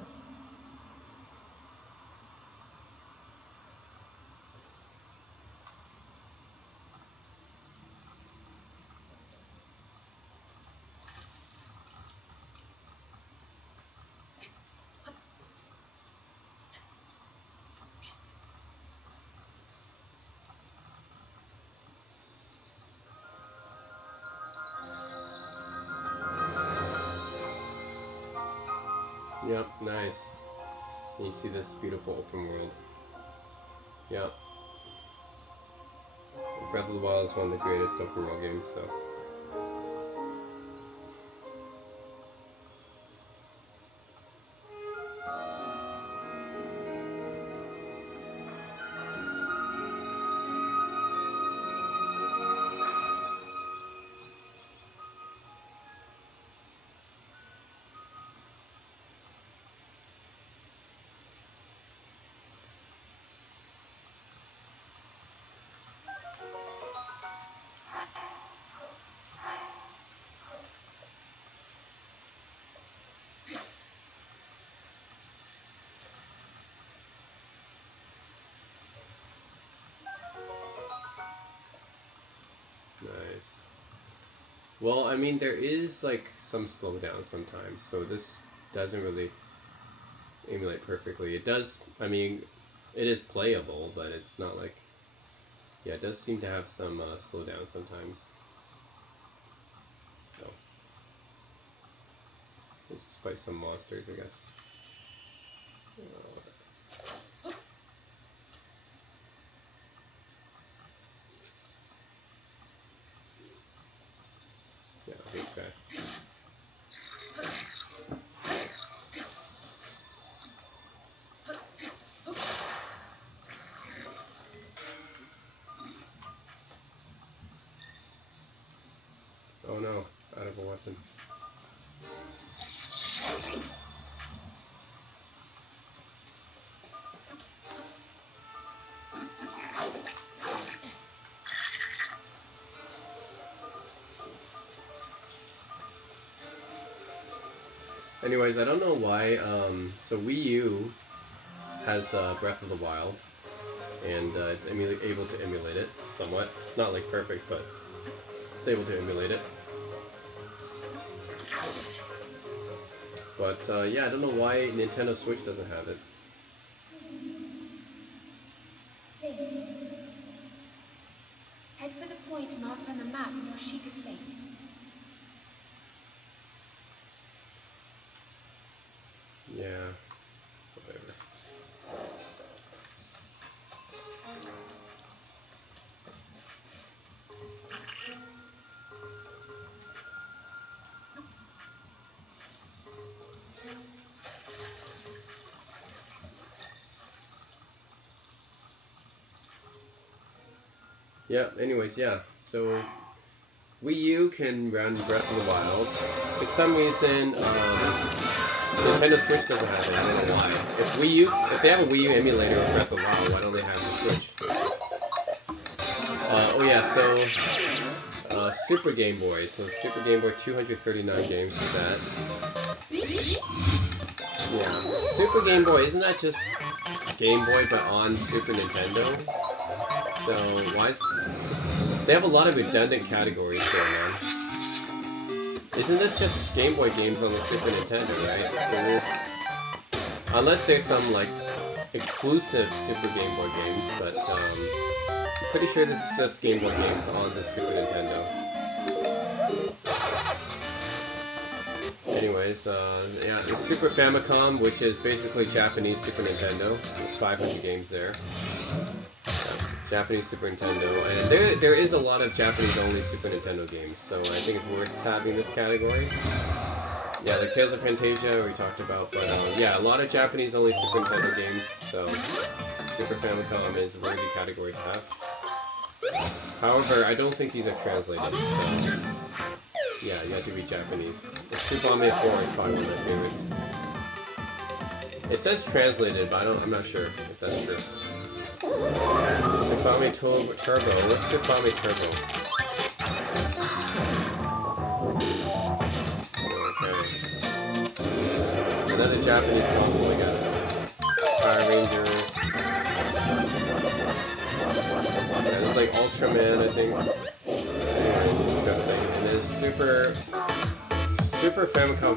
Yep, nice. And you see this beautiful open world. Yep. Breath of the Wild is one of the greatest open world games, so. Nice. Well, I mean, there is like some slowdown sometimes, so this doesn't really emulate perfectly. It does, I mean, it is playable, but it's not like, yeah, it does seem to have some slowdown sometimes. So, let's just fight some monsters, I guess. Yeah, this guy. Oh no, out of a weapon. Anyways, I don't know why, so Wii U has Breath of the Wild, and it's able to emulate it somewhat. It's not like perfect, but it's able to emulate it. But yeah, I don't know why Nintendo Switch doesn't have it. Head for the point marked on the map in your Sheikah slate. Yeah, whatever. Yeah, anyways, yeah, so Wii U can run Breath of the Wild. For some reason, Nintendo Switch doesn't have it. I don't know why. If they have a Wii U emulator of Breath of the Wild, why don't they have the Switch? Oh yeah, so Super Game Boy. So Super Game Boy, 239 games for that. Yeah, Super Game Boy, isn't that just Game Boy but on Super Nintendo? So why is... They have a lot of redundant categories here, man. Isn't this just Game Boy games on the Super Nintendo, right? So this... Unless there's some, like, exclusive Super Game Boy games, but, I'm pretty sure this is just Game Boy games on the Super Nintendo. Anyways, yeah, the Super Famicom, which is basically Japanese Super Nintendo. There's 500 games there. Japanese Super Nintendo, and there is a lot of Japanese-only Super Nintendo games, so I think it's worth tabbing this category. Yeah, like Tales of Fantasia we talked about, but yeah, a lot of Japanese-only Super Nintendo games, so Super Famicom is a worthy category to have. However, I don't think these are translated, so yeah, you have to be Japanese. Tsubame 4 is probably one of my favorites. It says translated, but I'm not sure if that's true. Tsufami Turbo. What's Tsufami Turbo? Okay. Another Japanese console, I guess. Power Rangers. Yeah, this is like Ultraman, I think. Anyways, interesting. And there's Super Famicom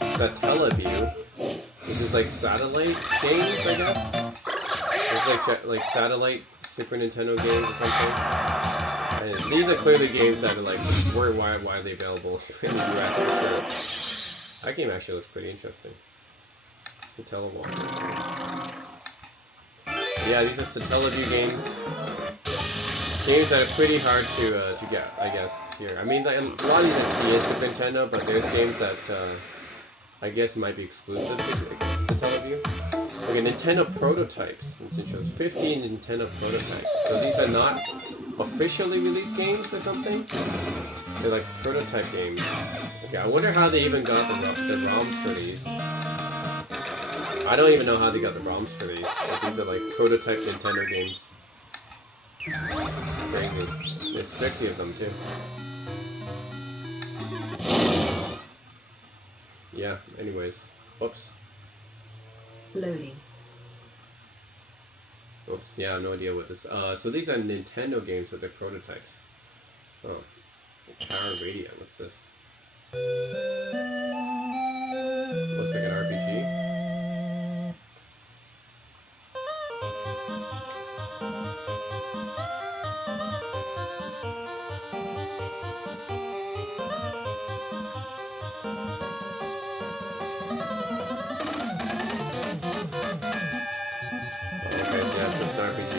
Satellaview, which is like satellite games, I guess. It's like satellite Super Nintendo games or something. And these are clearly games that are like were widely available in the US for sure. That game actually looks pretty interesting. Satellaview. Yeah, these are Satellaview games. Games that are pretty hard to get, I guess, here. I mean, like, a lot of these I see in Super Nintendo, but there's games that I guess might be exclusive to Satellaview. Okay, Nintendo prototypes. It shows 15 Nintendo prototypes. So these are not officially released games or something? They're like prototype games. Okay, I wonder how they even got the ROMs for these. I don't even know how they got the ROMs for these. Like, these are like prototype Nintendo games. Crazy. There's 50 of them too. Yeah, anyways. Whoops. Loading. Oops, yeah, I have no idea what this... so these are Nintendo games that they're prototypes. Oh. Power Radio, what's this? Looks like an RPG. Okay, yeah, so it's an RPG.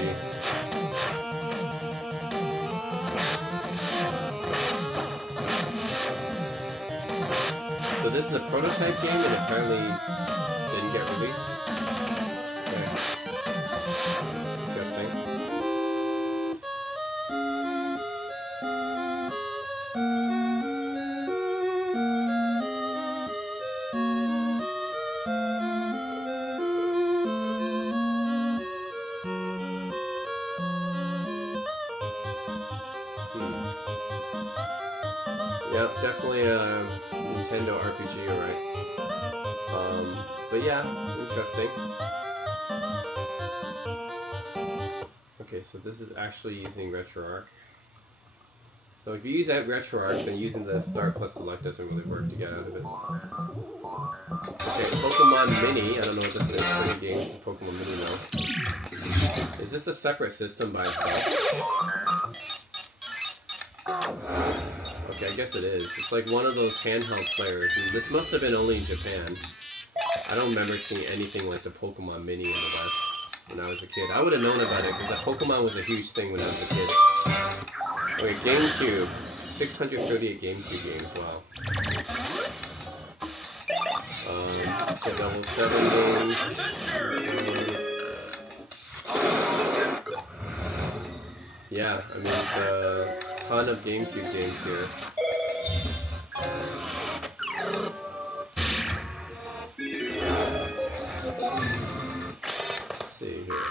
So this is a prototype game and apparently didn't get released? Okay. Interesting. Yeah, definitely a Nintendo RPG, alright. But yeah, interesting. Okay, so this is actually using RetroArch. So if you use that RetroArch, then using the Start plus Select doesn't really work to get out of it. Okay, Pokemon Mini. I don't know what this is. 30 games of Pokemon Mini now. Is this a separate system by itself? Okay, I guess it is. It's like one of those handheld players. And this must have been only in Japan. I don't remember seeing anything like the Pokemon Mini in the West when I was a kid. I would have known about it because the Pokemon was a huge thing when I was a kid. Okay, GameCube. 638 GameCube games, wow. Okay, level 7 games. Yeah, I mean, it's a ton of GameCube games here. Let's see here.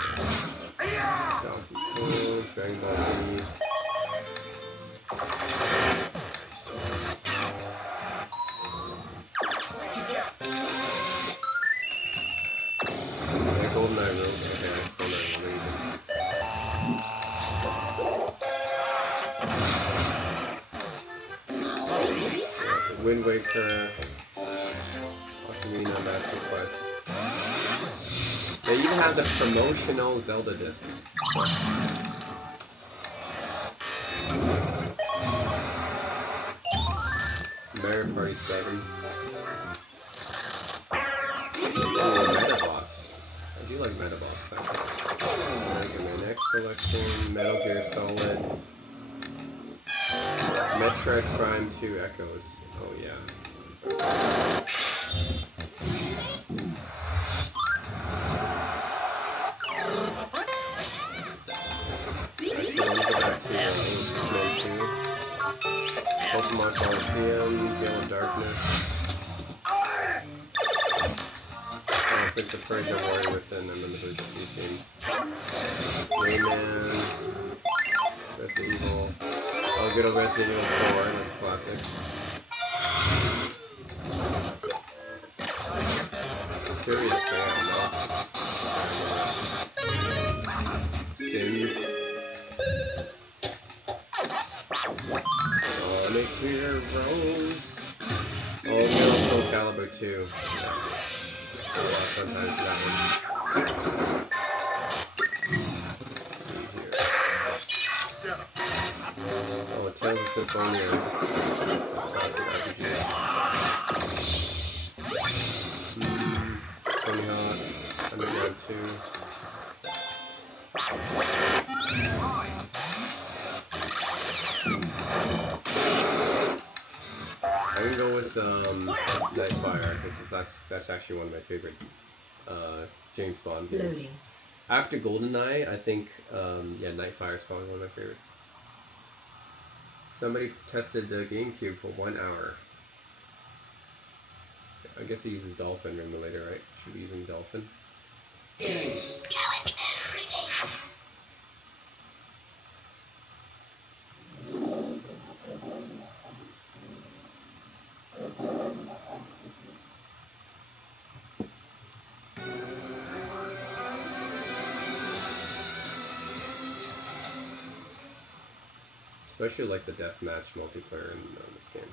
Donkey Kong, Dragon Ball Z. GoldenEye Room. Okay, that's GoldenEye Room. Wind Waker, Ocarina, Master Quest. They even have the promotional Zelda disc. Mario Party 7. Oh, Metabots. I do like Metabots. Mega Man X Collection, Metal Gear Solid. Metroid Prime 2 Echoes. Oh yeah. Pokemon Coliseum, Gale of Darkness. Prince of Persia, Warrior Within, and then these games. Rayman, Resident Evil. Oh, good old Resident Evil 4, that's classic. Serious Sam, Sims. Sonic Heroes. Oh, Metal Soul Calibur 2. Yeah, sometimes that one. Oh, Tales of Symphonia. Classic RPG. Tony Hawk. 2. I'm gonna go with Nightfire. That's actually one of my favorite James Bond games. Loading. After GoldenEye, I think yeah, Nightfire is probably one of my favorites. Somebody tested the GameCube for 1 hour. I guess he uses Dolphin emulator, right? Should be using Dolphin. Games. Challenge everything. Especially like the deathmatch multiplayer in this game.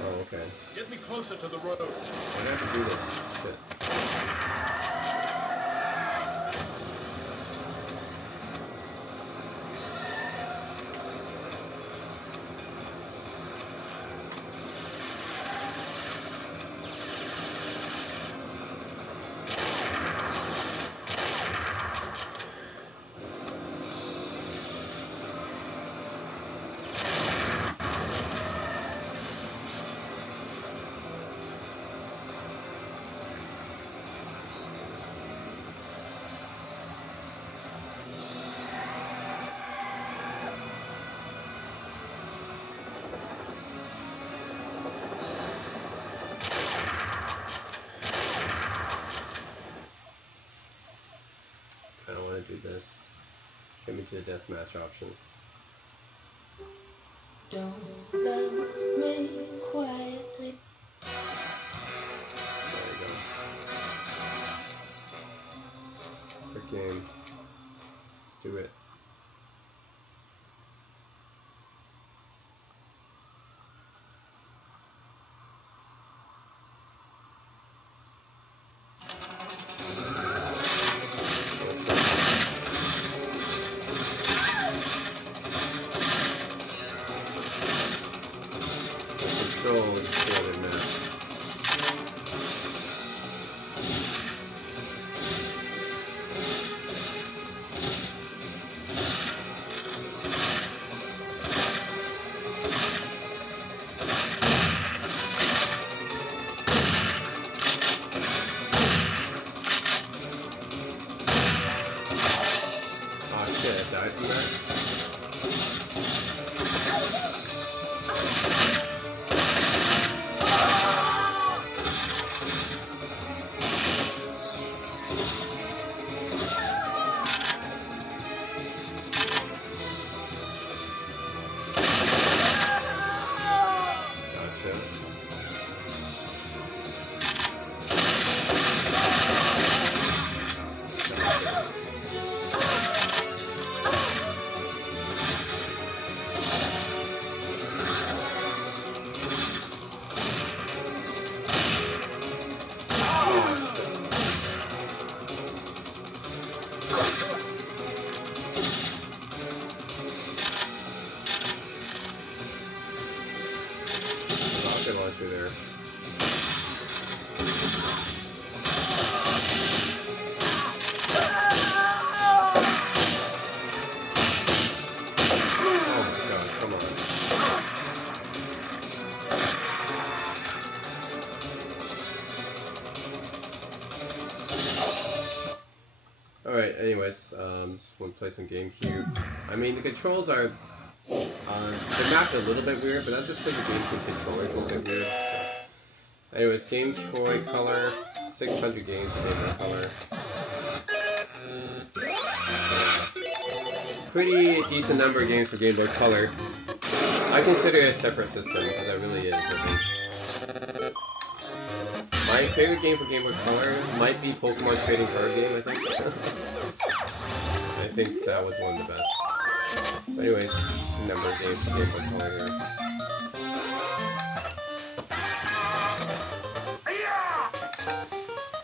Oh, okay. Get me closer to the road. I have to do this. Shit. I don't want to do this. Get me to the deathmatch options. Don't love me quietly. There we go. Quick game. Let's do it. Anyways, just want to play some GameCube. I mean, the controls are they're mapped a little bit weird, but that's just because the GameCube controller is a little bit weird. So, anyways, Game Boy Color, 600 games for Game Boy Color. Pretty decent number of games for Game Boy Color. I consider it a separate system because it really is. I think. My favorite game for Game Boy Color might be Pokemon Trading Card Game, I think. I think that was one of the best. But anyways, number of games for Game Boy Color here.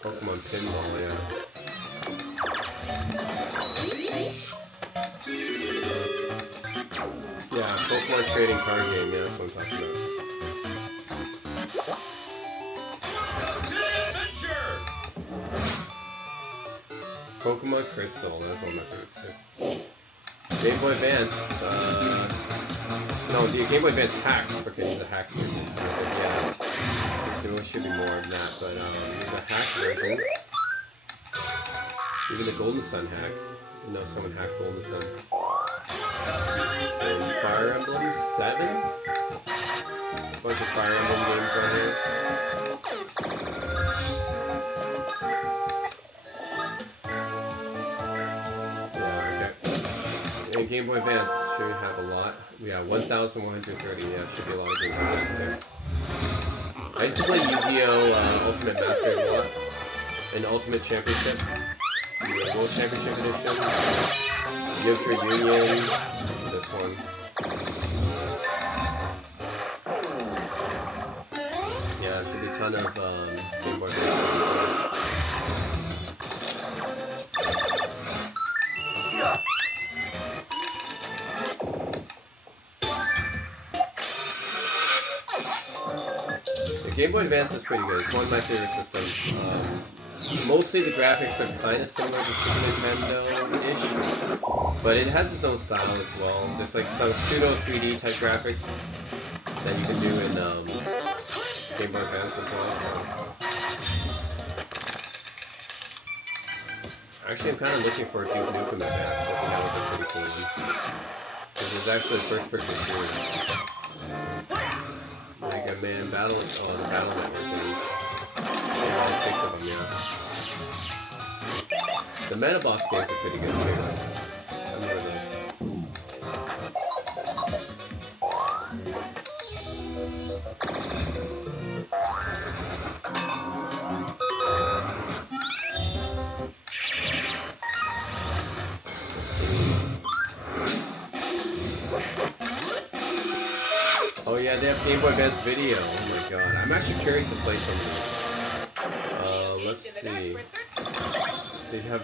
Pokemon Pinball, yeah. Yeah, Pokemon trading card game, yeah, that's what I'm talking about. Pokemon Crystal, that's one of my favorites too. Game Boy Advance, no, the Game Boy Advance hacks. Okay, these are hack versions. Yeah, there should be more of that, but these are hack versions. Even the Golden Sun hack. You know, someone hacked Golden Sun. And Fire Emblem 7? A bunch of Fire Emblem games on here. And Game Boy Advance should have a lot. We got 1,130. Yeah, should be a lot of Game Boy Advance games. I used to play Yu-Gi-Oh! Ultimate Masters a lot. And Ultimate Championship. The World Championship Edition. Yotra Union. This one. Yeah, there should be a ton of Game Boy Advance games. Game Boy Advance is pretty good. It's one of my favorite systems. Mostly the graphics are kind of similar to Super Nintendo-ish, but it has its own style as well. There's like some pseudo 3D type graphics that you can do in Game Boy Advance as well. So. Actually, I'm kind of looking for Duke Nukem Advance. I think that was a pretty cool one. Because it's actually first-person shooter. Mega Man Battle, the Battle Network games. Yeah, all 6 of them, yeah. The Metabots games are pretty good too. I remember those. Oh yeah, they have Game Boy Advance video. Oh my god. I'm actually curious to play some of these. Let's see. They have...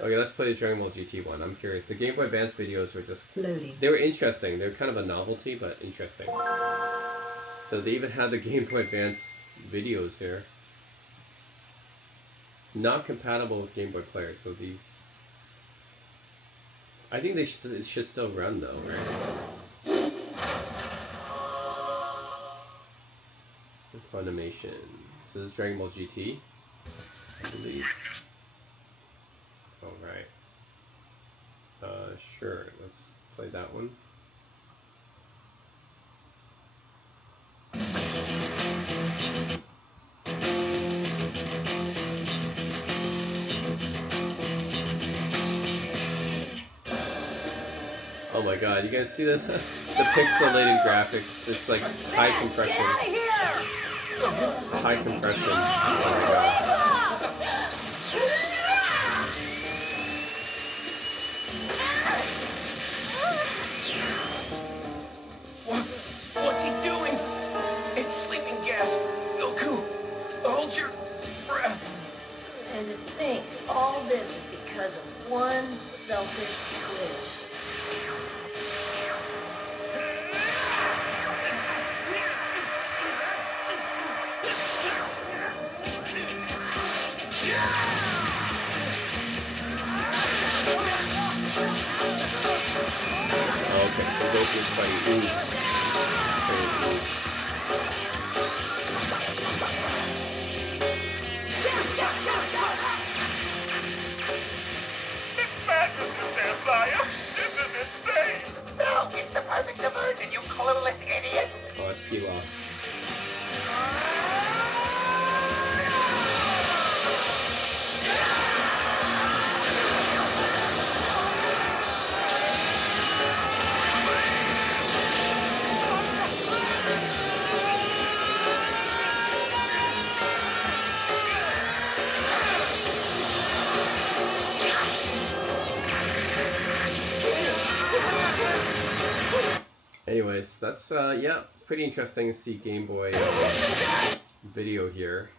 Okay, let's play the Dragon Ball GT one. I'm curious. The Game Boy Advance videos were just... Loading. They were interesting. They were kind of a novelty, but interesting. So they even had the Game Boy Advance videos here. Not compatible with Game Boy players, so these... I think they should still run though, right? Funimation. So this is Dragon Ball GT, I believe. Alright. Sure, let's play that one. Oh my god, you guys see the pixelated graphics? It's like high compression. High compression. Oh my god. What's he doing? It's sleeping gas. Goku, hold your breath. And to think all this is because of one selfish twitch. Okay, so Goku's fighting Ooh. Training Ooh. It's madness in there, Sire. This is insane. No, it's the perfect diversion, you clueless idiot. Oh, let's peel off. Anyways, that's yeah, it's pretty interesting to see Game Boy video here.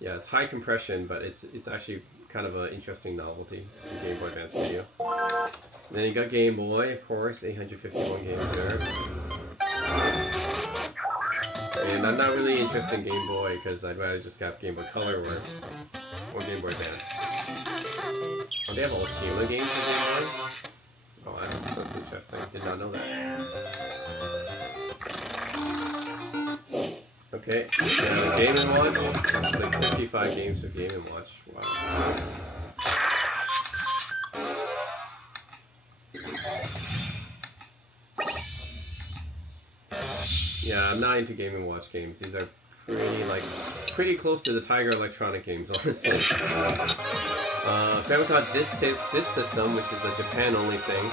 Yeah, it's high compression, but it's actually kind of an interesting novelty to see Game Boy Advance video. Then you got Game Boy, of course, 851 games there. And I'm not really interested in Game Boy because I'd rather just have Game Boy Color or Game Boy Advance. Oh, they have Ultima games for Game Boy? Oh, that's interesting. Did not know that. Okay, Game & Watch. It's like 55 games for Game & Watch. Wow. Yeah, I'm not into Game & Watch games. These are pretty close to the Tiger Electronic games, honestly. Famicom Disk System, which is a Japan-only thing.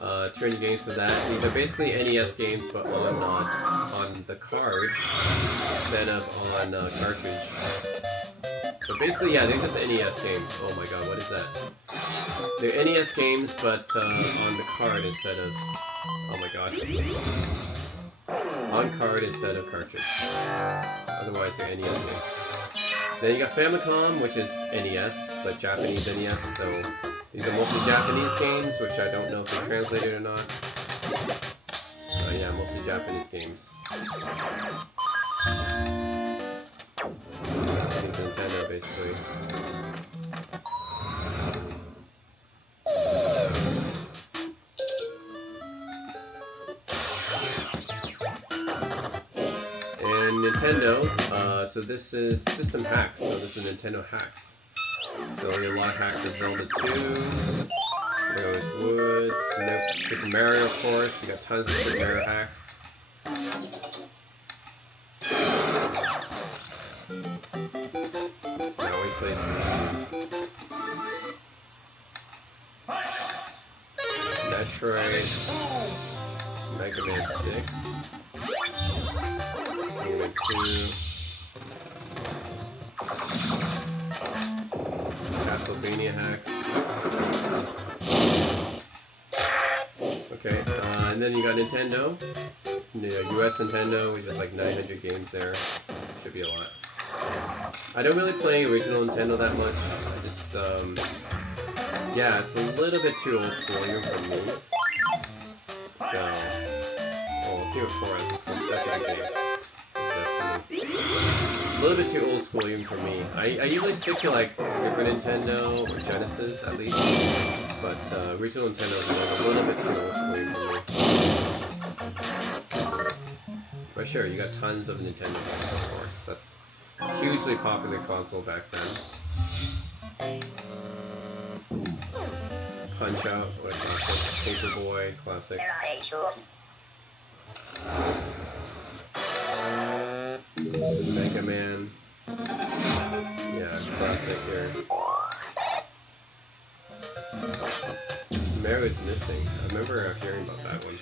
200 games for that. These are basically NES games, but on the card instead of on cartridge. But basically, yeah, they're just NES games. Oh my god, what is that? They're NES games, but on the card instead of... Oh my god. On card instead of cartridge. Otherwise, they're NES games. Then you got Famicom, which is NES, but Japanese NES, so these are mostly Japanese games, which I don't know if they're translated or not. Yeah, mostly Japanese games. Japanese Nintendo, basically. And Nintendo, so this is System Hacks, so this is Nintendo Hacks. So we have a lot of hacks of Zelda 2, Rose Woods, Super Mario, of course. You got tons of Super Mario hacks. Now we play Metroid, Mega Man 6, Mega Man 2, Castlevania hacks. Okay, and then you got Nintendo, US Nintendo, which is like 900 games there. Should be a lot. I don't really play original Nintendo that much. I just, yeah, it's a little bit too old school even for me. So, Team 4 that's a good game. A little bit too old school even for me. I usually stick to like Super Nintendo or Genesis at least, but original Nintendo is like a little bit too old school even for me. But sure, you got tons of Nintendo games, of course. That's a hugely popular console back then. Punch Out, what a classic. Paperboy, classic. Mega Man. Yeah, classic here. Mario's missing. I remember hearing about that one.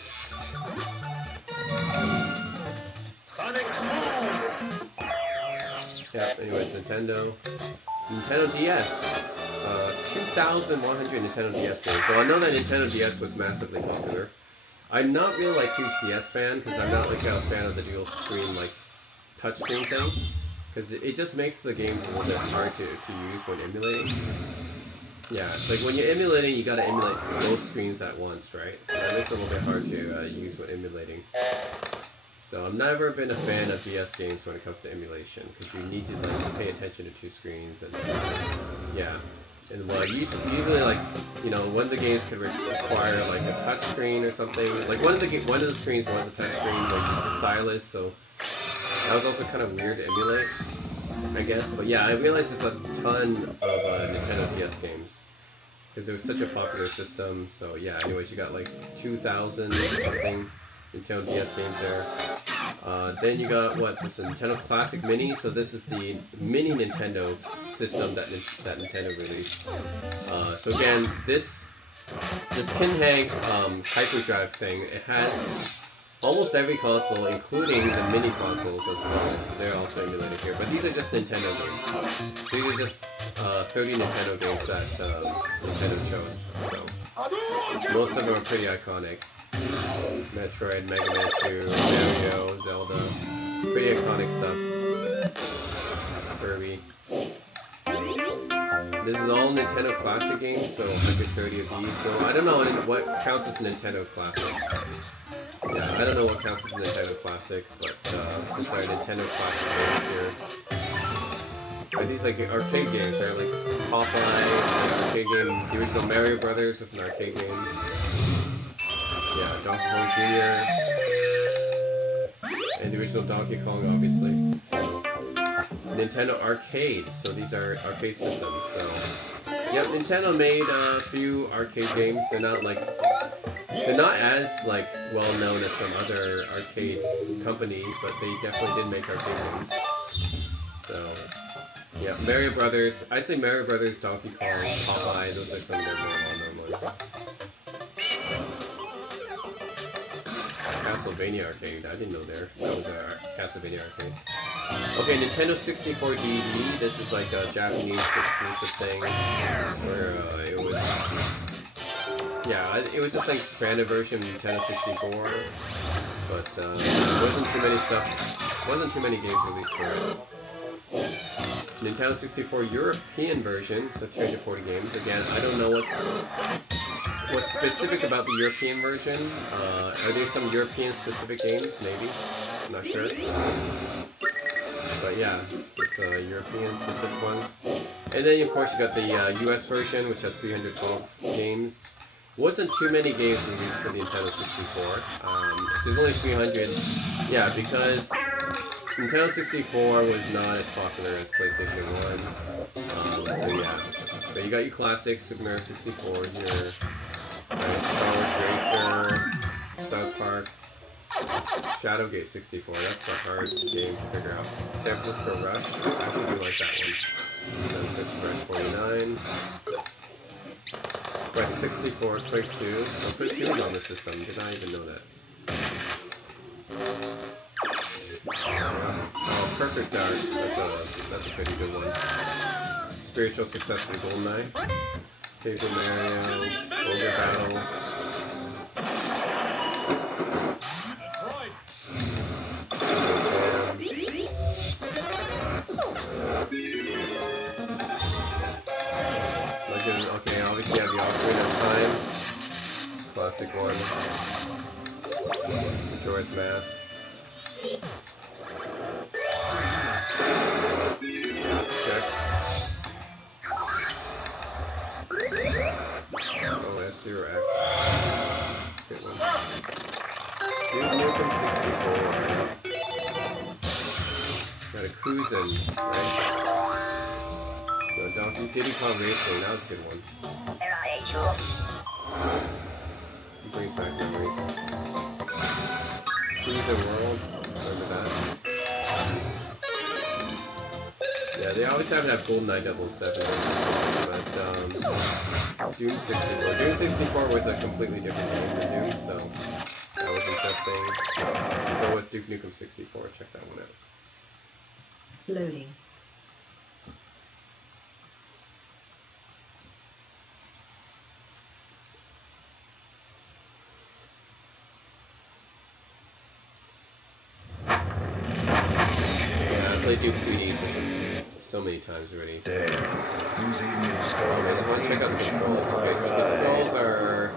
Yeah, anyways, Nintendo. Nintendo DS. 2,100 Nintendo DS games. So I know that Nintendo DS was massively popular. I'm not really like huge DS fan because I'm not like a fan of the dual screen like touchscreen thing, because it just makes the games a little bit hard to use when emulating. Yeah, it's like when you're emulating, you gotta emulate both screens at once, right? So that makes it a little bit hard to use when emulating. So I've never been a fan of DS games when it comes to emulation, because you need to like pay attention to two screens and yeah. And well, usually like, you know, one of the games could require like a touch screen or something. Like one of the screens was a touch screen, like just a stylus, so that was also kind of weird to emulate, I guess. But yeah, I realized there's a ton of Nintendo DS games because it was such a popular system. So yeah, anyways, you got like 2,000 something Nintendo DS games there. Then you got this Nintendo Classic Mini. So this is the mini Nintendo system that Nintendo released. So again, this Kinhank Hyperdrive thing, it has almost every console, including the mini consoles as well. So they're also emulated here. But these are just Nintendo games. These are just 30 Nintendo games that Nintendo chose. So most of them are pretty iconic. Metroid, Mega Man 2, Mario, Zelda. Pretty iconic stuff. Kirby. This is are all Nintendo Classic games, so 130 of these. So I don't know what counts as Nintendo Classic. Yeah, I don't know what counts as Nintendo Classic, but these are Nintendo Classic games here. Are these like arcade games, right? Like Popeye, an arcade game. The original Mario Brothers was an arcade game. Yeah, Donkey Kong Jr. And the original Donkey Kong, obviously. Nintendo Arcade, so these are arcade systems. So, yep, Nintendo made a few arcade games. They're not as like well known as some other arcade companies, but they definitely did make arcade games. So, yeah, Mario Brothers. I'd say Mario Brothers, Donkey Kong, Popeye. Those are some of their more well-known ones. Castlevania Arcade. I didn't know that was a Castlevania Arcade. Okay, Nintendo 64 DD. This is like a Japanese exclusive thing where it was, yeah, it was just like expanded version of Nintendo 64, but wasn't too many games released for it. Nintendo 64 European version, so 240 games. Again, I don't know what's specific about the European version. Are there some European specific games? Maybe. I'm not sure. But yeah, it's European specific ones. And then of course you got the US version, which has 312 games. Wasn't too many games released for the Nintendo 64. There's only 300. Yeah, because Nintendo 64 was not as popular as PlayStation 1. So yeah. But you got your classics, Super Mario 64 here. Star Wars Racer, South Park, Shadowgate 64. That's a hard game to figure out. San Francisco Rush. I actually do like that one. San Francisco Rush 49. Quest 64, Quake 2. Oh, Quake 2 is on the system. Did I even know that? Oh, Perfect Dark. That's a pretty good one. Spiritual successor to GoldenEye. Paper Mario, Ogre Battle. Legend, okay, obviously you have the Ocarina of Time. Classic one. Majora's Mask. Jax. Oh, F-Zero X. Good one. Duke Nukem 64. Got a Cruisin', right? No, Donkey Diddy Kong Racing, that was a good one. It brings back memories. Cruisin' World, remember that? Yeah, they always have to have GoldenEye 007, but Doom 64. Doom 64 was a completely different game than Doom, so that was interesting. Go with Duke Nukem 64, check that one out. Loading. Yeah, I played Duke 3D so many times already. So. I just want to check out the controls. Okay, so the controls are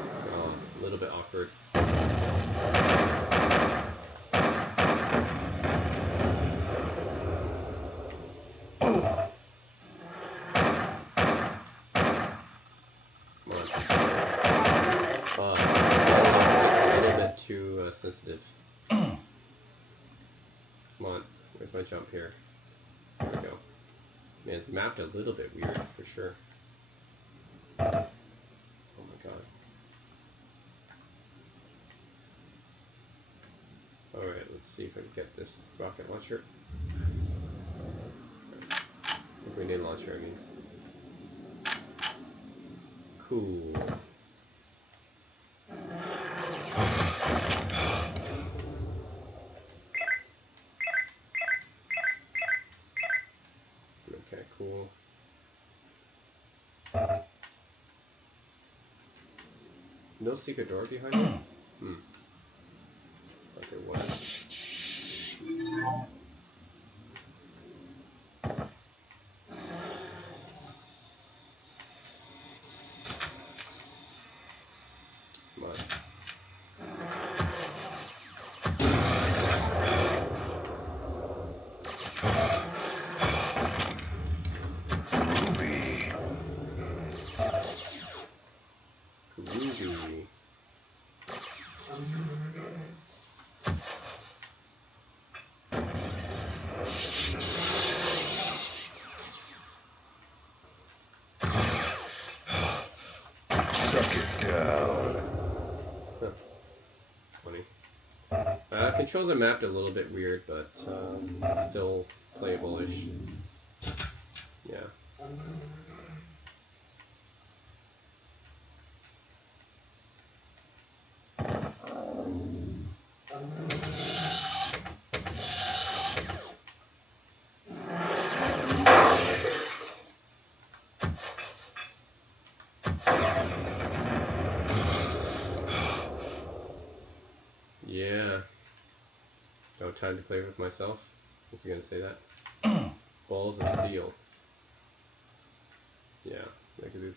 a little bit awkward. Too sensitive. Come on, where's my jump here? There we go. Man, it's mapped a little bit weird for sure. Oh my god. Alright, let's see if I can get this rocket launcher. Grenade launcher, I mean. Cool. Okay, cool. No secret door behind it? But there was. controls are mapped a little bit weird, but still playable-ish. Yeah. Yeah. No time to play with myself? Was he gonna say that? Balls of steel. Yeah. I could do.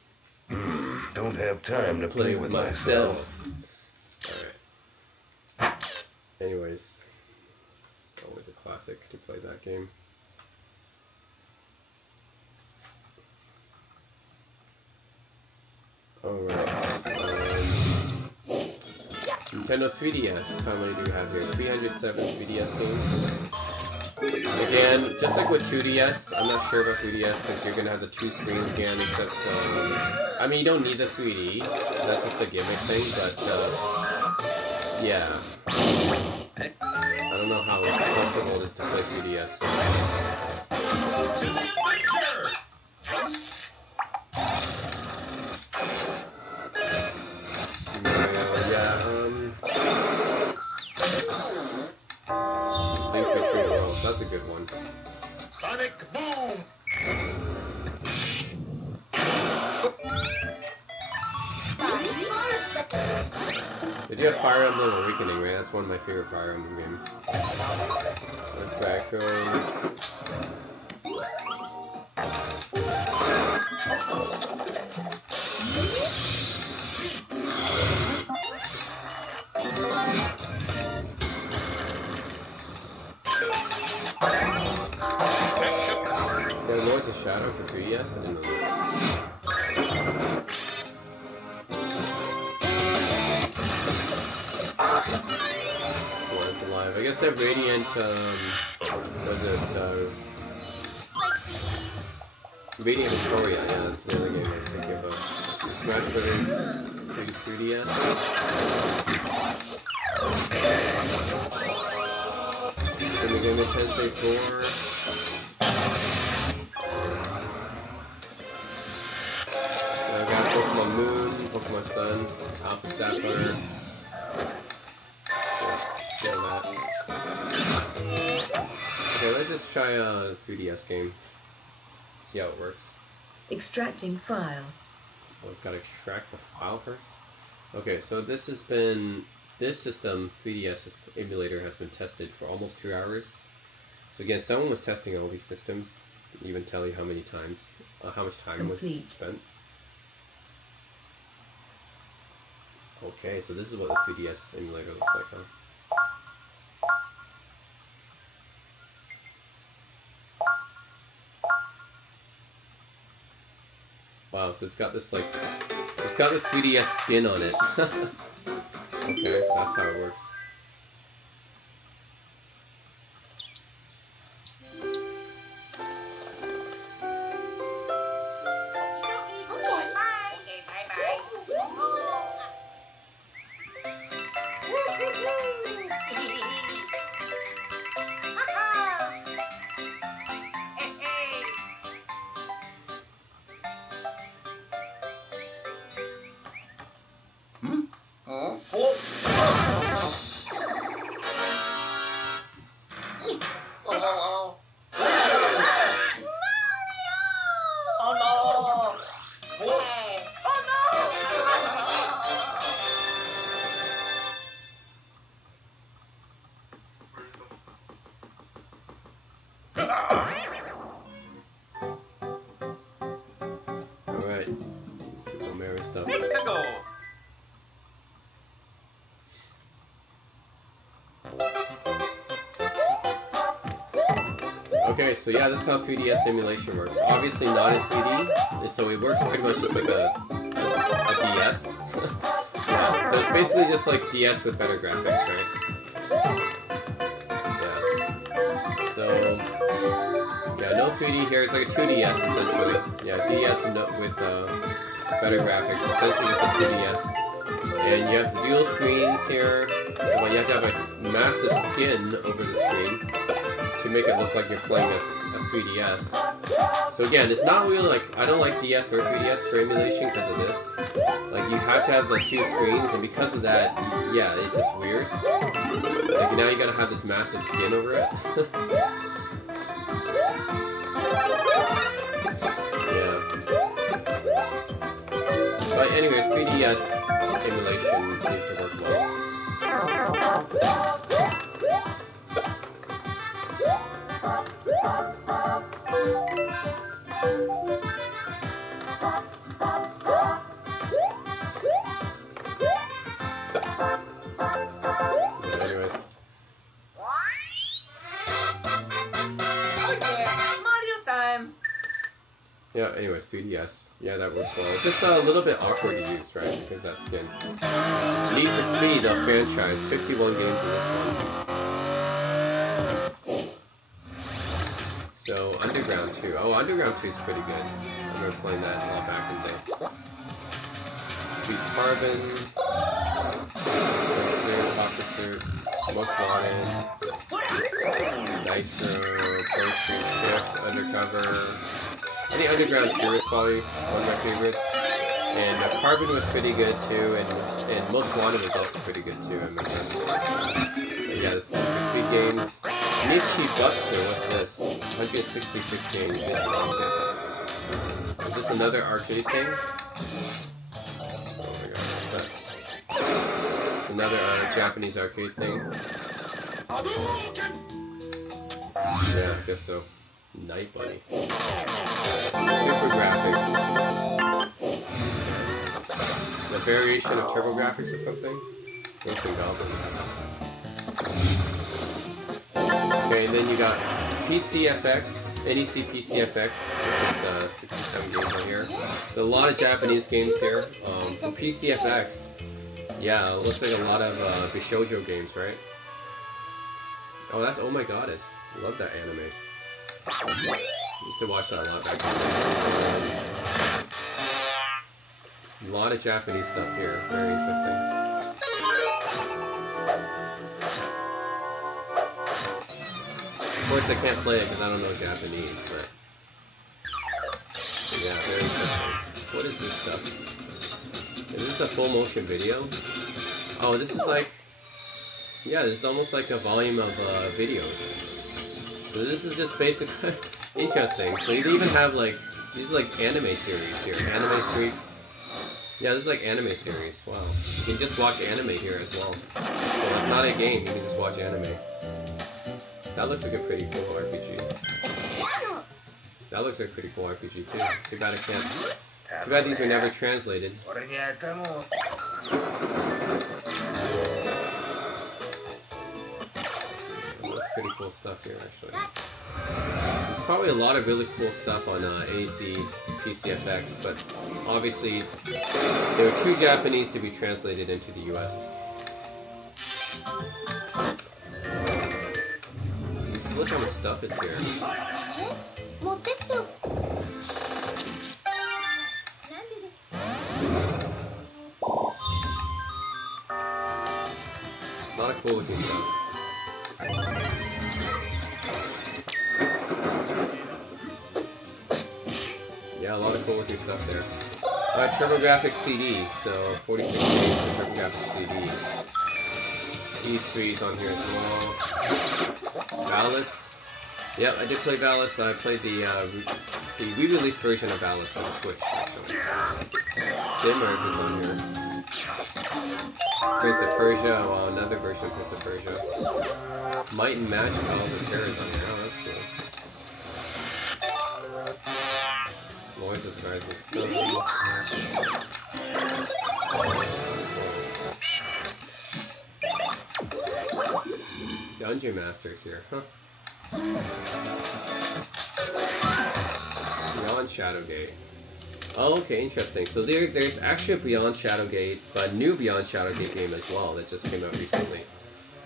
Don't have time to play with myself. Alright. Anyways. Always a classic to play that game. Alright. Nintendo 3DS. How many do we have here? 307 3DS games. Again, just like with 2DS, I'm not sure about 3DS because you're gonna have the 2 screens again, except, I mean, you don't need the 3D. That's just a gimmick thing, but, yeah. I don't know how comfortable it is to play 3DS. That's a good one. Sonic Boom! Did you have Fire Emblem Awakening, right? That's one of my favorite Fire Emblem games. With backgrounds. Yeah, Lords of Shadow for 3DS? I didn't know that. Once Alive. I guess that Radiant, was it, Radiant Victoria, yeah, that's the other game I was thinking about. Smash Brothers 3DS. Shin Megami Tensei 4. Pokemon Moon, Pokemon Sun, Alpha Sapphire. Okay, let's just try a 3DS game. See how it works. Extracting file. Oh, it's got to extract the file first? Okay, so this system, 3DS emulator, has been tested for almost 2 hours. So again, someone was testing all these systems. Didn't even tell you how many times, how much time was spent. Okay, so this is what the 3DS emulator looks like, huh? Wow, so it's got this, like, it's got the 3DS skin on it. Okay, that's how it works. Alright. Mary stuff. Okay, so yeah, this is how 3DS emulation works. Obviously not in 3D, so it works pretty much just like a DS. Yeah, so it's basically just like DS with better graphics, right? Yeah. So, yeah, no 3D here. It's like a 2DS essentially. Yeah, DS with better graphics. Essentially just a 2DS. And you have dual screens here. But you have to have a massive skin over the screen to make it look like you're playing a 3DS. So again, it's not really like, I don't like DS or 3DS for emulation because of this. Like, you have to have the two screens, and because of that, yeah, it's just weird. Like, now you gotta have this massive skin over it. Yeah. But anyways, 3DS emulation seems to work well. Anyways. Mario time! Yeah, anyways, 3DS. Yeah, that works well. It's just a little bit awkward to use, right? Because that skin. Need for Speed, the franchise. 51 games in this one. So, Underground 2. Oh, Underground 2 is pretty good. I remember playing that a lot back in the day. Speed Carbon. Pursuit, Hot Pursuit. Most Wanted. Nitro. Pro Street Shift. Undercover. Any Underground 2 is probably one of my favorites. And Carbon was pretty good too, and Most Wanted was also pretty good too, I remember. But yeah, this Need for Speed games. Nishi Butsu, what's this? 166 games. Is this another arcade thing? Oh my god, what's that? It's another Japanese arcade thing. Yeah, I guess so. Night Bunny. Super graphics. The variation of turbo graphics or something? Ghosts and Goblins. Okay, and then you got PCFX, NEC PCFX, which is 67 games on here. There's a lot of Japanese games here. For PCFX, yeah, it looks like a lot of Bishoujo games, right? Oh, that's Oh My Goddess. Love that anime. Used to watch that a lot back then. A lot of Japanese stuff here. Very interesting. Of course, I can't play it because I don't know Japanese, but yeah, very interesting. What is this stuff? Is this a full motion video? Oh, this is like, yeah, this is almost like a volume of videos. So this is just basically interesting. So you even have like, these are like anime series here. Anime Freak. Yeah, this is like anime series. Wow. You can just watch anime here as well. So it's not a game, you can just watch anime. That looks like a pretty cool RPG. That looks like a pretty cool RPG too. Too bad I can't. Too bad these were never translated. That's pretty cool stuff here actually. There's probably a lot of really cool stuff on NEC PCFX, but obviously they were too Japanese to be translated into the US. Look how much stuff is here. A lot of cool looking stuff. Yeah, a lot of cool looking stuff there. Alright, TurboGrafx CD, so 46 games for TurboGrafx CD. E3's on here as well. Valis. Yep, I did play Valis. I played the re-released version of Valis on the Switch, actually. Simmers is on here. Prince of Persia, oh, another version of Prince of Persia. Might and Match, Battles of Terror is on here. Oh, that's cool. Noise of the Rising Sun. Dungeon Masters here, huh? Beyond Shadowgate. Oh, okay, interesting. So there's actually a Beyond Shadowgate, but a new Beyond Shadowgate game as well that just came out recently.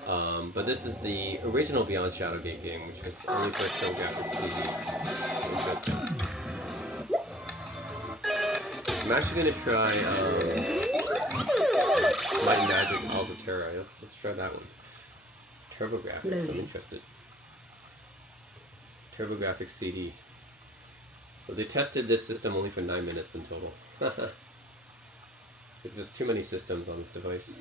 But this is the original Beyond Shadowgate game, which was only for TurboGrafx CD. Interesting. I'm actually gonna try Might and Magic Halls of Terror. Let's try that one. TurboGrafx, I'm interested. TurboGrafx CD. So they tested this system only for 9 minutes in total. There's just too many systems on this device.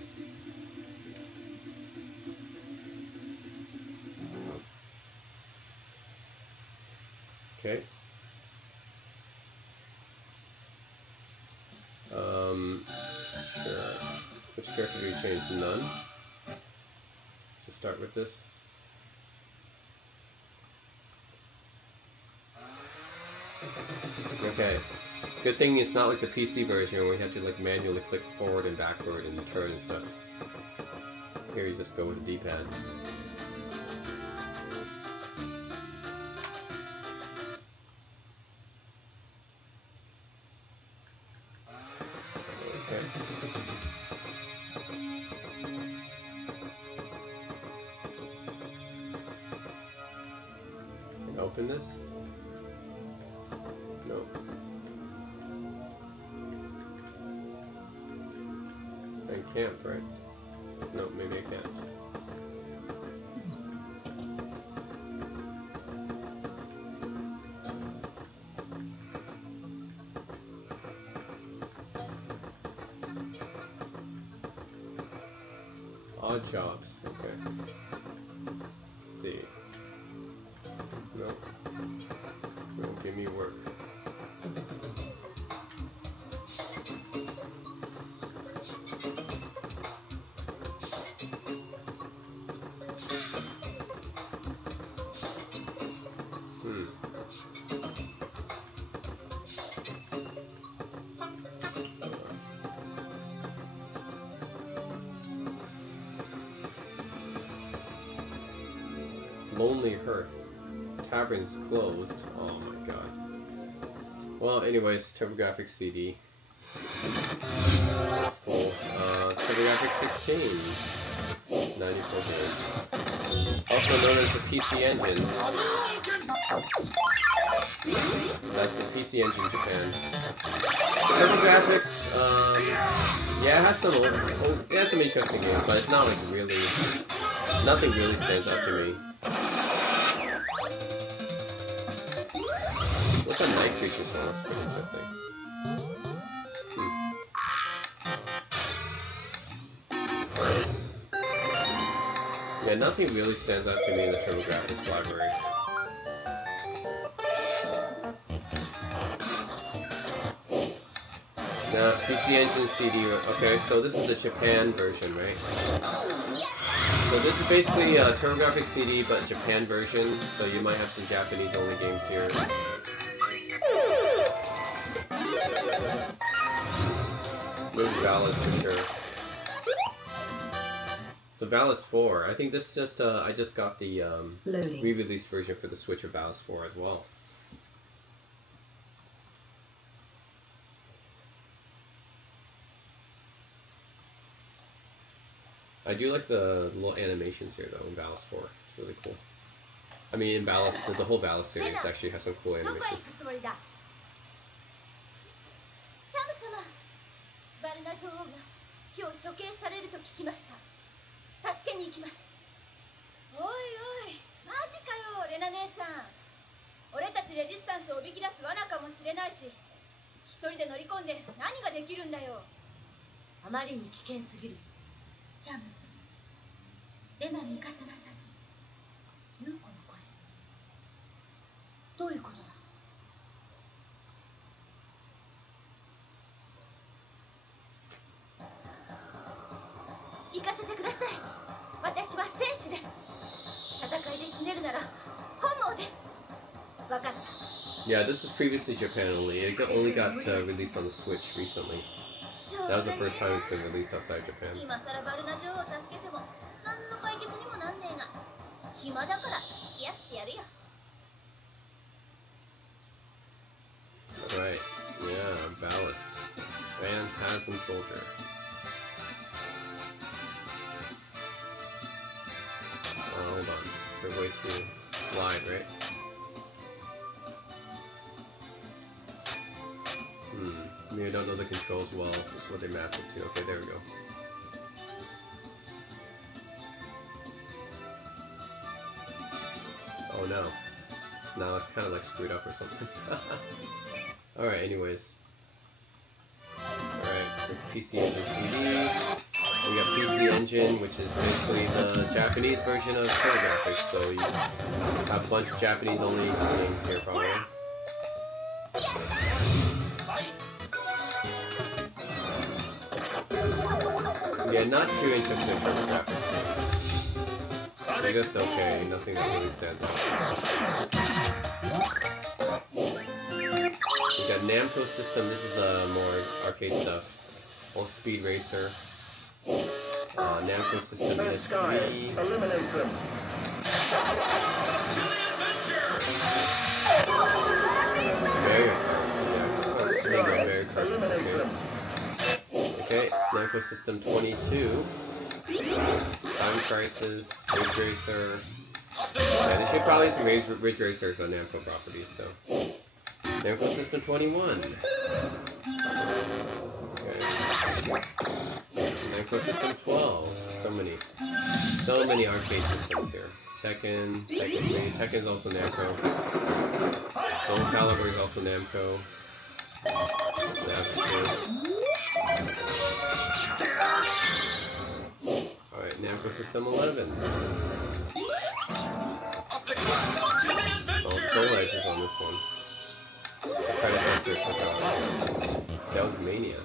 Okay. Sure. Which character do you change? None? Just start with this. Okay. Good thing it's not like the PC version where you have to like manually click forward and backward and turn and stuff. Here you just go with the D-pad. Okay. And open this. Nope. I can't, right? No, maybe I can't. Odd jobs, okay. Let's see. Nope. Won't give me work. Lonely Hearth. Tavern's closed. Oh my god. Well, anyways, TurboGrafx CD. That's cool. TurboGrafx 16. 94 gigs. Also known as the PC Engine. That's the PC Engine Japan. TurboGrafx, yeah, it has some interesting games, but it's not like really, nothing really stands out to me. What's a night creatures one? That's pretty interesting. Yeah, nothing really stands out to me in the TurboGrafx library. Now, PC Engine CD, okay, so this is the Japan version, right? So this is basically a TurboGrafx CD, but Japan version, so you might have some Japanese-only games here. Maybe Valis for sure. So Valis 4, I think this just, I just got the re-release version for the Switch of Valis 4 as well. I do like the little animations here though in Valis 4. It's really cool. I mean in Valis, the whole Valis series actually has some cool animations. Yeah, this was previously Japan only. It only got released on the Switch recently. That was the first time it's been released outside Japan. Right, yeah, Valis. Phantasm Soldier. Oh, hold on. There's a way to slide, right? Maybe I don't know the controls well, what they map it to. Okay, there we go. Oh no. Now it's kind of like screwed up or something. Alright, anyways. Alright, so it's PC Engine CD. We got PC Engine, which is basically the Japanese version of TurboGrafx, so you have a bunch of Japanese only games here probably. Yeah, not too interested in TurboGrafx games. They're just okay, nothing that really stands out. We got Namco System, this is more arcade stuff. All Speed Racer. Namco System is 3. Eliminate them. Mario Kart. Okay, Namco System 22. Time Crisis, Ridge Racer. Yeah, there should probably some Ridge Racers on Namco properties, so. Namco System 21. Okay. Namco System 12. So many arcade systems here. Tekken 3. Tekken's also Namco. Soul Calibur is also Namco. Alright, Namco System 11. Oh, Soul Edge is on this one. The predecessor to Dog Mania.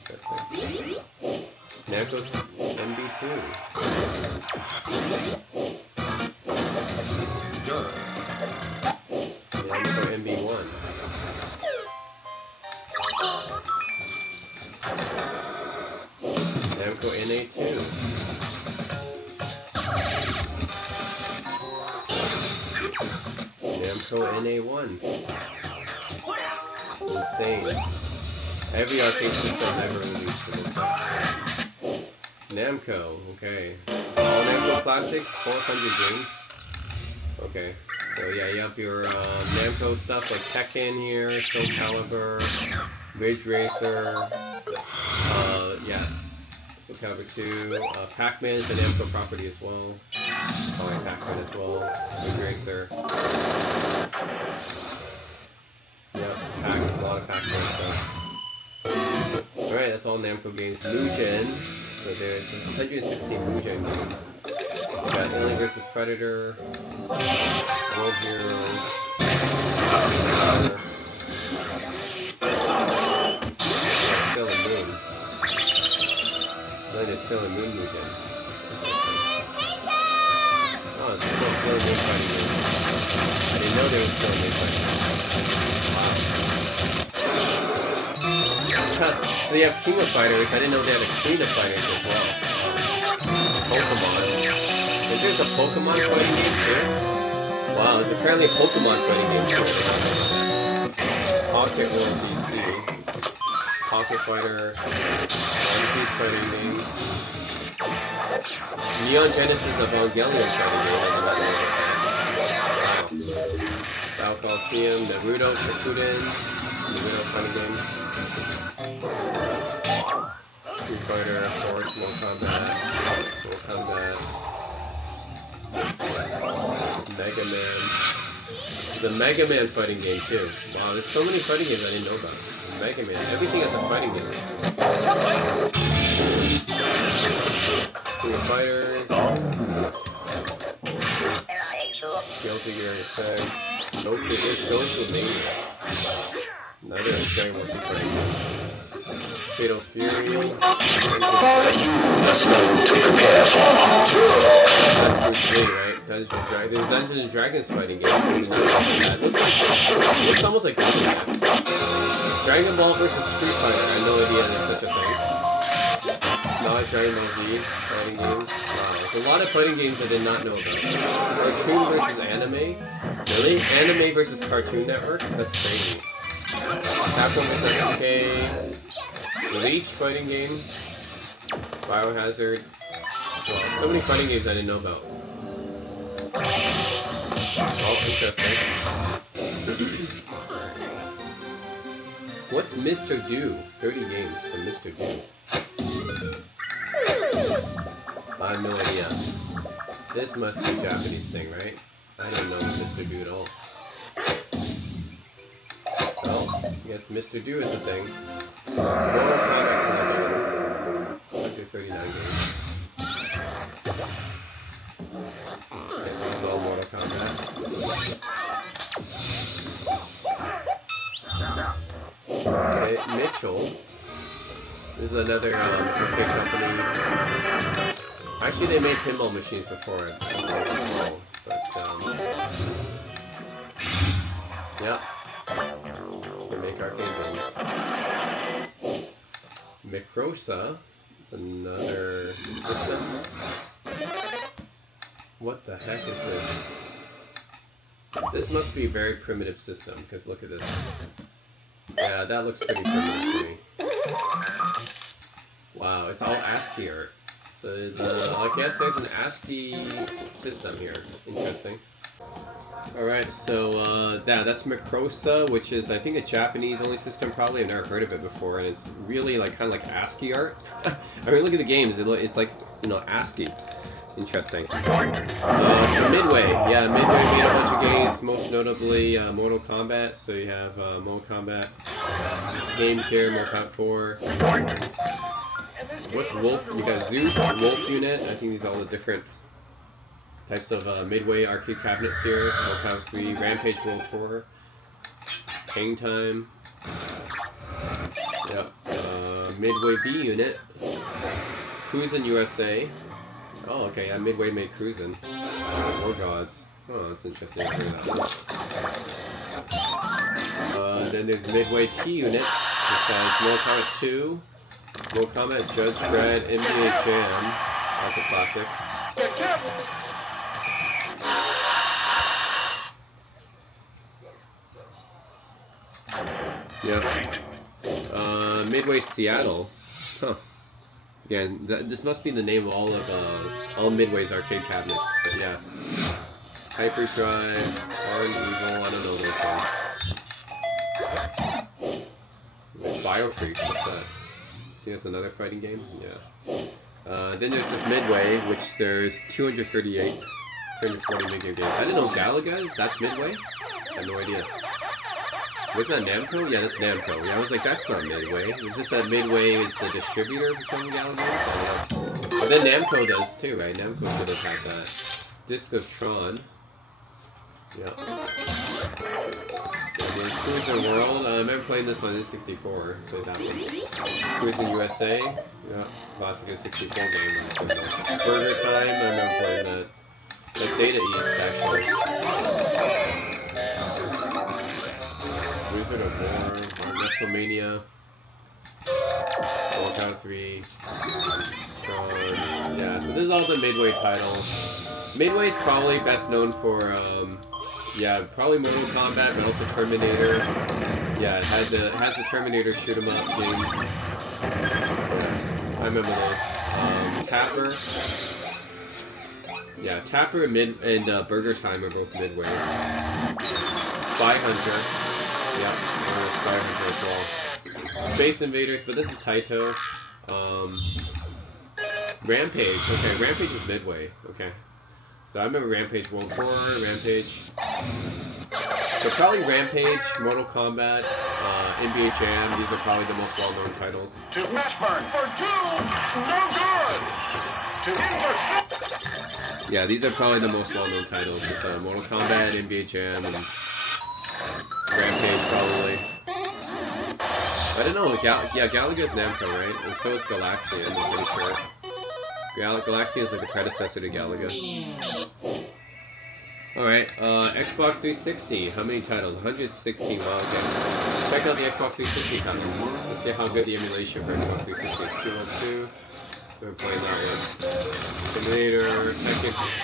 Interesting. Namco's MB2. Namco MB1. Namco NA2. Namco NA1. Insane. Every arcade system ever released for this. Namco, okay. All Namco classics, 400 games. Okay, so yeah, you have your Namco stuff like Tekken here, Soul Calibur, Ridge Racer, yeah, Soul Calibur 2, Pac-Man's an Namco property as well. Oh, yeah, Pac-Man as well, Ridge Racer. Yep, a lot of Pac-Man stuff. Alright, that's all Namco games. Mugen, so there's 116 Mugen games. We got Alien vs. Predator, World Heroes, Sailor Moon. Then there's Sailor Moon Mugen. Oh, it's called Sailor Moon Fighting Game. I didn't know there was Sailor Moon Fighting Game. Wow. So you have King of Fighters. I didn't know they had a Queen of Fighters as well. Pokemon. There's a Pokemon fighting game too? Wow, there's apparently a Pokemon fighting game too. Pocket World DC. Pocket Fighter. One Piece fighting game. Neon Genesis Evangelion fighting game. I did not know about that. Wow. Battle Coliseum, Naruto, Shippuden. Naruto fighting game. Street Fighter, of course, Mortal Kombat. Mega Man. There's a Mega Man fighting game too. Wow, there's so many fighting games I didn't know about. Mega Man, everything is a fighting game. King of Fighters. Guilty Gear 6. Goku is Goku Mania. Another Dragon Ball Z fighting game. Fatal Fury. Must know to prepare for That's Bruce Lee, right? There's Dungeons and Dragons fighting game. It looks almost like Golden Axe. Dragon Ball vs. Street Fighter. I had no idea there's such a thing. Not Dragon Ball Z fighting games. Wow, there's a lot of fighting games I did not know about. Cartoon versus anime. Really? Anime versus Cartoon Network? That's crazy. Capcom vs. SNK. Bleach fighting game. Biohazard. Wow, so many fighting games I didn't know about. Oh, interesting. What's Mr. Do? 30 games from Mr. Do. I have no idea. This must be a Japanese thing, right? I don't know Mr. Do at all. Oh, yes, Mr. Do is a thing. Mortal Kombat Collection. After 39 games. Guess this is all Mortal Kombat. Okay, Mitchell. This is another arcade company. Actually, they made pinball machines before. Yep. They make arcade games. Microsa is another system. What the heck is this? This must be a very primitive system, because look at this. Yeah, that looks pretty primitive to me. Wow, it's all ASCII art. So I guess there's an ASCII system here. Interesting. Alright, so that's Microsa, which is I think a Japanese only system probably. I've never heard of it before, and it's really like kind of like ASCII art. I mean, look at the games. It's like, you know, ASCII. Interesting. So Midway. Yeah, Midway made a bunch of games, most notably Mortal Kombat. So you have Mortal Kombat games here, Mortal Kombat 4. What's Wolf? We got Zeus, Wolf Unit. I think these are all the different types of Midway arcade cabinets here. Mortal Kombat 3, Rampage World 4, Hang Time. Yep. Midway B Unit, Cruisin' USA. Oh, okay, yeah, Midway made Cruisin'. War Gods. Oh, that's interesting. I heard that. Then there's Midway T Unit, which has Mortal Kombat 2, Mortal Kombat Judge Dredd, NBA Jam. That's a classic. Yep. Midway Seattle. Huh. Again, this must be the name of all Midway's arcade cabinets. But yeah, Hyperdrive, Hard Evil. I don't know those ones. Biofreak. What's that? I think that's another fighting game. Yeah. Then there's just Midway, which there's 240 video games. I didn't know Galaga. That's Midway. I had no idea. Wasn't that Namco? Yeah, that's Namco. Yeah, I was like, that's not Midway. It's just that Midway is the distributor for some Galaga games. I don't know. But then Namco does too, right? Namco should have had that. Disc of Tron. Yeah. And then Cruiser World. I remember playing this on N64. Played that one. Cruising USA. Yeah, classic N64 game. Burger Time. I remember playing that. That's Data East, actually. Wizard of War, WrestleMania, Mortal Kombat 3, Tron. Yeah, so this is all the Midway titles. Midway's probably best known for, probably Mortal Kombat, but also Terminator. Yeah, it has the Terminator shoot 'em up games. Yeah, I remember those. Tapper. Yeah, Tapper and Burger Time are both Midway. Spy Hunter. Yep, Spy Hunter as well. Space Invaders, but this is Taito. Rampage. Okay, Rampage is Midway. Okay. So I remember Rampage World 4, Rampage. So probably Rampage, Mortal Kombat, NBA Jam. These are probably the most well-known titles. Yeah, these are probably the most well-known titles. It's Mortal Kombat, NBA Jam, and Rampage, probably. I don't know. Galaga's Namco, right? And so is Galaxian, I'm pretty sure. Galaxian is like the predecessor to Galaga. Alright, Xbox 360. How many titles? 116. Wow, okay. Check out the Xbox 360 titles. Let's see how good the emulation for Xbox 360 is. 202. We're playing that one. Terminator,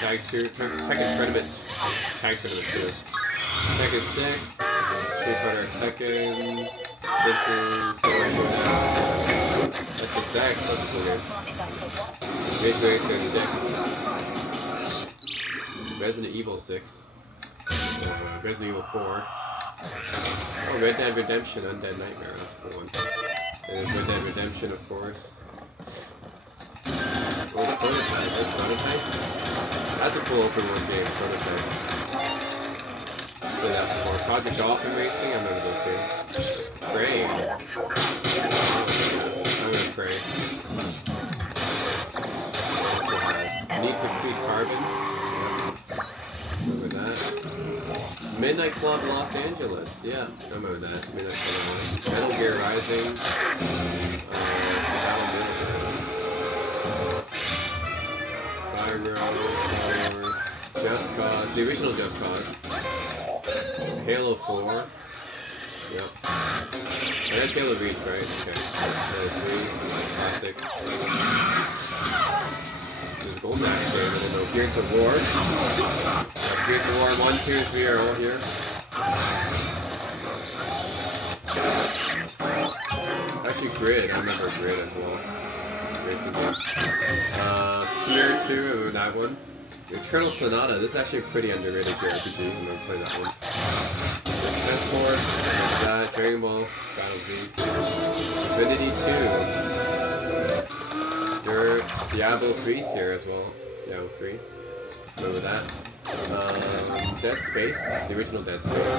Tekken Tournament. Tag Tournament 2. Tekken 6. Street Fighter Tekken. Simpsons. SSX. That's a cool game. Ridge Racer 6. Resident Evil 6. Resident Evil 4. Oh, Red Dead Redemption, Undead Nightmare, that's a cool one. And there's Red Dead Redemption, of course. Oh, Prototype, there's Prototype. That's a cool open world game, Prototype. Played that before. Project Dolphin Racing, I remember those games. Prey. Oh, I'm gonna Prey. Need for Speed Carbon. Remember that. Midnight Club Los Angeles. Yeah, I remember that. Midnight Club. Metal Gear Rising. Spider-Man, Star Wars, Just Cause, the original Just Cause. Halo 4. Yep. There's Halo Reach, right? Okay. Halo 3, classic. There's Golden Axe game, I don't know. Gears of War. Gears of War 1, 2, 3 are all here. Actually, Grid. I remember Grid as well. Racing game. Fear 2, I remember that one. Eternal Sonata. This is actually a pretty underrated JRPG. I'm gonna play that one. Transport. That. Dragon Ball. Battle Z. Divinity 2. Diablo 3's here as well. Diablo 3. Remember that. Dead Space. The original Dead Space.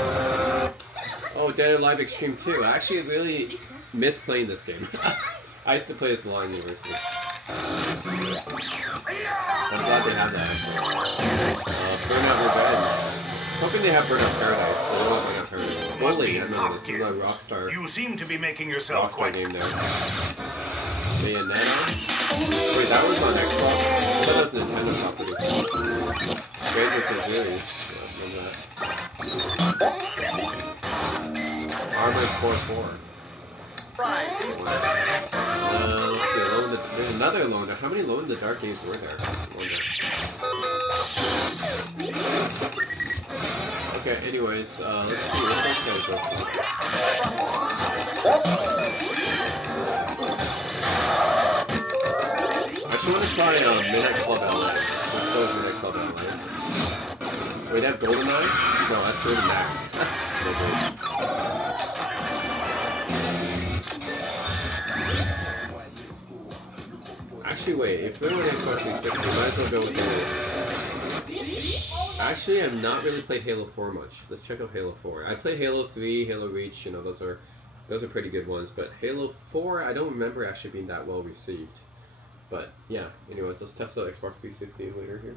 Oh, Dead or Alive Extreme 2. I actually really miss playing this game. I used to play this a lot in university. I'm glad they have that actually. Burnout Revenge. Hoping they have Burnout Paradise. They don't have Burnout Paradise. Bully, I remember this. This is a Rockstar. You seem to be making yourself Rockstar quite game there. Bayonetta. Wait, that was on Xbox? I thought that was Nintendo property. Banjo-Kazooie. Yeah, remember that. Armored Core 4. Let's see, there's another Alone in the... How many Alone in the Dark games were there? Okay, anyways, let's see, what else can I go for? I actually want to try Midnight Club LA. Let's go with Midnight Club LA. Wait, they have GoldenEye? No, that's Golden Max. Actually, wait, if we're on Xbox 360, we might as well go with Halo. Actually, I've not really played Halo 4 much. Let's check out Halo 4. I played Halo 3, Halo Reach, you know, those are pretty good ones, but Halo 4, I don't remember actually being that well received. But, yeah, anyways, let's test out Xbox 360 later here.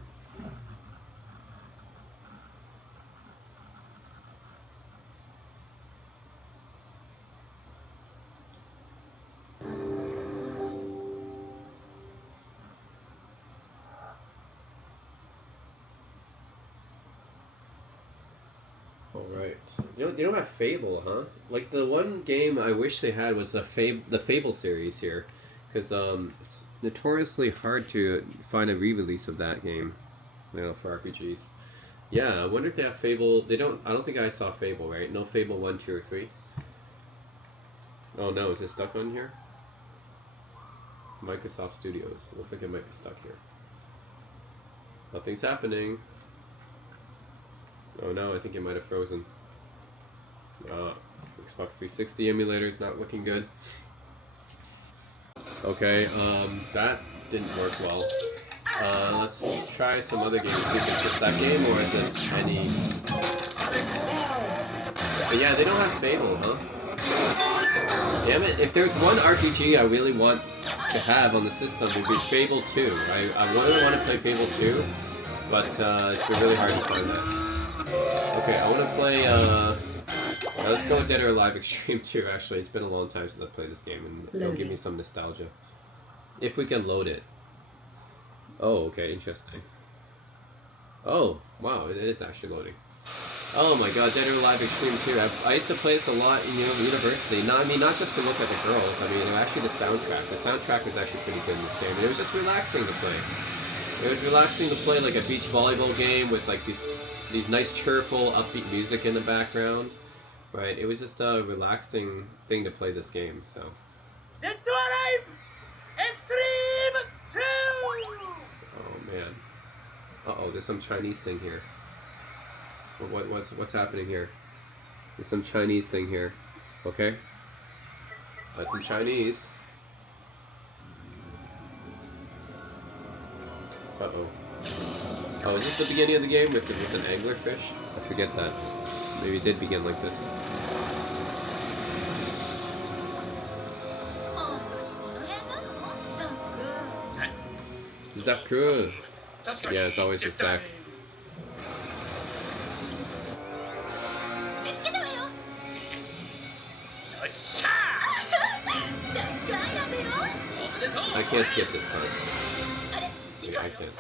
Alright. They don't have Fable, huh? Like, the one game I wish they had was the Fable series here. Because it's notoriously hard to find a re-release of that game, you know, for RPGs. Yeah, I wonder if they have Fable. They don't. I don't think I saw Fable, right? No Fable 1, 2, or 3. Oh no, is it stuck on here? Microsoft Studios. Looks like it might be stuck here. Nothing's happening. Oh no, I think it might have frozen. Xbox 360 emulator's not looking good. Okay, that didn't work well. Let's try some other games, see if it's just that game or is it any... But yeah, they don't have Fable, huh? Damn it, if there's one RPG I really want to have on the system, it would be Fable 2. I really want to play Fable 2, but it's been really hard to find that. Okay, I want to play, let's go with Dead or Alive Extreme 2, actually. It's been a long time since I played this game, and it'll give me some nostalgia. If we can load it. Oh, okay, interesting. Oh, wow, it is actually loading. Oh my god, Dead or Alive Extreme 2. I used to play this a lot in university. Not just to look at the girls, I mean, actually the soundtrack. The soundtrack was actually pretty good in this game, and it was just relaxing to play. It was relaxing to play like a beach volleyball game with like these nice, cheerful, upbeat music in the background. Right, it was just a relaxing thing to play this game, so. Dead or Alive Extreme 2! Oh man. Uh-oh, there's some Chinese thing here. What's happening here? There's some Chinese thing here. Okay. That's some Chinese. Uh-oh. Oh, is this the beginning of the game with an anglerfish? I forget that. Maybe it did begin like this. Zaku! Yeah, it's always with Zack. I can't skip this part. Yeah, I can't.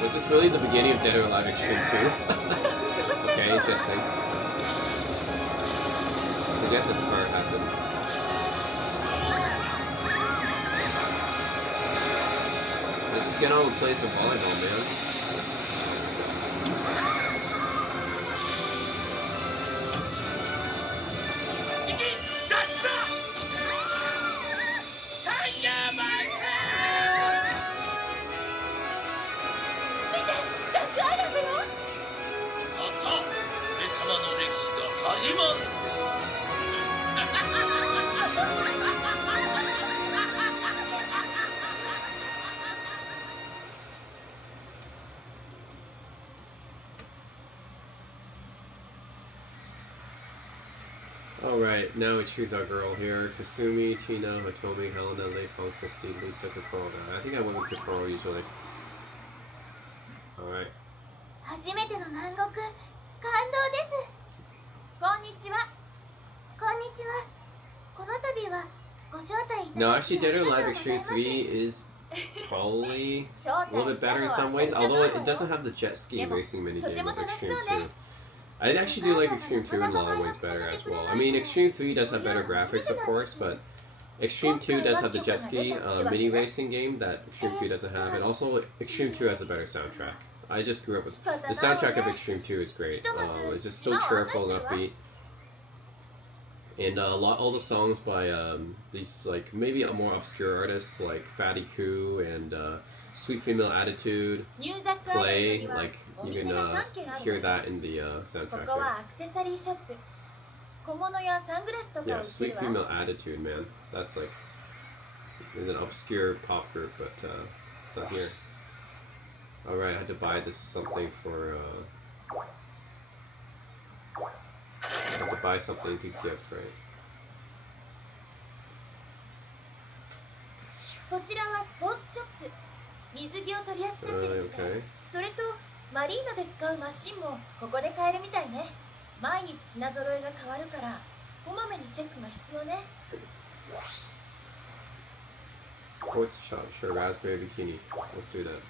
Was this really the beginning of Dead or Alive Extreme 2? Okay, interesting. Forget this part happened. Let's just get on and play some volleyball, man. Alright, now we choose our girl here. Kasumi, Tina, Hitomi, Helena, Leifong, Christy, Lisa, Kokoro. I think I went with Kokoro usually. Alright. No, actually Dead or Alive Extreme 3 is probably a little bit better in some ways, although it doesn't have the jet ski racing minigame of Extreme 2. I actually do like Extreme 2 in a lot of ways better as well. I mean, Extreme 3 does have better graphics, of course, but Extreme 2 does have the jet ski mini racing game that Extreme 2 doesn't have, and also Extreme 2 has a better soundtrack. I just grew up with... The soundtrack of Extreme 2 is great. It's just so cheerful and upbeat. And all the songs by these, like, maybe more obscure artists, like Fatty Koo and Sweet Female Attitude, Play, like, you can hear that in the soundtrack there. Yeah, Sweet Female Attitude, man. That's like, it's an obscure pop group, but it's not here. Alright, I had to buy this something for, I have to buy something to gift, right? Okay. マリーナで使うマシンもここで買えるみたいね。毎日品揃えが変わるからこまめにチェックが必要ね。Sports shop, sure, raspberry bikini. Let's do that.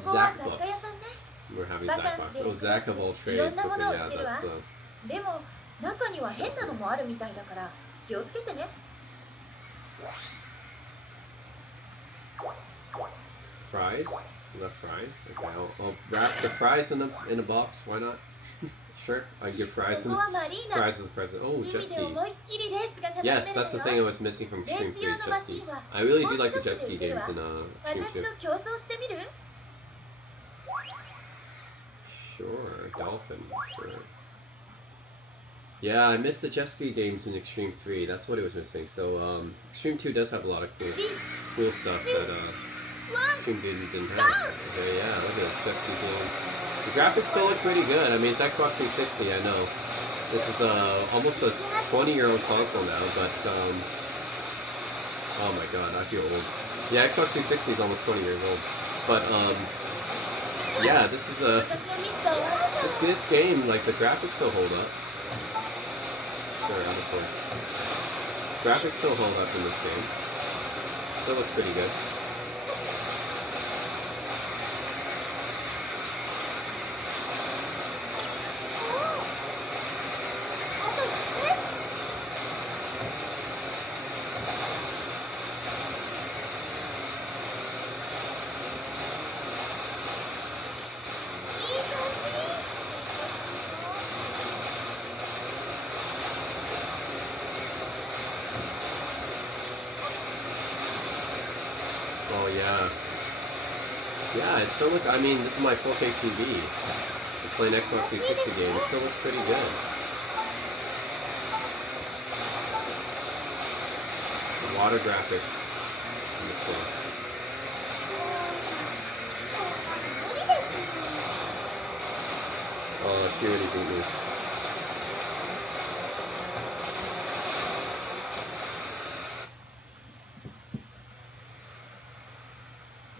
Zack Box. We're having Zack Box. Oh, Zack of all trades. Okay, yeah, that's the... でも中には変なのもあるみたいだから気をつけてね。 Fries? You left fries? Okay, I'll wrap the fries in a box. Why not? Sure, I give fries as a present. Oh, jet skis. Yes, that's the thing I was missing from Extreme 3, jet skis. I really do like the jet ski games in Extreme 2. Sure, dolphin. Sure. Yeah, I missed the jet ski games in Extreme 3. That's what it was missing. So, Extreme 2 does have a lot of cool stuff that Extreme didn't have. Okay, yeah, look at this jet ski game. The graphics still look pretty good. I mean, it's Xbox 360, I know. This is almost a 20-year-old console now, but Oh my god, I feel old. Yeah, Xbox 360 is almost 20 years old. But yeah, this is a this game, like the graphics still hold up. Sure, of course. Graphics still hold up in this game. Still looks pretty good. Oh yeah. Yeah, it still looks, I mean, this is my 4K TV. I'm playing Xbox 360 game, it still looks pretty good. The water graphics in this one. Oh, she already beat me.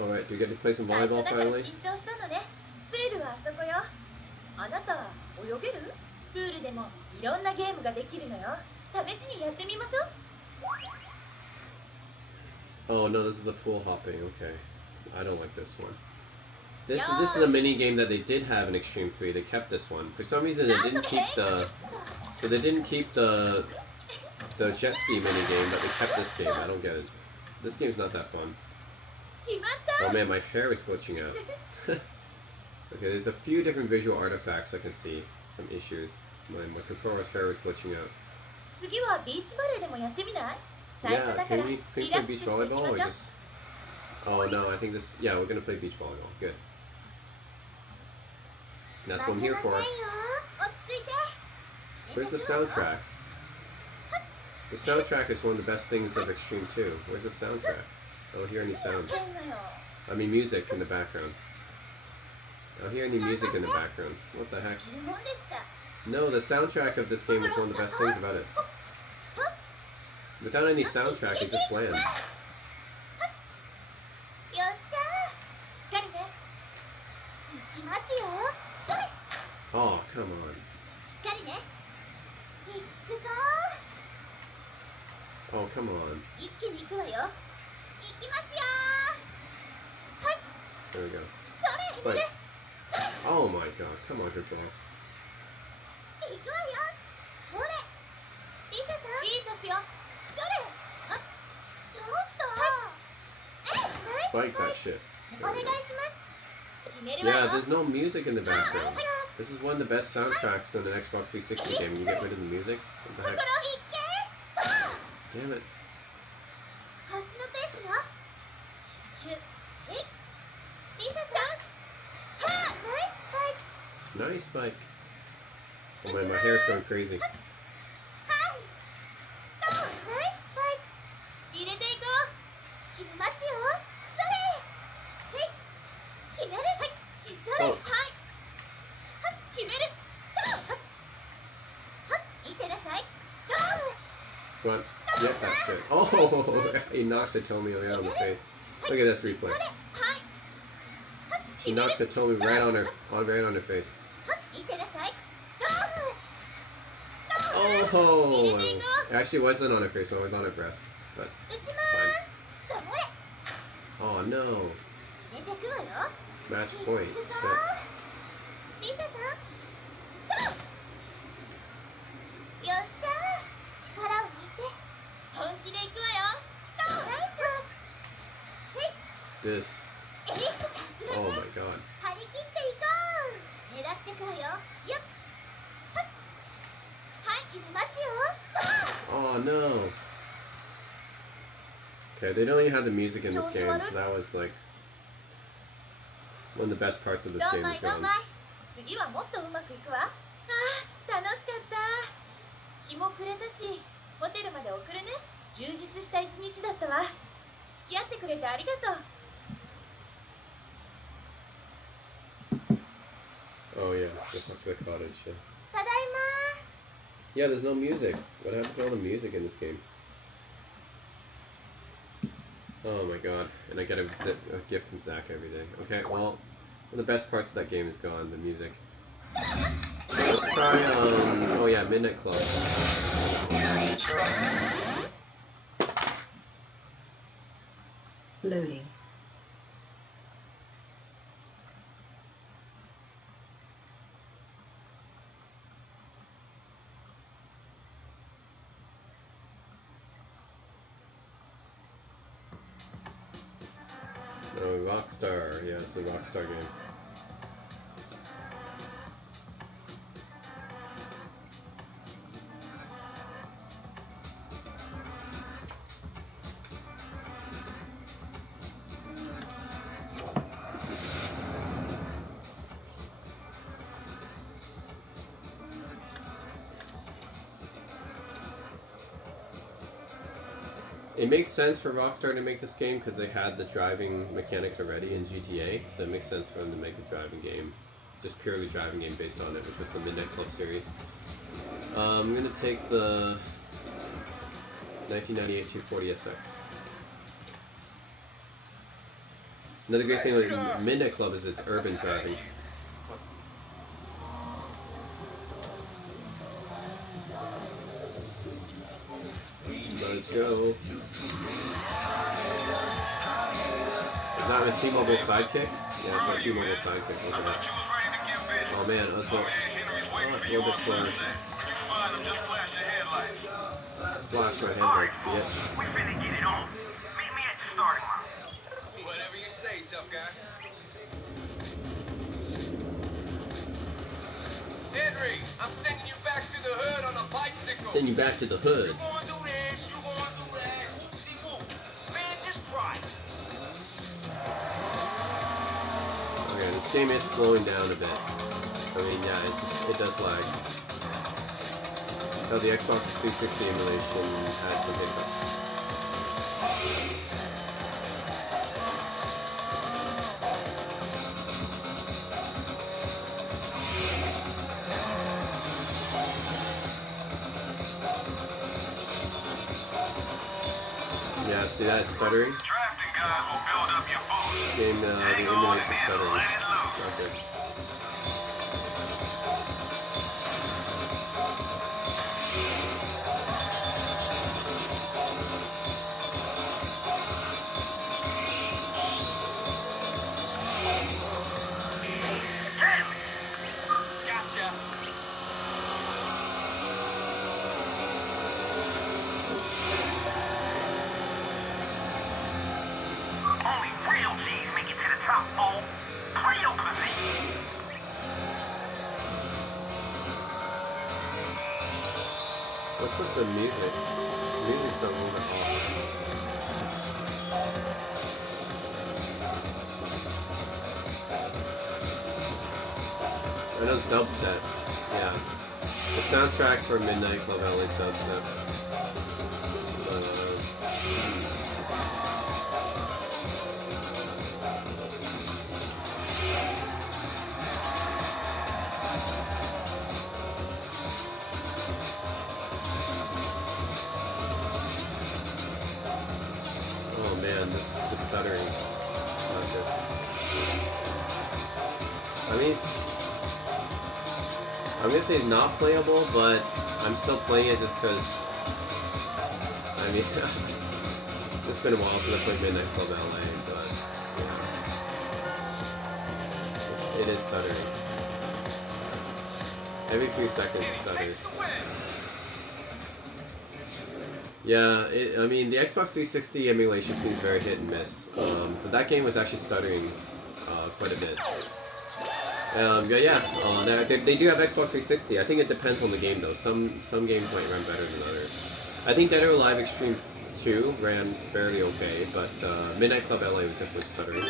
Alright, do you get to play some volleyball finally? 緊張したのね。プールはあそこよ。あなた泳げる？プールでもいろんなゲームができるのよ。試しにやってみましょう。 Oh no, this is the pool hopping. Okay, I don't like this one. This is a mini game that they did have in Extreme 3. They kept this one for some reason. They didn't keep the jet ski mini game, but they kept this game. I don't get it. This game's not that fun. Oh man, my hair is glitching out. Okay, there's a few different visual artifacts I can see. Some issues. My controller's hair is glitching out. 次はビーチバレーでもやってみない？最 Yeah, 初だから can we リラッ play ク beach スしていき volleyball ま or しょう。 just... Oh no, I think this... Yeah, we're gonna play beach volleyball. Good. That's what I'm here for. 落ち着いて。 Where's the soundtrack? The soundtrack is one of the best things of Extreme 2. Where's the soundtrack? I don't hear any sounds. I mean music in the background. I don't hear any music in the background. What the heck? No, the soundtrack of this game is one of the best things about it. Without any soundtrack, it's just bland. よっしゃー。しっかりね。いきますよ。それ。 Oh, come on. しっかりね。いくぞー。 Oh, come on. 一気に行くわよ。行きますよー。はい。 There we go. それ。 Spike. Oh my god. Come on, good girl. 行くわよ。それ。リサさん。いいですよ。それ。あ、ちょっと。Spike that shit. お願いします。決めるわ Yeah, よ。 there's no music in the background. This is one of the best soundtracks in an Xbox 360 game. You get rid of the music? What the heck? Damn it. こっちのペースよ。集中。えい。リサさん。はあ、ナイススパイク。 Nice, Spike. Oh man, my hair's going crazy. はい。ナイススパイク。入れていこう。決めますよ。それ。はい。決める。はい。それ。はい。はっ、決める。ドン。はっ、見てなさい。ドン。 What? Yep, that's good. Oh, he knocks Hitomi right on the face. Look at this replay. She knocks Hitomi right on her face. はっ、見てなさい。 Oh! It actually wasn't on her face, it was on her breast. But fine. Oh no. Match point. Shit. リサさん。よっしゃー。力を抜いて。本気で行くわよ。ナイス。 This. さすが Oh ね。 my god. 張り切っていこう。狙ってくわよ。よっ。はっ。はい、決めますよ。 Oh no. Okay, they don't even have the music in this game, so that was like one of the best parts of this どん game ま is いどん gone. まい。次はもっとうまくいくわ。ああ、楽しかった。日も暮れたし、ホテルまで送るね。充実した一日だったわ。付き合ってくれてありがとう。 Oh yeah, the cottage. Yeah. ただいま。 Yeah, there's no music. What happened to all the music in this game? Oh my god. And I get a gift from Zach every day. Okay, well, one of the best parts of that game is gone, the music. Let's try, oh yeah, Midnight Club. Loading. Oh, Rockstar. Yeah, it's a Rockstar game. It makes sense for Rockstar to make this game because they had the driving mechanics already in GTA, so it makes sense for them to make a driving game, just purely driving game based on it, which was the Midnight Club series. I'm gonna take the 1998 240SX. Another great thing with Midnight Club is its urban driving. Let's go. Is that a T-Mobile sidekick? Yeah, it's my T-Mobile sidekick. Look at that. Oh man, that's a little bit slower. Flash my headlights, bitch. We finna get it on. Meet me at the starting line. Whatever you say, tough guy. Henry, I'm sending you back to the hood on a bicycle. Send you back to the hood. Okay, this game is slowing down a bit. I mean, yeah, it does lag. Oh, the Xbox 360 emulation has some hiccups. Yeah, see that? It's stuttering. Game, the emulation is stuttering. Not good. What's with the music? The music's a little bit off. I know it's dubstep. Yeah. The soundtrack for Midnight Club LA is dubstep. Oh man, this stuttering. Not good. I mean, I'm gonna say it's not playable, but I'm still playing it just because. I mean, it's just been a while since I played Midnight Club LA, but yeah. It is stuttering. Every 3 seconds it stutters. Yeah, I mean, the Xbox 360 emulation seems very hit and miss. So that game was actually stuttering quite a bit. They do have Xbox 360. I think it depends on the game though. Some games might run better than others. I think Dead or Alive Extreme 2 ran fairly okay, but Midnight Club LA was definitely stuttering.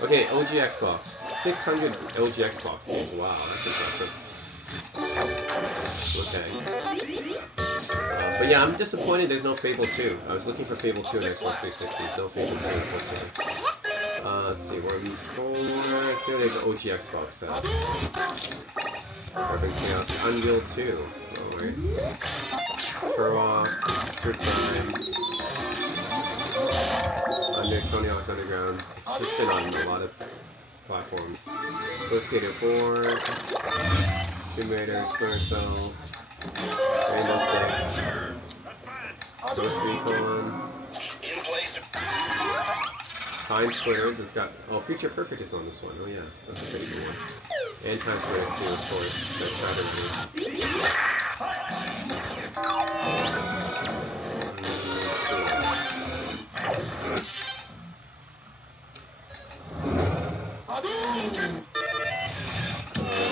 Okay, OG Xbox. 600 OG Xbox games. Wow, that's impressive. Okay. But yeah, I'm disappointed there's no Fable 2. I was looking for Fable 2 on Xbox 360. There's no Fable 2, unfortunately. Let's see, we're in Stroller. Let's see what the OG Xbox has. Urban Chaos, Unreal 2. Alright. Turok, True Crime. Tony Hawk's Underground. It's just been on a lot of platforms. Pro Skater 4, Tomb Raider, Splinter Cell, Rainbow Six, Ghost Recon, Time Splitters. It's got Future Perfect is on this one. Oh yeah, that's a pretty cool one. And Time Splitters too, of course. That's Saturday.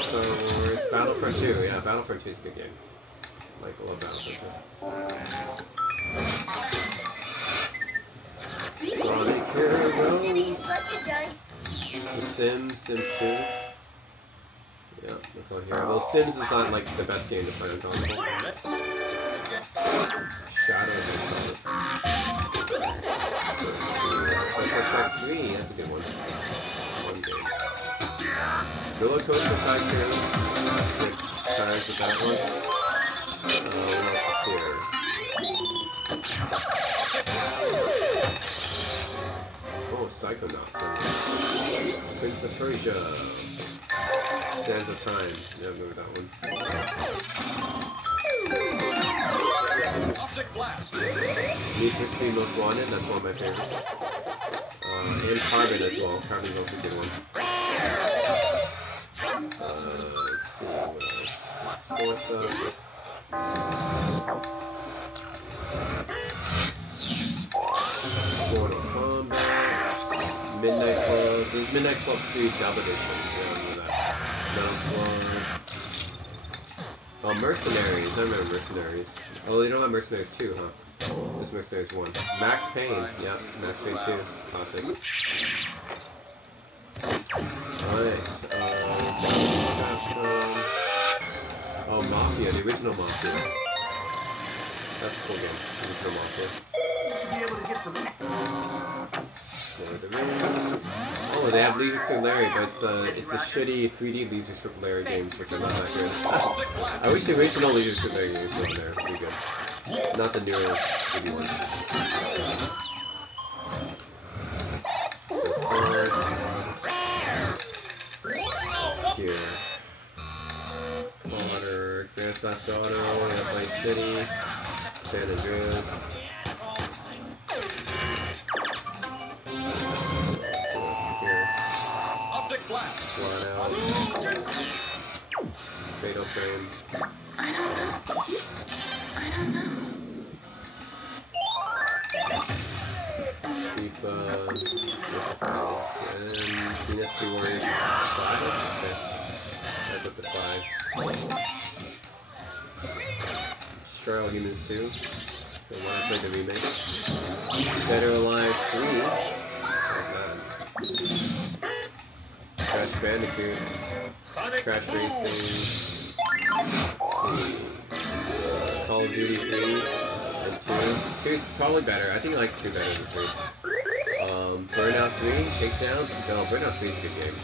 Star Wars, Battlefront 2. Yeah, Battlefront 2 is a good game. I love Battlefront 2. Sonic Heroes. The Sims 2. Yeah, that's on here. Well, Sims is not like the best game to play on console. Shadow of the SSX 3, that's a good one. One game. Roller Coaster Tycoon. Good times with that one. What else is here? Oh, Psychonauts. Prince of Persia. Sands of Time. Yeah, I remember that one. Need for Speed Most Wanted. That's one of my favorites. And Carbon as well. Carbon's also a good one. Let's see what else. Sports stuff. Mortal Kombat. Midnight Club. There's Midnight Club 3 Double Edition. Yeah, I remember that. Metal Slug. Oh, Mercenaries. I remember Mercenaries. Oh, they don't have Mercenaries 2, huh? This Mercenaries 1. Max Payne. Yep, Max Payne 2. Classic. Alright. Oh, Mafia. The original Mafia. That's a cool game. The original Mafia. You should be able to get some. Lord of the Rings. Oh, they have Leisure Suit Larry, but it's a shitty 3D Leisure Suit Larry games, which are not that good. I wish the original Leisure Suit Larry games were there. Pretty good. Not the newer 3D ones. Here. Potter, Grand Theft Auto, Vice City, San Andreas. Flat out. Fatal Frame. I don't know. FIFA. And Dynasty Warriors 5. Okay. That's up to 5. Trial Humans 2. The one I played the remake. Better Alive 3. What's that? Crash Bandicoot. Crash Racing. Call of Duty 3 and 2. 2 is probably better. I think I like 2 better than 3. Burnout 3, Takedown. No, Burnout 3 is a good game.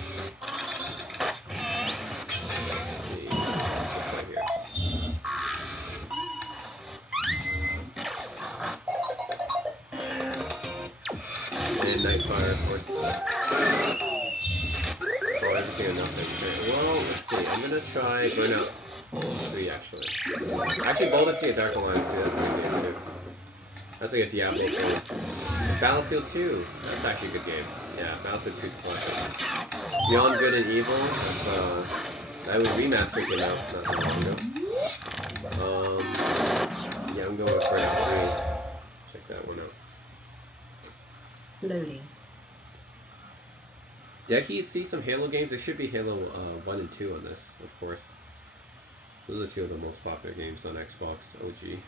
And Nightfire, of course. Oh, everything or nothing. Okay. Well, let's see. I'm gonna try Burnout 3, actually. Actually, Baldur's Gate Dark Alliance 2. That's a good game, too. That's like a Diablo thing. Battlefield 2. That's actually a good game. Yeah, Battlefield 2 is classic. Beyond Good and Evil. That was remastered out not that long ago. Yeah, I'm going with Burnout 3. Check that one out. Loading. Did you see some Halo games? There should be Halo 1 and 2 on this, of course. Those are 2 of the most popular games on Xbox OG.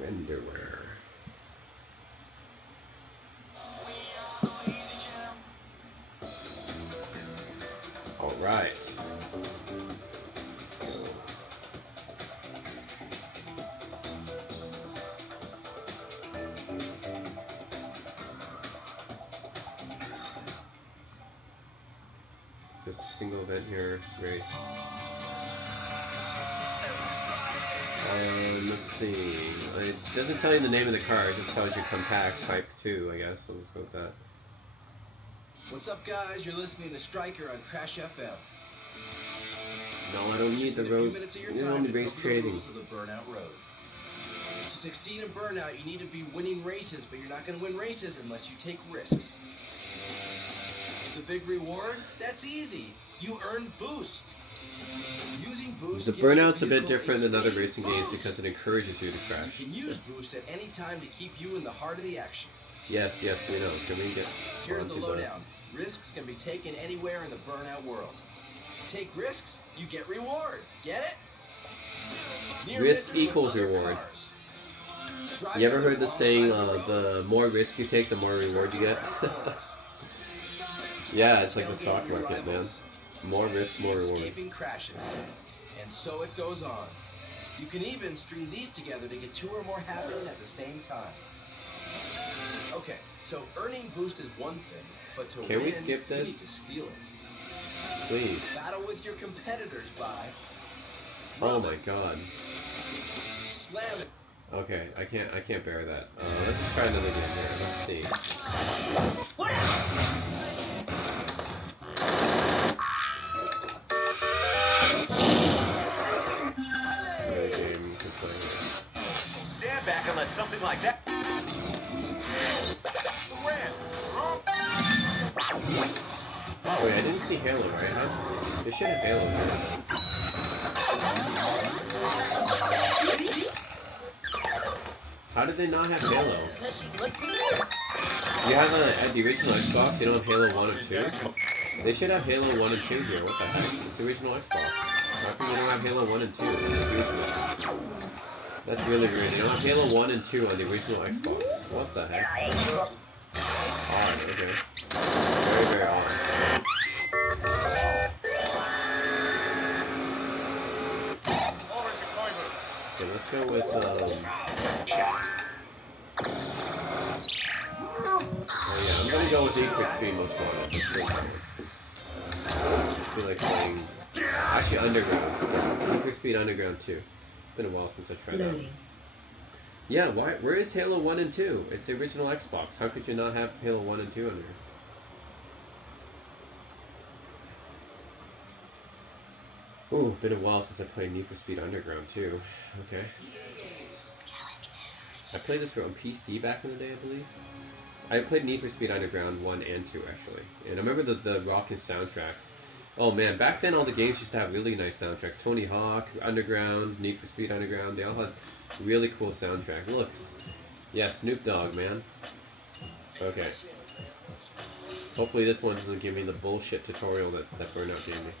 Renderware. All right. There's a single event here. Race. Let's see. It doesn't tell you the name of the car, it just tells you compact type 2, I guess. So let's go with that. What's up, guys? You're listening to Stryker on Crash FM. No, I don't need the road. You don't need race trading. Of the Burnout Road. To succeed in Burnout, you need to be winning races, but you're not going to win races unless you take risks. The big reward? That's easy. You earn boost. Using boost. The Burnout's a bit different than other racing games because it encourages you to crash. You can use boost at any time to keep you in the heart of the action. Yes, we know. Can we get? Here's the lowdown. Risks can be taken anywhere in the Burnout world. Take risks, you get reward. Get it? Risk equals reward. You ever heard the saying, the more risk you take, the more reward you get? Yeah, it's like the stock market, man. More risk, more reward. Escaping crashes. And so it goes on. You can even string these together to get 2 or more happening at the same time. Okay, so earning boost is one thing, but to Can win, we skip this? you need to steal it. Please. Battle with your competitors by... Oh my god. Slam it. Okay, I can't bear that. Let's just try another game here. Let's see. Another game we can play. Stand back and let something like that. Wait, I didn't see Halo, right? Huh? They should have Halo here. How did they not have Halo? You have at the original Xbox, you don't have Halo 1 and 2? They should have Halo 1 and 2 here. What the heck? It's the original Xbox. How come you don't have Halo 1 and 2? That's a huge miss. That's really weird. They don't have Halo 1 and 2 on the original Xbox. What the heck? Odd, okay. Very, very odd. Okay, let's go with, oh yeah, I'm gonna go with Need for Speed Most Wanted. I feel like playing, actually Underground. Yeah, Need for Speed Underground 2. It's been a while since I tried that. Yeah, where is Halo 1 and 2? It's the original Xbox. How could you not have Halo 1 and 2 on there? Ooh, been a while since I played Need for Speed Underground too. Okay. I played this on PC back in the day, I believe. I played Need for Speed Underground 1 and 2 actually. And I remember the rockin' soundtracks. Oh man, back then all the games used to have really nice soundtracks. Tony Hawk, Underground, Need for Speed Underground, they all had really cool soundtracks. Look, yeah, Snoop Dogg, man. Okay. Hopefully this one doesn't give me the bullshit tutorial that Burnout gave me.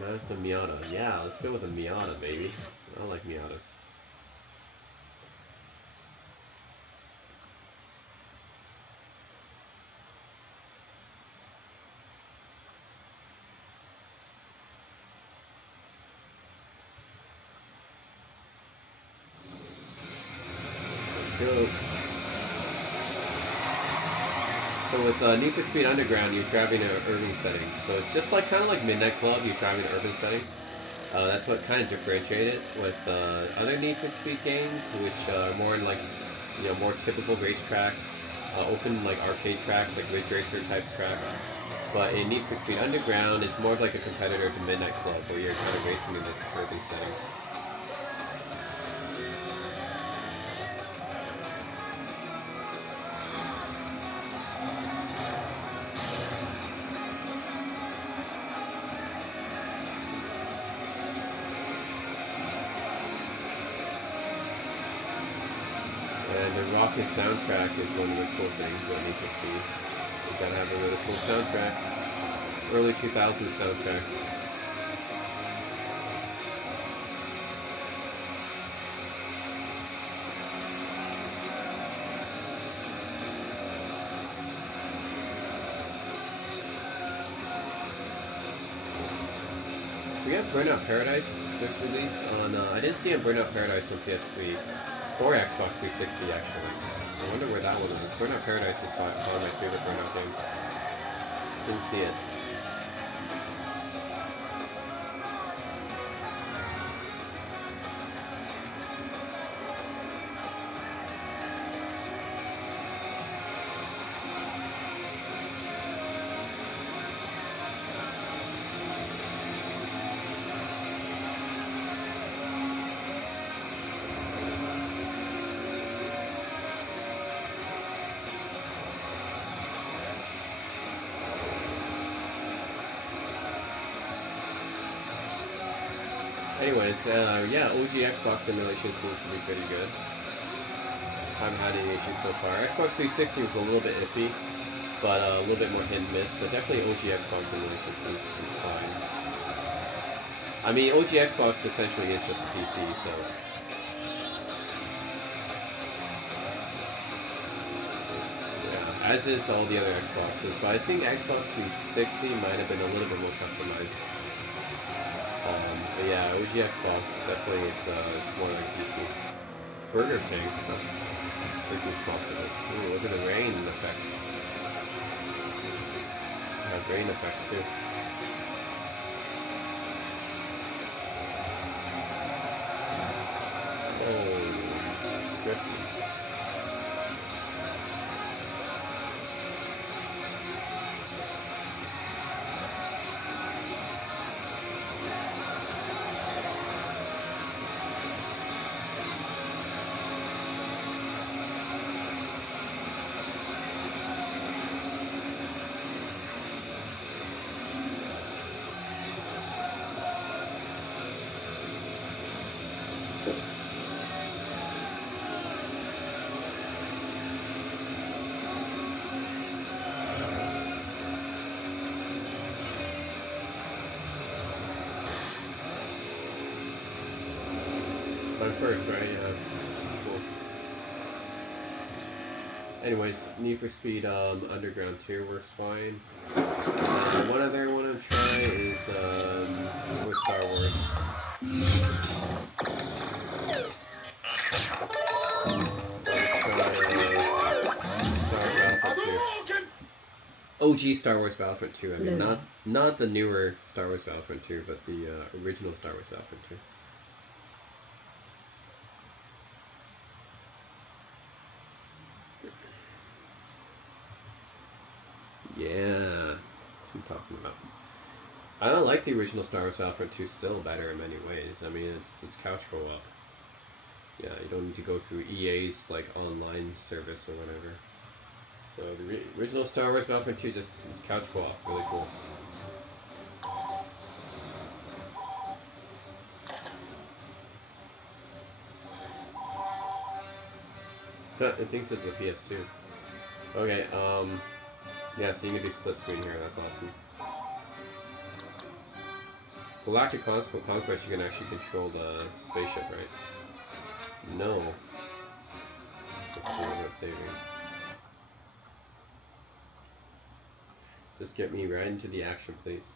Mazda Miata. Yeah, let's go with a Miata, baby. I like Miatas. Let's go. So with Need for Speed Underground, you're driving an urban setting. So it's just like kind of like Midnight Club. You're driving an urban setting. That's what kind of differentiated it with other Need for Speed games, which are more in like, you know, more typical racetrack, open like arcade tracks, like Ridge Racer type tracks. But in Need for Speed Underground, it's more of like a competitor to Midnight Club, where you're kind of racing in this urban setting. And the rockin' soundtrack is one of the cool things with Need for Speed. You gotta have a really cool soundtrack. Early 2000s soundtracks. We got Burnout Paradise just released on, I didn't see on Burnout Paradise on PS3. Or Xbox 360, actually. I wonder where that one is. Burnout Paradise is probably my favorite Burnout game. Didn't see it. Anyways, yeah, OG Xbox emulation seems to be pretty good. Haven't had any issues so far. Xbox 360 was a little bit iffy, but a little bit more hit and miss, but definitely OG Xbox emulation seems to be fine. I mean, OG Xbox essentially is just a PC, so... yeah, as is all the other Xboxes, but I think Xbox 360 might have been a little bit more customized. But yeah, OG Xbox definitely is more like PC. Burger King, freaking sponsors. Ooh, look at the rain effects. Have rain effects too. Oh, drifting. First, right? Yeah. Cool. Anyways, Need for Speed Underground 2 works fine. One other one I'm trying is with Star Wars. OG Star Wars Battlefront 2. I mean, not the newer Star Wars Battlefront 2, but the original Star Wars Battlefront 2. Yeah, what I'm talking about. I don't like the original Star Wars Battlefront 2 still better in many ways. I mean, it's couch co-op. Yeah, you don't need to go through EA's like online service or whatever. So the original Star Wars Battlefront 2 just is couch co-op, really cool. It thinks it's a PS2. Okay, yeah, so you can do split screen here, that's awesome. Galactic Conquest, you can actually control the spaceship, right? No. Okay, not saving. Just get me right into the action, please.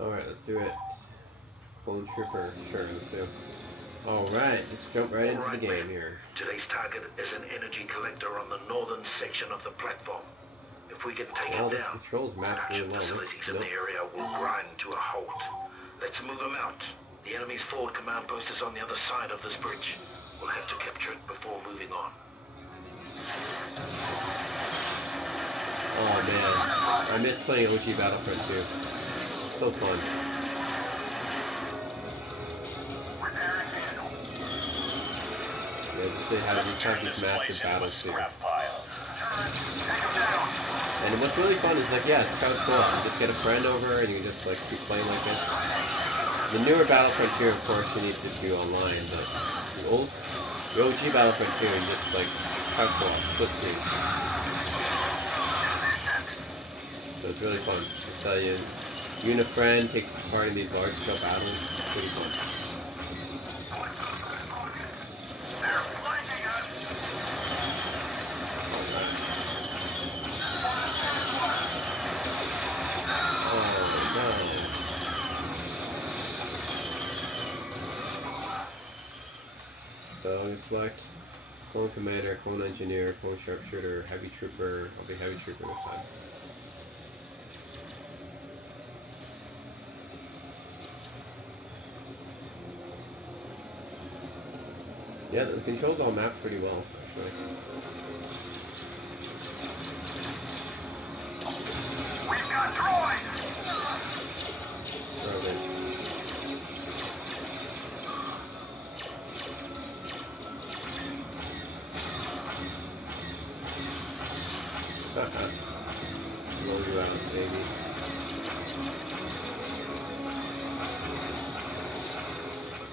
Alright, let's do it. Clone Trooper, sure, let's do it. Alright, let's jump right into the game here. Today's target is an energy collector on the northern section of the platform. If we can take it down, production facilities in the area will grind to a halt. Let's move them out. The enemy's forward command post is on the other side of this bridge. We'll have to capture it before moving on. Oh man, I miss playing OG Battlefront 2. So fun. Yeah, just have these massive battles too. And what's really fun is like, yeah, it's couch co-op. You just get a friend over and you just like keep playing like this. The newer Battlefront 2, of course, you need to do online, but the OG Battlefront 2, you just like couch co-op, split screen. So it's really fun. Just you and a friend take part in these large scale battles. It's pretty fun. So I'm going to select Clone Commander, Clone Engineer, Clone Sharpshooter, Heavy Trooper. I'll be Heavy Trooper this time. Yeah, the controls all map pretty well, actually. We've got droids! Roll you out, baby.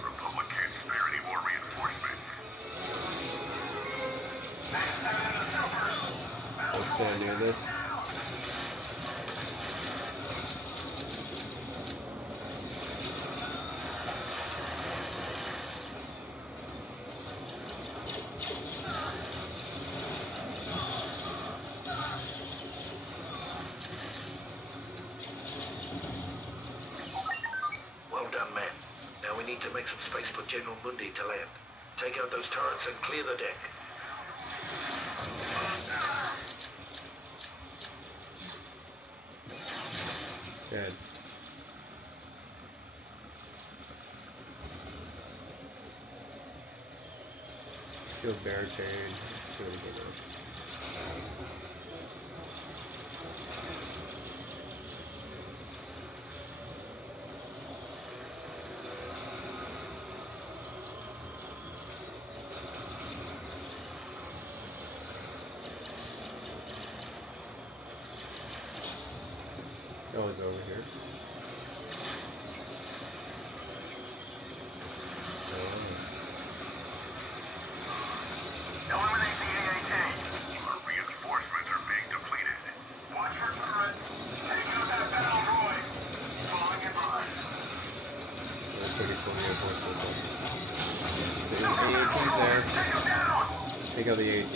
Republic can't spare any more reinforcements. Let's stand near this. To make some space for General Mundi to land. Take out those turrets and clear the deck. Good. Shield barricade. Let's see what we can do. Oh, it's over here. Eliminate the AAT. Our reinforcements are being depleted. Watch for turrets. Take out that battle droid. Falling in line. That's pretty cool reinforcements. The AAT's there. Take out the AAT.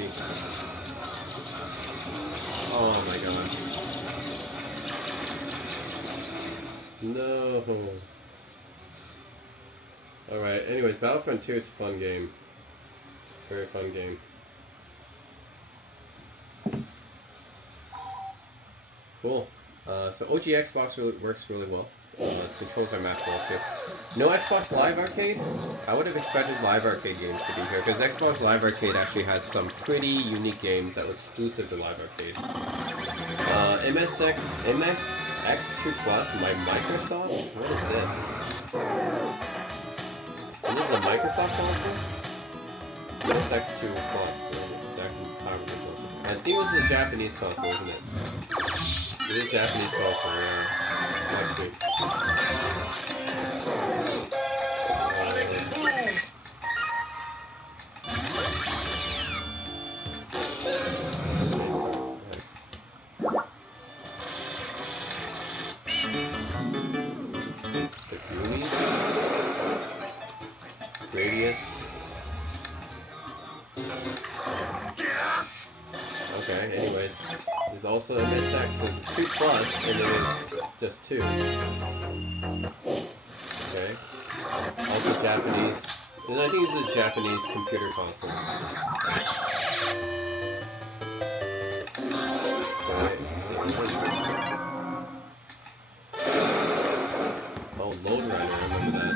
Oh my god. No. Alright, anyways, Battlefront 2 is a fun game. Very fun game. Cool. So OG Xbox works really well. The controls are mapped well too. No Xbox Live Arcade? I would have expected Live Arcade games to be here, because Xbox Live Arcade actually had some pretty unique games that were exclusive to Live Arcade. MSX2 Plus by Microsoft? What is this? And this is a Microsoft console? MSX2 Plus. I think this is a Japanese console, isn't it? It is a Japanese console, yeah. Must be. Radius. Okay, anyways. There's also MSX, so it's 2 plus, and it is just 2. Okay. Also Japanese. And I think this is a Japanese computer console. Alright, oh, Load Runner, I remember that.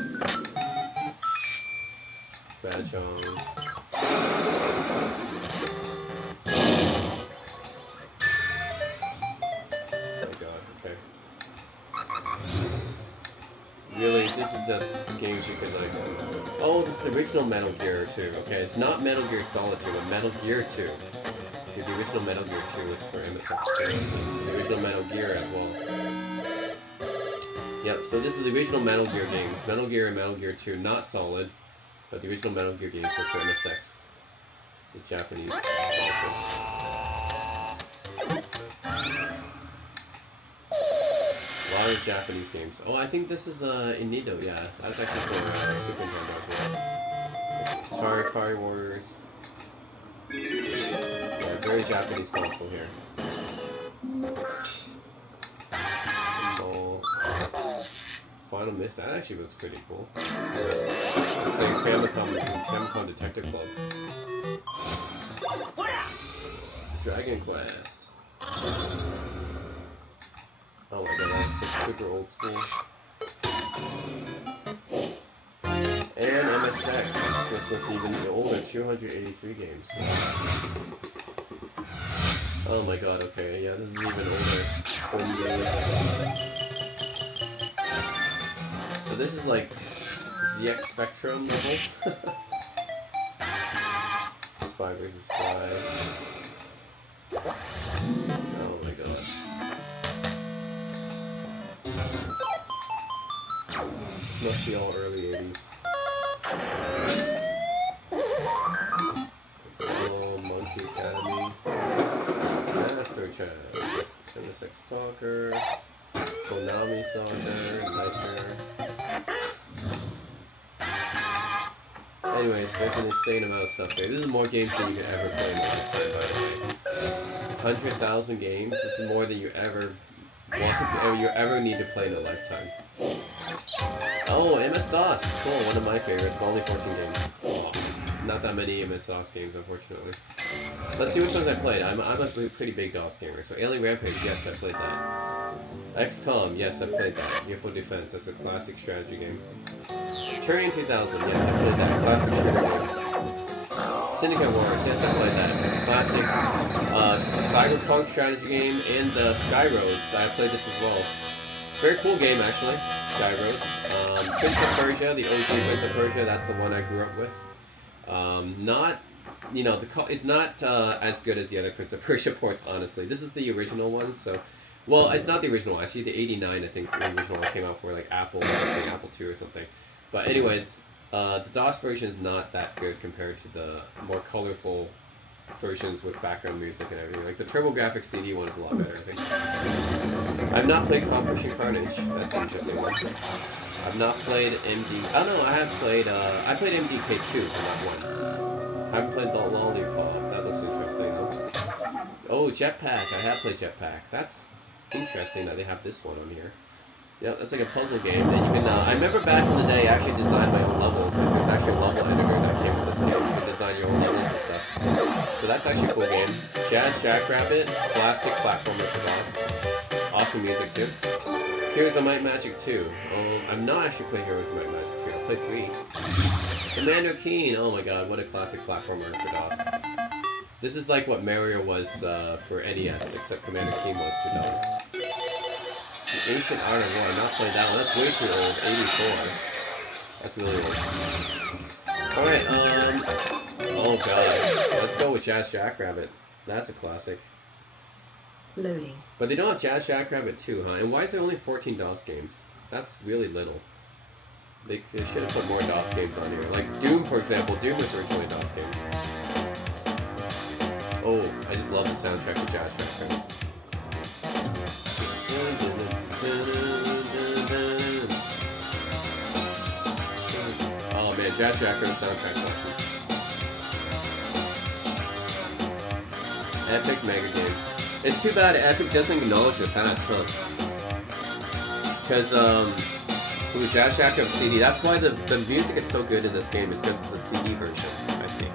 Badgeon. Oh god, okay. Really, this is just games you could like... Oh, this is the original Metal Gear 2. Okay, it's not Metal Gear Solid 2, but Metal Gear 2. Okay, the original Metal Gear 2 was for MSX2. The original Metal Gear as well. Yep, so this is the original Metal Gear games. Metal Gear and Metal Gear 2, not Solid, but the original Metal Gear games were for MSX. The Japanese console. A lot of Japanese games. Oh, I think this is Inido, yeah. That's actually for Super Nintendo as well. Atari Warriors. Yeah, very Japanese console here. Final Mist, that actually looks pretty cool. It's like Famicom Detective Club. Dragon Quest. Oh my god, that's super old school. And MSX. This was even older, 283 games. Oh my god, okay, yeah, this is even older. 28. So this is like ZX Spectrum level. Spy vs. Spy. Oh my god. This must be all early 80s. Oh, Monkey Academy. Master Chess. MSX Stalker. Konami Saga. Nightmare. Anyways, there's an insane amount of stuff here. This is more games than you could ever play in a lifetime, by the way. 100,000 games. This is more than you ever ever need to play in a lifetime. Oh, MS-DOS. Cool, one of my favorites, but only 14 games. Oh, not that many MS-DOS games, unfortunately. Let's see which ones I played. I'm a pretty big DOS gamer. So Alien Rampage, yes, I played that. XCOM, yes, I played that. Useful Defense, that's a classic strategy game. Turing 2000, yes, I played that. Classic shooter game. Syndicate Wars, yes, I played that. Classic cyberpunk strategy game. And Sky Roads, I played this as well. Very cool game, actually. Sky Roads. Prince of Persia, the OG Prince of Persia, that's the one I grew up with. Not, you know, it's not as good as the other Prince of Persia ports, honestly. This is the original one, so... Well, it's not the original, actually. The 89, I think, the original one came out for, like, Apple or something, Apple II or something. But anyways, the DOS version is not that good compared to the more colorful versions with background music and everything. Like, the TurboGrafx CD one is a lot better, I think. I've not played Competition Carnage. That's an interesting one. I've not played MD... Oh, no, I have played... I played MDK2, but not 1. I haven't played the Lollipop. That looks interesting, though. Oh, Jetpack. I have played Jetpack. That's interesting that they have this one on here. Yep, that's like a puzzle game that you can... I remember back in the day I actually designed my own levels, because there's actually a level editor that came with this game. You can design your own levels and stuff. So that's actually a cool game. Jazz Jackrabbit, classic platformer for DOS. Awesome music too. Heroes of Might and Magic 2. I'm not actually playing Heroes of Might and Magic 2. I played 3. Commander Keen. Oh my god, what a classic platformer for DOS. This is like what Mario was for NES, except Commander Keen was to DOS. The Ancient Art of War. I've not played that one. That's way too old. 84. That's really old. Alright, oh god. Let's go with Jazz Jackrabbit. That's a classic. Loading. But they don't have Jazz Jackrabbit 2, huh? And why is there only 14 DOS games? That's really little. They should have put more DOS games on here. Like Doom, for example. Doom was originally a DOS game. Oh, I just love the soundtrack of Jazz Jackrabbit. Oh man, Jazz Jackrabbit soundtrack's awesome. Epic Mega Games. It's too bad Epic doesn't acknowledge the past, huh? Because, with Jazz Jackrabbit CD, that's why the music is so good in this game, is because it's the CD version, I see.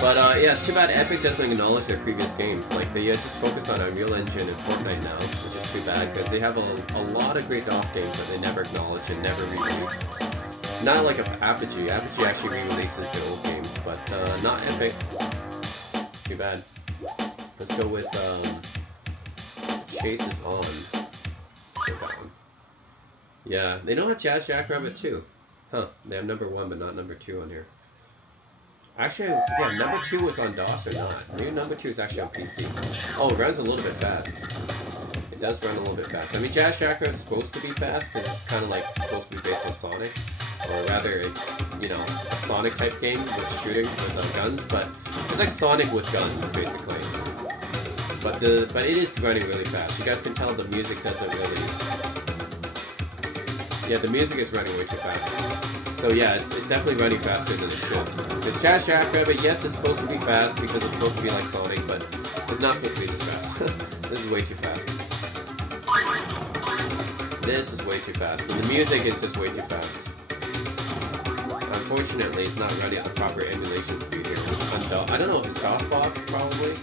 But, yeah, it's too bad Epic doesn't acknowledge their previous games. Like, they just focus on Unreal Engine and Fortnite now, which is too bad, because they have a lot of great DOS games that they never acknowledge and never re-release. Not like Apogee. Apogee actually re-releases their old games, but, not Epic. Too bad. Let's go with, Chase is On. That one. Yeah, they don't have Jazz Jackrabbit 2. Huh, they have number 1 but not number 2 on here. Actually, yeah, number 2 was on DOS or not. Maybe number 2 is actually on PC. Oh, it runs a little bit fast. It does run a little bit fast. I mean, Jazz Jackrabbit's supposed to be fast because it's kind of like supposed to be based on Sonic. Or rather, you know, a Sonic type game with shooting with guns, but it's like Sonic with guns basically. But it is running really fast. You guys can tell the music doesn't really. Yeah, the music is running way too fast. So yeah, it's definitely running faster than it should. Because Chaz Jackrabbit, yes, it's supposed to be fast because it's supposed to be like Sonic, but it's not supposed to be this fast. This is way too fast. This is way too fast. And the music is just way too fast. Unfortunately, it's not running at the proper emulation speed here. I don't know if it's DOSBox, probably.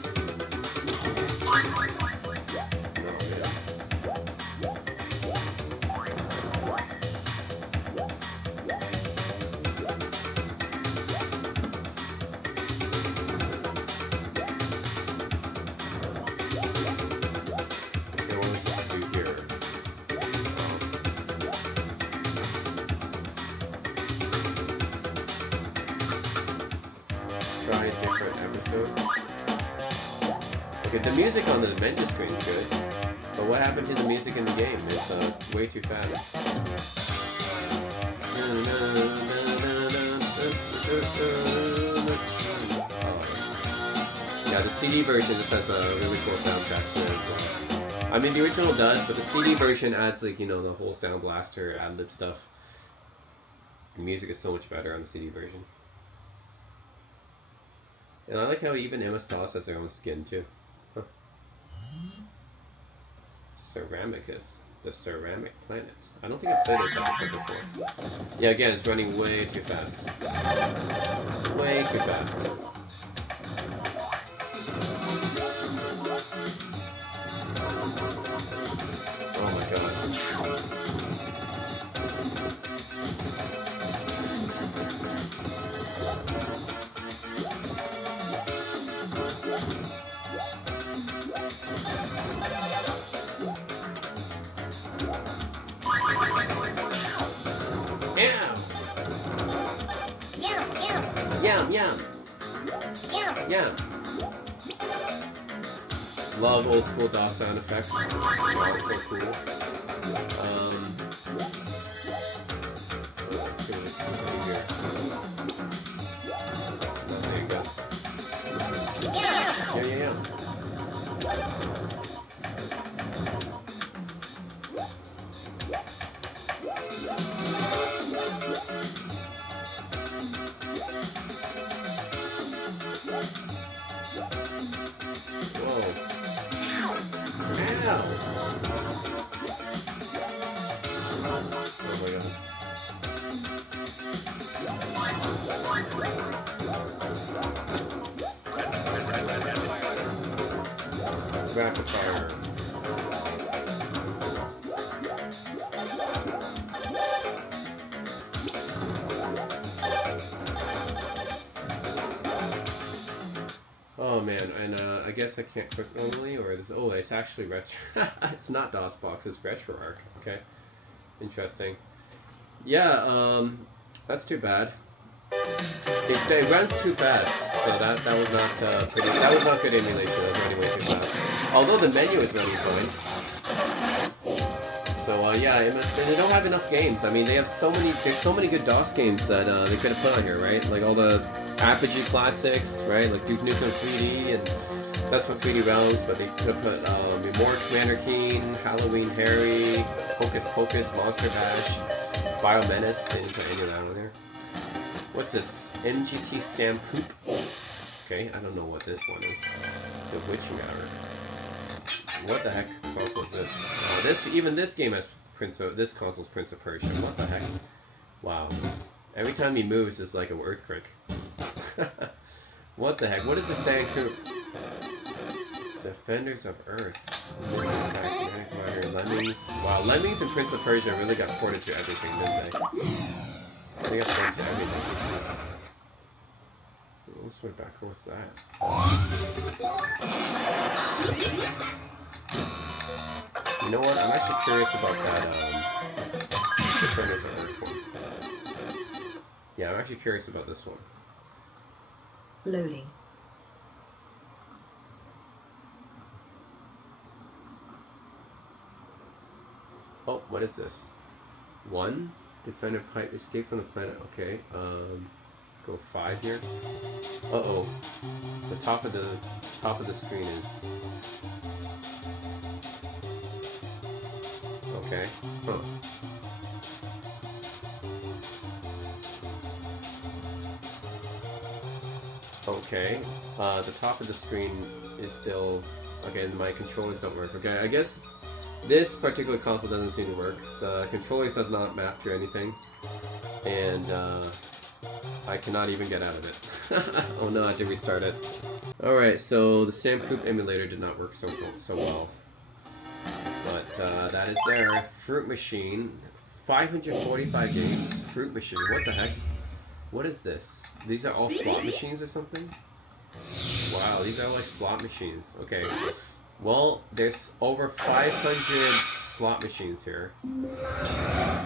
The music on the menu screen is good, but what happened to the music in the game? It's way too fast. Yeah, the CD version just has a really cool soundtrack to it. I mean, the original does, but the CD version adds, like, you know, the whole sound blaster, ad-lib stuff. The music is so much better on the CD version. And I like how even MS-DOS has their own skin, too. Huh. Ceramicus. The Ceramic Planet. I don't think I played this episode before. Yeah, again, it's running way too fast. Way too fast. Oh my god. Yum, yum. Yum. Love old school DOS sound effects. They're all so cool. Let's get it here. Oh, there you go. Yeah. Rapid fire. Oh man, and I guess I can't click normally, or this. Oh, it's actually retro. It's not DOSBox, it's RetroArch. Okay, interesting. Yeah, that's too bad. It runs too fast, so that was not pretty. That was not good emulation. It was running way too fast. Although the menu is running fine. So yeah, they don't have enough games. I mean, they have so many. There's so many good DOS games that they could have put on here, right? Like all the Apogee classics, right? Like Duke Nukem 3D, and that's for 3D Realms. But they could have put more Commander Keen, Halloween Harry, Hocus Pocus, Monster Bash, Biomenace. They didn't put any of that on there. What's this? NGT Sam Poop. Okay, I don't know what this one is. The Witching Hour. What the heck console is this? Even this game has this console's Prince of Persia. What the heck? Wow. Every time he moves, it's like an earthquake. What the heck? What is the Sand Coop? Defenders of Earth. Lemmings. Wow, Lemmings and Prince of Persia really got ported to everything, didn't they? They got ported to everything. Let's switch back. What's that? You know what? I'm actually curious about that. Defenders of Earth one. Yeah, I'm actually curious about this one. Loading. Oh, what is this? 1, Defender pipe, escape from the planet. Okay, go 5 here. Uh-oh. The top of the screen is... Okay. Huh. Okay. The top of the screen is still... Again, my controllers don't work. Okay, I guess this particular console doesn't seem to work. The controllers does not map to anything. And, I cannot even get out of it. Oh no, I had to restart it. Alright, so the Sam Poop emulator did not work so well. But, that is there. Fruit Machine. 545 games. Fruit Machine. What the heck? What is this? These are all slot machines or something? Wow, these are all like slot machines. Okay. Well, there's over 500 slot machines here.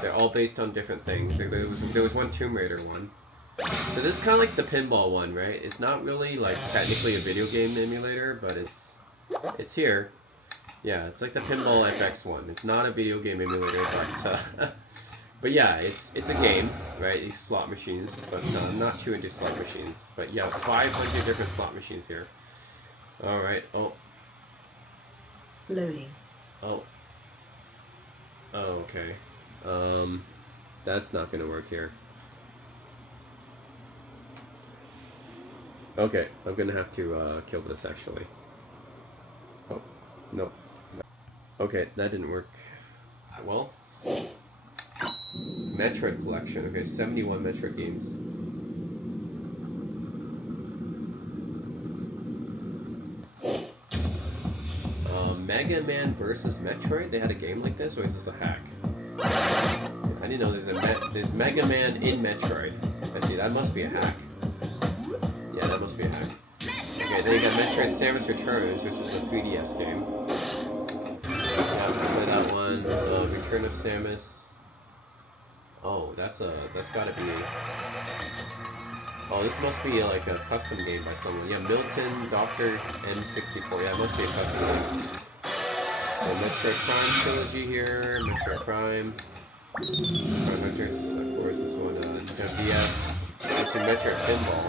They're all based on different things. There was one Tomb Raider one. So this is kind of like the pinball one, right? It's not really like technically a video game emulator, but it's here. Yeah, it's like the Pinball FX one. It's not a video game emulator, but yeah, it's a game, right? These slot machines, but no, I'm not too into slot machines. But yeah, 500 different slot machines here. All right. Oh. Loading. Oh. Oh, okay. That's not gonna work here. Okay, I'm gonna have to kill this actually. Oh, nope. Okay, that didn't work. Well, Metroid collection. Okay, 71 Metroid games. Mega Man vs. Metroid? They had a game like this, or is this a hack? I didn't know there's Mega Man in Metroid. I see, that must be a hack. Yeah, that must be a hack. Okay, then you got Metroid Samus Returns, which is a 3DS game. Yeah, play that one. Return of Samus. Oh, that's gotta be... Oh, this must be like a custom game by someone. Yeah, Milton, Dr. N64. Yeah, it must be a custom game. So Metroid Prime trilogy here. Metroid Prime. Prime Hunters, of course, this one. You got DS. It's a Metroid Pinball.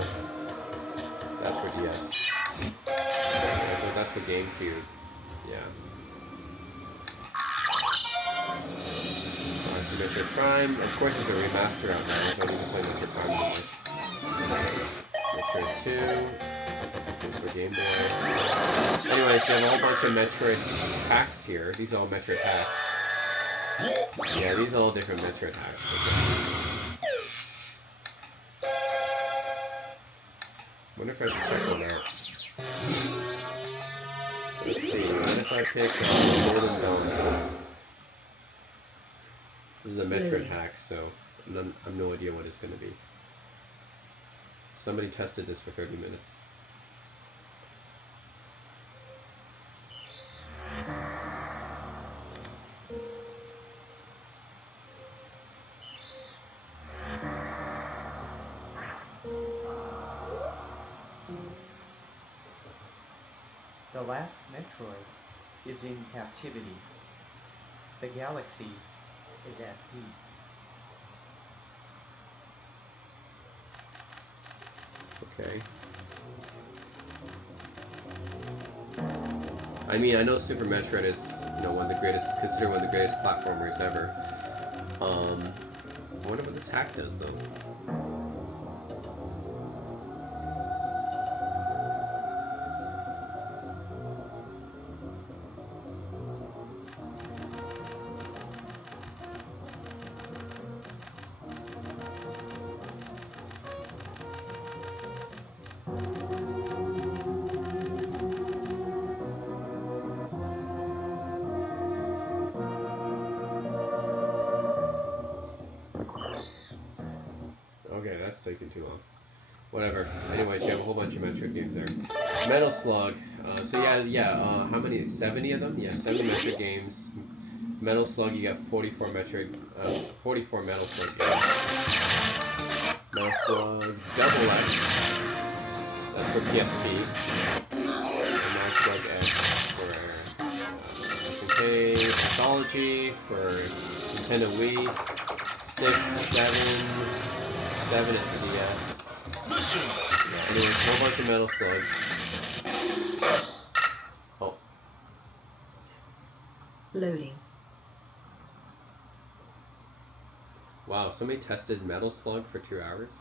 That's for DS. Yeah, so that's for GameCube. Yeah. So Metroid Prime. Of course, it's a remaster out now, so I need to play Metroid Prime anymore. Metroid 2. This for Game Boy. Anyway, so you have a whole bunch of Metroid packs here. These are all Metroid packs. Yeah, these are all different Metroid packs. Okay. Wonder if I should check one out. Let's see, what if I pick Golden Dawn? This is a Metroid hack, so I have no idea what it's going to be. Somebody tested this for 30 minutes. The last Metroid is in captivity. The galaxy is at peace. Okay. I mean, I know Super Metroid is, one of the greatest, considered one of the greatest platformers ever. I wonder what this hack does, though. Okay, that's taking too long. Whatever. Anyways, you have a whole bunch of Metroid games there. Metal Slug. So how many? 70 of them? Yeah, 70 Metroid games. Metal Slug, you got 44 Metal Slug games. Metal Slug Double X. That's for PSP. Metal Slug X for SNK. Anthology for Nintendo Wii. 6, 7 at the DS. Yeah, anyway, a whole bunch of metal slugs. Oh. Loading. Wow, somebody tested Metal Slug for 2 hours?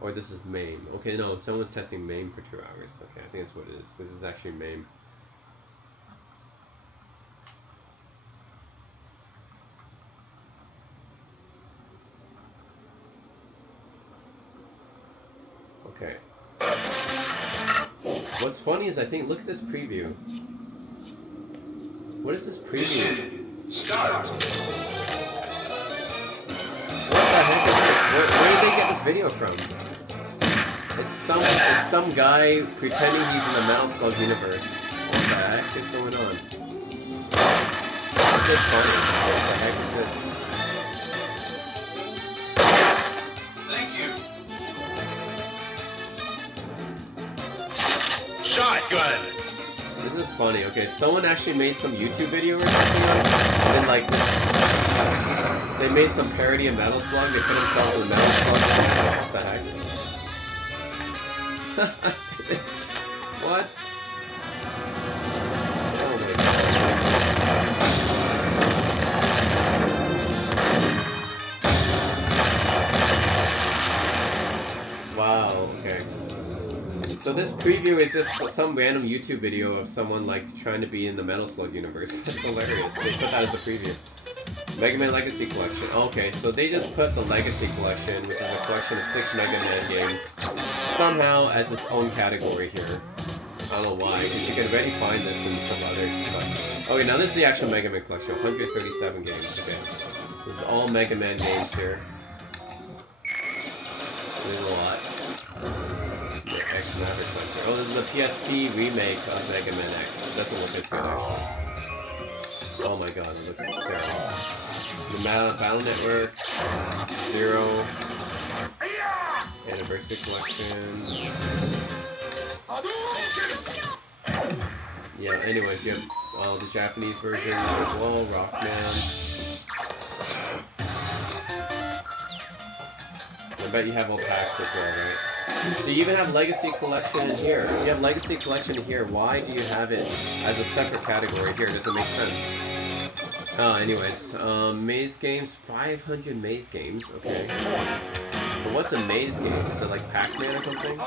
Or this is MAME. Okay, no, someone's testing MAME for 2 hours. Okay, I think that's what it is. This is actually MAME. Okay. What's funny is I think, look at this preview. What is this preview? Start. What the heck is this? Where did they get this video from? It's some guy pretending he's in the Metal Slug universe. What the heck is going on? It's just funny. What the heck is this? Thank you. Shotgun. This is funny. Okay, someone actually made some YouTube video or something on it, and then like this, they made some parody of Metal Slug. They put themselves in the Metal Slug. What the heck? What? Oh my god. Wow, okay. So this preview is just some random YouTube video of someone like trying to be in the Metal Slug universe. That's hilarious. They put that as a preview. Mega Man Legacy Collection. Okay, so they just put the Legacy Collection, which is a collection of 6 Mega Man games, somehow as its own category here. I don't know why, because you can already find this in some other stuff. Okay, now this is the actual Mega Man Collection, 137 games. Okay, this is all Mega Man games here. There's a lot. The X Maverick Collector. Oh, this is the PSP remake of Mega Man X. It doesn't look as good, actually. Oh my god, it looks terrible. The Battle Network, Zero, Anniversary Collection. Yeah, anyways, you have the Japanese version as well, Rockman. I bet you have all packs as well, right? So you even have Legacy Collection in here. If you have Legacy Collection in here, why do you have it as a separate category here? It doesn't make sense. Anyways, maze games, 500 maze games, okay. So what's a maze game? Is it like Pac-Man or something?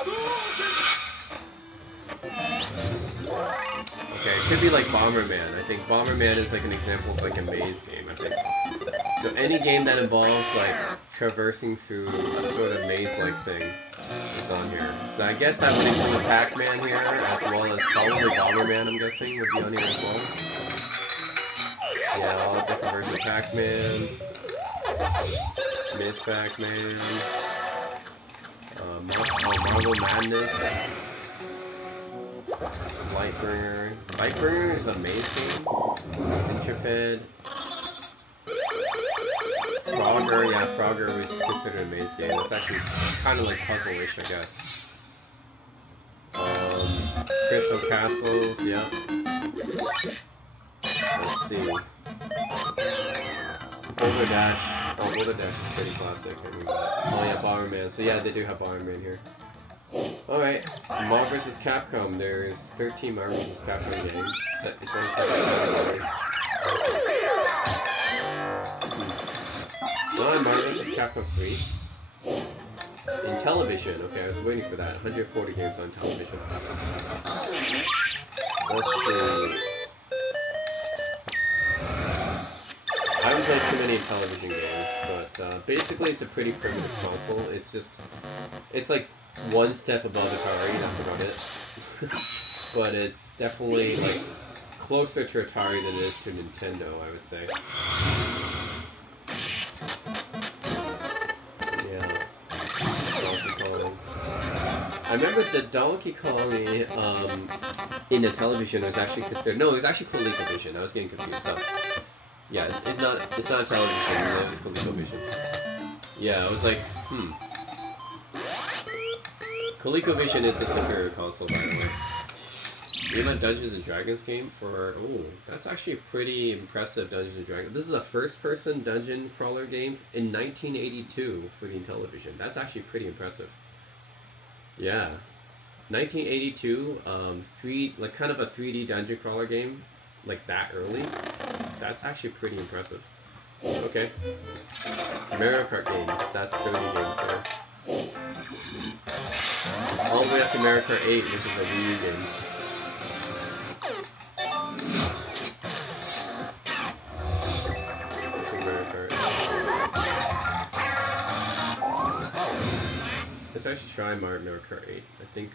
Okay, it could be like Bomberman. I think Bomberman is like an example of like a maze game, I think. So any game that involves like traversing through a sort of maze-like thing is on here. So I guess that would include Pac-Man here, as well as probably Bomberman, I'm guessing, would be on here as well. Yeah, all the different versions of Pac-Man, Miss Pac-Man, Marvel Madness, Lightbringer. Lightbringer is a maze game. Intrepid. Frogger, yeah, Frogger was considered a maze game. That's actually kind of like puzzle-ish, I guess. Crystal Castles, yeah. Let's see. Boulder Dash. Oh, Boulder Dash is pretty classic. Oh yeah, Bomberman. So yeah, they do have Bomberman here. Alright, Marvel vs. Capcom. There's 13 Marvel vs. Capcom games. It's on a separate category. Marvel vs. Capcom 3. In television. Okay, I was waiting for that. 140 games on television. Let's see. I haven't played too many television games, but basically it's a pretty primitive console. It's just, it's like one step above Atari, that's about it. But it's definitely like closer to Atari than it is to Nintendo, I would say. Yeah. Donkey Kong. I remember the Donkey Kong in the television was actually considered, no, it was actually ColecoVision. I was getting confused. So. Yeah, it's not a television, it's ColecoVision. Yeah, I was like, ColecoVision is the superior console, by the way. Even a Dungeons and Dragons game for that's actually a pretty impressive Dungeons and Dragons. This is a first-person dungeon crawler game in 1982 for the Intellivision. That's actually pretty impressive. Yeah, 1982, kind of a 3D dungeon crawler game, like that early. That's actually pretty impressive. Okay, Mario Kart games. That's 30 games here. All the way up to Mario Kart 8, which is a Wii U game. Let's actually try Mario Kart 8. I think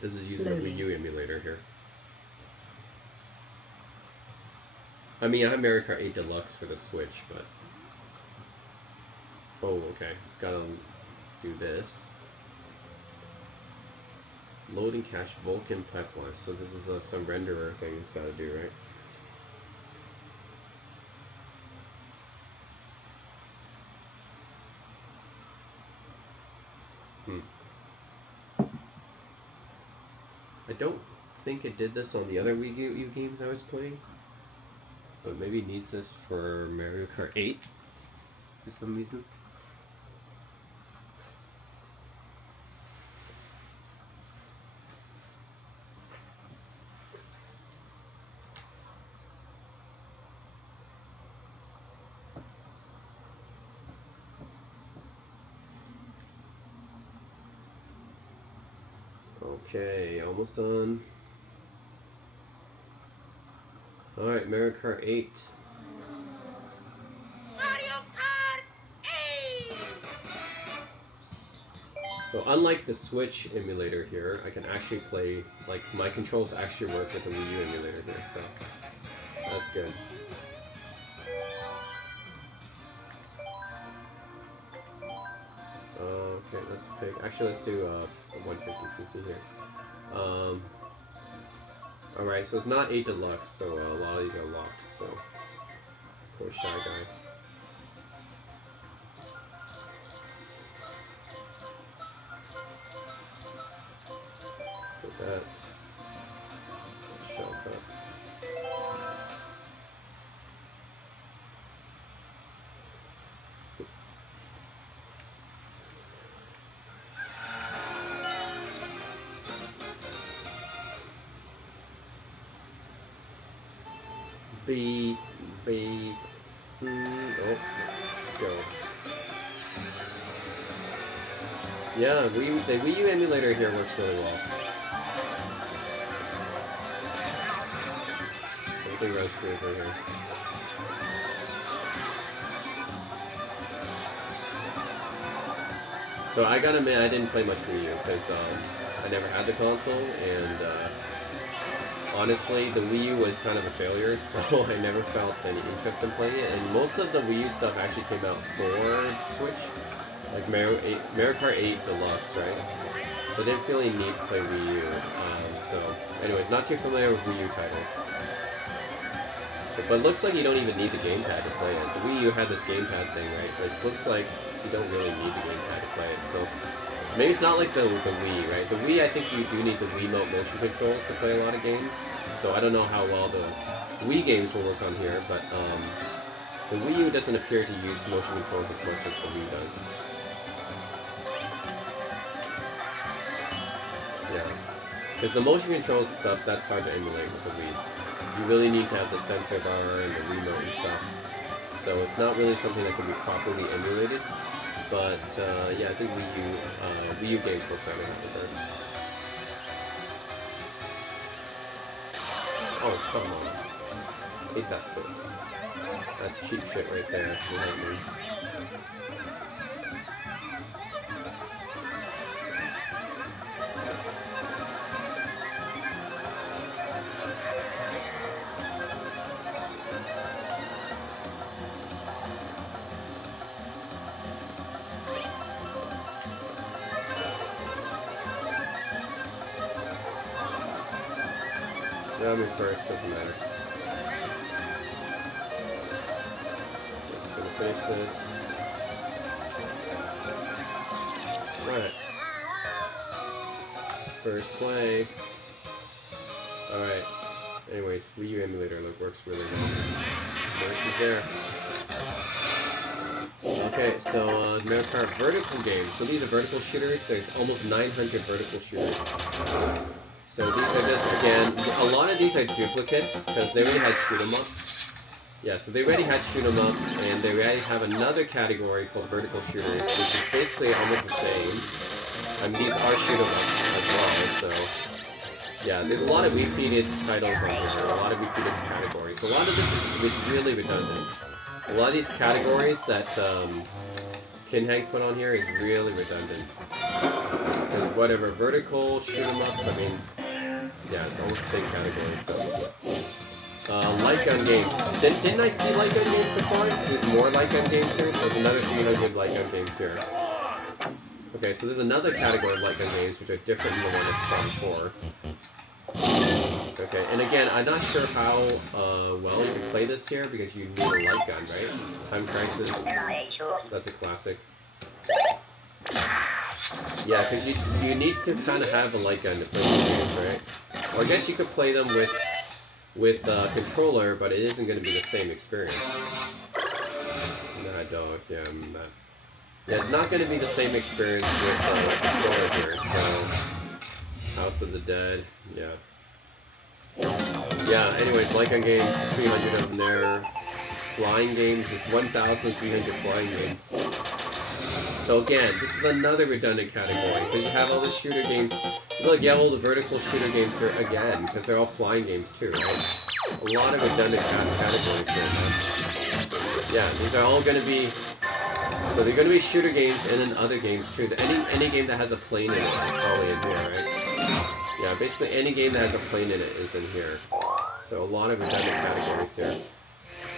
this is using the Wii U emulator here. I mean, I have Mario Kart 8 Deluxe for the Switch, but... Oh, okay. It's gotta do this. Loading cache Vulkan pipeline. So this is some renderer thing it's gotta do, right? I don't think it did this on the other Wii U games I was playing. But maybe it needs this for Mario Kart 8 for some reason. Okay, almost done. Alright, Mario Kart 8. Mario Kart 8! So unlike the Switch emulator here, I can actually play, like, my controls actually work with the Wii U emulator here, so that's good. Okay, let's pick, actually let's do 150cc here. Alright, so it's not 8 Deluxe, so a lot of these are locked, so poor Shy Guy. Let's put that. Shell cup. Beep, beep. Oh, let's go. Yeah, the Wii U emulator here works really well. Everything runs smoothly here. So I gotta admit, I didn't play much Wii U because I never had the console, and honestly, the Wii U was kind of a failure, so I never felt any interest in playing it. And most of the Wii U stuff actually came out for Switch, like Mario Kart 8 Deluxe, right? So I didn't feel any need to play Wii U. So, anyways, not too familiar with Wii U titles. But it looks like you don't even need the gamepad to play it. The Wii U had this gamepad thing, right? But it looks like you don't really need the gamepad to play it. So maybe it's not like the Wii, right? The Wii, I think you do need the Wiimote motion controls to play a lot of games. So I don't know how well the Wii games will work on here, but the Wii U doesn't appear to use motion controls as much as the Wii does. Yeah. Because the motion controls stuff, that's hard to emulate with the Wii. You really need to have the sensor bar and the Wiimote and stuff. So it's not really something that can be properly emulated. But yeah, I think Wii U games work better with it. Oh, come on. Ain't that shit. That's cheap shit right there. You know what I mean? Yeah, I'm in first, doesn't matter. I'm just gonna finish this. Alright. First place. Alright. Anyways, Wii U emulator works really well. There she's there. Okay, so Mario Kart vertical games. So these are vertical shooters. There's almost 900 vertical shooters. So these are just, again, a lot of these are duplicates because they already had shoot 'em ups. Yeah, so they already had shoot 'em ups, and they already have another category called vertical shooters, which is basically almost the same. I mean, these are shoot 'em ups as well, so yeah, there's a lot of repeated titles on here, a lot of repeated categories. So a lot of this is really redundant. A lot of these categories that Kinhank put on here is really redundant. Because whatever, vertical, shoot 'em ups, I mean, yeah, it's almost the same category, so. Light gun games. Didn't I see light gun games before? There's more light gun games here, so there's another 300 light gun games here. Okay, so there's another category of light gun games which are different than the one I saw before. Okay, and again, I'm not sure how well you can play this here because you need a light gun, right? Time Crisis, that's a classic. Yeah, because you need to kind of have a light gun to play these games, right? Or I guess you could play them with controller, but it isn't going to be the same experience. Nah, dog, yeah, yeah, it's not going to be the same experience with controller here, so House of the Dead, yeah. Yeah, anyways, light gun games, 300 of them there. Flying games, it's 1,300 flying games. So again, this is another redundant category, because you have all the shooter games. Look, you have all the vertical shooter games here again, because they're all flying games too, right? A lot of redundant categories here, man. Yeah, these are all going to be... So they're going to be shooter games and then other games too. Any game that has a plane in it is probably in here, right? Yeah, basically any game that has a plane in it is in here. So a lot of redundant categories here.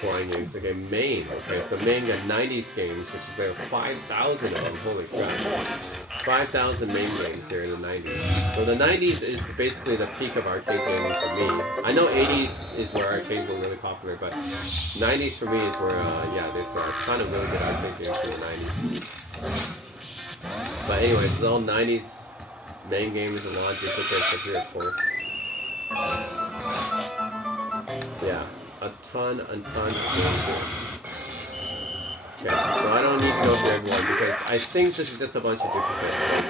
Flying games. Okay, Maine. Okay, so Maine got 90s games, which is there 5,000 of them. Holy crap. 5,000 Maine games here in the 90s. So the 90s is basically the peak of arcade gaming for me. I know 80s is where arcades were really popular, but 90s for me is where, yeah, there's a ton of really good arcade games in the 90s. But anyways, it's all 90s Main games, a lot of duplicates up here, of course. Yeah, a ton of games here. Okay, so I don't need to go through everyone because I think this is just a bunch of duplicates. So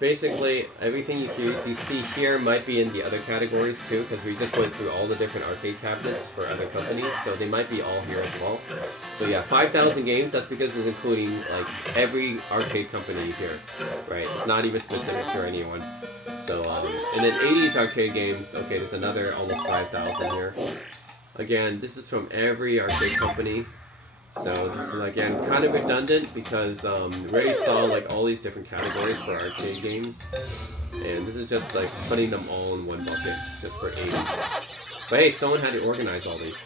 basically, everything you see here might be in the other categories too, because we just went through all the different arcade cabinets for other companies, so they might be all here as well. So yeah, 5,000 games, that's because it's including like every arcade company here, right? It's not even specific to anyone. So, and then 80s arcade games, okay, there's another almost 5,000 here. Again, this is from every arcade company. So this is again kind of redundant because we already saw like all these different categories for arcade games, and this is just like putting them all in one bucket just for 80s. But hey, someone had to organize all these.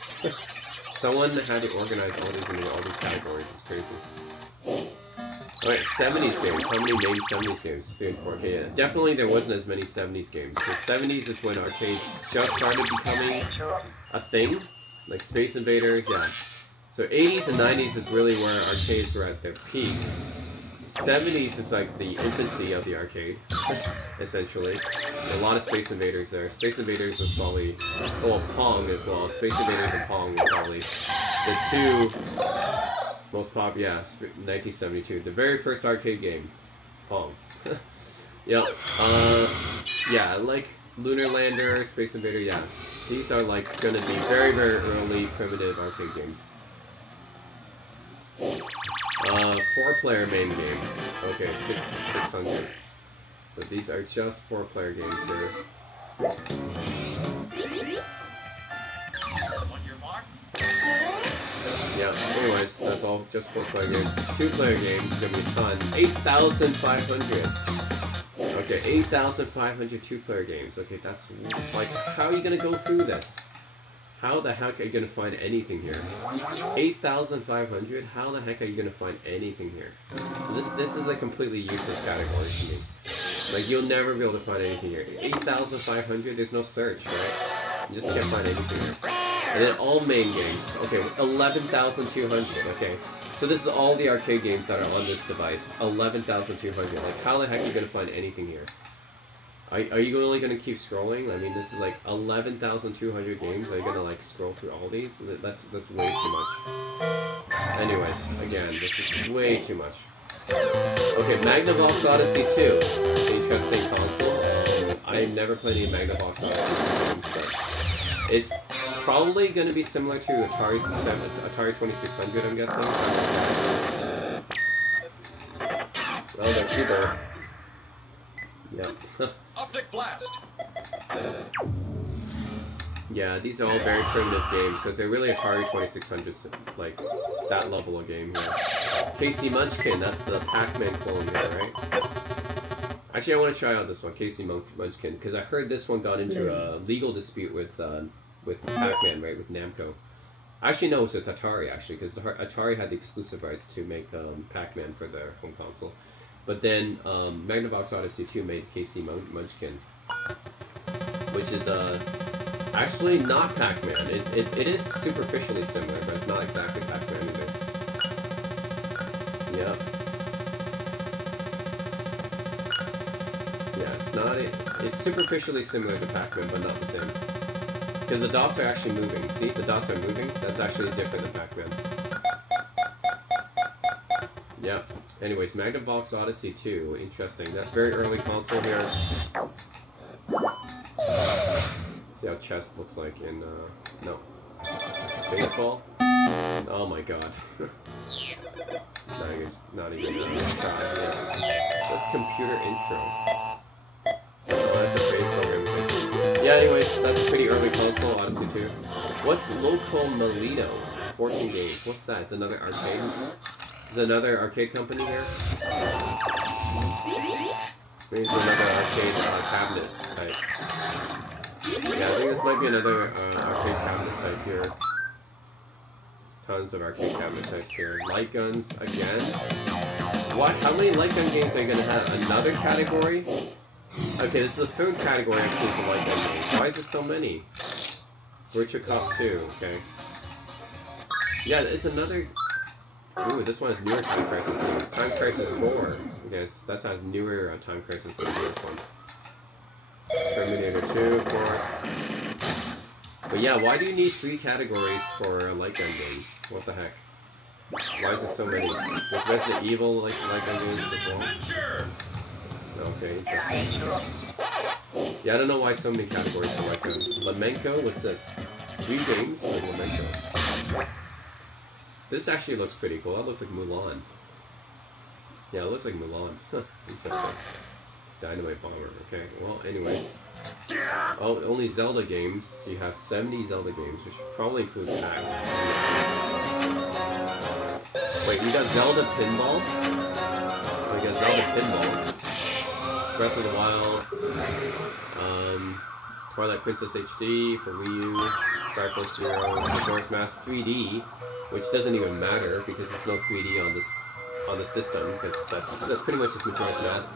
Someone had to organize all these into all these categories. It's crazy. Alright, 70s games. How many named 70s games? 3 and 4. Okay, yeah. Definitely there wasn't as many 70s games. The 70s is when arcades just started becoming a thing. Like Space Invaders, yeah. So 80s and 90s is really where arcades were at their peak. 70s is like the infancy of the arcade, essentially. A lot of Space Invaders there. Space Invaders was probably, well, Pong as well. Space Invaders and Pong were probably the two most popular, yeah, 1972. The very first arcade game, Pong. Yeah, yeah, like Lunar Lander, Space Invader, yeah. These are like gonna be very, very early primitive arcade games. 4-player main games. Okay, 600. But these are just 4-player games here. Yeah, anyways, that's all just 4-player games. 2-player games, gonna be fun. 8,500. Okay, 8,500 2-player games. Okay, that's like, how are you gonna go through this? How the heck are you gonna find anything here? 8,500? How the heck are you gonna find anything here? This is a completely useless category to me. Like, you'll never be able to find anything here. 8,500? There's no search, right? You just can't find anything here. And then all main games. Okay, 11,200. Okay, so this is all the arcade games that are on this device. 11,200. Like, how the heck are you gonna find anything here? Are you really gonna keep scrolling? I mean, this is like 11,200 games. Are you gonna like scroll through all these? That's way too much. Anyways, again, this is way too much. Okay, Magnavox Odyssey 2. Interesting console. I've never played any Magnavox Odyssey games, but it's probably going to be similar to Atari 2600, I'm guessing. Oh, that's you there. Yep. Optic blast. Yeah, these are all very primitive games because they're really Atari 2600s, like that level of game here. Casey Munchkin, that's the Pac-Man clone here, right? Actually, I want to try out this one, Casey Munchkin, because I heard this one got into a legal dispute with Pac-Man, right, with Namco. Actually, no, it was with Atari, actually, because Atari had the exclusive rights to make Pac-Man for their home console. But then Magnavox Odyssey 2 made Casey Munchkin, which is actually not Pac-Man. It is superficially similar, but it's not exactly Pac-Man either. Yep. Yeah, it's not. It's superficially similar to Pac-Man, but not the same. Because the dots are actually moving. See, the dots are moving. That's actually different than Pac-Man. Yep. Anyways, Magnavox Odyssey 2. Interesting. That's very early console here. See how chess looks like in, no. Baseball? Oh my god. not even try, yeah. That's computer intro. Oh, that's a great program. Yeah, anyways, that's a pretty early console, Odyssey 2. What's Loco Molino? 14 games. What's that? Is another arcade? Is another arcade company here? Maybe it's another arcade cabinet type. Yeah, I think this might be another arcade cabinet type here. Tons of arcade cabinet types here. Light guns again. What? How many light gun games are you gonna have? Another category? Okay, this is the third category I've seen for light gun games. Why is there so many? Virtua Cop 2, okay. Yeah, it's another... Ooh, this one has newer Time Crisis games. Time Crisis 4. Okay, so that has newer Time Crisis than this one. Terminator 2, of course. But yeah, why do you need 3 categories for light gun games? What the heck? Why is there so many? Was Resident Evil light gun games as well? Okay, interesting. Yeah, I don't know why so many categories for light gun. Lamenko, what's this? 3 games for Lamenko. This actually looks pretty cool. That looks like Mulan. Yeah, it looks like Mulan. Huh, interesting. Dynamite Bomber. Okay, well, anyways. Oh, only Zelda games. You have 70 Zelda games, which should probably include packs. Wait, we got Zelda Pinball? We got Zelda Pinball. Breath of the Wild. Twilight Princess HD for Wii U. Triforce Zero. Majora's Mask 3D, which doesn't even matter because there's no 3D on the system, because that's pretty much just Majora's Mask.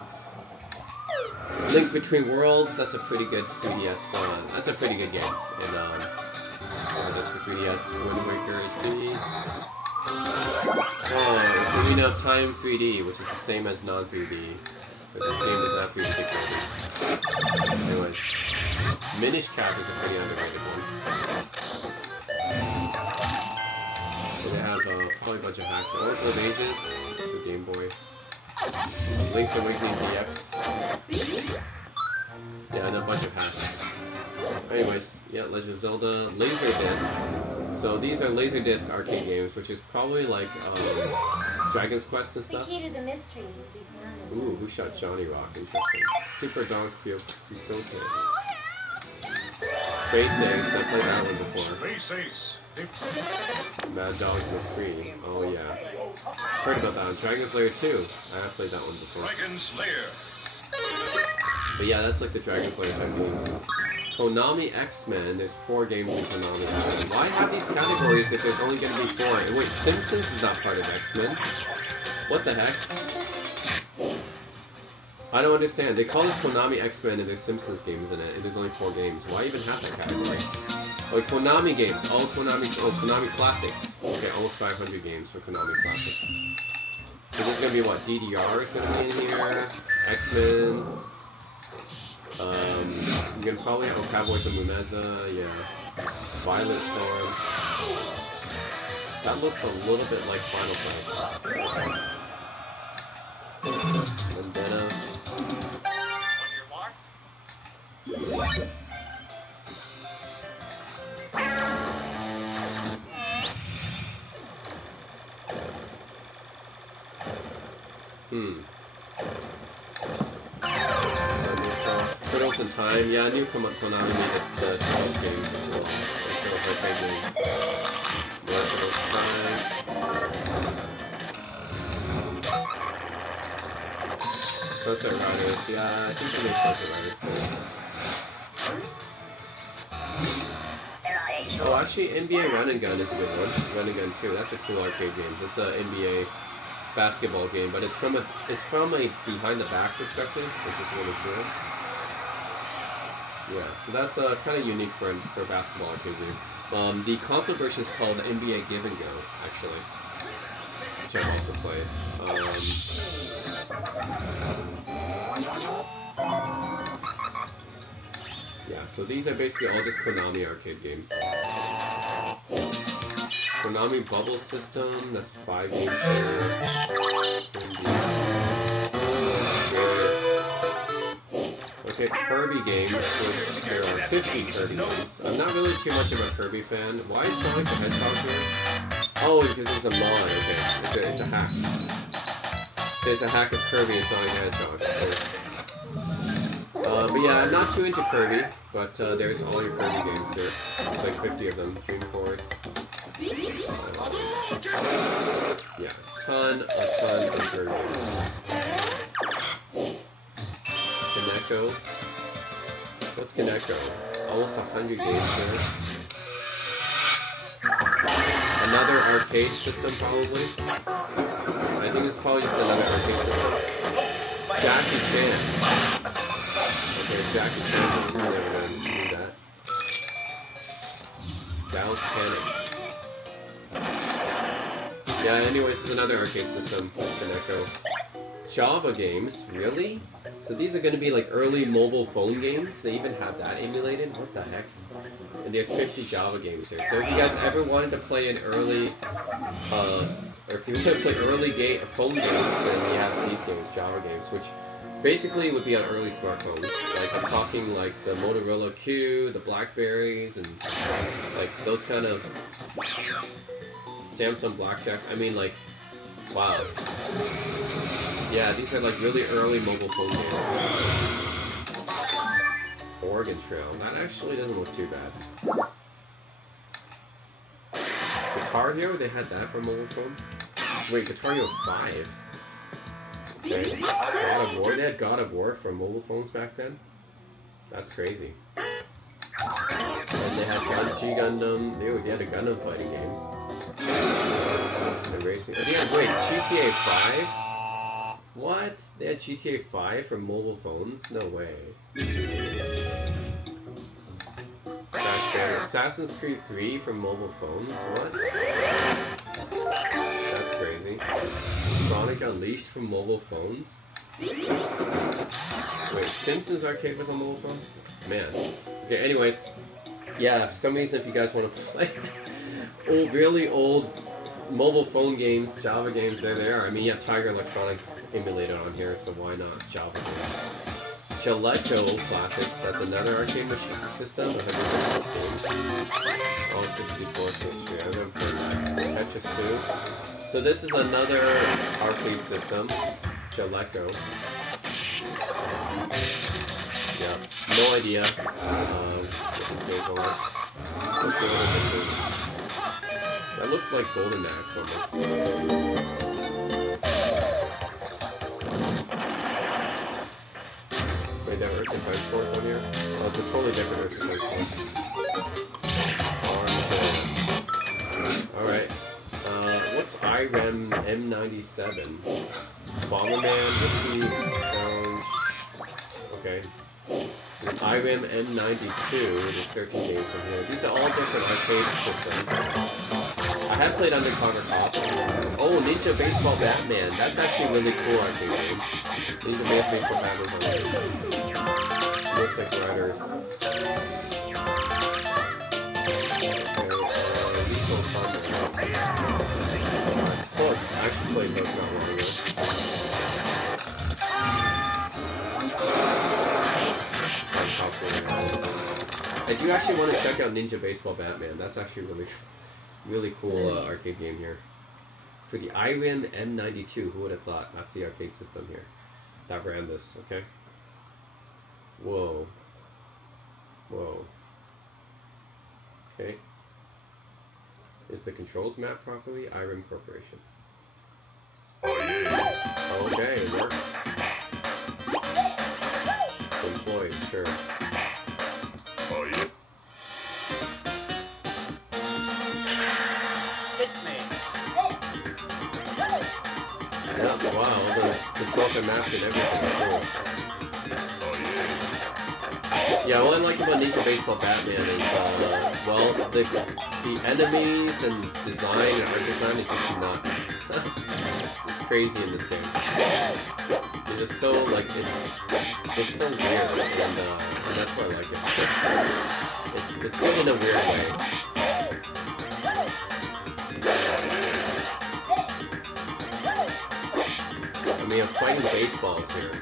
Link Between Worlds, that's a pretty good 3DS, that's a pretty good game. And, that's for 3DS, Wind Waker HD. Oh, Ocarina of Time 3D, which is the same as non-3D. But this game does not have 3D pictures. Anyways, Minish Cap is a pretty underrated one. So they have probably a bunch of hacks. Oracle of Ages for Game Boy. Link's Awakening DX. Yeah, and a bunch of hacks. Anyways, yeah, Legend of Zelda, Laserdisc. So these are Laserdisc arcade games, which is probably like Dragon's Quest and stuff. The key to the mystery will be found in Ooh, who shot Johnny Rock? Interesting. Super Dog Fusoke. Space Ace, I played that one before. Space Ace. Mad Dog McCree. Oh yeah. Heard about that one. Dragon's Lair 2. I have played that one before. Dragon's Lair. But yeah, that's like the Dragon's Lair type games. Konami X-Men. There's 4 games in Konami X-Men. Why have these categories if there's only going to be 4? And wait, Simpsons is not part of X-Men. What the heck? I don't understand. They call this Konami X-Men and there's Simpsons games in it, and there's only 4 games. Why even have that category? Oh, Konami games. All Konami Classics. Okay, almost 500 games for Konami Classics. So there's gonna be what? DDR is gonna be in here. X-Men. You can probably have Cowboys of Muneza, yeah. Violet Storm. That looks a little bit like Final Fight. Vendetta. Turtles in Time. Yeah, I knew Konami made the Turtles games as well. The Turtles arcade game. Turtles Time. Sunset Riders. Yeah, I think they made Sunset Riders too. Oh, actually, NBA Run and Gun is a good one. Run and Gun 2. That's a cool arcade game. It's an NBA basketball game, but it's from a behind the back perspective, which is really cool. Yeah, so that's kind of unique for a basketball arcade game. The console version is called NBA Give and Go, actually, which I've also played. Yeah, so these are basically all just Konami arcade games. Konami Bubble System, that's 5 games there. Okay, Kirby games, there are 50 Kirby games. I'm not really too much of a Kirby fan. Why is Sonic the Hedgehog here? Oh, because it's a mod, okay. It's a hack. There's a hack of Kirby and Sonic the Hedgehog. But yeah, I'm not too into Kirby, but there's all your Kirby games here. Like 50 of them. Dream Force. Yeah, ton of Kirby games. Kaneko. What's Kaneko? Almost 100 games there. Another arcade system, probably. I think it's probably just another arcade system. Jackie Chan. Okay, Jackie Chan is never going to do that. Dallas Panic. Yeah, anyways, this is another arcade system. Kaneko. Java games, really? So these are going to be like early mobile phone games? They even have that emulated? What the heck? And there's 50 Java games here. So if you guys ever wanted to play an early, or if you want to play early phone games, then you have these games, Java games, which basically would be on early smartphones. Like I'm talking like the Motorola Q, the Blackberries, and like those kind of Samsung Blackjacks. I mean like, wow. Yeah, these are like really early mobile phone games. Oregon Trail. That actually doesn't look too bad. Guitar Hero? They had that for mobile phone? Wait, Guitar Hero 5? Okay. God of War? They had God of War for mobile phones back then? That's crazy. And they had G-Gundam. They had a Gundam fighting game. The racing. Yeah, wait, GTA 5? What? They had GTA 5 for mobile phones? No way. Assassin's Creed 3 for mobile phones? What? That's crazy. Sonic Unleashed for mobile phones? Wait, Simpsons Arcade was on mobile phones? Man. Okay, anyways. Yeah, for some reason if you guys want to play really old mobile phone games, Java games, there they are. I mean, you have Tiger Electronics emulated on here, so why not Java games? Gelato Classics, that's another arcade machine system, 100 games. All 64 history. I remember playing that. Tetris 2. So this is another arcade system, Gelato. Yeah, no idea what this game's all like. Let's go over the that looks like Golden Axe almost. Wait, that Earth Defense Force on here? Oh, it's a totally different Earth Defense Force. Alright. What's IREM M97? Bomberman, Whiskey, Challenge. Okay. IREM M92, there's 13 games in here. These are all different arcade systems. I have played Undercover Cop. Oh, Ninja Baseball Batman. That's actually a really cool arcade game. Ninja Baseball Batman's on there. Joystick Riders. Lethal Thunder. Hook. I actually played Hook not long ago. I do actually want to check out Ninja Baseball Batman. That's actually really cool arcade game here. For the IRIM M92, who would have thought? That's the arcade system here that ran this, okay? Whoa. Whoa. Okay. Is the controls mapped properly? IRIM Corporation. Okay, it works. Employed, sure. Yeah, wow, the controls are mapped and everything. Cool. Yeah, what I like about Ninja Baseball Batman is, well, the enemies and design and art design is just nuts. It's crazy in this game. It's just so, like, it's so weird, and that's why I like it. It's good in a weird way. I mean, I'm fighting baseballs here.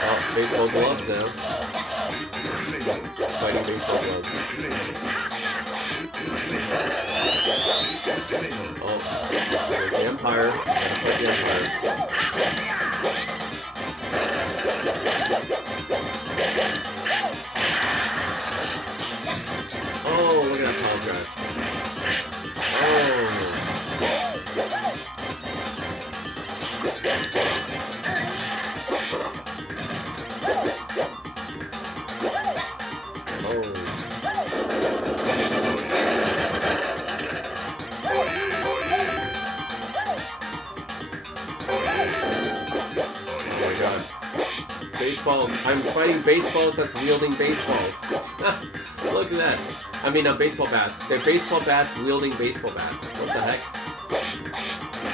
Oh, baseball gloves now. Fighting baseball gloves. Oh, there's the Empire. Fight the Empire. Oh, look at that pile drive. Baseballs. I'm fighting baseballs that's wielding baseballs. Look at that. I mean, baseball bats. They're baseball bats wielding baseball bats. What the heck?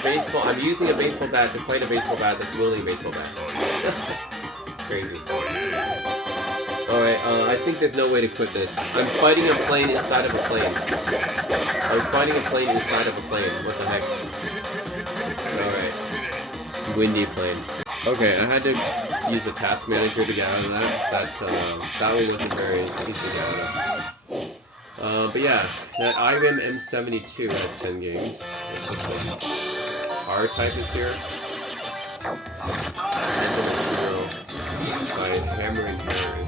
Baseball. I'm using a baseball bat to fight a baseball bat that's wielding a baseball bat. Crazy. Alright, I think there's no way to put this. I'm fighting a plane inside of a plane. I'm fighting a plane inside of a plane. What the heck? Alright. Windy plane. Okay, I had to use the task manager to get out of that. That one wasn't very easy to get out of. But yeah, that IRIM M72 has 10 games. R-Type is here. By Hammer and Terror.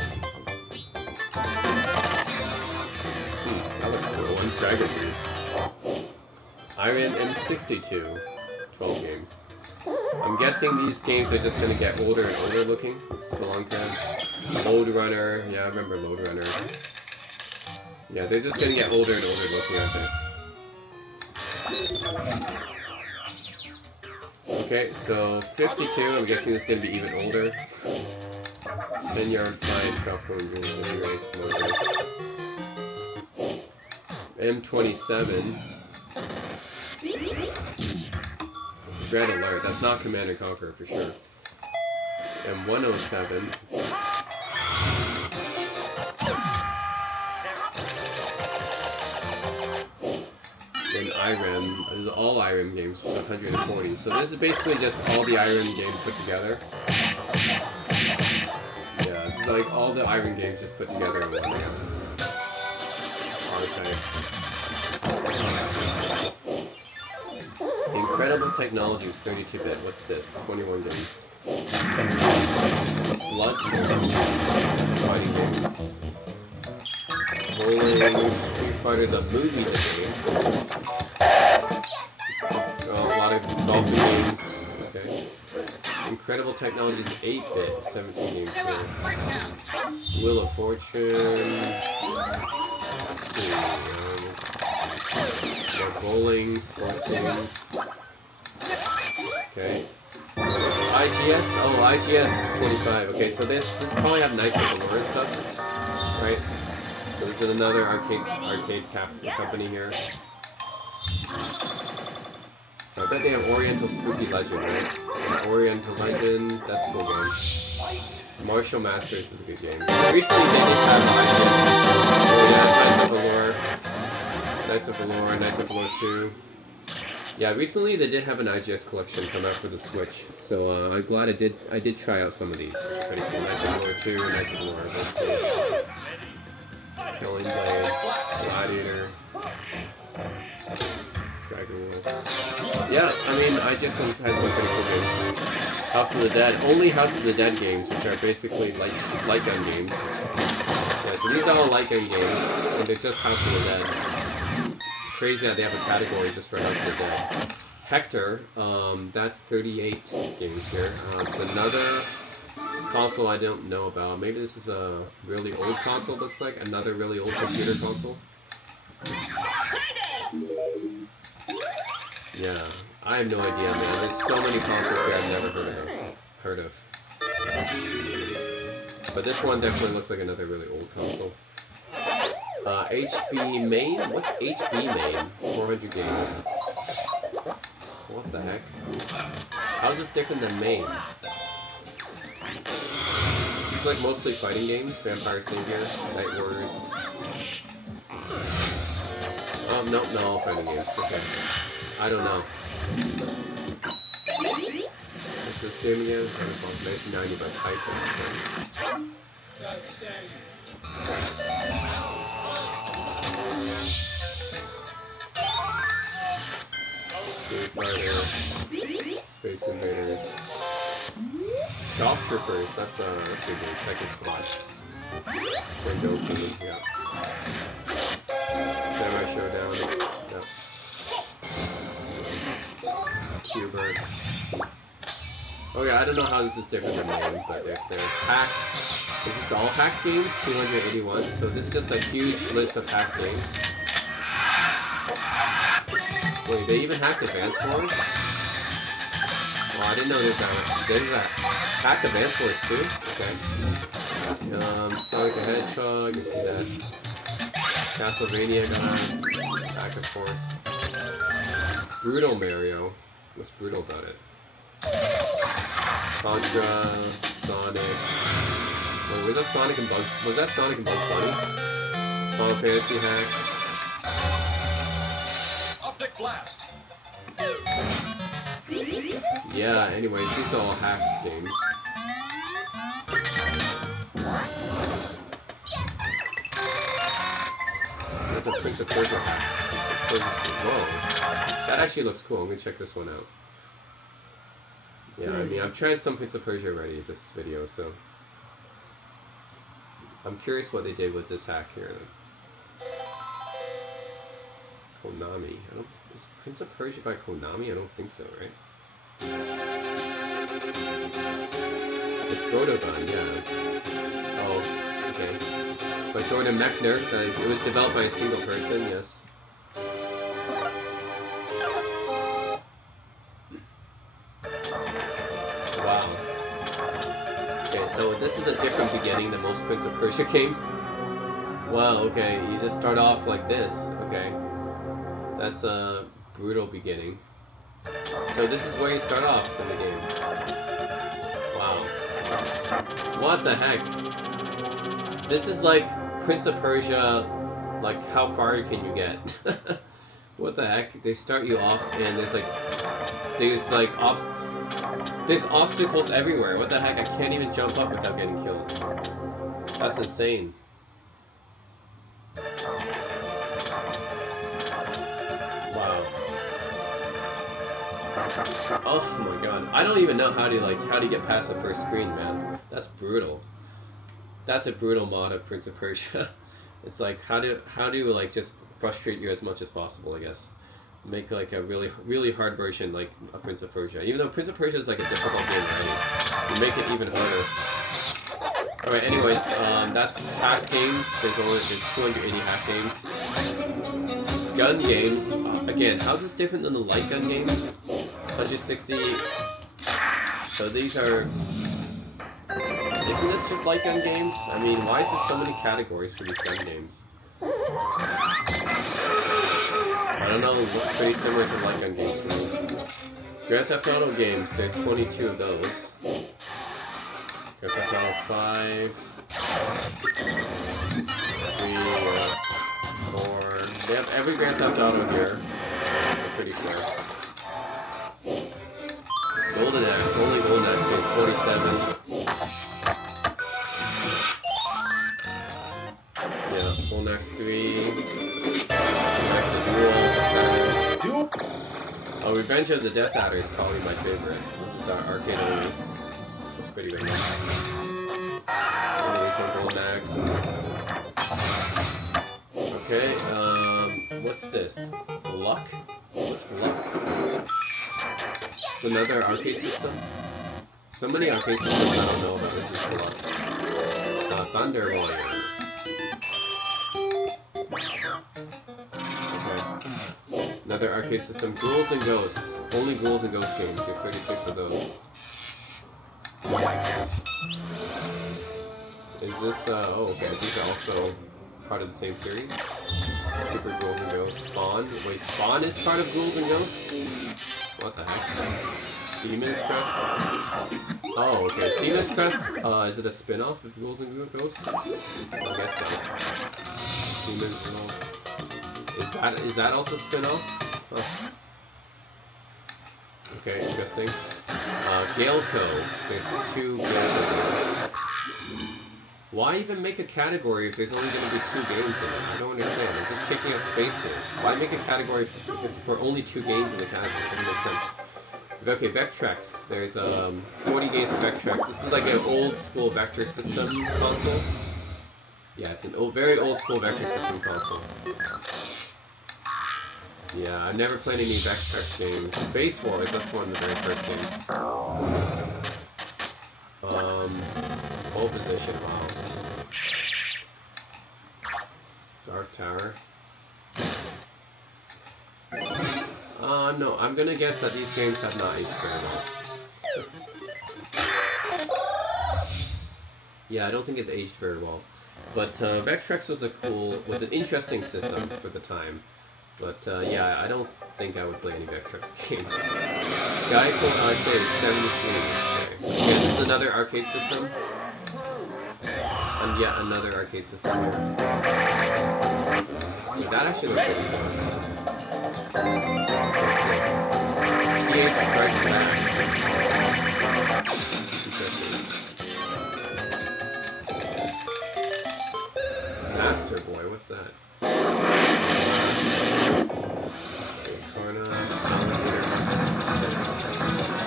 That looks cool. One Dragon Dude. IRIM M62, 12 games. I'm guessing these games are just going to get older and older looking. Spelunker, Load Runner. Yeah, I remember Load Runner. Yeah, they're just going to get older and older looking, aren't they? Okay, so 52. I'm guessing it's going to be even older. 10-yard fine, Truck Rangers, and Race Motors. M27. Dread Alert, that's not Command & Conquer for sure. And 107. Then IRIM, this is all IRIM games, which is 140. So this is basically just all the IRIM games put together. Yeah, it's like all the IRIM games just put together in one, I guess. R-Type. Incredible Technology is 32-bit. What's this? 21 games. Bloodsport. Fighting game. Bowling. Street Fighter the movie game. A lot of golfing games. Okay. Incredible Technology is 8-bit. 17 games here. Wheel of Fortune. Let's see. Bowling, sports games. Okay. IGS? Oh, IGS 25. Okay, so this probably have nice looking lore stuff, right? So this Is it another arcade company here? So I bet they have Oriental Spooky Legend, right? Yeah, Oriental Legend, that's a cool game. Martial Masters is a good game. Recently they did have Knights of Valor, Knights of Valor 2. Yeah, recently they did have an IGS collection come out for the Switch, so I'm glad I did try out some of these. Pretty cool. Knights of Valor 2, Knights of Valor, those two. Killing Blade, Gladiator, Dragon Wolf. Yeah, I mean, IGS has some pretty cool games. House of the Dead, only House of the Dead games, which are basically light gun games. Yeah, so these are all light gun games, and they're just House of the Dead. Crazy how they have a category just for House of the Dead. Hector, that's 38 games here. It's another console I don't know about. Maybe this is a really old console, looks like. Another really old computer console. Yeah, I have no idea, man. There's so many consoles here I've never heard of. But this one definitely looks like another really old console. HB main? What's HB main? 400 games. What the heck? How's this different than main? It's like mostly fighting games. Vampire Savior, Night Warriors. Nope, no, all fighting games. Okay. I don't know. What's this game again? 1990 by Titan. Street Fighter, Space Invaders, Golf Troopers. That's a good game. Second Squad. Sengoku, yeah. Samurai Showdown. Yep. Q-Bird. Oh yeah, I don't know how this is different than main, but there's hacked. Is this all hacked games? 281. So this is just a huge list of hacked games. Wait, they even hacked Advance Wars? Oh, I didn't know there's a hacked Advance Wars too? Okay. Sonic the Hedgehog, you see that. Castlevania guy. Hack, of course. Brutal Mario. What's brutal about it? Contra, Sonic. Wait, was that Sonic and Bugs? Was that Sonic and Bugs Bunny? Final Fantasy hacks. Blast. Yeah, anyways, these are all hacked games. There's a Prince of Persia hack. Whoa. That actually looks cool. I'm gonna check this one out. Yeah, I mean, I've tried some Prince of Persia already in this video, so I'm curious what they did with this hack here. Konami. Is Prince of Persia by Konami? I don't think so, right? It's Brodogun, yeah. Oh, okay. By Jordan Mechner. It was developed by a single person, yes. Wow. Okay, so this is a different beginning than most Prince of Persia games. Wow, okay, you just start off like this, okay. That's a brutal beginning. So this is where you start off in the game. Wow. What the heck? This is like Prince of Persia, like how far can you get? What the heck? They start you off and there's obstacles everywhere. What the heck? I can't even jump up without getting killed. That's insane. Oh my god. I don't even know how to get past the first screen, man. That's brutal. That's a brutal mod of Prince of Persia. It's like how do like just frustrate you as much as possible, I guess. Make like a really hard version like a Prince of Persia. Even though Prince of Persia is like a difficult game already. You make it even harder. Alright, anyways, that's hack games. There's 280 hack games. Gun games. Again, how's this different than the light gun games? 160. So these are. Isn't this just light gun games? I mean, why is there so many categories for these gun games? I don't know, it looks pretty similar to light gun games for me. Grand Theft Auto games, there's 22 of those. Grand Theft Auto 5, 3, 4. They have every Grand Theft Auto here, I'm pretty sure. Golden Axe, only Golden Axe games, 47. Yeah, Golden Axe 3. That's the Duel, the Saturn. Oh, Revenge of the Death Adder is probably my favorite. This is our arcade only. It's pretty good. Golden Axe. Okay, what's this? Luck? What's Luck? It's another arcade system? So many arcade systems I don't know, but this is Luck. Thunder Warrior. Another arcade system. Ghouls and Ghosts. Only Ghouls and Ghosts games. There's 36 of those. Is this, oh, okay. These are also part of the same series. Super Ghouls and Ghosts. Spawn. Wait, Spawn is part of Ghouls and Ghosts? What the heck? Demon's Crest? Oh, okay. Demon's Crest, is it a spin-off of Ghouls and Ghosts? I guess so. Demon's Crest. Is that also spin-off? Huh. Okay, interesting. Galeco. There's 2 Galeco games. Why even make a category if there's only going to be 2 games in it? I don't understand. It's just taking up space here. Why make a category for only 2 games in the category? It doesn't make sense. Okay, Vectrex. There's 40 games for Vectrex. This is like an old school vector system console. Yeah, it's an very old school vector system console. Yeah, I've never played any Vectrex games. Space Wars, that's one of the very first games. Pole Position, wow. Dark Tower. No, I'm gonna guess that these games have not aged very well. Yeah, I don't think it's aged very well. But Vectrex was an interesting system for the time. But yeah, I don't think I would play any Vectrex games. Geico Arcade 73. Okay. Yeah, this is another arcade system. And yet another arcade system here. Yeah, that actually looks pretty fun. EA Strikes Back. Master Boy, what's that?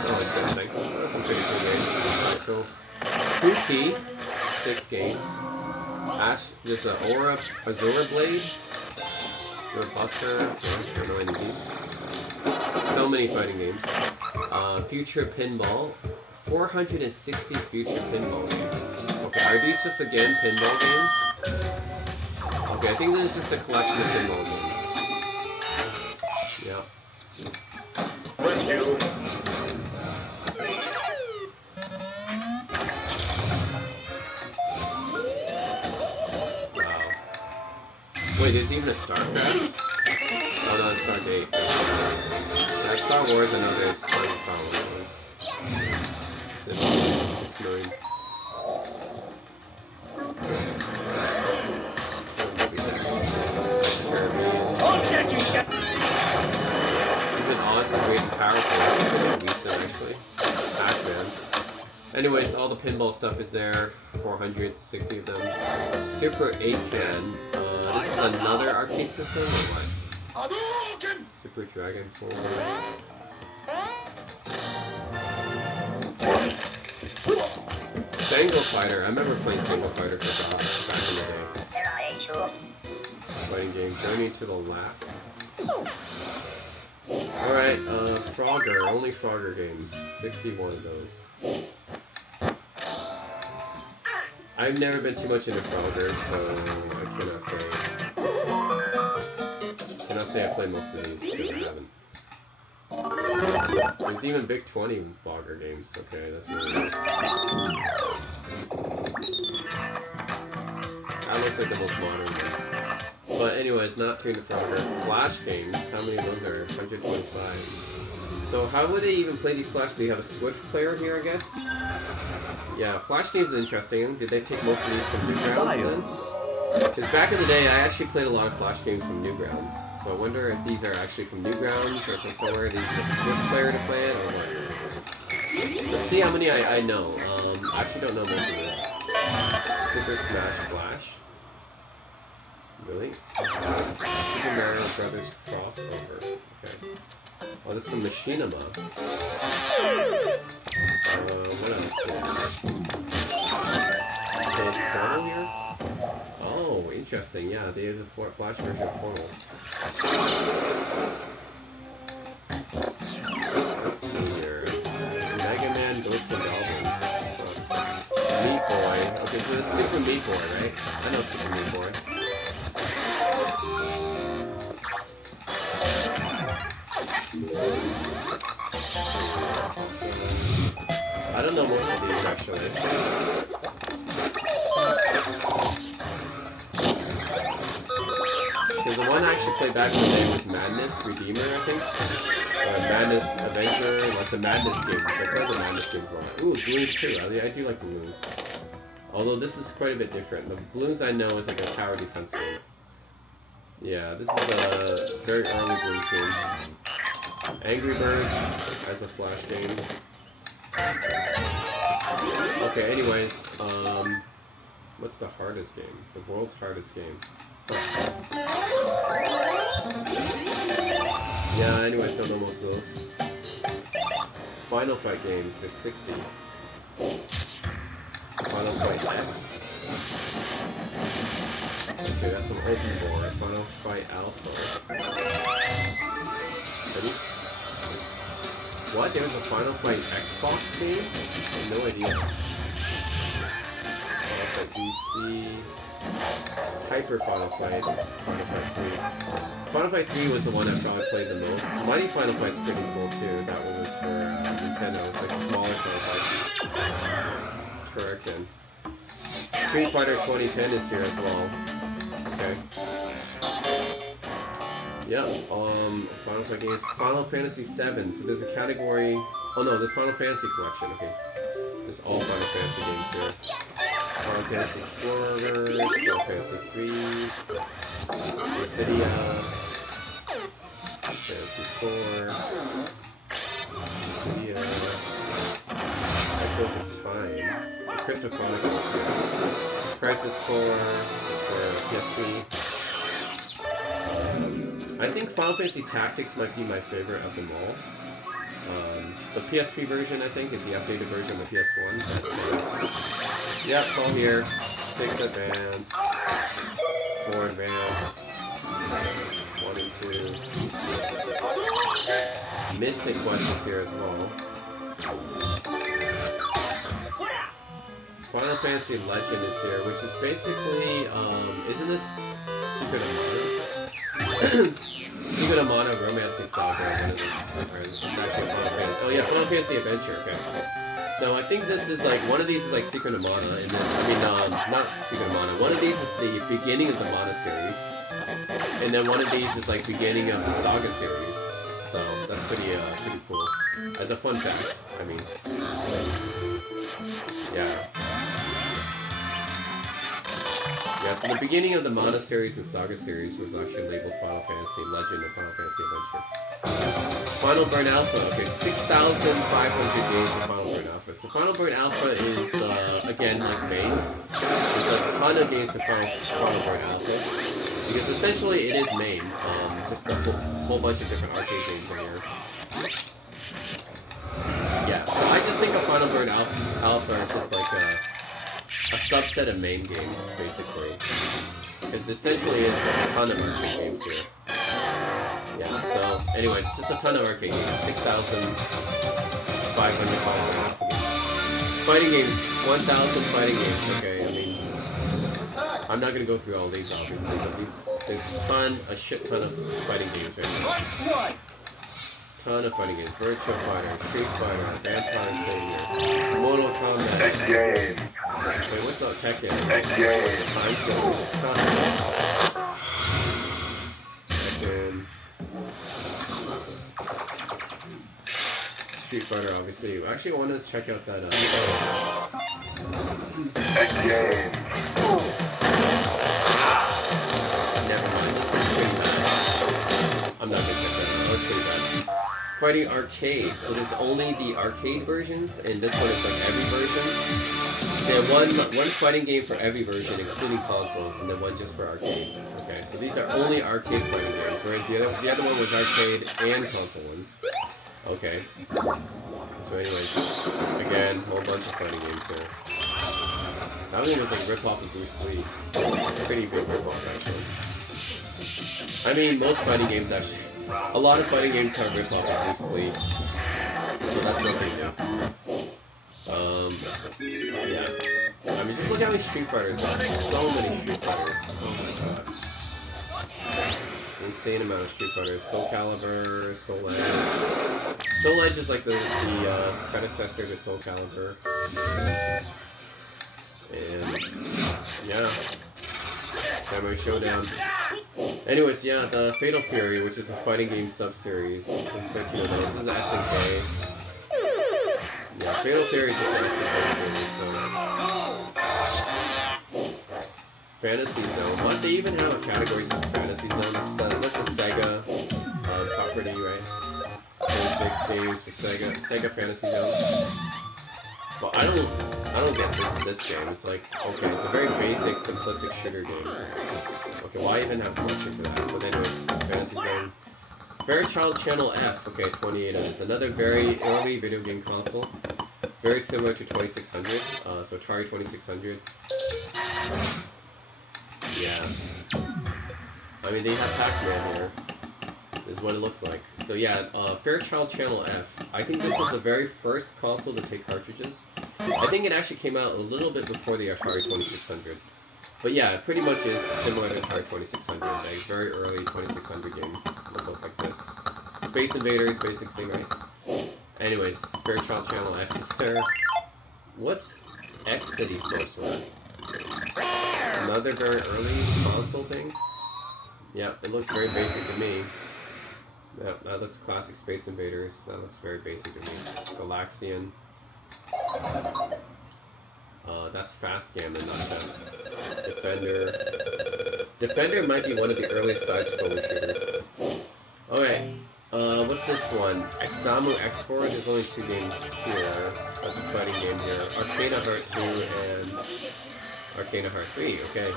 Oh, interesting. That's some pretty cool games. Cool. Fuki, 6 games. Ash, there's an Azura Blade. Azura Buster. Yeah, don't know any of these. So many fighting games. Future Pinball. 460 Future Pinball games. Okay, are these just again pinball games? Okay, I think this is just a collection of pinball games. Yeah. Thank you. Wow. Wait, there's even a StarCraft? Oh no, it's Stargate. Like Star Wars, I know there's 20 Star Wars ones. 6 million. Even Oz the Great and Powerful. Recent, actually. Pac-Man. Anyways, all the pinball stuff is there. 460 of them. Super 8-can. This is another arcade system, or what? Super Dragon 4. Sango Fighter. I remember playing Sango Fighter for DOS back in the day. Fighting game. Journey to the Left. Alright, Frogger. Only Frogger games. 61 of those. I've never been too much into Frogger, so I cannot say I play most of these, because I haven't. There's even Big 20 Frogger games. Okay, that's really nice. That looks like the most modern one. But anyways, not Tune Forever. Flash games, how many of those are? 125. So how would they even play these Flash? Do you have a Swift player here, I guess? Yeah, Flash games is interesting. Did they take most of these from Newgrounds then? Because back in the day, I actually played a lot of Flash games from Newgrounds. So I wonder if these are actually from Newgrounds or from somewhere. These are a Swift player to play it or what? Let's see how many I know. I actually don't know most of this. Super Smash Flash. Really? Super Mario Brothers crossover. Okay. Oh, this is from Machinima. What else? Portal here? Oh, interesting. Yeah, they have a Flash version of Portal. Let's see here. Mega Man Ghosts and Goblins. Meat Boy. Okay, so this is Super Meat Boy, right? I know Super Meat Boy. I don't know most of these actually. So the one I actually played back in the day was Madness Redeemer, I think. Or Madness Avenger, like the Madness games. I played the Madness games a lot. Ooh, Balloons too. I do like Balloons. Although this is quite a bit different. The Balloons I know is like a tower defense game. Yeah, this is a very early Balloons games. Angry Birds as a Flash game. Okay, anyways, what's the hardest game? The world's hardest game. Yeah, anyways, don't know most of those. Final Fight games, there's 60. Final Fight X. Okay, that's an open board. Final Fight Alpha. Are these... What? There was a Final Fight Xbox game? I have no idea. Final Fight DC. Hyper Final Fight. Final Fight 3. Final Fight 3 was the one I probably played the most. Mighty Final Fight's pretty cool too. That one was for Nintendo. It's like smaller Final Fights. Turrican. Street Fighter 2010 is here as well. Okay. Yep, Final Fight games. Final Fantasy 7. So there's a category. Oh no, the Final Fantasy collection. Okay. There's all Final Fantasy games here. Final Fantasy Explorers, Final Fantasy 3, Dissidia, Fantasy 4, Dissidia, Echoes of Time, Crystal Chronicles, Crisis 4 for PSP. I think Final Fantasy Tactics might be my favorite of them all. The PSP version, I think, is the updated version of the PS1. Yep, it's all here. 6 Advance, 4 Advance, 1 and 2. Mystic Quest is here as well. Final Fantasy Legend is here, which is basically, isn't this Secret of Mana? Secret of Mana Romancing Saga, one of these. Oh yeah, Final Fantasy Adventure, okay. So I think this is like, one of these is like Secret of Mana, and then, not Secret of Mana. One of these is the beginning of the Mana series, and then one of these is like beginning of the Saga series. So that's pretty cool. As a fun fact, I mean. Yeah. Yeah, so the beginning of the Mana series and Saga series was actually labeled Final Fantasy Legend and Final Fantasy Adventure. Final Burn Alpha, okay, 6,500 games of Final Burn Alpha. So Final Burn Alpha is, again, like main. There's a ton of games for Final Burn Alpha. Because essentially it is main. Just a whole bunch of different arcade games in here. Yeah, so I just think of Final Burn Alpha as just like a subset of main games, basically. Because essentially it's a ton of arcade games here. Yeah, so, anyways, just a ton of arcade games. 6,500 fighting games. 1,000 fighting games, okay, I mean... I'm not gonna go through all these, obviously, but there's a shit ton of fighting games right now. What? Ton of fighting games. Virtual Fighter, Street Fighter, Vampire Savior, Mortal Kombat. Wait, what's up, Tekken? Time Zones. Fighter, obviously. Actually, I want to check out that. Never mind. This looks pretty bad. I'm not gonna check that out. That's pretty bad. Fighting Arcade. So there's only the arcade versions, and this one is like every version. So one fighting game for every version, including consoles, and then one just for arcade. Okay, so these are only arcade fighting games, whereas the other one was arcade and console ones. Okay. So anyways, again, a whole bunch of fighting games here. That one was like rip-off of Bruce Lee. Pretty big rip-off, actually. I mean, most fighting games actually. A lot of fighting games are rip-off of Bruce Lee. So that's not pretty new. Yeah. I mean, just look how many Street Fighters are. So many Street Fighters. Oh my god. Insane amount of Street Fighters. Soul Calibur, Soul Edge. Soul Edge is like the predecessor to Soul Calibur. And yeah. Samurai Showdown. Anyways, yeah, the Fatal Fury, which is a fighting game sub-series. 1309. This is SNK. Yeah, Fatal Fury is just an SNK series, so... Fantasy Zone. What? They even have a category for Fantasy Zone. That's a Sega property, right? 26 games for Sega Fantasy Zone. Well, I don't get this game. It's like, okay, it's a very basic, simplistic shooter game. Okay, why even have a question for that? But anyways, Fantasy Zone. Fairchild Channel F. Okay, 28 of this. Another very early video game console. Very similar to 2600. So Atari 2600. Yeah. I mean, they have Pac-Man here. This is what it looks like. So yeah, Fairchild Channel F. I think this was the very first console to take cartridges. I think it actually came out a little bit before the Atari 2600. But yeah, it pretty much is similar to Atari 2600. Like very early 2600 games look like this. Space Invaders, basically, right? Anyways, Fairchild Channel F is there. What's X City Sorcerer? Another very early console thing. Yep, it looks very basic to me. Yep, that looks classic Space Invaders. That looks very basic to me. Galaxian. That's Fast Gammon, not Fast. Defender. Defender might be one of the earliest side-scroller shooters. Okay, what's this one? Examu Export. There's only 2 games here. That's a fighting game here. Arcana Heart 2 and Arcana Heart 3. Okay,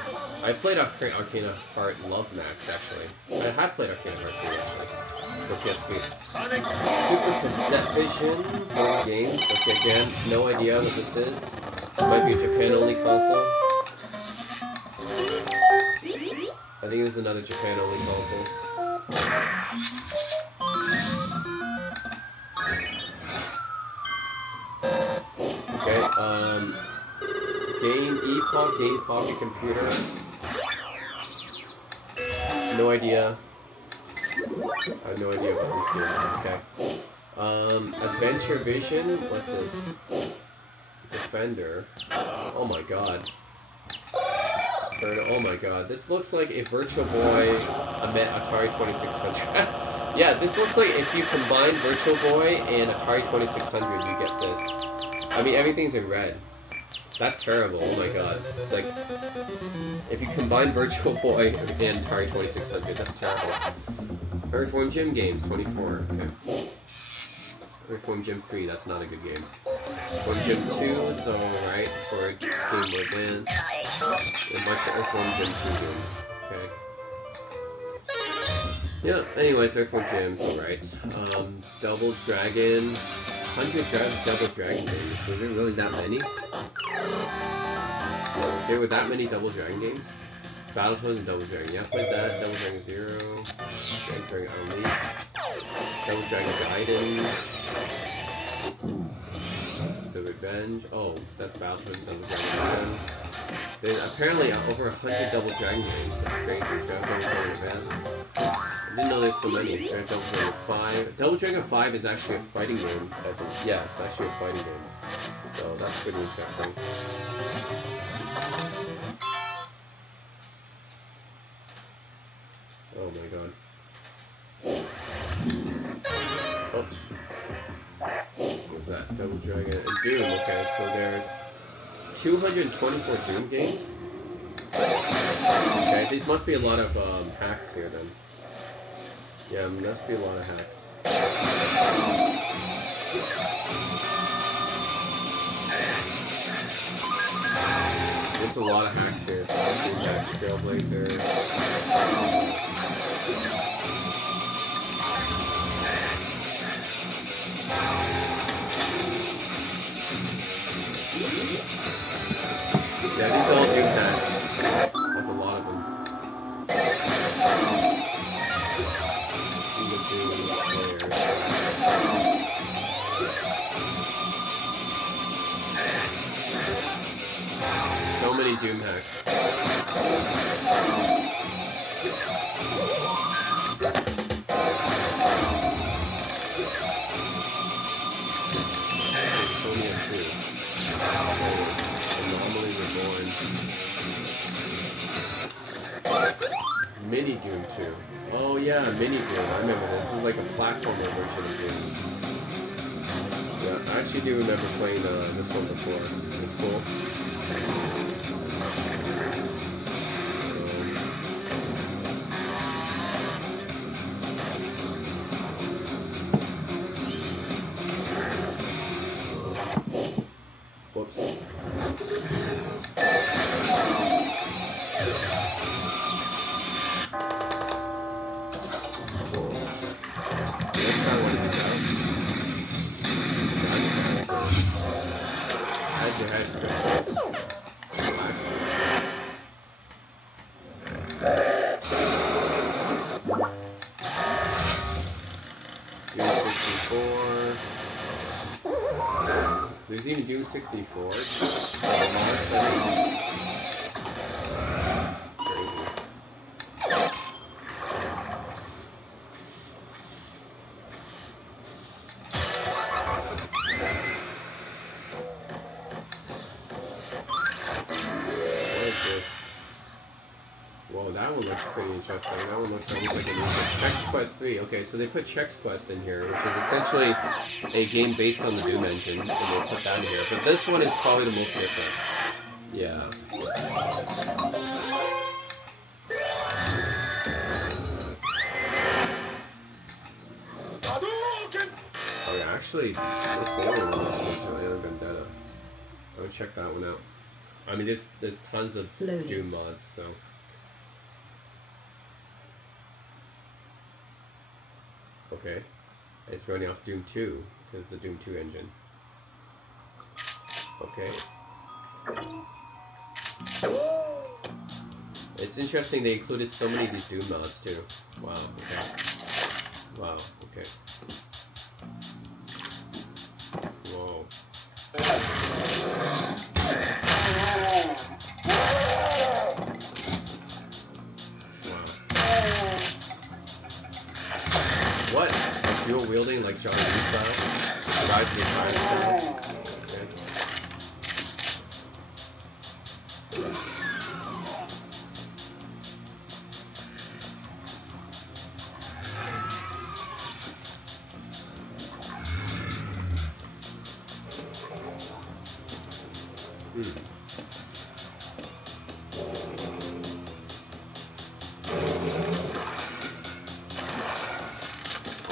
I played Arcana Heart Love Max actually. I have played Arcana Heart 3 actually. For PS3. Super Cassette Vision. 4 games. Okay, again, no idea what this is. It might be a Japan-only console. I think it's another Japan-only console. Okay, Game Epoch, Game Pocket Computer. No idea. I have no idea about these games. Okay. Adventure Vision. What's this? Defender. Oh my god. Oh my god. This looks like a Virtual Boy Atari 2600. Yeah, this looks like if you combine Virtual Boy and Atari 2600, you get this. I mean, everything's in red. That's terrible. Oh my god. It's like, if you combine Virtual Boy and Atari 2600, that's terrible. Earthworm Jim Games, 24. Okay. Earthworm Jim 3, that's not a good game. Earthworm Jim 2, so right, for Game Boy Advance. And a bunch of Earthworm Jim 2 games. Okay. Yeah, anyways, Earthworm Jim's alright. Double Dragon. 100 Double Dragon games. Were there really that many? There were that many Double Dragon games? Battletoads and Double Dragon. Yeah, I played that. Double Dragon 0. Double Dragon Unleashed. Double Dragon Gaiden. The Revenge. Oh, that's Battletoads and Double Dragon. There's apparently over 100 Double Dragon games. That's crazy. Double Dragon Advance. I didn't know there's so many. There's Double Dragon 5. Double Dragon 5 is actually a fighting game. Yeah, it's actually a fighting game. So that's pretty interesting. Oh my god. Oops. Double Dragon. And Doom, okay, so there's 224 Doom games. Okay, these must be a lot of hacks here then. Yeah, must be a lot of hacks. There's a lot of hacks here. Trailblazer. Yeah, these are all Doom hacks. There's a lot of them. Speed of Doom Slayers. So many Doom hacks. Antonia 2. Anomaly Reborn. Mini Doom 2. Oh yeah, Mini Doom. I remember this. This is like a platformer version of Doom. Yeah, I actually do remember playing this one before. It's cool. Whoops. Head-to-head crystals. Doom 64. There's even Doom 64. That one looks pretty interesting. That one looks almost like a new Chex Quest 3. Okay, so they put Chex Quest in here, which is essentially a game based on the Doom engine, and they put that in here. But this one is probably the most different. Yeah. Oh yeah, actually, this other one looks good too. Vendetta. I would check that one out. I mean, there's tons of Doom mods, so. Okay, it's running off Doom 2 because the Doom 2 engine. Okay. It's interesting they included so many of these Doom mods too. Wow. Okay. Wow. Okay. Whoa. What? Dual wielding like Johnny Lee style? Rise of the Tyrant style? Okay.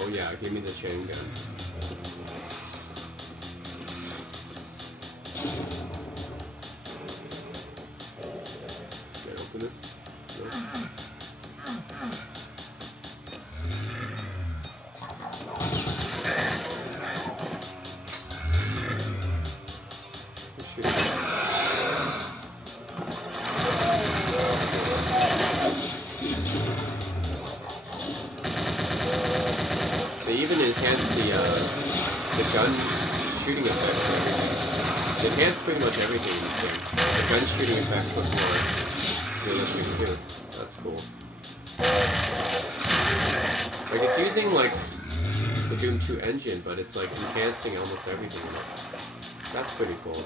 Oh yeah, give me the chain gun. Can I open this? No? Oh, shit. They even enhanced the gun shooting effects. They enhanced pretty much everything in this game. The gun shooting effects look more realistic too. That's cool. Like it's using like the Doom 2 engine, but it's like enhancing almost everything in it. That's pretty cool.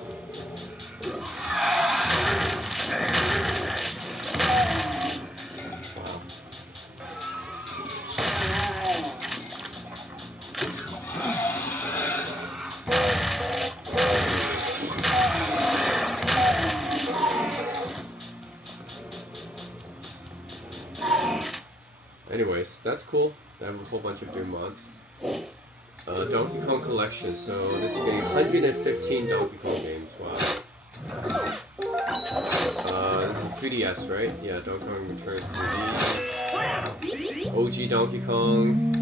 that's cool. They have a whole bunch of Doom mods. Donkey Kong Collection. So this is getting 115 Donkey Kong games. Wow. This is 3DS, right? Yeah, Donkey Kong Returns 3D. OG Donkey Kong.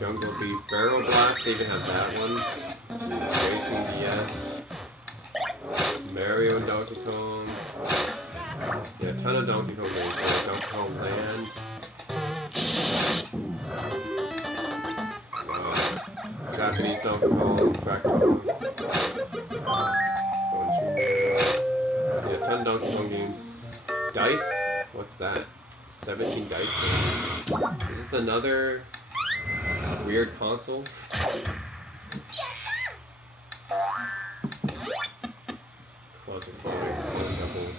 Jungle Beat. Barrel Blast, they even have that one. Racing DS. Mario and Donkey Kong. Yeah, a ton of Donkey Kong games. Donkey Kong Land. Japanese Donkey Kong, Fractal. Yeah, a ton of Donkey Kong games. Dice? What's that? 17 dice games. Is this another weird console? Quantifying doubles.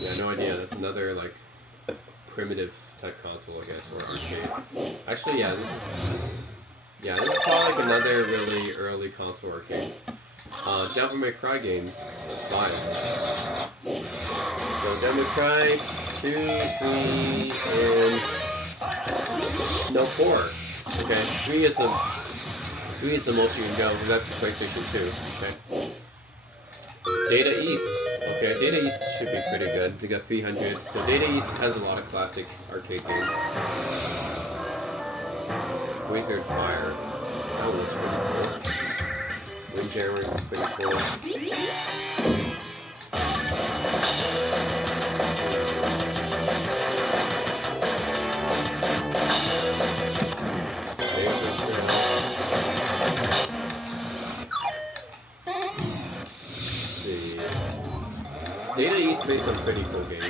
Yeah, no idea. That's another like primitive type console, I guess, or arcade. Actually, yeah, this is probably like another really early console arcade. Devil May Cry games, 5. So Devil May Cry 2, 3, and no 4. Okay, 3 is the most you can go because that's the PlayStation 2. Okay. Data East. Okay, Data East should be pretty good. We got 300. So Data East has a lot of classic arcade games. Wizard Fire. That looks pretty cool. Windjammers is pretty cool. Data East plays some pretty cool games.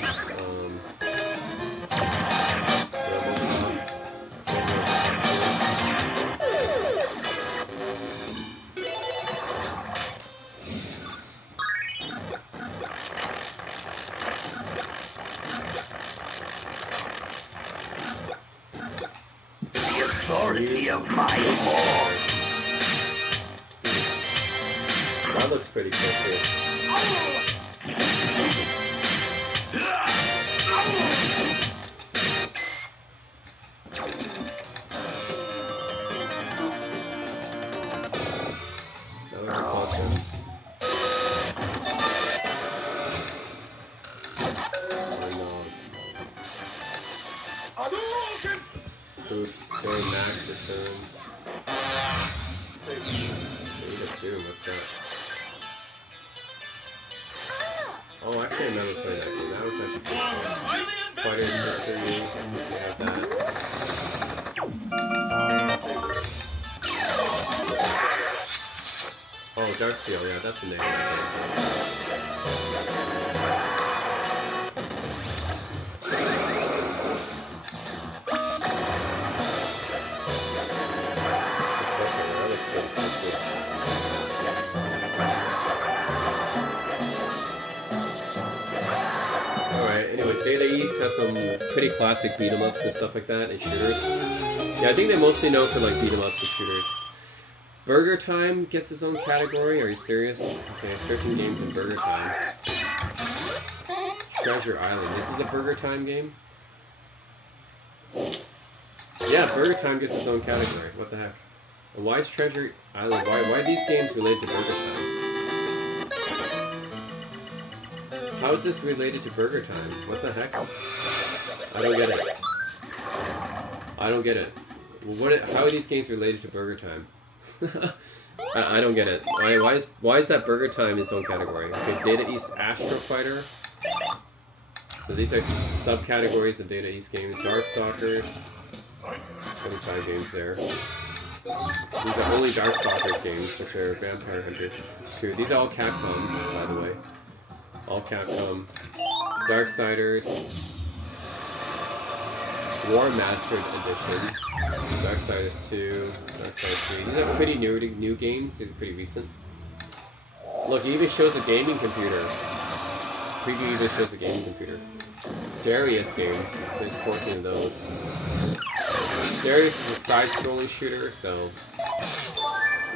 The authority of my lord. That looks pretty cool too. Oops, going Max returns. Data 2, what's that? Oh, actually I never played that game. That was actually pretty fun. Fighter's History, we have that. Oh, Darksteel, yeah, that's the name of that Data East has some pretty classic beat-em-ups and stuff like that, and shooters. Yeah, I think they're mostly known for like beat-em-ups and shooters. Burger Time gets its own category. Are you serious? Okay, searching games in Burger Time. Treasure Island. This is a Burger Time game? Yeah, Burger Time gets its own category. What the heck? And why is Treasure Island? Why are these games related to Burger Time? How is this related to Burger Time? What the heck? I don't get it. I don't get it. Well, how are these games related to Burger Time? I don't get it. Why is that Burger Time in its own category? Okay, Data East Astro Fighter. So these are subcategories of Data East games. Darkstalkers. 25 games there. These are only Darkstalkers games, which are Vampire Hunters 2. These are all Capcom, by the way. All Capcom. Darksiders. War Mastered Edition. Darksiders 2. Darksiders 3. These are pretty new games. These are pretty recent. Look, it even shows a gaming computer. Preview even shows a gaming computer. Darius games. There's 14 of those. Darius is a side-scrolling shooter, so...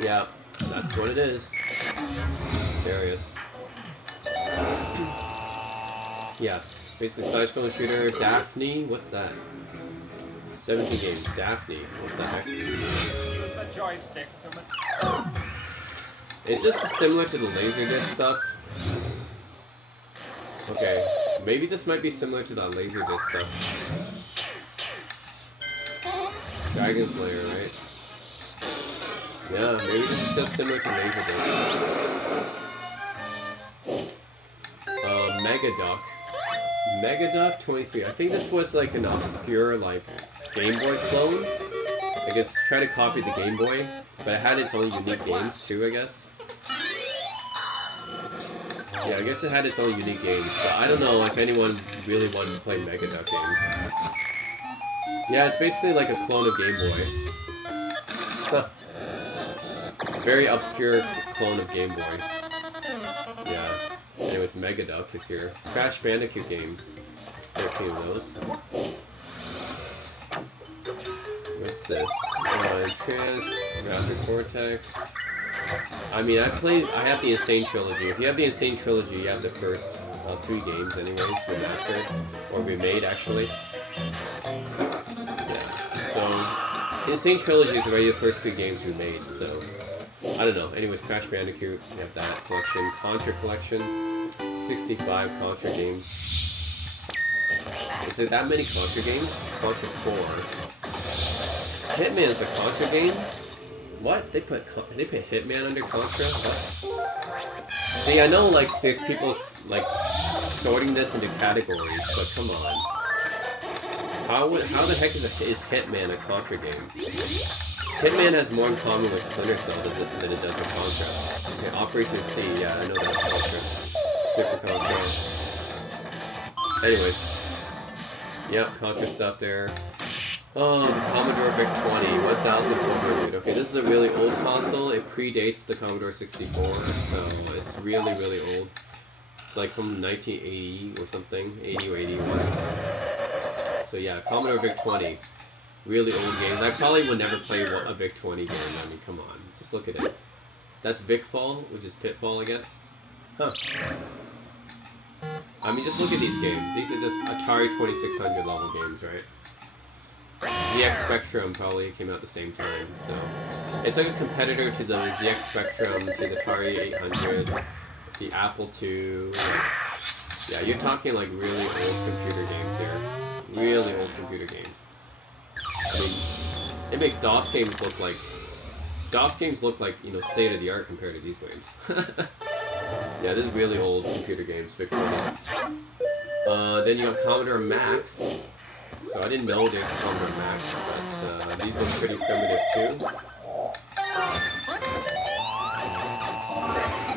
yeah, that's what it is. There he is. Yeah, basically side-scrolling shooter. Daphne, what's that? 17 games. Daphne, what the heck? Use the joystick to Is this similar to the Laserdisc stuff? Okay, maybe this might be similar to that Laserdisc stuff. Dragon Slayer, right? Yeah, maybe this is just similar to Laserdisc. Megaduck. Megaduck 23. I think this was like an obscure like Game Boy clone. I guess try to copy the Game Boy, but it had its own unique games too, I guess. Yeah, I guess it had its own unique games, but I don't know if anyone really wanted to play Megaduck games. Yeah, it's basically like a clone of Game Boy. Huh. Very obscure clone of Game Boy. Yeah. Anyways, Megaduck is here. Crash Bandicoot games. 13 of those. What's this? Trans, Rapid Cortex. I mean, I have the Insane Trilogy. If you have the Insane Trilogy, you have the first 3 games anyways, remastered. Or remade, actually. Yeah. So, the Insane Trilogy is already the first 3 games remade, so... I don't know. Anyways, Crash Bandicoot, you have that collection. Contra collection. 65 Contra games. Is there that many Contra games? Contra 4. Hitman is a Contra game? What? They put Hitman under Contra? What? See, I know like there's people like sorting this into categories, but come on. How the heck is Hitman a Contra game? Hitman has more in common with Splinter Cell than it does with Contra. Okay, Operation C, yeah, I know that's Contra. Super Contra. Anyways. Yep, Contra stuff there. Oh, the Commodore VIC-20, 1400. Okay, this is a really old console. It predates the Commodore 64, so it's really, really old. Like from 1980 or something, 80 or 81. So yeah, Commodore VIC-20. Really old games. I probably would never play a VIC-20 game. I mean, come on. Just look at it. That's VIC-Fall, which is Pitfall, I guess. Huh. I mean, just look at these games. These are just Atari 2600 level games, right? ZX Spectrum probably came out at the same time, so... It's like a competitor to the ZX Spectrum, to the Atari 800, the Apple II... Yeah, you're talking like really old computer games here. Really old computer games. I mean, it makes DOS games look like, you know, state-of-the-art compared to these games. Yeah, this is really old computer games, VIC-20. Then you have Commodore Max. So I didn't know there's Commodore Max, but these look pretty primitive too.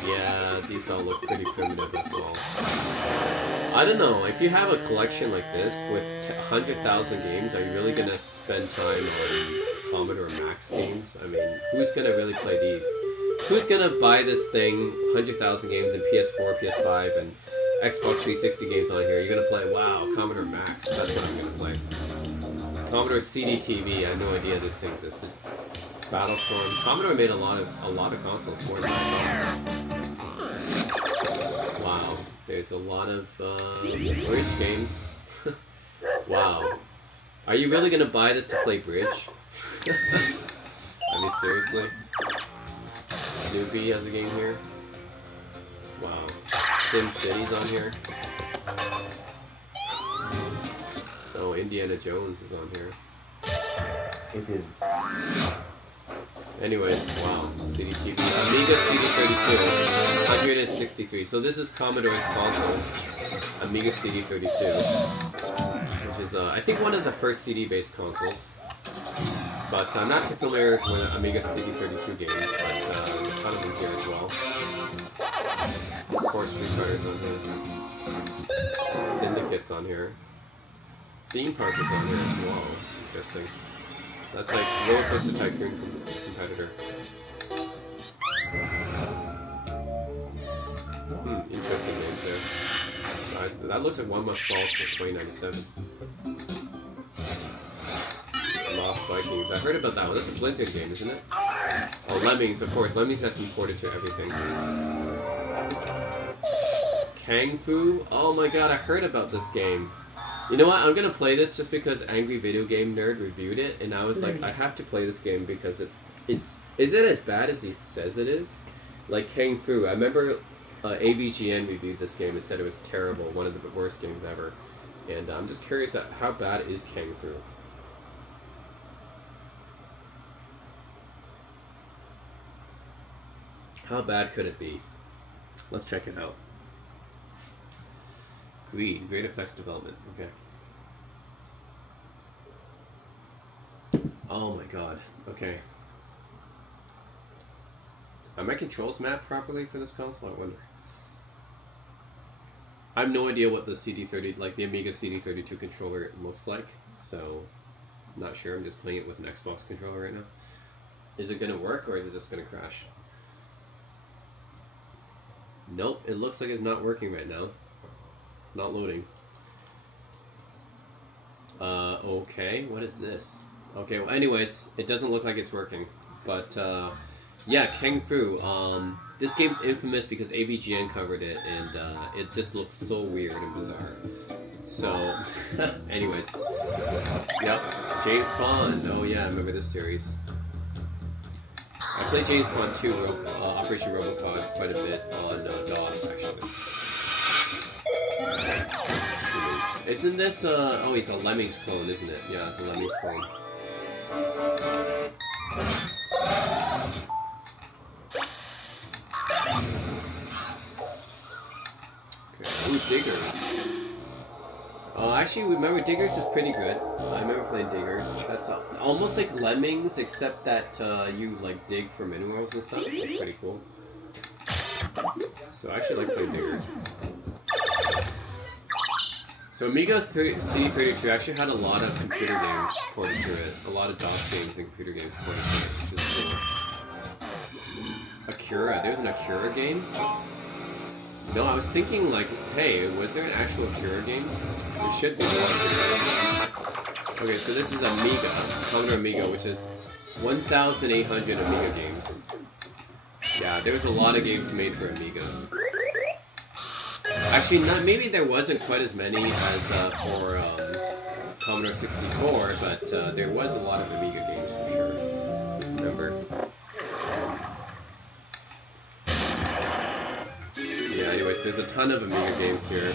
Yeah, these all look pretty primitive as well. I don't know, if you have a collection like this with 100,000 games, are you really going to spend time on Commodore Max games? I mean, who's going to really play these? Who's going to buy this thing, 100,000 games in PS4, PS5, and Xbox 360 games on here? You're going to play, wow, Commodore Max, that's what I'm going to play. Commodore CD-TV, I had no idea this thing existed. Battlestorm. Commodore made a lot of consoles, more than I thought. Wow. There's a lot of bridge games. Wow. Are you really gonna buy this to play bridge? I mean, seriously? Snoopy has a game here. Wow. Sim City's on here. Oh, Indiana Jones is on here. Anyways, wow, CD-TV. Amiga CD32, 163. So this is Commodore's console, Amiga CD32, which is, I think, one of the first CD-based consoles. But I'm not too familiar with Amiga CD32 games, but there's a ton of them here as well. Of course, Street Fighter's on here. Syndicate's on here. Theme Park is on here as well. Interesting. That's like Roller Coaster Tycoon competitor. Interesting names there. Nice. That looks like One Must Fall for 2097. Lost Vikings. I heard about that one. That's a Blizzard game, isn't it? Oh, Lemmings, of course. Lemmings that's imported to everything. Kung Fu? Oh my god, I heard about this game. You know what? I'm gonna play this just because Angry Video Game Nerd reviewed it, and I was like, I have to play this game because it's... Is it as bad as he says it is? Like Kung Fu. I remember AVGN reviewed this game and said it was terrible, one of the worst games ever. And I'm just curious, how bad is Kung Fu? How bad could it be? Let's check it out. Great effects development. Okay. Oh my god. Okay. Are my controls mapped properly for this console? I wonder. I have no idea what the CD30, like the Amiga CD32 controller looks like, so I'm not sure. I'm just playing it with an Xbox controller right now. Is it gonna work or is it just gonna crash? Nope, it looks like it's not working right now. Not loading. Okay, what is this? Okay, well anyways, it doesn't look like it's working. But, yeah, Kung Fu. This game's infamous because AVGN covered it, and it just looks so weird and bizarre. So, anyways. Yep, James Bond. Oh yeah, I remember this series. I played James Bond 2, Operation Robocod, quite a bit on DOS, actually. Isn't this, oh, it's a Lemmings clone, isn't it? Yeah, it's a Lemmings clone. Okay, ooh, Diggers. Actually, remember, Diggers is pretty good. I remember playing Diggers. That's almost like Lemmings, except that you, like, dig for minerals and stuff. That's pretty cool. So I actually like playing Diggers. So Amiga's CD32 actually had a lot of computer games ported to it. A lot of DOS games and computer games ported to it, which is cool. Akira. There's an Akira game? No, I was thinking like, hey, was there an actual Akira game? There should be one. Okay, so this is Amiga, Commodore Amiga, which is 1,800 Amiga games. Yeah, there was a lot of games made for Amiga. Actually, maybe there wasn't quite as many as for Commodore 64, but there was a lot of Amiga games for sure. Remember? Yeah, anyways, there's a ton of Amiga games here.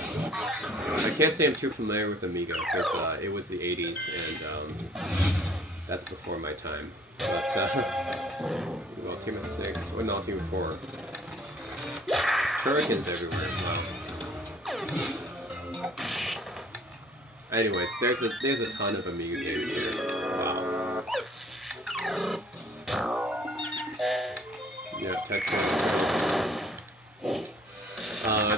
I can't say I'm too familiar with Amiga, because it was the 80s, and that's before my time. But, well, Team of 6, well, no, Team of 4. Turricans everywhere, wow. Anyways, there's a ton of Amiga games here. Wow. Yeah, Tetris.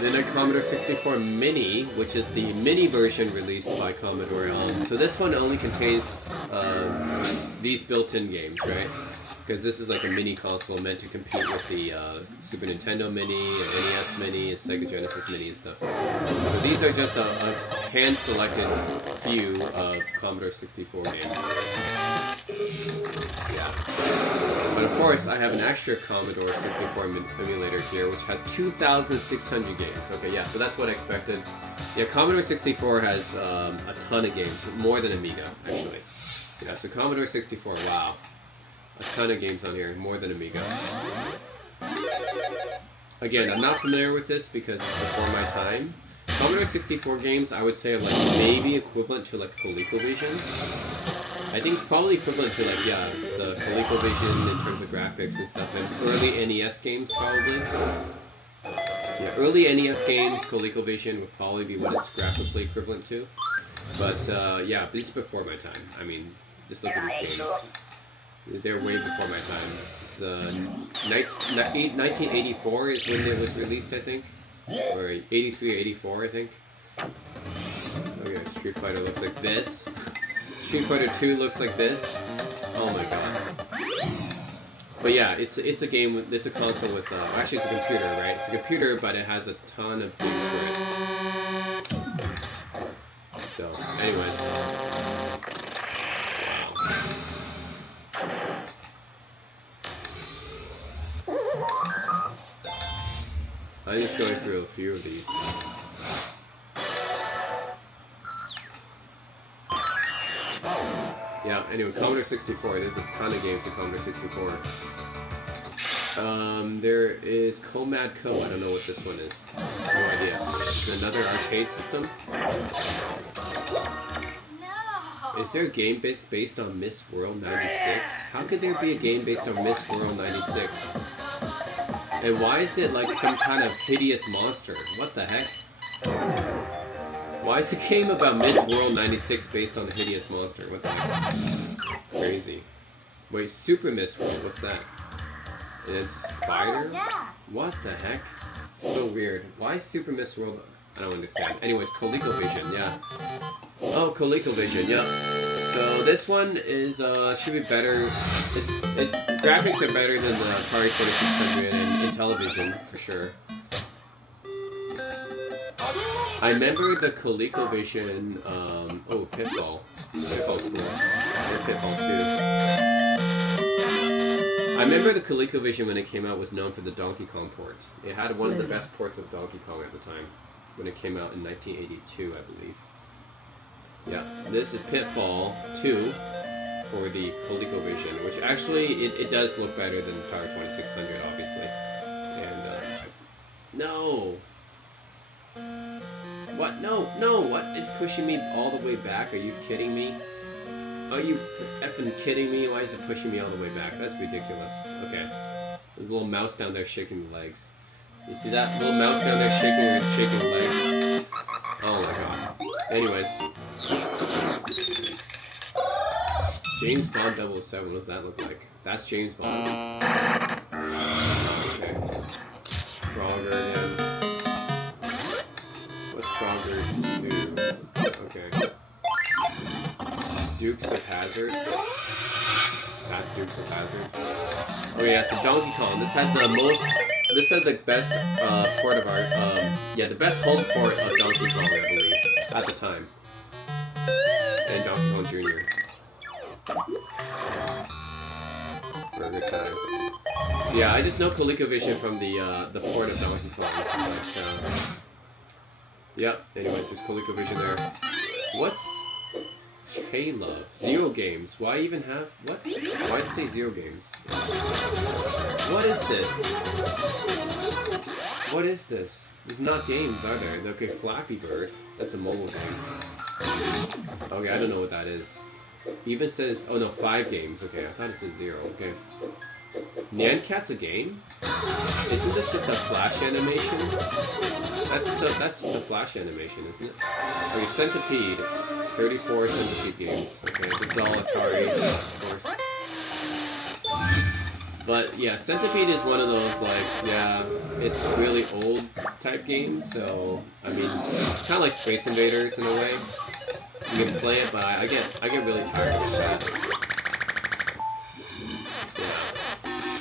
Then a Commodore 64 Mini, which is the mini version released by Commodore. So this one only contains these built-in games, right? Because this is like a mini console meant to compete with the Super Nintendo Mini, NES Mini, and Sega Genesis Mini and stuff. So these are just a hand-selected few of Commodore 64 games. Yeah. But of course, I have an extra Commodore 64 emulator here, which has 2,600 games. Okay, yeah, so that's what I expected. Yeah, Commodore 64 has a ton of games, more than Amiga, actually. Yeah, so Commodore 64, wow. A ton of games on here, more than Amiga. Again, I'm not familiar with this because it's before my time. Commodore 64 games, I would say, are like maybe equivalent to like ColecoVision. I think probably equivalent to like, yeah, the ColecoVision in terms of graphics and stuff, and early NES games probably. Yeah, early NES games, ColecoVision would probably be what it's graphically equivalent to. But yeah, this is before my time. I mean, just look at these games. They're way before my time. It's 1984 is when it was released, I think. Or 83, 84, I think. Okay, Street Fighter looks like this. Street Fighter 2 looks like this. Oh my god. But yeah, it's a game, it's a console with, actually it's a computer, right? It's a computer, but it has a ton of games for it. So, anyways. Wow. I'm just going through a few of these. Yeah, anyway, Commodore 64. There's a ton of games in Commodore 64. There is Comad Co. I don't know what this one is. No idea. Is it another arcade system? No. Is there a game based on Miss World 96? How could there be a game based on Miss World 96? And why is it like some kind of hideous monster? What the heck? Why is a game about Miss World 96 based on a hideous monster? What the heck? Crazy. Wait, Super Miss World, what's that? And it's a spider? Oh, yeah. What the heck? So weird. Why Super Miss World? I don't understand. Anyways, ColecoVision, yeah. Oh, ColecoVision, yeah. So this one is should be better. Its graphics are better than the Atari 2600 and Intellivision for sure. I remember the ColecoVision. Oh, Pitfall. Pitfall's cool. Or Pitfall 2. I remember the ColecoVision when it came out was known for the Donkey Kong port. It had one of the best ports of Donkey Kong at the time, when it came out in 1982, I believe. Yeah, this is Pitfall 2 for the ColecoVision, which actually, it does look better than the Atari 2600, obviously. And, no! What? No, no! What is pushing me all the way back? Are you kidding me? Are you effing kidding me? Why is it pushing me all the way back? That's ridiculous. Okay. There's a little mouse down there shaking the legs. You see that little mouse down there shaking the legs? Oh my god. Anyways. James Bond 007, what does that look like? That's James Bond. Okay. Frogger again. What's Frogger 2? Okay. Dukes of Hazzard. Past Dukes of Hazzard. Oh yeah, so Donkey Kong. This has the most. This has the best port of our. Yeah, the best home port of Donkey Kong, I believe, at the time. And Donkey Kong Jr. Burger time. Yeah, I just know ColecoVision from the port of Donkey Kong. Like, yeah. Anyways, there's ColecoVision there. What's K-Love? Zero games. Why even have... What? Why does it say zero games? What is this? What is this? There's not games, are there? Okay, Flappy Bird. That's a mobile game. Okay, I don't know what that is. Even says... Oh no, 5 games. Okay, I thought it said 0. Okay. Nyan Cat's a game? Isn't this just a Flash animation? That's just a Flash animation, isn't it? Okay, Centipede. 34 Centipede games. Okay, this is all Atari, of course. But yeah, Centipede is one of those, like, yeah, it's really old type games, so, I mean, it's kind of like Space Invaders in a way. You can play it, but I get really tired of that.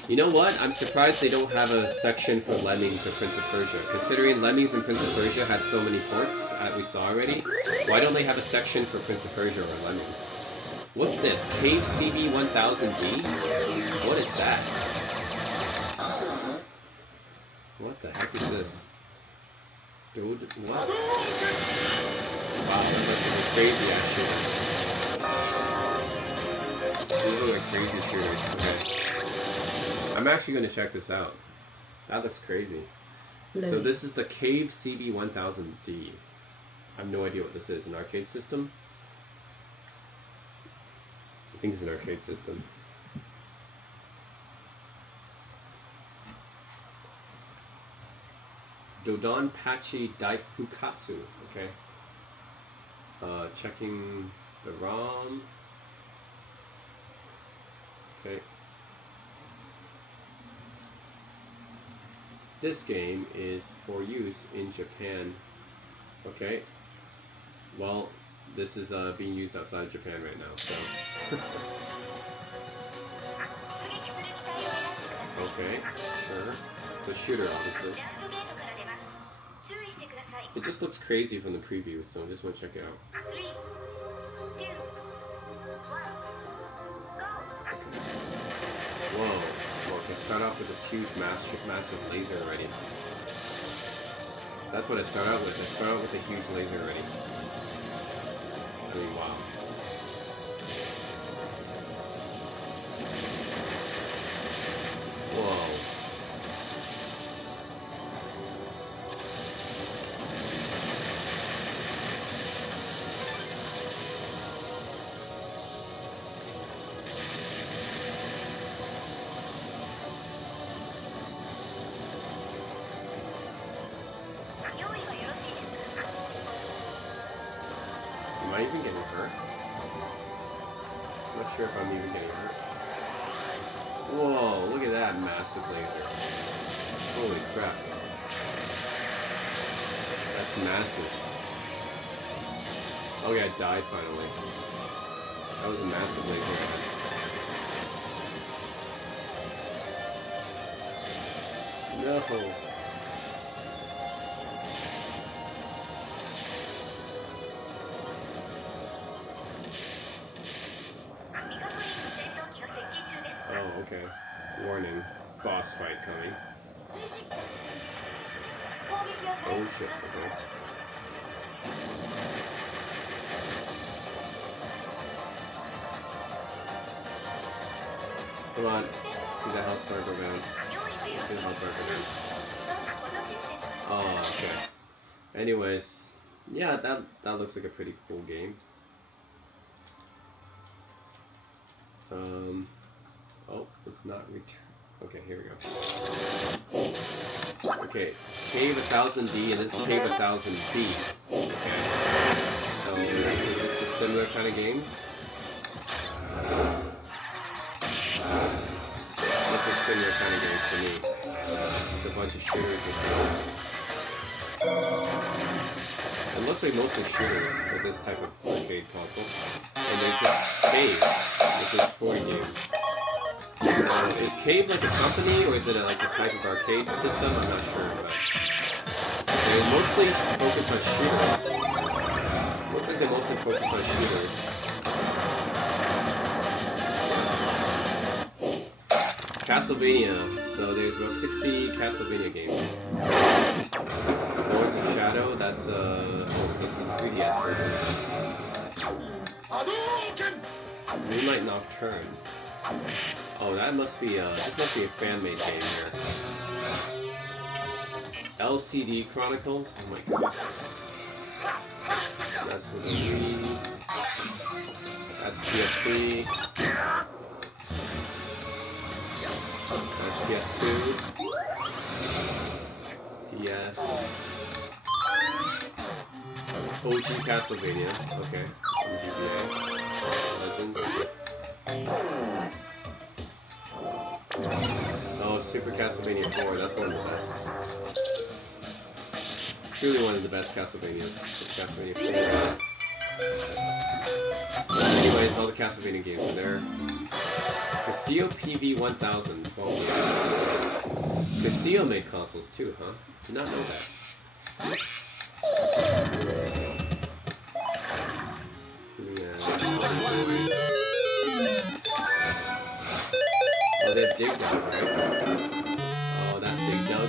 You know what? I'm surprised they don't have a section for Lemmings or Prince of Persia. Considering Lemmings and Prince of Persia had so many ports that we saw already, why don't they have a section for Prince of Persia or Lemmings? What's this? Cave CB1000D? What is that? What the heck is this? Dude, what? Wow, that must have been crazy, actually. These are like crazy shooters. Okay. I'm actually going to check this out. That looks crazy. So this is the Cave CB1000D. I have no idea what this is. An arcade system? I think it's an arcade system. Dodon Pachi Daifukatsu. Okay. Checking the ROM. Okay. This game is for use in Japan. Okay. Well, this is being used outside Japan right now, so. Okay, sure. It's a shooter, obviously. It just looks crazy from the preview, so I just want to check it out. Whoa. Well, we start off with this huge, massive laser already. That's what I start out with. I start out with a huge laser already. I mean, wow. Whoa. Am I even getting hurt? I'm not sure if I'm even getting hurt. Whoa, look at that massive laser. Holy crap. That's massive. Oh yeah, I died finally. That was a massive laser. No. Oh, okay. Warning. Boss fight coming. Oh shit, okay. Come on. See the health bar go down. See the health bar go down. Oh, okay. Anyways, yeah, that looks like a pretty cool game. Oh, it's not return. Okay, here we go. Okay, Cave 1000D and this is Cave 1000B. Okay. So, is this a similar kind of games? Looks like similar kind of games to me. It's a bunch of shooters and stuff. It looks like mostly shooters for this type of arcade console. And there's this Cave, which is 40 games. So is Cave like a company, or is it like a type of arcade system? I'm not sure, but they're mostly focused on shooters. Looks like they're mostly focused on shooters. Castlevania. So there's about 60 Castlevania games. Lords of Shadow. That's oh, this is the 3DS version. Moonlight Nocturne. Oh, that must be this must be a fan-made game here. LCD Chronicles. Oh my god. That's for the Wii. That's PSP. That's PS2. DS. OG Castlevania. Okay. GBA. Legends. Oh, Super Castlevania 4, that's one of the best. Truly one of the best Castlevanias. Super Castlevania 4. Anyways, all the Castlevania games are there. Casio PV 1000, 12 games. Casio made consoles too, huh? Did not know that. Oh, they have Dig Dug, right? Oh, that's Dig Dug.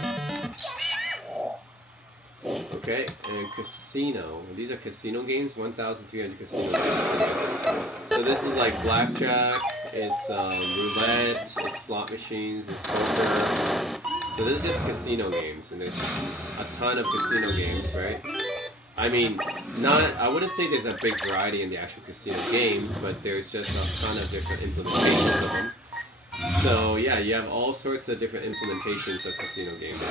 Okay, and Casino. These are casino games, 1,300 casino games. So this is like blackjack, it's roulette, it's slot machines, it's poker. So this is just casino games, and there's a ton of casino games, right? I mean, I wouldn't say there's a big variety in the actual casino games, but there's just a ton of different implementations of them. So yeah, you have all sorts of different implementations of casino games.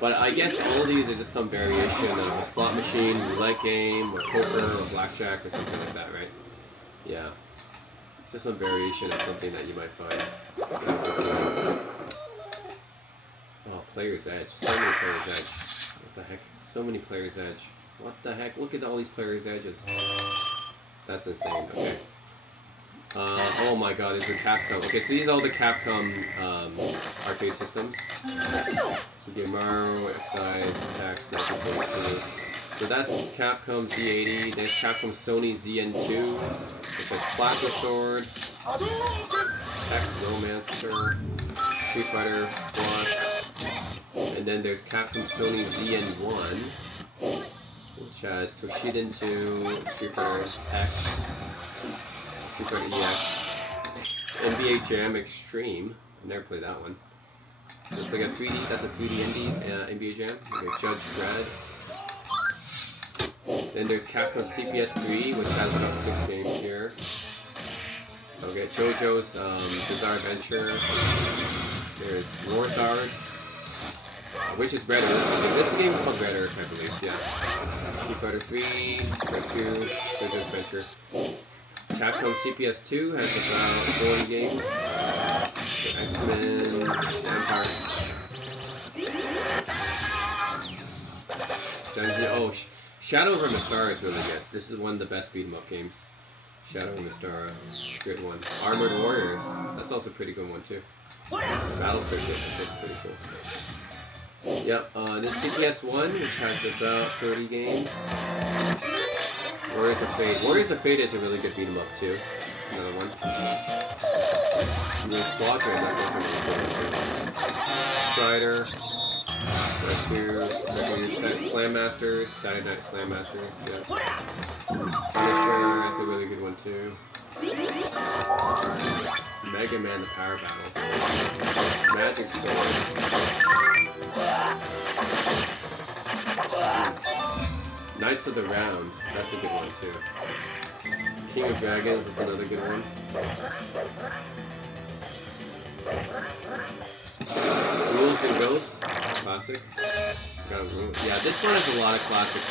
But I guess all of these are just some variation of a slot machine, roulette game, or poker, or blackjack, or something like that, right? Yeah. Just some variation of something that you might find in a casino. Oh, Player's Edge. So many Player's Edge. What the heck? So many Player's Edge. What the heck? Look at all these Player's Edges. That's insane. Okay. Oh my god, these are Capcom. Okay, so these are all the Capcom arcade systems. Mario, Excise, Tax, 1942. So that's Capcom Z80. There's Capcom Sony ZN2. Which has Plasma Sword, Tech Romancer, Street Fighter Plus, and And then there's Capcom Sony ZN1, which has Toshiden 2, Street Fighter X, Street Fighter EX, NBA Jam Extreme. I've never played that one. So it's like a 3D, that's a 3D indie, NBA Jam. Okay, Judge Dredd. Then there's Capcom CPS 3, which has about 6 games here. Okay, JoJo's Bizarre Adventure. There's Warzard, which is Red Earth. Okay, this game is called Red Earth, I believe. Yeah. Street Fighter 3, Red 2, JoJo's Adventure. Capcom CPS 2 has about 40 games. So X-Men, Vampire. Dungeon. Oh, Shadow over Mystara is really good. This is one of the best beat 'em up games. Shadow over Mystara, good one. Armored Warriors, that's also a pretty good one too. Battle Circuit, that's also pretty cool. Yep, this CPS 1, which has about 30 games. Warriors of Fate. Warriors of Fate is a really good beat 'em up too. That's another one. And then Squadron, that's also really good one too. Strider. Slam Masters, Saturday Night Slam Masters, yeah. Punisher, that's a really good one too. Mega Man the Power Battle. Magic Sword. Knights of the Round, that's a good one too. King of Dragons is another good one. Rules and Ghosts, classic. Yeah, this one has a lot of classic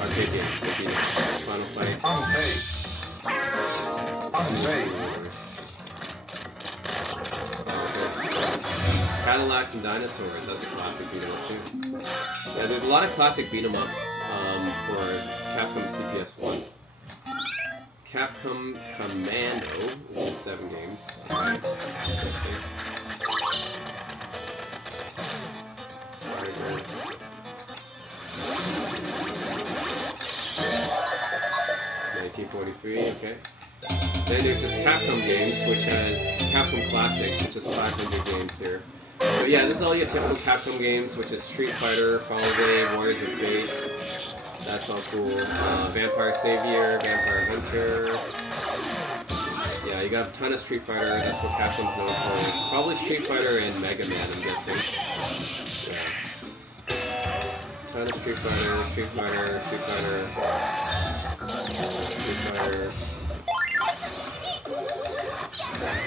arcade games. Like, you know, Final Fight. Cadillacs and Dinosaurs, that's a classic beat 'em up too. Yeah, there's a lot of classic beat 'em ups for Capcom CPS 1. Capcom Commando, which is 7 games. Alright. Alright. 1943, okay. Then there's just Capcom games, which has Capcom Classics, which is 500 games here. But yeah, this is all your typical Capcom games, which is Street Fighter, Fall Away, Warriors of Fate. That's all cool. Vampire Savior, Vampire Hunter. Yeah, you got a ton of Street Fighter. That's what Capcom's known for. Probably Street Fighter and Mega Man, I'm guessing. Yeah. Ton of Street Fighter, Street Fighter, Street Fighter, Street Fighter.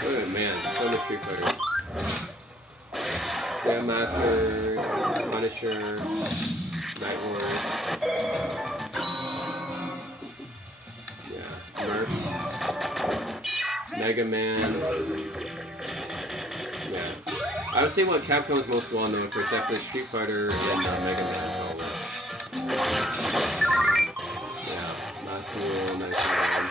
Oh man, so many Street Fighters. Slam Masters, Punisher, Night Wars. Yeah, Murph. Mega Man. Yeah. I would say what Capcom is most well known for is definitely Street Fighter and Mega Man. Yeah, Last Duel, Nice One.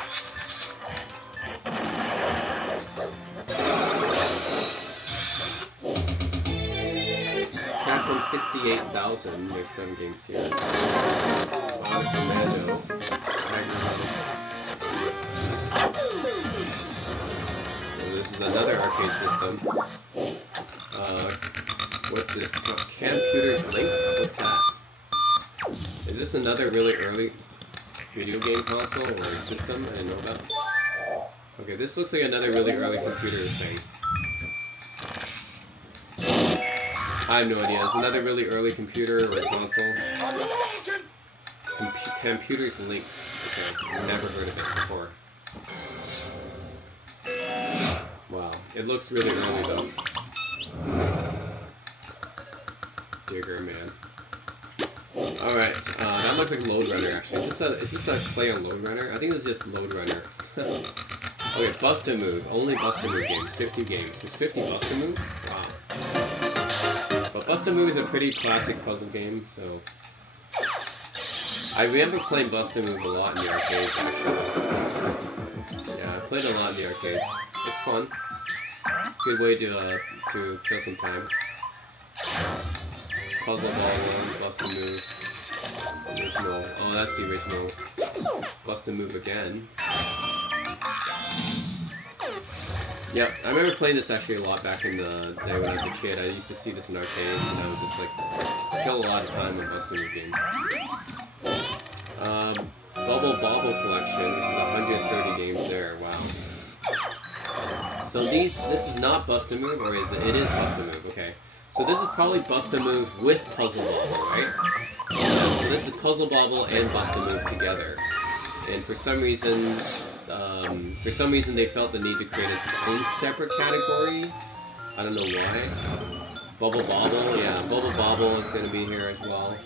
Capcom 68,000, there's 7 games here. Commando. So this is another arcade system. What's this? Computer's Links? What's that? Is this another really early video game console or system I didn't know about? Okay, this looks like another really early computer thing. I have no idea. It's another really early computer or console. Computer's Links. Okay, I've never heard of it before. Wow, it looks really early though. Digger, man. Alright, that looks like Load Runner actually. Is this a play on Load Runner? I think it's just Load Runner. Okay, Busta Move. Only Busta Move games. 50 games. There's 50 Busta Moves? Wow. But Busta Move is a pretty classic puzzle game, so... I remember playing Busta Move a lot in the arcades, actually. Yeah, I played a lot in the arcades. It's fun. Good way to kill some time. Puzzle Ball 1, Busta Move. Original. Oh, that's the original. Busta Move again. Yeah, I remember playing this actually a lot back in the day when I was a kid. I used to see this in arcades, and I would just like kill a lot of time in busting move games. Bubble Bobble Collection, which is 130 games there. Wow. So this is not Bust a Move, or is it? It is Bust a Move. Okay. So this is probably Bust a Move with Puzzle Bobble, right? So this is Puzzle Bobble and Bust a Move together. And for some reason they felt the need to create its own separate category. I don't know why. Bubble Bobble, yeah, Bubble Bobble is going to be here as well.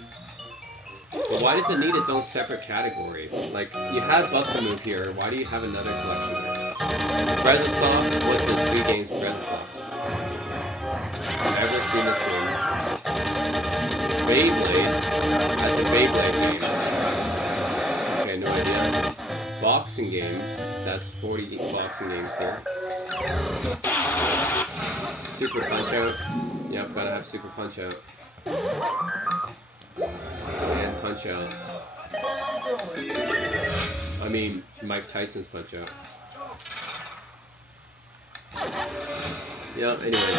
But why does it need its own separate category? Like, you have Bust a Move here, why do you have another collection there? Brezasoft, what's the 3 games for Brezasoft? I've never seen this game. Beyblade, that's a Beyblade game. Okay, no idea. Boxing games, that's 40 boxing games here. Super Punch-Out, yep, gotta have Super Punch-Out. And Punch-Out. I mean, Mike Tyson's Punch-Out. Yeah, anyway.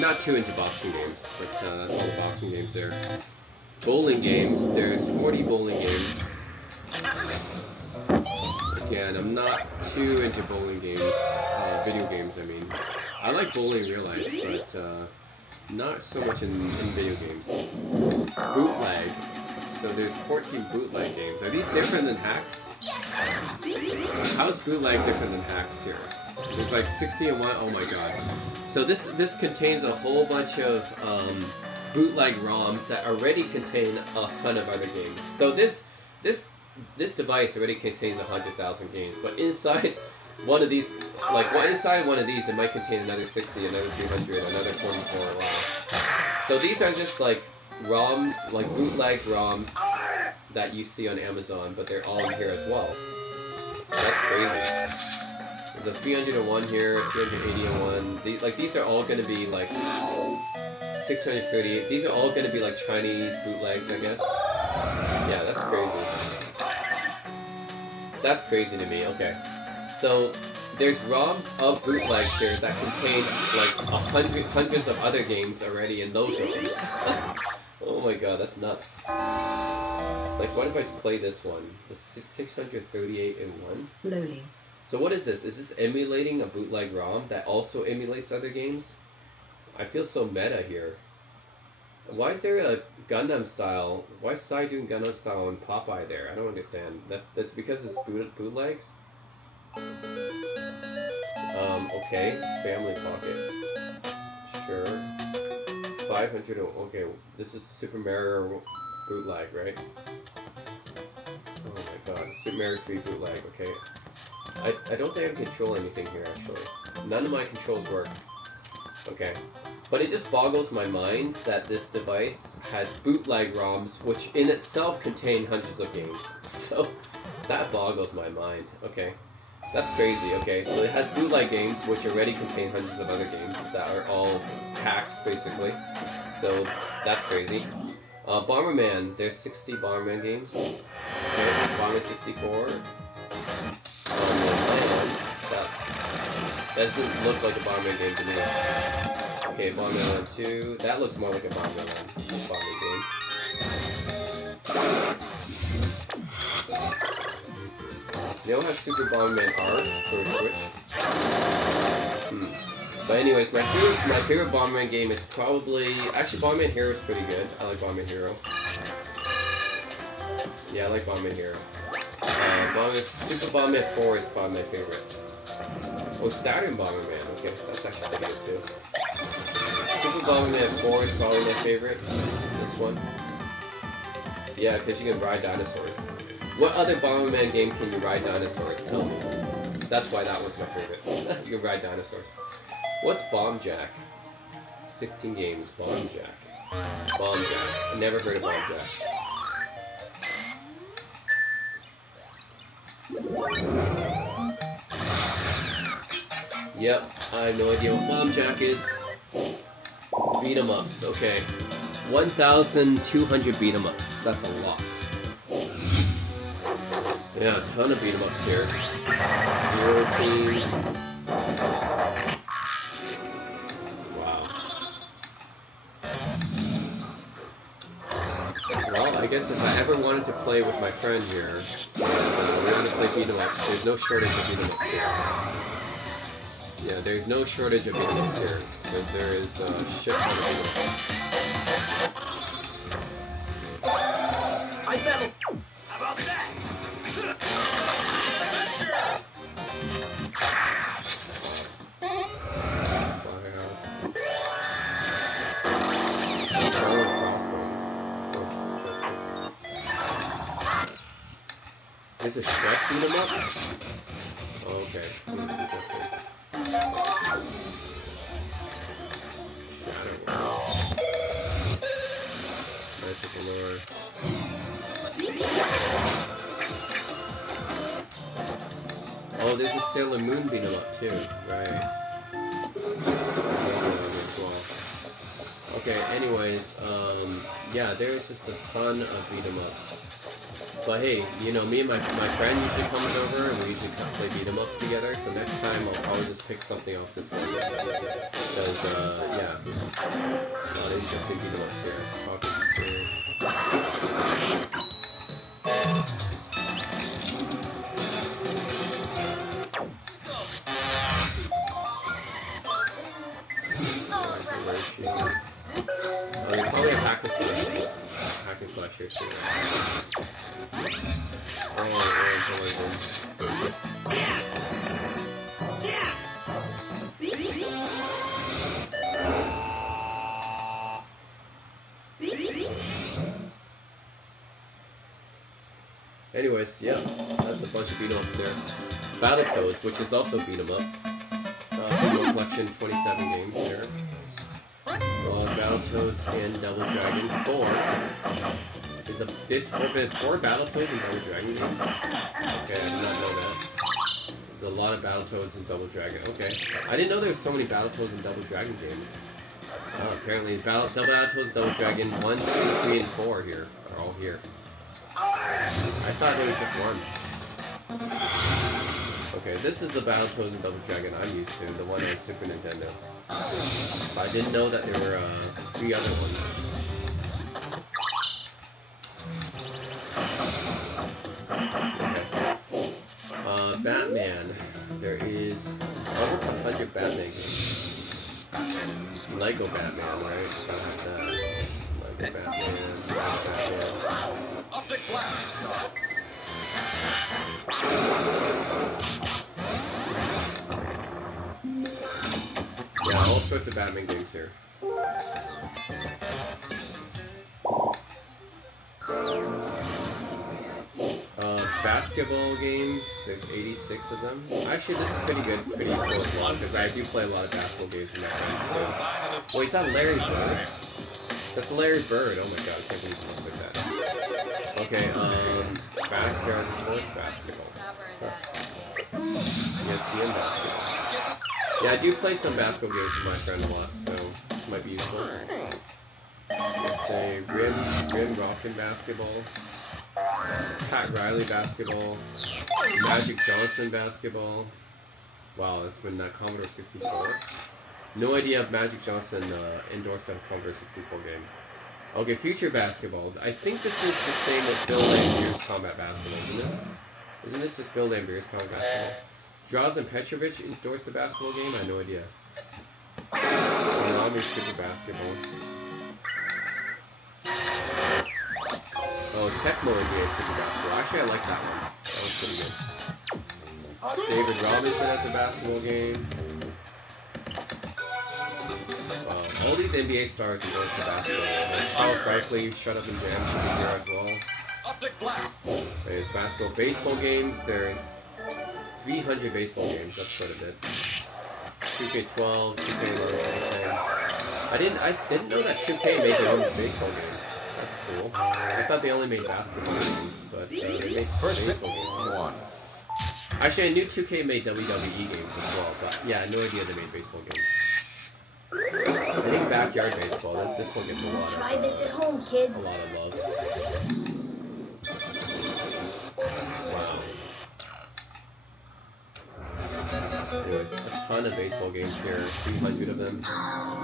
Not too into boxing games, but that's all the boxing games there. Bowling games, there's 40 bowling games. Again, I'm not too into bowling games, video games I mean. I like bowling in real life, but not so much in video games. Bootleg. So there's 14 bootleg games. Are these different than hacks? How's bootleg different than hacks here? There's like 60 and 1. Oh my god. So this contains a whole bunch of bootleg ROMs that already contain a ton of other games. So this device already contains 100,000 games, but inside one of these, inside one of these, it might contain another 60, another 200, another 44. Wow. So these are just like ROMs, like bootleg ROMs that you see on Amazon, but they're all in here as well. That's crazy. There's a 301 here, 381. These are all going to be like 638. These are all going to be like Chinese bootlegs, I guess. Yeah, that's crazy. That's crazy to me. Okay, so there's ROMs of bootlegs here that contain like hundreds of other games already in those ROMs. Oh my god, that's nuts. Like, what if I play this one? The 638 in 1? Loading. So what is this? Is this emulating a bootleg ROM that also emulates other games? I feel so meta here. Why is there a Gundam style? Why is Sai doing Gundam style on Popeye there? I don't understand. That's because it's bootlegs? Okay. Family Pocket. Sure. 500. Okay, this is Super Mario bootleg, right? Oh my god. Super Mario 3 bootleg, okay. I don't think I can control anything here, actually. None of my controls work. Okay. But it just boggles my mind that this device has bootleg ROMs, which in itself contain hundreds of games. So, that boggles my mind. Okay. That's crazy. Okay, so it has bootleg games, which already contain hundreds of other games that are all hacks, basically. So, that's crazy. Bomberman, there's 60 Bomberman games. There's Bomberman 64. That doesn't look like a Bomberman game to me. Okay, Bomberman 2. That looks more like a Bomberman game. They don't have Super Bomberman R for Switch. But anyways, my favorite Bomberman game is probably... Actually, Bomberman Hero is pretty good. I like Bomberman Hero. Yeah, I like Bomberman Hero. Super Bomberman 4 is probably my favorite. Oh, Saturn Bomberman. Okay, that's actually pretty good too. Super Bomberman 4 is probably my favorite. This one. Yeah, because you can ride dinosaurs. What other Bomberman game can you ride dinosaurs? Tell me. That's why that was my favorite. You can ride dinosaurs. What's Bomb Jack? 16 games. Bomb Jack. Bomb Jack. I never heard of Bomb Jack. Yep, I have no idea what Bomb Jack is. Beat 'em ups, okay. 1,200 beat 'em ups. That's a lot. Yeah, a ton of beat 'em ups here. 0 teams. been wanting to play with my friend here. We're going to play beat 'em ups. There's no shortage of beat 'em ups here. Yeah, there's no shortage of beat 'em ups here. Because there is a shit ton of beat 'em ups. I battle. How about that? There's a stretch beat 'em up? Oh, okay. Interesting. Shadow Wars. Bicycle lore. Oh, there's a Sailor Moon beat 'em up too. Right. Okay, anyways, yeah, there's just a ton of beat 'em ups. But hey, you know, me and my friend usually comes over and we usually play beat 'em ups together, so next time I'll probably just pick something off this list. Because, yeah. A lot of interesting beat 'em ups here. Pocket series. Oh, there's probably a hack and slash. Hack and slash here too. Anyways, yeah, that's a bunch of beat 'em ups there. Battletoads, which is also beat 'em up. Beat 'em up collection, 27 games here. Battletoads and Double Dragon 4. There's been 4 Battletoads and Double Dragon games? Okay, I did not know that. There's a lot of Battletoads and Double Dragon. Okay. I didn't know there was so many Battletoads and Double Dragon games. Apparently, Battletoads, Double Dragon 1, 2, 3, and 4 here are all here. I thought there was just one. Okay, this is the Battletoads and Double Dragon I'm used to, the one on Super Nintendo. But I didn't know that there were 3 other ones. Okay. Batman. There is almost 100 Batman games. Lego Batman, right? So I have that. Lego Batman. Optic blast. Yeah, all sorts of Batman games here. Basketball games, there's 86 of them. Actually, this is pretty good, pretty useful as well, because I do play a lot of basketball games with my friends too. Wait, is that Larry Bird? That's Larry Bird, oh my god, I can't believe it looks like that. Okay, backyard sports basketball. ESPN basketball. Yeah, I do play some basketball games with my friend a lot, so this might be useful. Let's say Rim Rockin' basketball. Pat Riley basketball. Magic Johnson basketball. Wow, that's been that Commodore 64. No idea if Magic Johnson endorsed a Commodore 64 game. Okay, Future basketball. I think this is the same as Bill Laimbeer's Combat Basketball, isn't it? Isn't this just Bill Laimbeer's Combat Basketball? Drazen Petrovic endorsed the basketball game? I have no idea. Konami Super Basketball. Oh, Tecmo NBA Super Basketball. Actually, I like that one. That was pretty good. David Robinson has a basketball game. Wow. All these NBA stars endorse the basketball. Charles Barkley, Shut Up and Jam should be here as well. There's basketball, baseball games. There's 300 baseball games. That's quite a bit. 2K12, 2K11, I didn't know that 2K made their own baseball games. That's cool. I thought they only made basketball games, but they made baseball games. Actually, I knew 2K made WWE games as well, but yeah, I had no idea they made baseball games. I think backyard baseball. This one gets a lot of. Try this at home, kid. A lot of love. Wow. Anyways, a ton of baseball games here. 300 of them.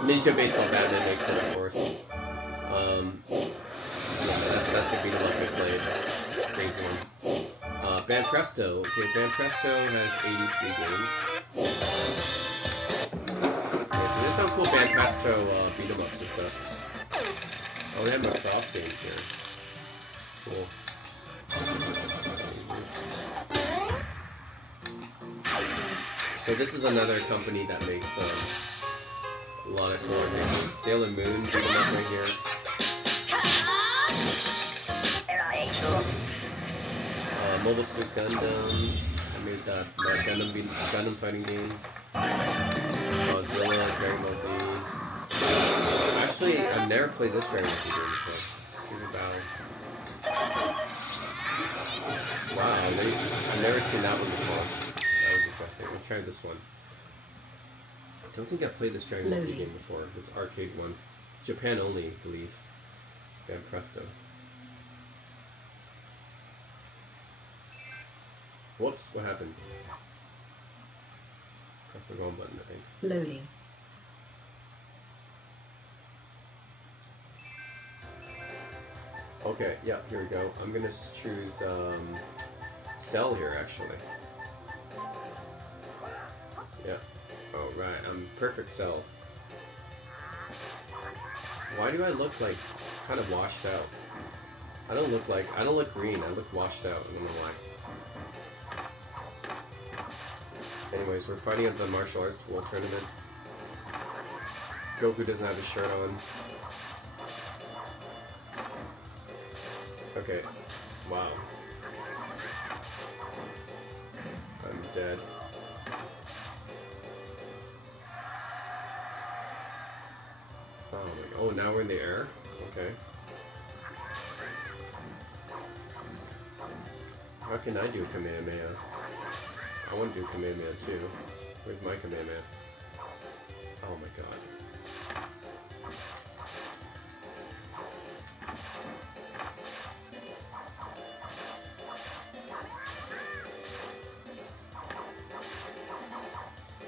Ninja Baseball Batman makes it, of course. That's the beat 'em up I played. Crazy one. Band Presto. Okay, Band Presto has 83 games. Okay, so there's some cool Band Presto beat 'em ups and stuff. Oh, they have Macross games here. Cool. So this is another company that makes a lot of cool games. Sailor Moon beat 'em up right here. Mobile Suit Gundam. I made that Gundam fighting games. Godzilla, Dragon Ball Z. Actually, I've never played this Dragon Ball Z game before. Super Battle. Wow, I've never seen that one before. That was interesting. I'll try this one. I don't think I've played this Dragon Ball Z game before. This arcade one. Japan only, I believe. Band Presto. Whoops, what happened? Press the wrong button, I think. Loading. Okay, yeah, here we go. I'm gonna choose Cell here, actually. Yeah. Oh, right, I'm perfect Cell. Why do I look like kind of washed out? I don't look green, I look washed out, I don't know why. Anyways, we're fighting at the martial arts world tournament. Goku doesn't have his shirt on. Okay. Wow. I'm dead. Oh my god. Oh, now we're in the air? Okay. How can I do Kamehameha? I want to do Kamehameha too. Where's my Kamehameha? Oh my god.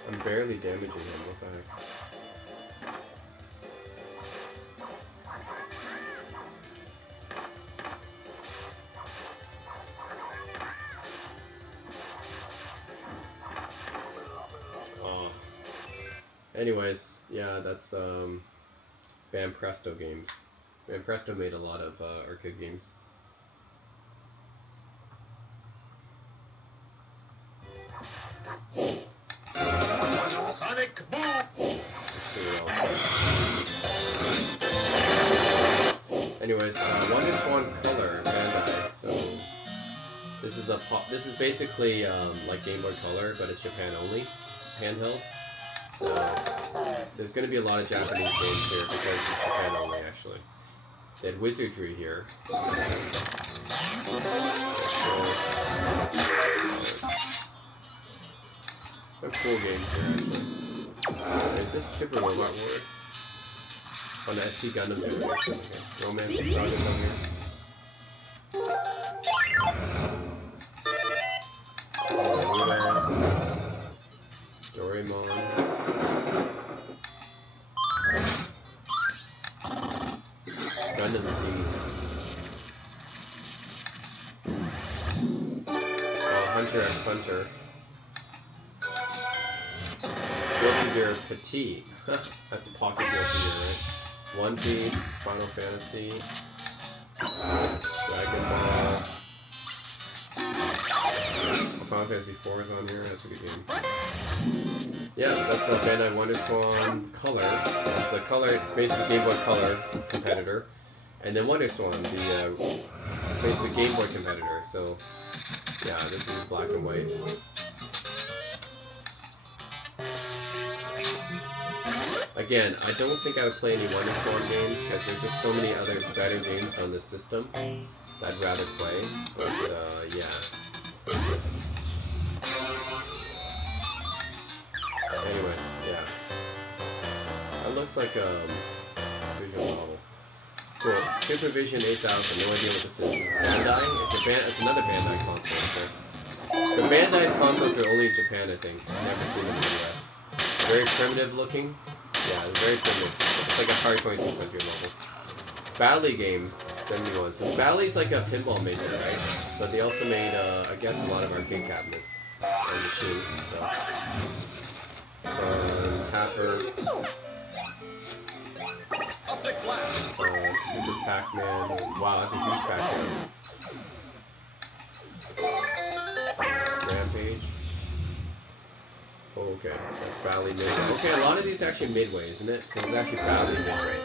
I'm barely damaging him, what the heck? Anyways, yeah, that's Band Presto games. Band Presto made a lot of arcade games. Sonic boom! Anyways, Wonder Swan Color Bandai. So this is basically like Game Boy Color, but it's Japan only, handheld. So there's going to be a lot of Japanese games here because it's Japan only, actually. They had Wizardry here. Some cool games here, actually. Is this Super Robot Wars? On the SD Gundam generation. Okay. Romance and Sagas on here. Doraemon. Gundam Seed. Hunter x Hunter. Guilty Gear Petit. That's a pocket Guilty Gear, right? One Piece, Final Fantasy, Dragon Ball. Final Fantasy 4 is on here. That's a good game. Yeah, that's the Bandai Wonder Swan Color. That's the color, basically Game Boy Color competitor. And then Wonder Swan, the basically Game Boy competitor. So, yeah, this is black and white. Again, I don't think I would play any Wonder Swan games because there's just so many other better games on this system that I'd rather play. But, yeah. Anyways, yeah. That looks like a visual novel. Cool. Supervision 8000. No idea what this is. Bandai? It's another Bandai console. Okay. So Bandai's consoles are only in Japan, I think. I've never seen them in the US. Very primitive looking. Yeah, very primitive. It's like a Atari 2600 level. Battle games. 71. So Bally's like a pinball maker, right? But they also made, I guess, a lot of arcade cabinets and machines. So, Tapper, Super Pac-Man. Wow, that's a huge Pac-Man. Rampage. Okay, that's Bally Midway. Okay, a lot of these are actually Midway, isn't it? Because it's actually Bally Midway.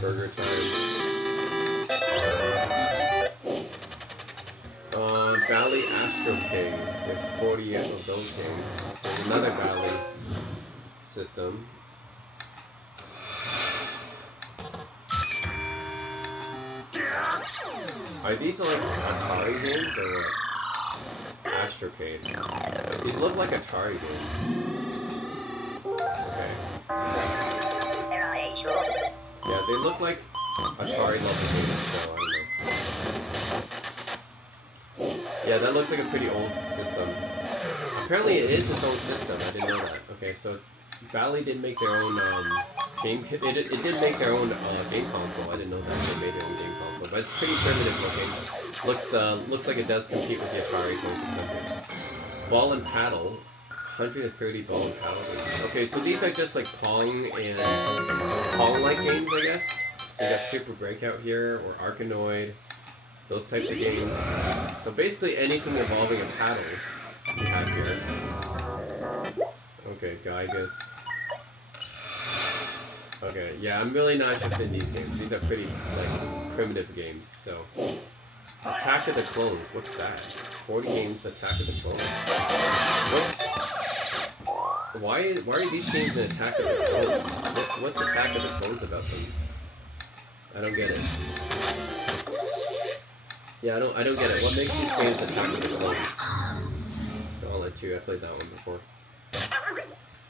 Burger Time. Bally Astro King. There's 40 of those games. So there's another Bally system. Are these like Atari games or what? Astrocade. These look like Atari games. Okay. Yeah, they look like Atari level games, so I don't know. Yeah, that looks like a pretty old system. Apparently it is its own system, I didn't know that. Okay, so Bally did make their own game, it did make their own game console. I didn't know that they made their own game console, but it's pretty primitive looking. Looks like it does compete with the Atari 2600. Ball and paddle, 130 ball and paddle games. Okay, so these are just like Pong and Pong-like games, I guess. So you got Super Breakout here, or Arkanoid, those types of games. So basically anything involving a paddle you have here. Okay, Gygus. Okay, yeah, I'm really not interested in these games. These are pretty, like, primitive games, so. Attack of the Clones, what's that? 40 games, Attack of the Clones. Why are these games in Attack of the Clones? What's Attack of the Clones about them? I don't get it. Yeah, I don't get it. What makes these games Attack of the Clones? Gauntlet 2, I played that one before.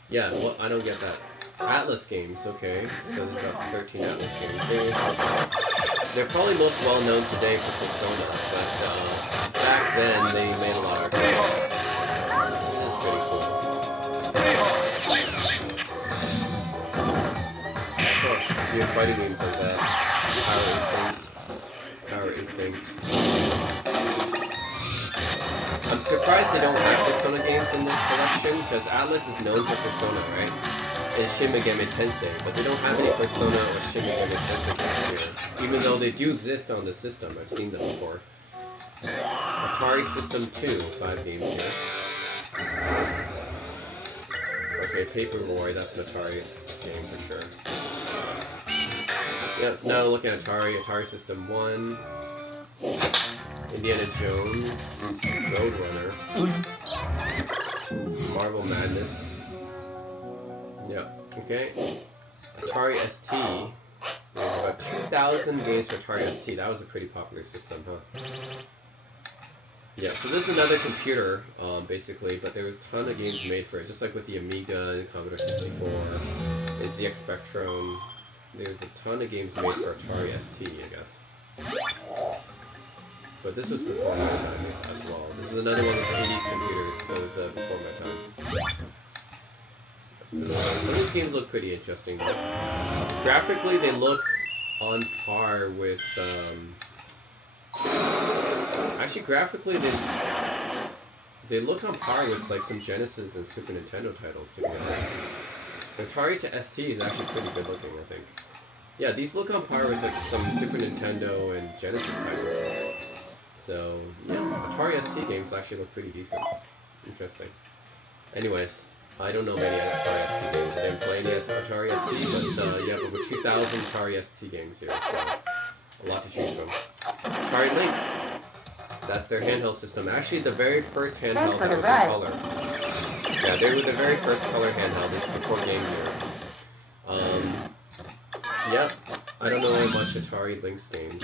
Yeah, well, I don't get that. Atlas games, okay. So there's about 13 Atlas games. They're probably most well known today for Persona, but back then they made a lot of games. That's pretty cool. Oh, we have fighting games like that. Power Instinct. I'm surprised they don't have Persona games in this collection, because Atlas is known for Persona, right? And Shin Megami Tensei, but they don't have any Persona or Shin Megami Tensei games here. Even though they do exist on the system, I've seen them before. Atari System 2, 5 games here. Okay, Paperboy, that's an Atari game for sure. Yep, so now looking at Atari System 1. Indiana Jones, Roadrunner, Marvel Madness. Yeah, okay. Atari ST. There's about 2,000 games for Atari ST. That was a pretty popular system, huh? Yeah, so this is another computer, basically, but there was a ton of games made for it, just like with the Amiga and Commodore 64, the ZX Spectrum. There's a ton of games made for Atari ST, I guess. But this was before my time as well. This is another one of those 80s computers, so it's before my time. So these games look pretty interesting. Graphically, they look on par with. Actually, graphically, they look on par with like some Genesis and Super Nintendo titles together. So Atari to ST is actually pretty good looking, I think. Yeah, these look on par with like some Super Nintendo and Genesis titles. So, yeah, Atari ST games actually look pretty decent. Interesting. Anyways, I don't know many Atari ST games. I didn't play any Atari ST, but you have over 2,000 Atari ST games here, so a lot to choose from. Atari Lynx. That's their handheld system. Actually, the very first handheld that was in color. Yeah, they were the very first color handheld. This is before Game Gear. Yeah, I don't know much Atari Lynx games.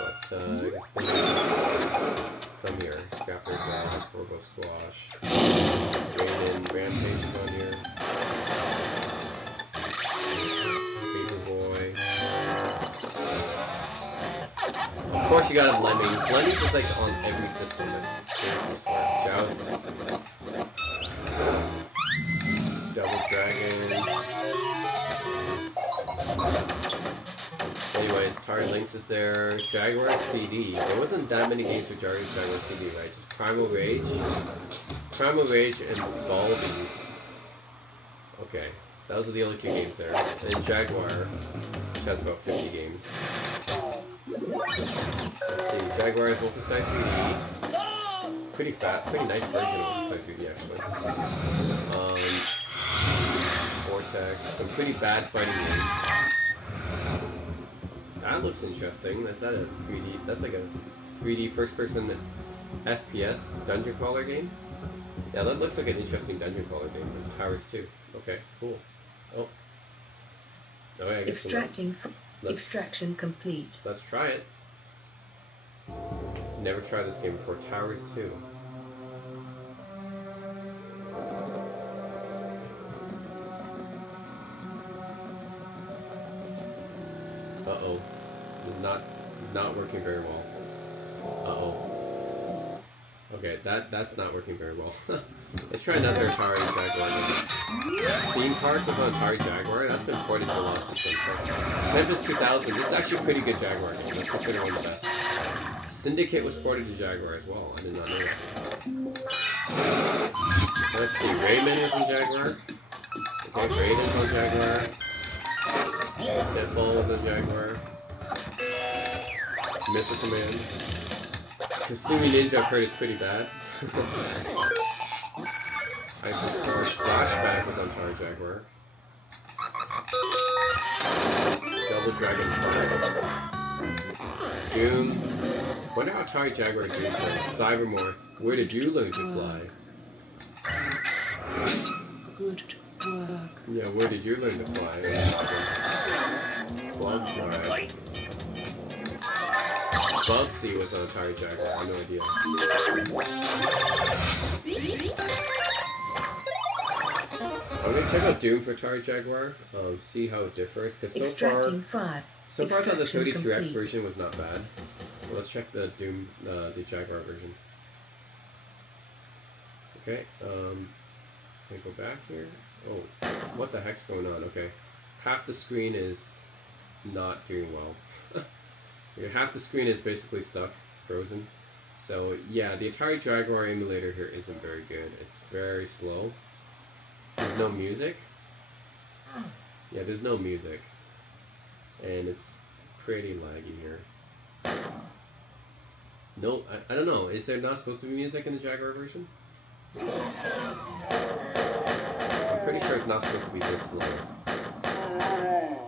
But I guess they have some here. Scrapper Drive, Robo Squash, Rampage is on here. Paperboy. Of course you gotta have Lemmings. Lemmings is like on every system. That's seriously smart. Joust. Dragon. Anyways, Atari Lynx is there. Jaguar CD. There wasn't that many games for Jaguar CD, right? Just Primal Rage, and Baldies. Okay, those are the only two games there. And then Jaguar, which has about 50 games. Let's see, Jaguar is Wolfenstein 3D. Pretty nice version of Wolfenstein 3D actually. Vortex, some pretty bad fighting games. That looks interesting. That's not a 3D. That's like a 3D first-person FPS dungeon crawler game. Yeah, that looks like an interesting dungeon crawler game. And Towers 2. Okay, cool. Oh. Oh yeah, I guess Extraction complete. Let's try it. Never tried this game before. Towers 2. Uh-oh. It's not working very well. Uh-oh. Okay, that's not working very well. Let's try another Atari Jaguar game. Theme Park was on Atari Jaguar. That's been ported to a lot of systems. Tempest 2000. This is actually a pretty good Jaguar game. Let's consider one of the best. Syndicate was ported to Jaguar as well. I did not know that. Let's see. Rayman was on Jaguar. Okay, Raiden's on Jaguar. Pitfall is on Jaguar. Missile Command. Kasumi Ninja I've heard is pretty bad. Flashback was on Atari Jaguar. Double Dragon 5. Doom. Wonder how Atari Jaguar Doom plays. Cybermorph. Where did you learn to fly? Good work. Yeah, where did you learn to fly? Club Drive. Bubsy was on Atari Jaguar, I have no idea. I'm gonna check out Doom for Atari Jaguar, see how it differs, because so far I thought the 32X version was not bad. Well, let's check the Doom, the Jaguar version. Okay, can I go back here? Oh, what the heck's going on? Okay, half the screen is not doing well. Half the screen is basically stuck, frozen. So yeah, the Atari Jaguar emulator here isn't very good. It's very slow. There's no music. Yeah, there's no music. And it's pretty laggy here. No, I don't know. Is there not supposed to be music in the Jaguar version? I'm pretty sure it's not supposed to be this slow.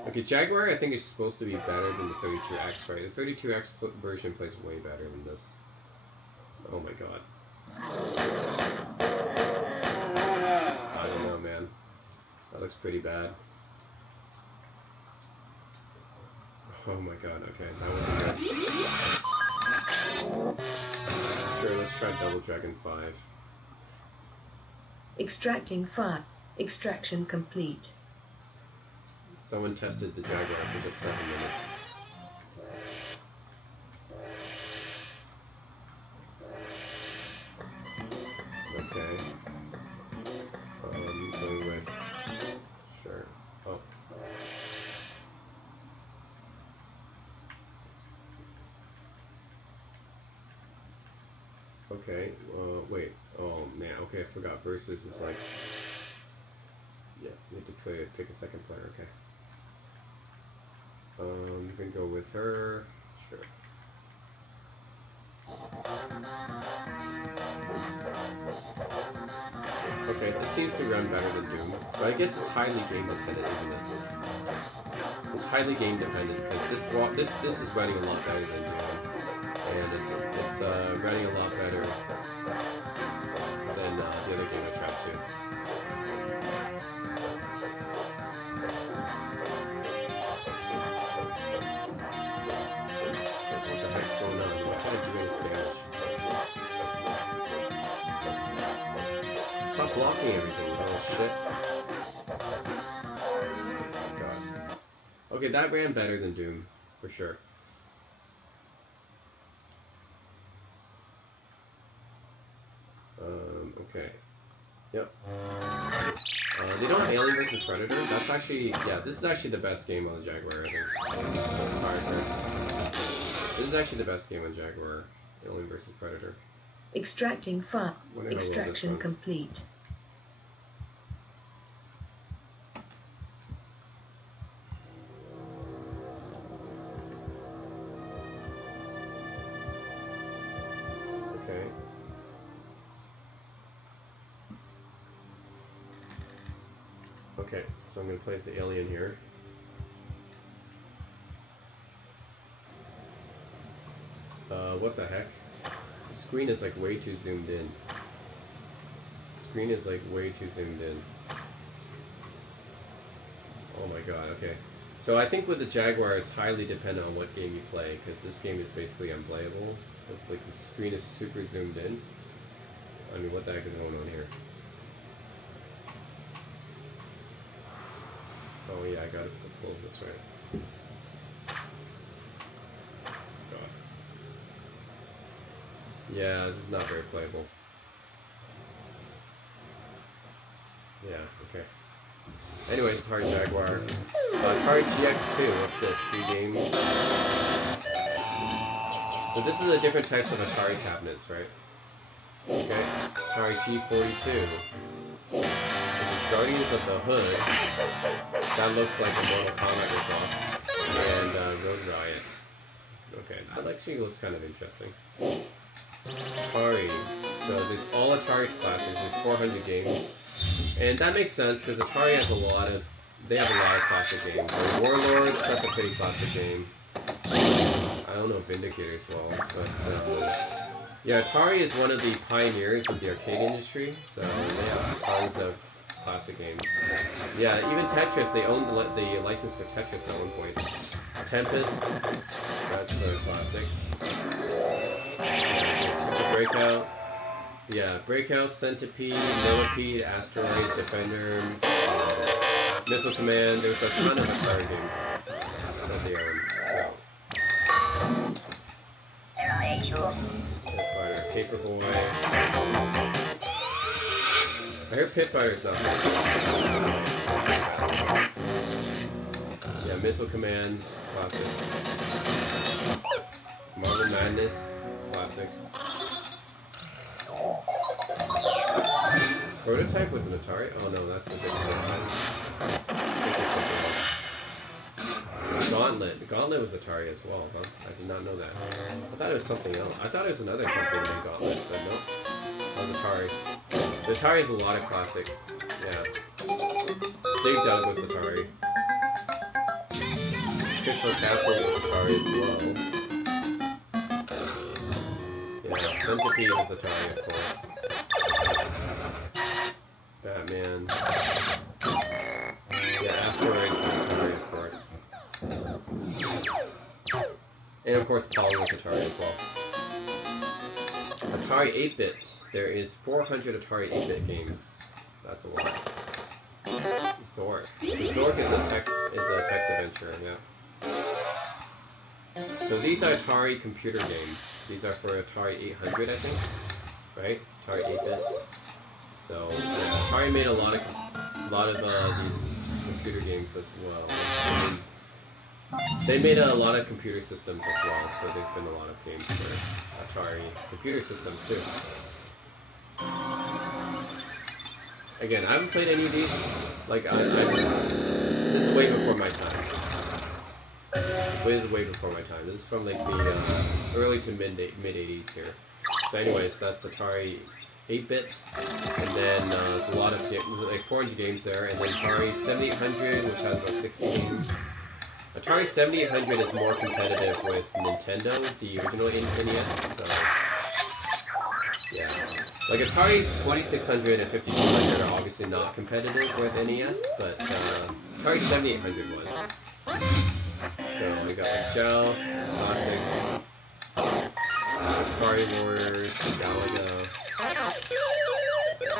Okay, Jaguar I think is supposed to be better than the 32X, right? The 32X version plays way better than this. Oh my god. I don't know, man. That looks pretty bad. Oh my god, okay. That wasn't good. Sure, let's try Double Dragon 5. Extracting 5. Extraction complete. Someone tested the Jaguar for just 7 minutes. Okay. Going with... Sure. Oh. Okay, wait. Oh man, okay, I forgot. Versus is like... Yeah, you have to pick a second player, okay. I'm gonna go with her. Sure. Okay, this seems to run better than Doom. So I guess it's highly game dependent, isn't it? It's highly game dependent because this is running a lot better than Doom, and it's running a lot better than the other game I tried to. What the heck's going on? I'm trying to do any damage. Stop blocking everything. Oh shit. Oh god. Okay, that ran better than Doom, for sure. Okay. Yep. They don't have Alien vs Predator. That's actually, yeah, this is actually the best game on the Jaguar, I think. This is actually the best game on Jaguar, Alien vs Predator. Extracting file. Extraction complete. Okay. Okay, so I'm going to place the alien here. What the heck? The screen is like way too zoomed in. The screen is like way too zoomed in. Oh my god, okay. So I think with the Jaguar, it's highly dependent on what game you play, because this game is basically unplayable. It's like the screen is super zoomed in. I mean, what the heck is going on here? Oh yeah, I gotta close this, right? God. Yeah, this is not very playable. Yeah, okay. Anyways, Atari Jaguar. Atari GX2, what's this? 3 games. So this is the different types of Atari cabinets, right? Okay. Atari T42. This is Guardians of the Hood. That looks like a Mortal Kombat ripoff. And Road Riot. Okay, that actually looks kind of interesting. Atari. So there's all Atari classics. There's 400 games. And that makes sense because Atari has a lot of classic games. Like Warlords, that's a pretty classic game. I don't know Vindicator as well, but yeah, Atari is one of the pioneers of the arcade industry, so they have tons of classic games. Yeah, even Tetris, they owned the license for Tetris at one point. Tempest, that's a classic. Super Breakout. Yeah, Breakout, Centipede, Millipede, Asteroid, Defender, Missile Command. There's a ton of Atari games that they own. Pitfighter, Paperboy. I heard Pitfighter's not bad. Yeah, Missile Command, it's classic. Marvel Madness, it's classic. Prototype was an Atari? Oh no, that's the big one. I think it's something else. Gauntlet. Gauntlet was Atari as well, huh? I did not know that. I thought it was something else. I thought it was another company named Gauntlet, but nope. That was Atari. So Atari has a lot of classics. Yeah. Big Doug was Atari. Crystal Castle was Atari as well. Yeah, Centipede was Atari, of course. Batman. Yeah, Asteroids was Atari, of course. And of course, Pong was Atari as well. Atari 8-bit. There is 400 Atari 8-bit games. That's a lot. Zork. Zork is a text adventure, yeah. So these are Atari computer games. These are for Atari 800, I think. Right? Atari 8-bit. So yeah, Atari made a lot of these computer games as well. And they made a lot of computer systems as well, so there's been a lot of games for Atari computer systems too. Again, I haven't played any of these. Like this is way before my time. This is way before my time. This is from like the early to mid 80s here. So anyways, that's Atari 8-bit, and then there's a lot of like 400 games there, and then Atari 7800, which has about 60 games. Atari 7800 is more competitive with Nintendo, the original NES. So yeah, like Atari 2600 and 5200 are obviously not competitive with NES, but Atari 7800 was. So we got like Joust, Classics, Atari Warriors, Galaga.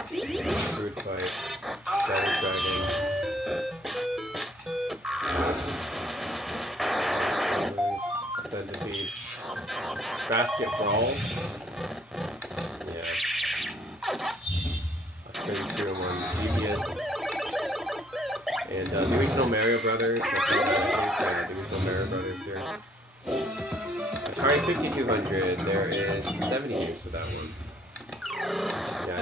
Fruit Fight, Double Dragon, Centipede, Basket Brawl, yeah, 32 and 1, CBS, And the original Mario Brothers. Yeah, the original Mario Brothers here. Atari 5200. There is 70 games for that one. Yeah,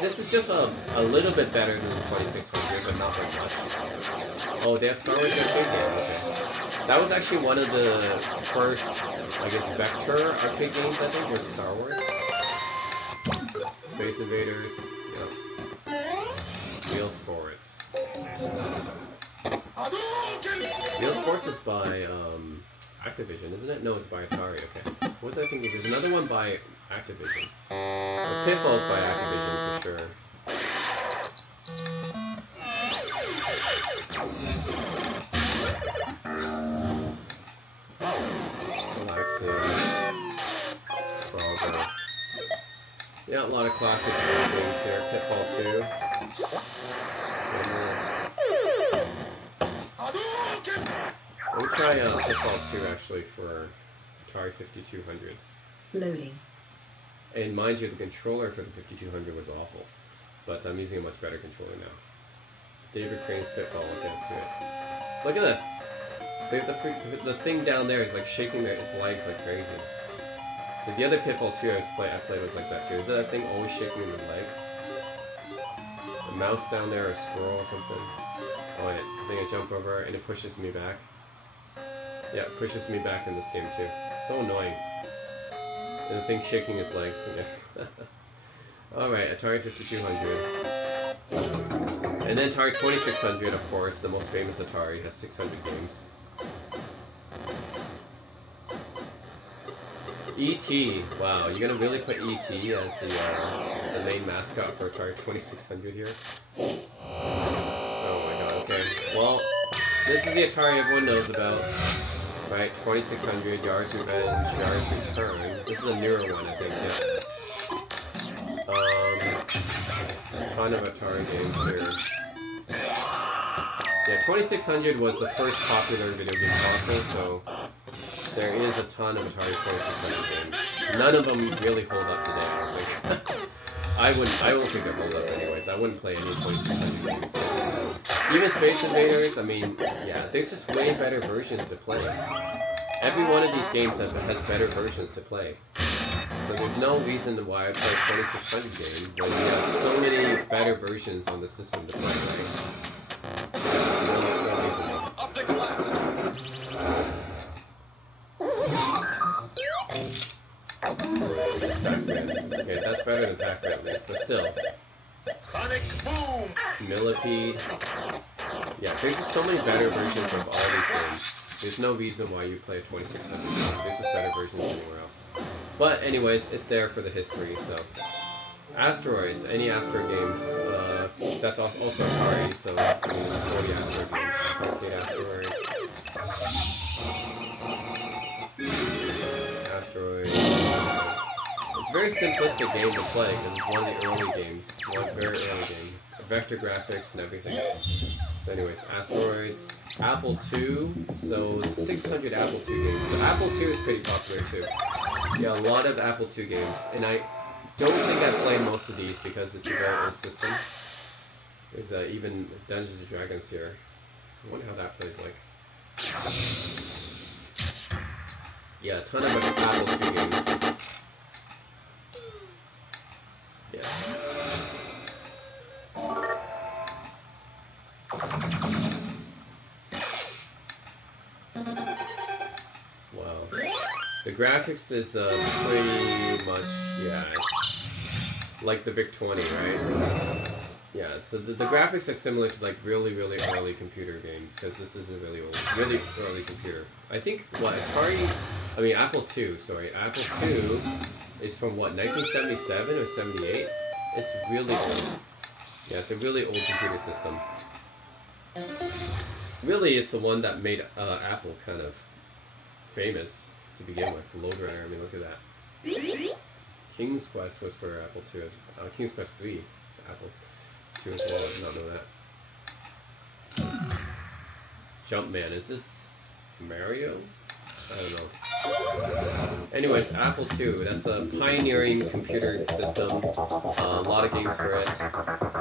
this is just a little bit better than the 2600, but not very much. Oh, they have Star Wars arcade game. Okay. That was actually one of the first, I guess, vector arcade games, I think, was Star Wars. Space Invaders. Yep. Real Sports. Real Sports is by Activision, isn't it? No, it's by Atari. Okay. What's that thing? There's another one by Activision. The Pitfall's by Activision for sure. Frogger. Yeah, a lot of classic games here. Pitfall 2. Let me try Pitfall 2 actually for Atari 5200. Loading. And mind you, the controller for the 5200 was awful, but I'm using a much better controller now. David Crane's Pitfall, let's do it. Look at that! The thing down there is like shaking its legs like crazy. So the other Pitfall 2 I played was like that too. Is that thing always shaking in the legs? A mouse down there, or a squirrel or something? Oh, I think I jump over and it pushes me back. Yeah, it pushes me back in this game too. So annoying. And the thing shaking its legs. Alright, Atari 5200. And then Atari 2600, of course, the most famous Atari, has 600 games. E.T. Wow, you're gonna really put E.T. as the main mascot for Atari 2600 here? Oh my god, okay. Well, this is the Atari everyone knows about. Right, 2600, Yars Revenge, Yars Return. This is a newer one, I think. Yeah. A ton of Atari games here. Yeah, 2600 was the first popular video game console, so there is a ton of Atari 2600 games. None of them really hold up today, I don't think. I don't think they hold up anyways. I wouldn't play any 2600 games. Even Space Invaders, I mean, yeah, there's just way better versions to play. Every one of these games has better versions to play. So there's no reason why I play a 2600 game when we have so many better versions on the system to play, right? No reason. Optic blast! Okay, that's better than Pac-Man at least, but still. Sonic boom! Millipede. Yeah, there's just so many better versions of all these games. There's no reason why you play a 2600 game. There's just better versions anywhere else. But anyways, it's there for the history, so. Asteroids, any Asteroid games, that's also Atari, so there's 40 Asteroid games. Arcade Asteroids. Asteroids. It's a very simplistic game to play because it's one of the early games, one very early game. Vector graphics and everything. So anyways, Asteroids, Apple II, so 600 Apple II games. So Apple II is pretty popular too. Yeah, a lot of Apple II games, and I don't think I played most of these because it's a very old system. There's even Dungeons & Dragons here. I wonder how that plays like. Yeah, a ton of Apple II games. Yeah. Wow. The graphics is pretty much, yeah, it's like the VIC-20, right? Yeah, so the graphics are similar to like really early computer games, because this is a really early computer. I think, what, Apple II, sorry. Apple II is from what, 1977 or 78? It's really old. Yeah, it's a really old computer system. Really, it's the one that made Apple kind of famous to begin with. The Lode Runner, I mean, look at that. King's Quest was for Apple II. King's Quest 3, Apple II as well. I did not know that. Jumpman, is this Mario? I don't know. Anyways, Apple II, that's a pioneering computer system. A lot of games for it,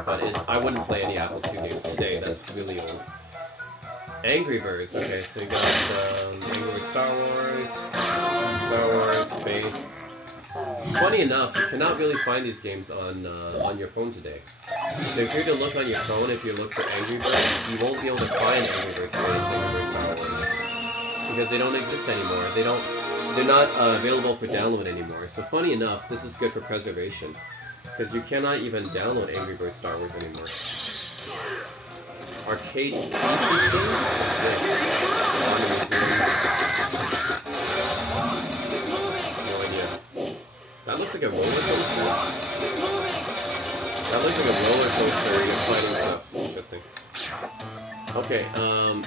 but I wouldn't play any Apple II games today. That's really old. Angry Birds. Okay, so you got Angry Birds Star Wars, Space. Funny enough, you cannot really find these games on your phone today. So if you're to look on your phone, if you look for Angry Birds, you won't be able to find Angry Birds Space, Angry Birds Star Wars, because they don't exist anymore. They're not available for download anymore. So funny enough, this is good for preservation, because you cannot even download Angry Birds Star Wars anymore. Arcade PC? What's this? No idea. That looks like a roller coaster. That looks like a roller coaster. You're fighting stuff. Interesting. Okay,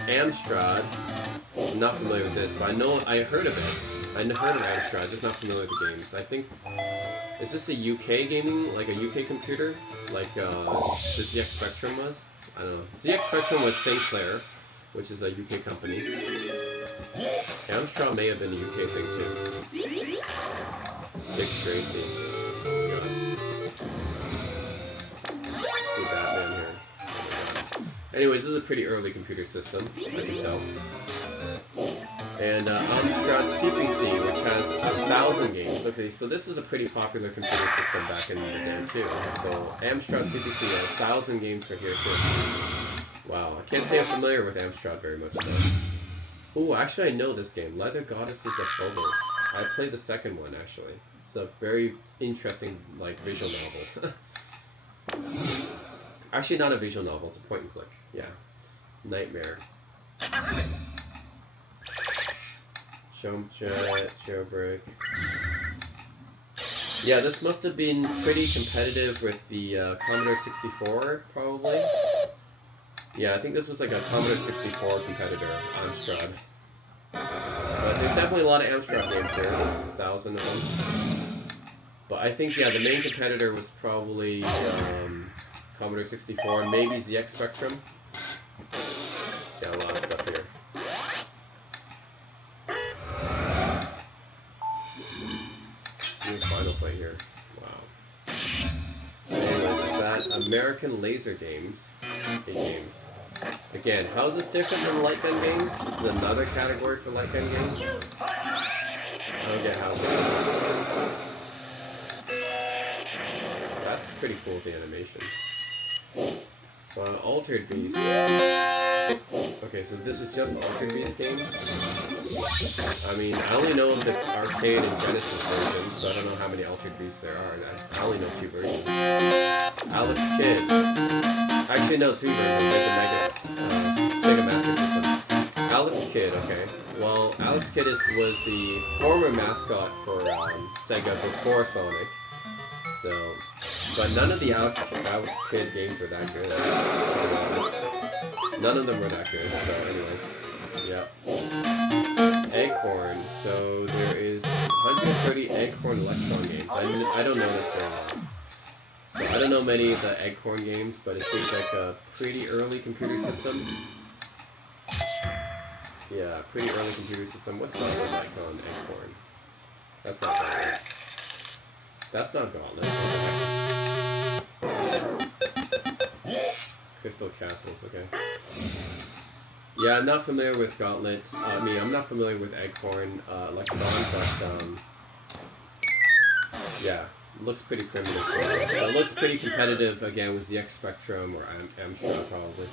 Amstrad. I'm not familiar with this, but I heard of it. I heard of Amstrad, just not familiar with the games. I think, is this a UK gaming, like a UK computer? Like the ZX Spectrum was? I don't know. ZX Spectrum was St. Clair, which is a UK company. Amstrad may have been a UK thing too. Dick Tracy. See Batman here. Anyways, this is a pretty early computer system, I can tell. And Amstrad CPC, which has 1,000 games. Okay, so this is a pretty popular computer system back in the day too. So Amstrad CPC, 1,000 games for here too. Wow, I can't say I'm familiar with Amstrad very much though. Ooh, actually I know this game, Leather Goddesses of Phobos. I played the second one actually. It's a very interesting, like, visual novel. Actually, not a visual novel, it's a point and click. Yeah. Nightmare. Jump Jet, Jailbreak. Yeah, this must have been pretty competitive with the Commodore 64, probably. Yeah, I think this was like a Commodore 64 competitor, Amstrad. But there's definitely a lot of Amstrad games here, 1,000 of them. But I think, yeah, the main competitor was probably Commodore 64, maybe ZX Spectrum. Yeah, a lot of stuff here. New Final Fight here. Wow. Anyways, is that American Laser Games? 8 games. Again, how is this different than light gun games? This is another category for light gun games. I don't get how this is. That's pretty cool with the animation. So Altered Beast. Okay, so this is just Altered Beast games. I mean, I only know of the arcade and Genesis versions, so I don't know how many Altered Beasts there are. I only know 2 versions. Alex Kidd. Actually, no, 3 versions. There's a Sega Master System. Alex Kidd, okay. Well, Alex Kidd was the former mascot for Sega before Sonic. So, but none of the Alex Kidd games were that good. None of them were that good, so anyways. Yep. Eggcorn. So there is 130 Eggcorn Electron games. I don't know this very well. So I don't know many of the Eggcorn games, but it seems like a pretty early computer system. Yeah, pretty early computer system. What's Gauntlet like on Eggcorn? That's not Gauntlet. That's not Gauntlet. Crystal Castles, okay. Yeah, I'm not familiar with Gauntlet. I'm not familiar with Eggcorn Electron, but yeah, it looks pretty primitive. So it looks pretty competitive again with ZX Spectrum or Amstrad probably.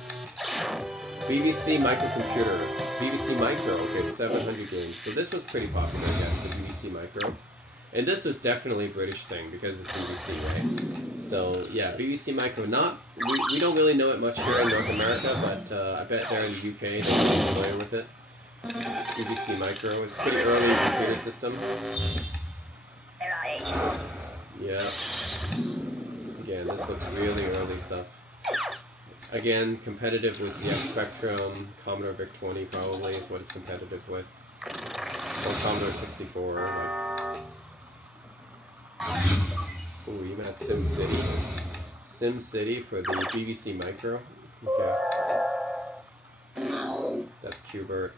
BBC Microcomputer. BBC Micro, okay, 700 games. So this was pretty popular, I guess, the BBC Micro. And this was definitely a British thing because it's BBC, right? So yeah, BBC Micro. We don't really know it much here in North America, but I bet there in the UK they're familiar with it. BBC Micro. It's a pretty early computer system. Yeah. Again, this looks really early stuff. Again, competitive with ZX Spectrum, Commodore VIC-20 probably is what it's competitive with. Or Commodore 64, like. Ooh, even at SimCity. SimCity for the BBC Micro. Okay. That's Qbert.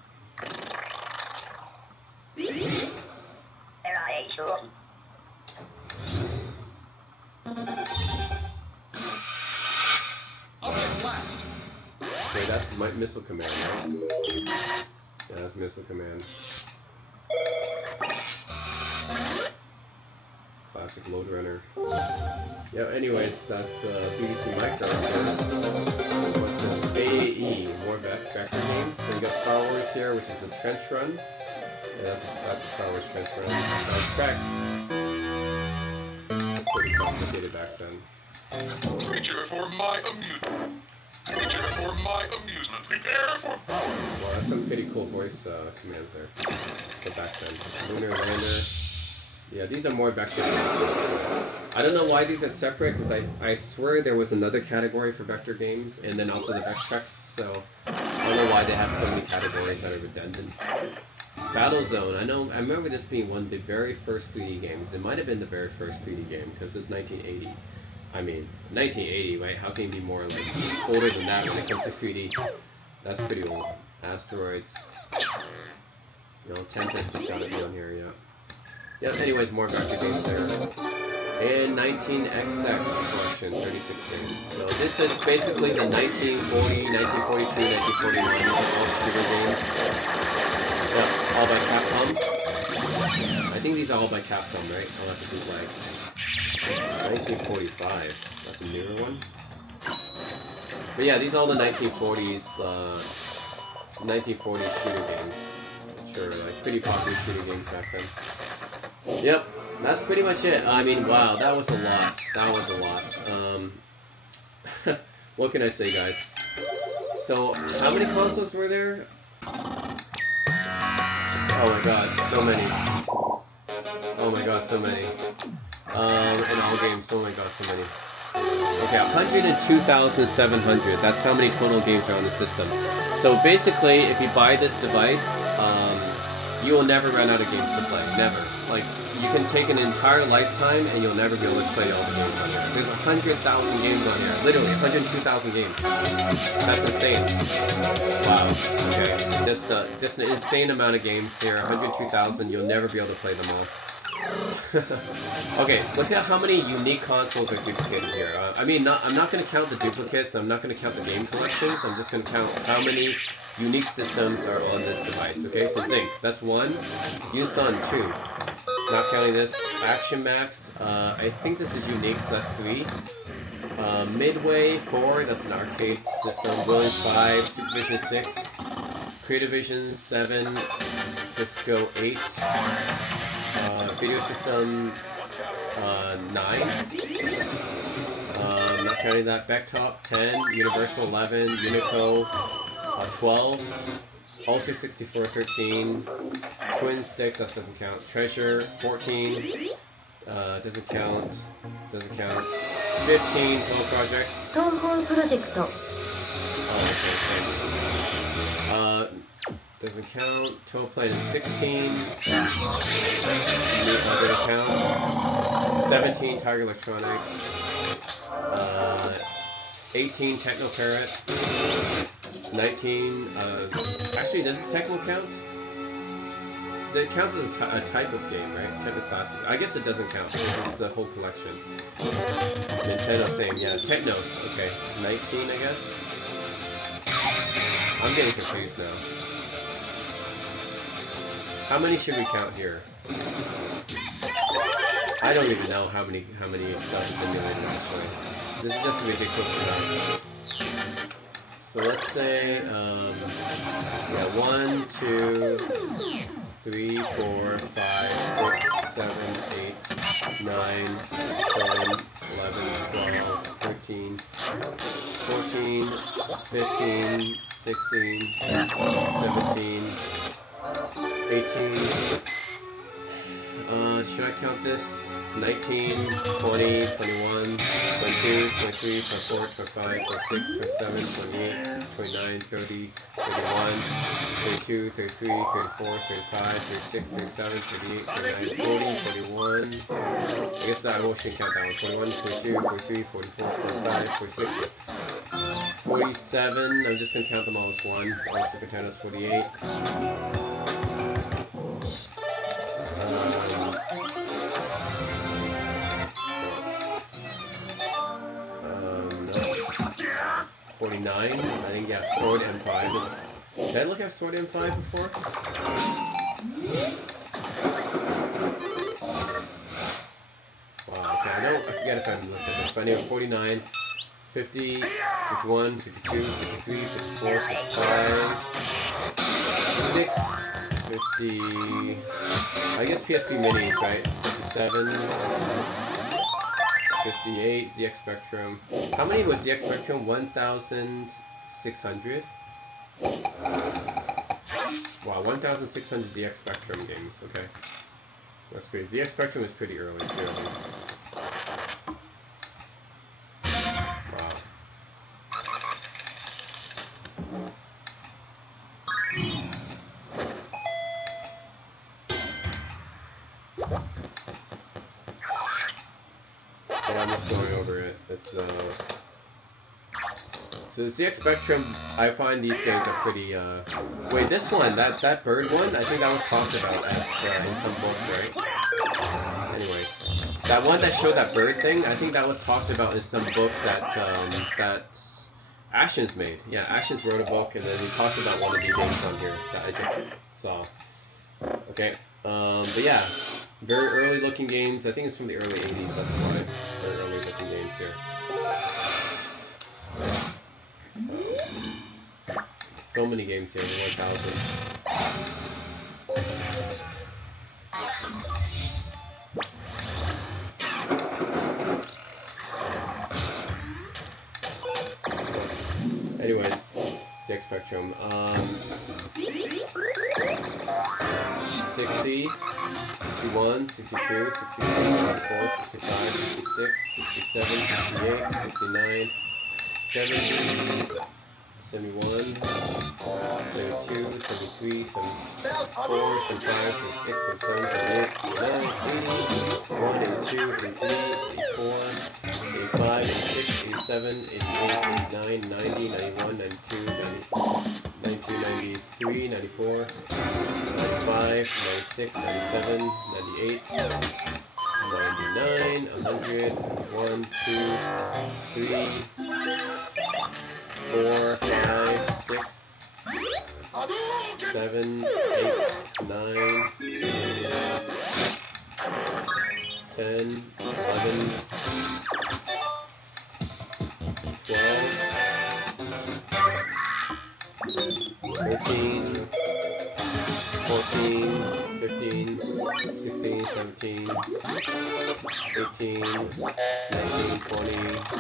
Okay, that's Missile Command, right? Yeah, that's Missile Command. Classic Load Runner. Yeah, anyways, that's the BBC Micro here. What's this? AAE, more vector games. So you got Star Wars here, which is the Trench Run. Yeah, that's a Star Wars Trench Run. Trek. Pretty complicated back then. Creature for my amusement. Creature for my amusement. Prepare for... Well, that's some pretty cool voice commands there. For back then. Lunar Lander. Yeah, these are more vector games. I don't know why these are separate, because I swear there was another category for vector games, and then also the Vectrex, so I don't know why they have so many categories that are redundant. Battlezone, I remember this being one of the very first 3D games. It might have been the very first 3D game, because it's 1980. I mean, 1980, right? How can you be more, like, older than that when it comes to 3D? That's pretty old. Asteroids. You know, Tempest is gotta be on here, yeah. Yep, anyways, more vector games there. And 19XX collection, 36 games. So this is basically the 1940, 1942, 1941 all shooter games. Yep, all by Capcom. I think these are all by Capcom, right? Oh, that's a bootleg. 1945, that's a newer one. But yeah, these are all the 1940s, 1940s shooter games. Sure, like pretty popular shooter games back then. Yep, that's pretty much it. I mean, wow, that was a lot. That was a lot. What can I say, guys? So, how many consoles were there? Oh my god, so many. Oh my god, so many. In all games, oh my god, so many. Okay, 102,700. That's how many total games are on the system. So basically, if you buy this device, you will never run out of games to play. Never. Like, you can take an entire lifetime and you'll never be able to play all the games on here. There's 100,000 games on here. Literally, 102,000 games. That's insane. Wow. Okay. Just an insane amount of games here. 102,000. You'll never be able to play them all. Okay, so look at how many unique consoles are duplicated here. I mean, I'm not going to count the duplicates. I'm not going to count the game collections. I'm just going to count how many unique systems are on this device. Okay, so Zinc, that's 1. Usun, 2. Not counting this. Action Max, I think this is unique, so that's 3. Midway, 4. That's an arcade system. Williams, 5. Supervision, 6. Creativision, 7. Disco, 8. Video System, 9. Not counting that. Backtop, 10. Universal, 11. Unico, 12. Ultra 64, 13. Twin Sticks, that doesn't count. Treasure, 14. Doesn't count. Doesn't count. 15. Total Project. Total Project. Oh, okay, thanks. Doesn't count. Total Plane, 16. Doesn't count. 17. Tiger Electronics. 18. Techno Parrot. 19, actually, does Techno count? It counts as a type of game, right? Type of classic. I guess it doesn't count, because it's the whole collection. Nintendo, same, yeah. Technos, okay. 19, I guess? I'm getting confused now. How many should we count here? I don't even know how many stuff is emulated actually. This is just a ridiculous amount. So let's say, yeah, 1, 2, 3, 4, 5, 6, 7, 8, 9, 10, 11, 12, 13, 14, 15, 16, 17, 18, should I count this? 19, 20, 21, 22, 23, 24, 25, 26, 27, 28, 29, 30, 31, 32, 33, 34, 35, 36, 37, 38, 39, 40, 41. I guess that I shouldn't count that one. 41, 42, 43, 44, 45, 46, 47. I'm just going to count them all as one. Also can count as 48. 49. I think, yeah, Sword M5 is... Did I look at Sword M5 before? Wow, okay, I forget if I've looked at this, but anyway, 49, 50, 51, 52, 53, 54, 55, 56, 50... I guess PSP Minis, right? 57, 58, ZX Spectrum. How many was ZX Spectrum? 1,600? Wow, 1,600 ZX Spectrum games, okay. That's crazy. ZX Spectrum is pretty early, too, I think. Wow. But I'm just going over it. It's, So ZX Spectrum, I find these games are pretty, Wait, this one, that bird one, I think that was talked about at, in some book, right? Anyways, that one that showed that bird thing, I think that was talked about in some book that, that Ashens made. Yeah, Ashens wrote a book, and then he talked about one of these games on here that I just saw. Okay, but yeah, very early looking games. I think it's from the early 80s, that's why. Very early looking games here. So many games here, 1,000. Anyways, ZX Spectrum. 60, 61, 62, 63, 64, 65, 66, 67, 68, 69, 70, 71, 72, 73, 74, 75, 76, 77, 78, 79, 80, 81, 82, 83, 84, 85, 86, 87, 88, 89, 90, 91, 92, 92, 93, 94, 95, 96, 97, 98, 99, 100, 1, 2, 3, 4, 5, 6, 7, 8, 9, 10, 11, 12, 13, 14, 15, 16, 17, 18, 19, 20,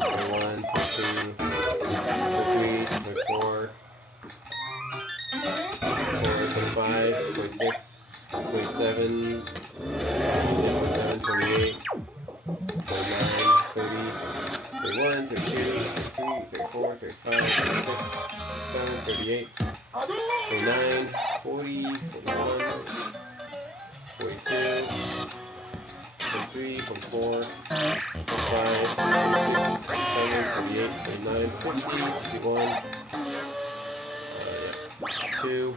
21, 22, 23, 24, 25, 26, 27, 27, 28, 29, 30, 31, 32, 33, 34, 35, 36, 37, 38, 39, 40, 41, 42, 43, 44, 45, 46, 47, 48, 49, 50, 51, 2,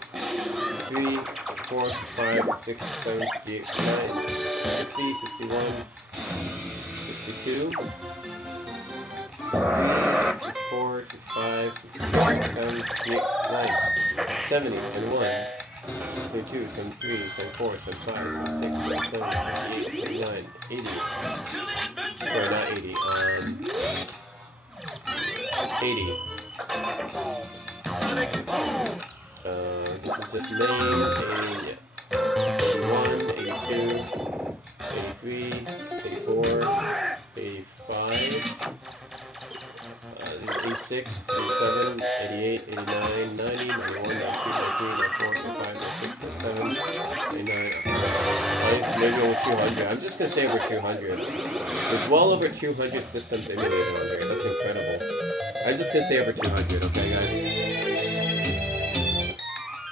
3, 4, 5, 6, 7, 58, 59, 60, 61, 62, 64, 65, 66, 67, 68, 9, 70, 71, 72, 73, 74, 75, 76, 77, 78, 79, 80. Sorry, not 80. 80. This is just main. 81, 82, 83, 84, 85. 86, 87, 88, 89, 90, 91, 92, 93, 94, 95, 96, 97, 99, maybe over 200. I'm just gonna say over 200. There's well over 200 systems emulated on here. That's incredible. I'm just gonna say over 200, okay, guys?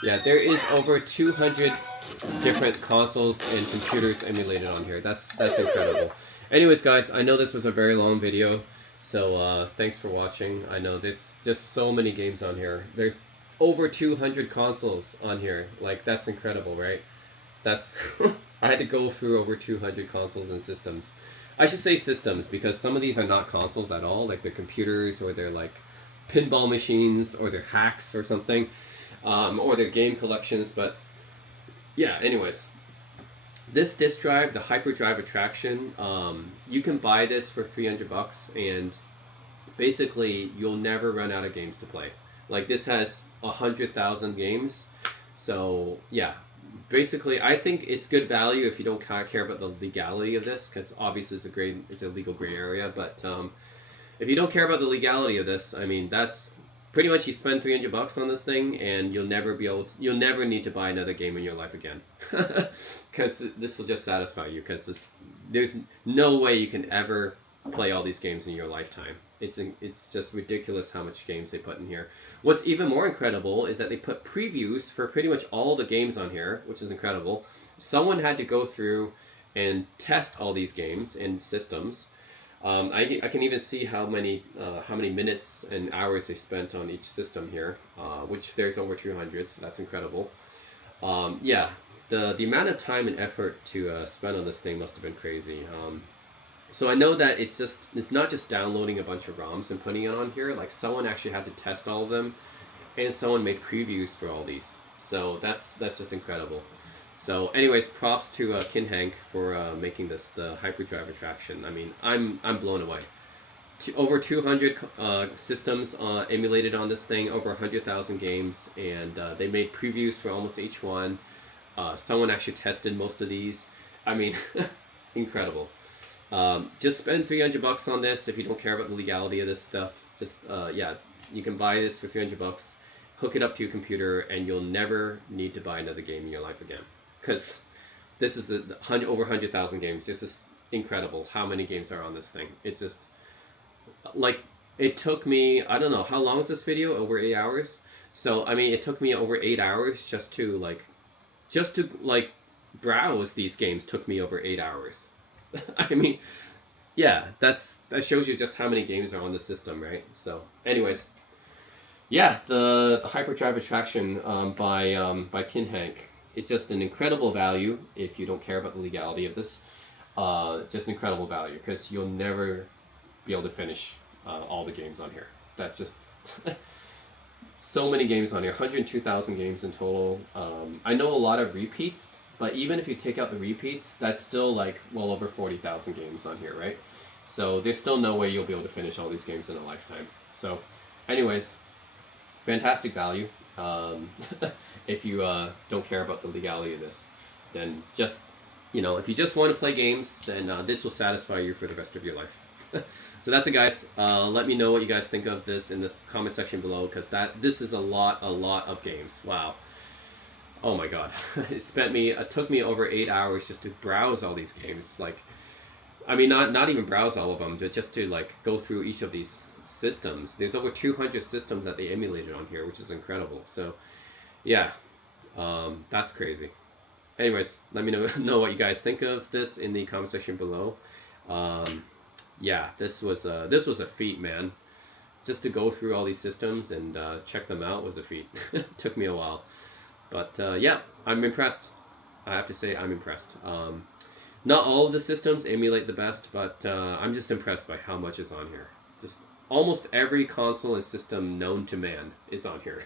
Yeah, there is over 200 different consoles and computers emulated on here. That's incredible. Anyways, guys, I know this was a very long video. So, thanks for watching. I know there's just so many games on here. There's over 200 consoles on here. Like, that's incredible, right? That's... I had to go through over 200 consoles and systems. I should say systems, because some of these are not consoles at all. Like, they're computers, or they're, like, pinball machines or their hacks or something, or their game collections. But yeah, anyways, this disc drive, the Hyperdrive Attraction, you can buy this for $300, and basically you'll never run out of games to play. Like, this has 100,000 games, so yeah. Basically, I think it's good value if you don't care about the legality of this, because obviously it's a legal gray area. But if you don't care about the legality of this, I mean, that's pretty much, you spend $300 on this thing, and you'll never need to buy another game in your life again, because this will just satisfy you. Because there's no way you can ever play all these games in your lifetime. It's just ridiculous how much games they put in here. What's even more incredible is that they put previews for pretty much all the games on here, which is incredible. Someone had to go through and test all these games and systems. I can even see how many minutes and hours they spent on each system here, which there's over 200, so that's incredible. Yeah, the amount of time and effort to spend on this thing must have been crazy. So I know that it's not just downloading a bunch of ROMs and putting it on here. Like, someone actually had to test all of them, and someone made previews for all these. So that's just incredible. So anyways, props to Kinhank for making this the Hyperdrive Attraction. I mean, I'm blown away. Over 200 systems emulated on this thing, over 100,000 games, and they made previews for almost each one. Someone actually tested most of these. I mean, incredible. Just spend $300 on this if you don't care about the legality of this stuff. Just yeah, you can buy this for $300, hook it up to your computer, and you'll never need to buy another game in your life again. Because this is over 100,000 games. This is incredible how many games are on this thing. It's just like, it took me, I don't know, how long is this video? Over 8 hours. So I mean, it took me over 8 hours just to browse these games. Took me over 8 hours. I mean, yeah, that shows you just how many games are on the system, right? So, anyways, yeah, the Hyperdrive Attraction by Kinhank. It's just an incredible value if you don't care about the legality of this. Just an incredible value, because you'll never be able to finish all the games on here. That's just so many games on here. 102,000 games in total. I know a lot of repeats. But even if you take out the repeats, that's still like well over 40,000 games on here, right? So there's still no way you'll be able to finish all these games in a lifetime. So anyways, fantastic value. If you don't care about the legality of this, then just, if you just want to play games, then this will satisfy you for the rest of your life. So that's it, guys. Let me know what you guys think of this in the comment section below, because this is a lot of games. Wow. Oh my god. It took me over 8 hours just to browse all these games. Like, I mean, not even browse all of them, but just to like go through each of these systems. There's over 200 systems that they emulated on here, which is incredible. So yeah, that's crazy. Anyways, let me know what you guys think of this in the comment section below. Yeah, this was a feat, man. Just to go through all these systems and check them out was a feat. Took me a while. But yeah, I'm impressed. I have to say, I'm impressed. Not all of the systems emulate the best, but I'm just impressed by how much is on here. Just almost every console and system known to man is on here.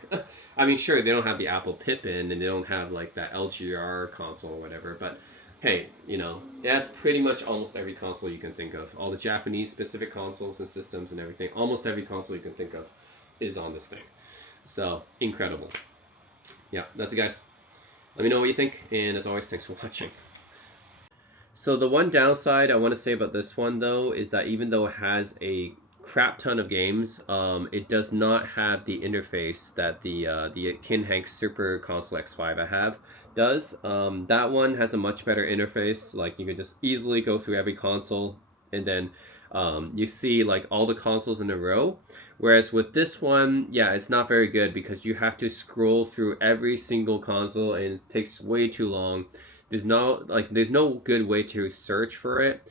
I mean, sure, they don't have the Apple Pippin, and they don't have like that LGR console or whatever, but hey, it has pretty much almost every console you can think of. All the Japanese specific consoles and systems and everything, almost every console you can think of is on this thing. So, incredible. Yeah, that's it, guys. Let me know what you think, and as always, thanks for watching. So the one downside I want to say about this one, though, is that even though it has a crap ton of games, it does not have the interface that the Kinhank Super Console X5 I have does. That one has a much better interface. Like, you can just easily go through every console, and then you see like all the consoles in a row. Whereas with this one, yeah, it's not very good because you have to scroll through every single console, and it takes way too long. There's no good way to search for it,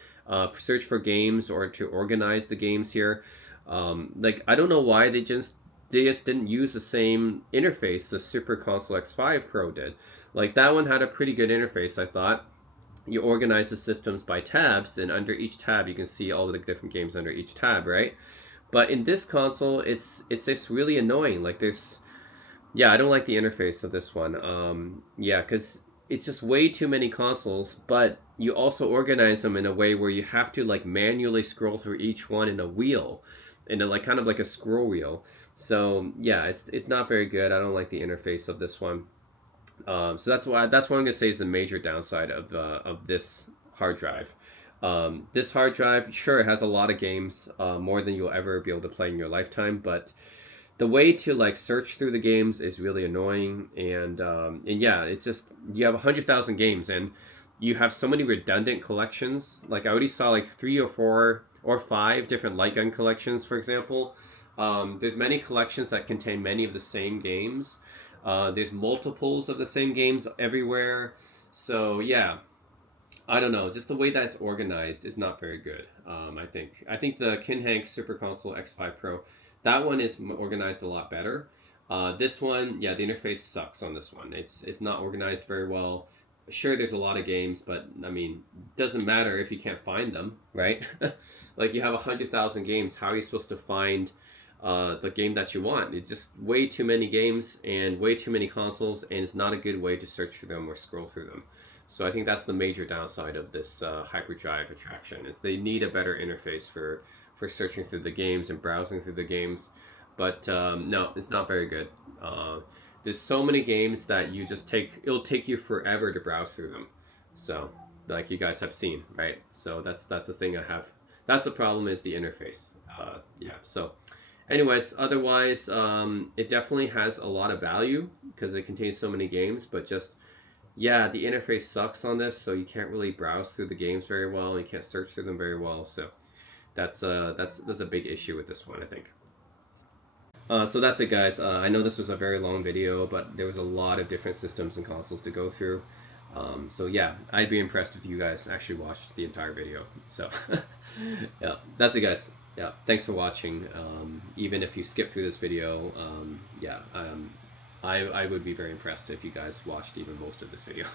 search for games, or to organize the games here. Like, I don't know why they just didn't use the same interface the Super Console X5 Pro did. Like, that one had a pretty good interface, I thought. You organize the systems by tabs, and under each tab you can see all the different games under each tab, right? But in this console, it's just really annoying. Like there's, yeah, I don't like the interface of this one. Yeah, because it's just way too many consoles, but you also organize them in a way where you have to like manually scroll through each one in a wheel, in a like kind of like a scroll wheel. So yeah, it's not very good. I don't like the interface of this one. So that's what I'm gonna say is the major downside of this hard drive. This hard drive, sure, it has a lot of games, more than you'll ever be able to play in your lifetime, but the way to like search through the games is really annoying, and yeah, it's just you have 100,000 games and you have so many redundant collections. Like I already saw like 3 or 4 or 5 different light gun collections, for example. There's many collections that contain many of the same games. There's multiples of the same games everywhere. So yeah, I don't know. Just the way that's organized is not very good. I think the Kinhank Super Console X5 Pro, that one is organized a lot better. This one, yeah, the interface sucks on this one. It's not organized very well. Sure, there's a lot of games, but I mean, doesn't matter if you can't find them, right? Like you have 100,000 games. How are you supposed to find the game that you want? It's just way too many games and way too many consoles, and it's not a good way to search through them or scroll through them. So I think that's the major downside of this hyperdrive attraction is they need a better interface for searching through the games and browsing through the games. But no, it's not very good. There's so many games that it'll take you forever to browse through them. So like you guys have seen, right? So that's the thing I have. That's the problem is the interface. Yeah. So anyways, otherwise, it definitely has a lot of value because it contains so many games, but just yeah, the interface sucks on this, so you can't really browse through the games very well. You can't search through them very well. So that's a big issue with this one, I think. So that's it, guys. I know this was a very long video, but there was a lot of different systems and consoles to go through. So yeah, I'd be impressed if you guys actually watched the entire video. So yeah, that's it, guys. Yeah, thanks for watching. Even if you skip through this video, yeah, I would be very impressed if you guys watched even most of this video.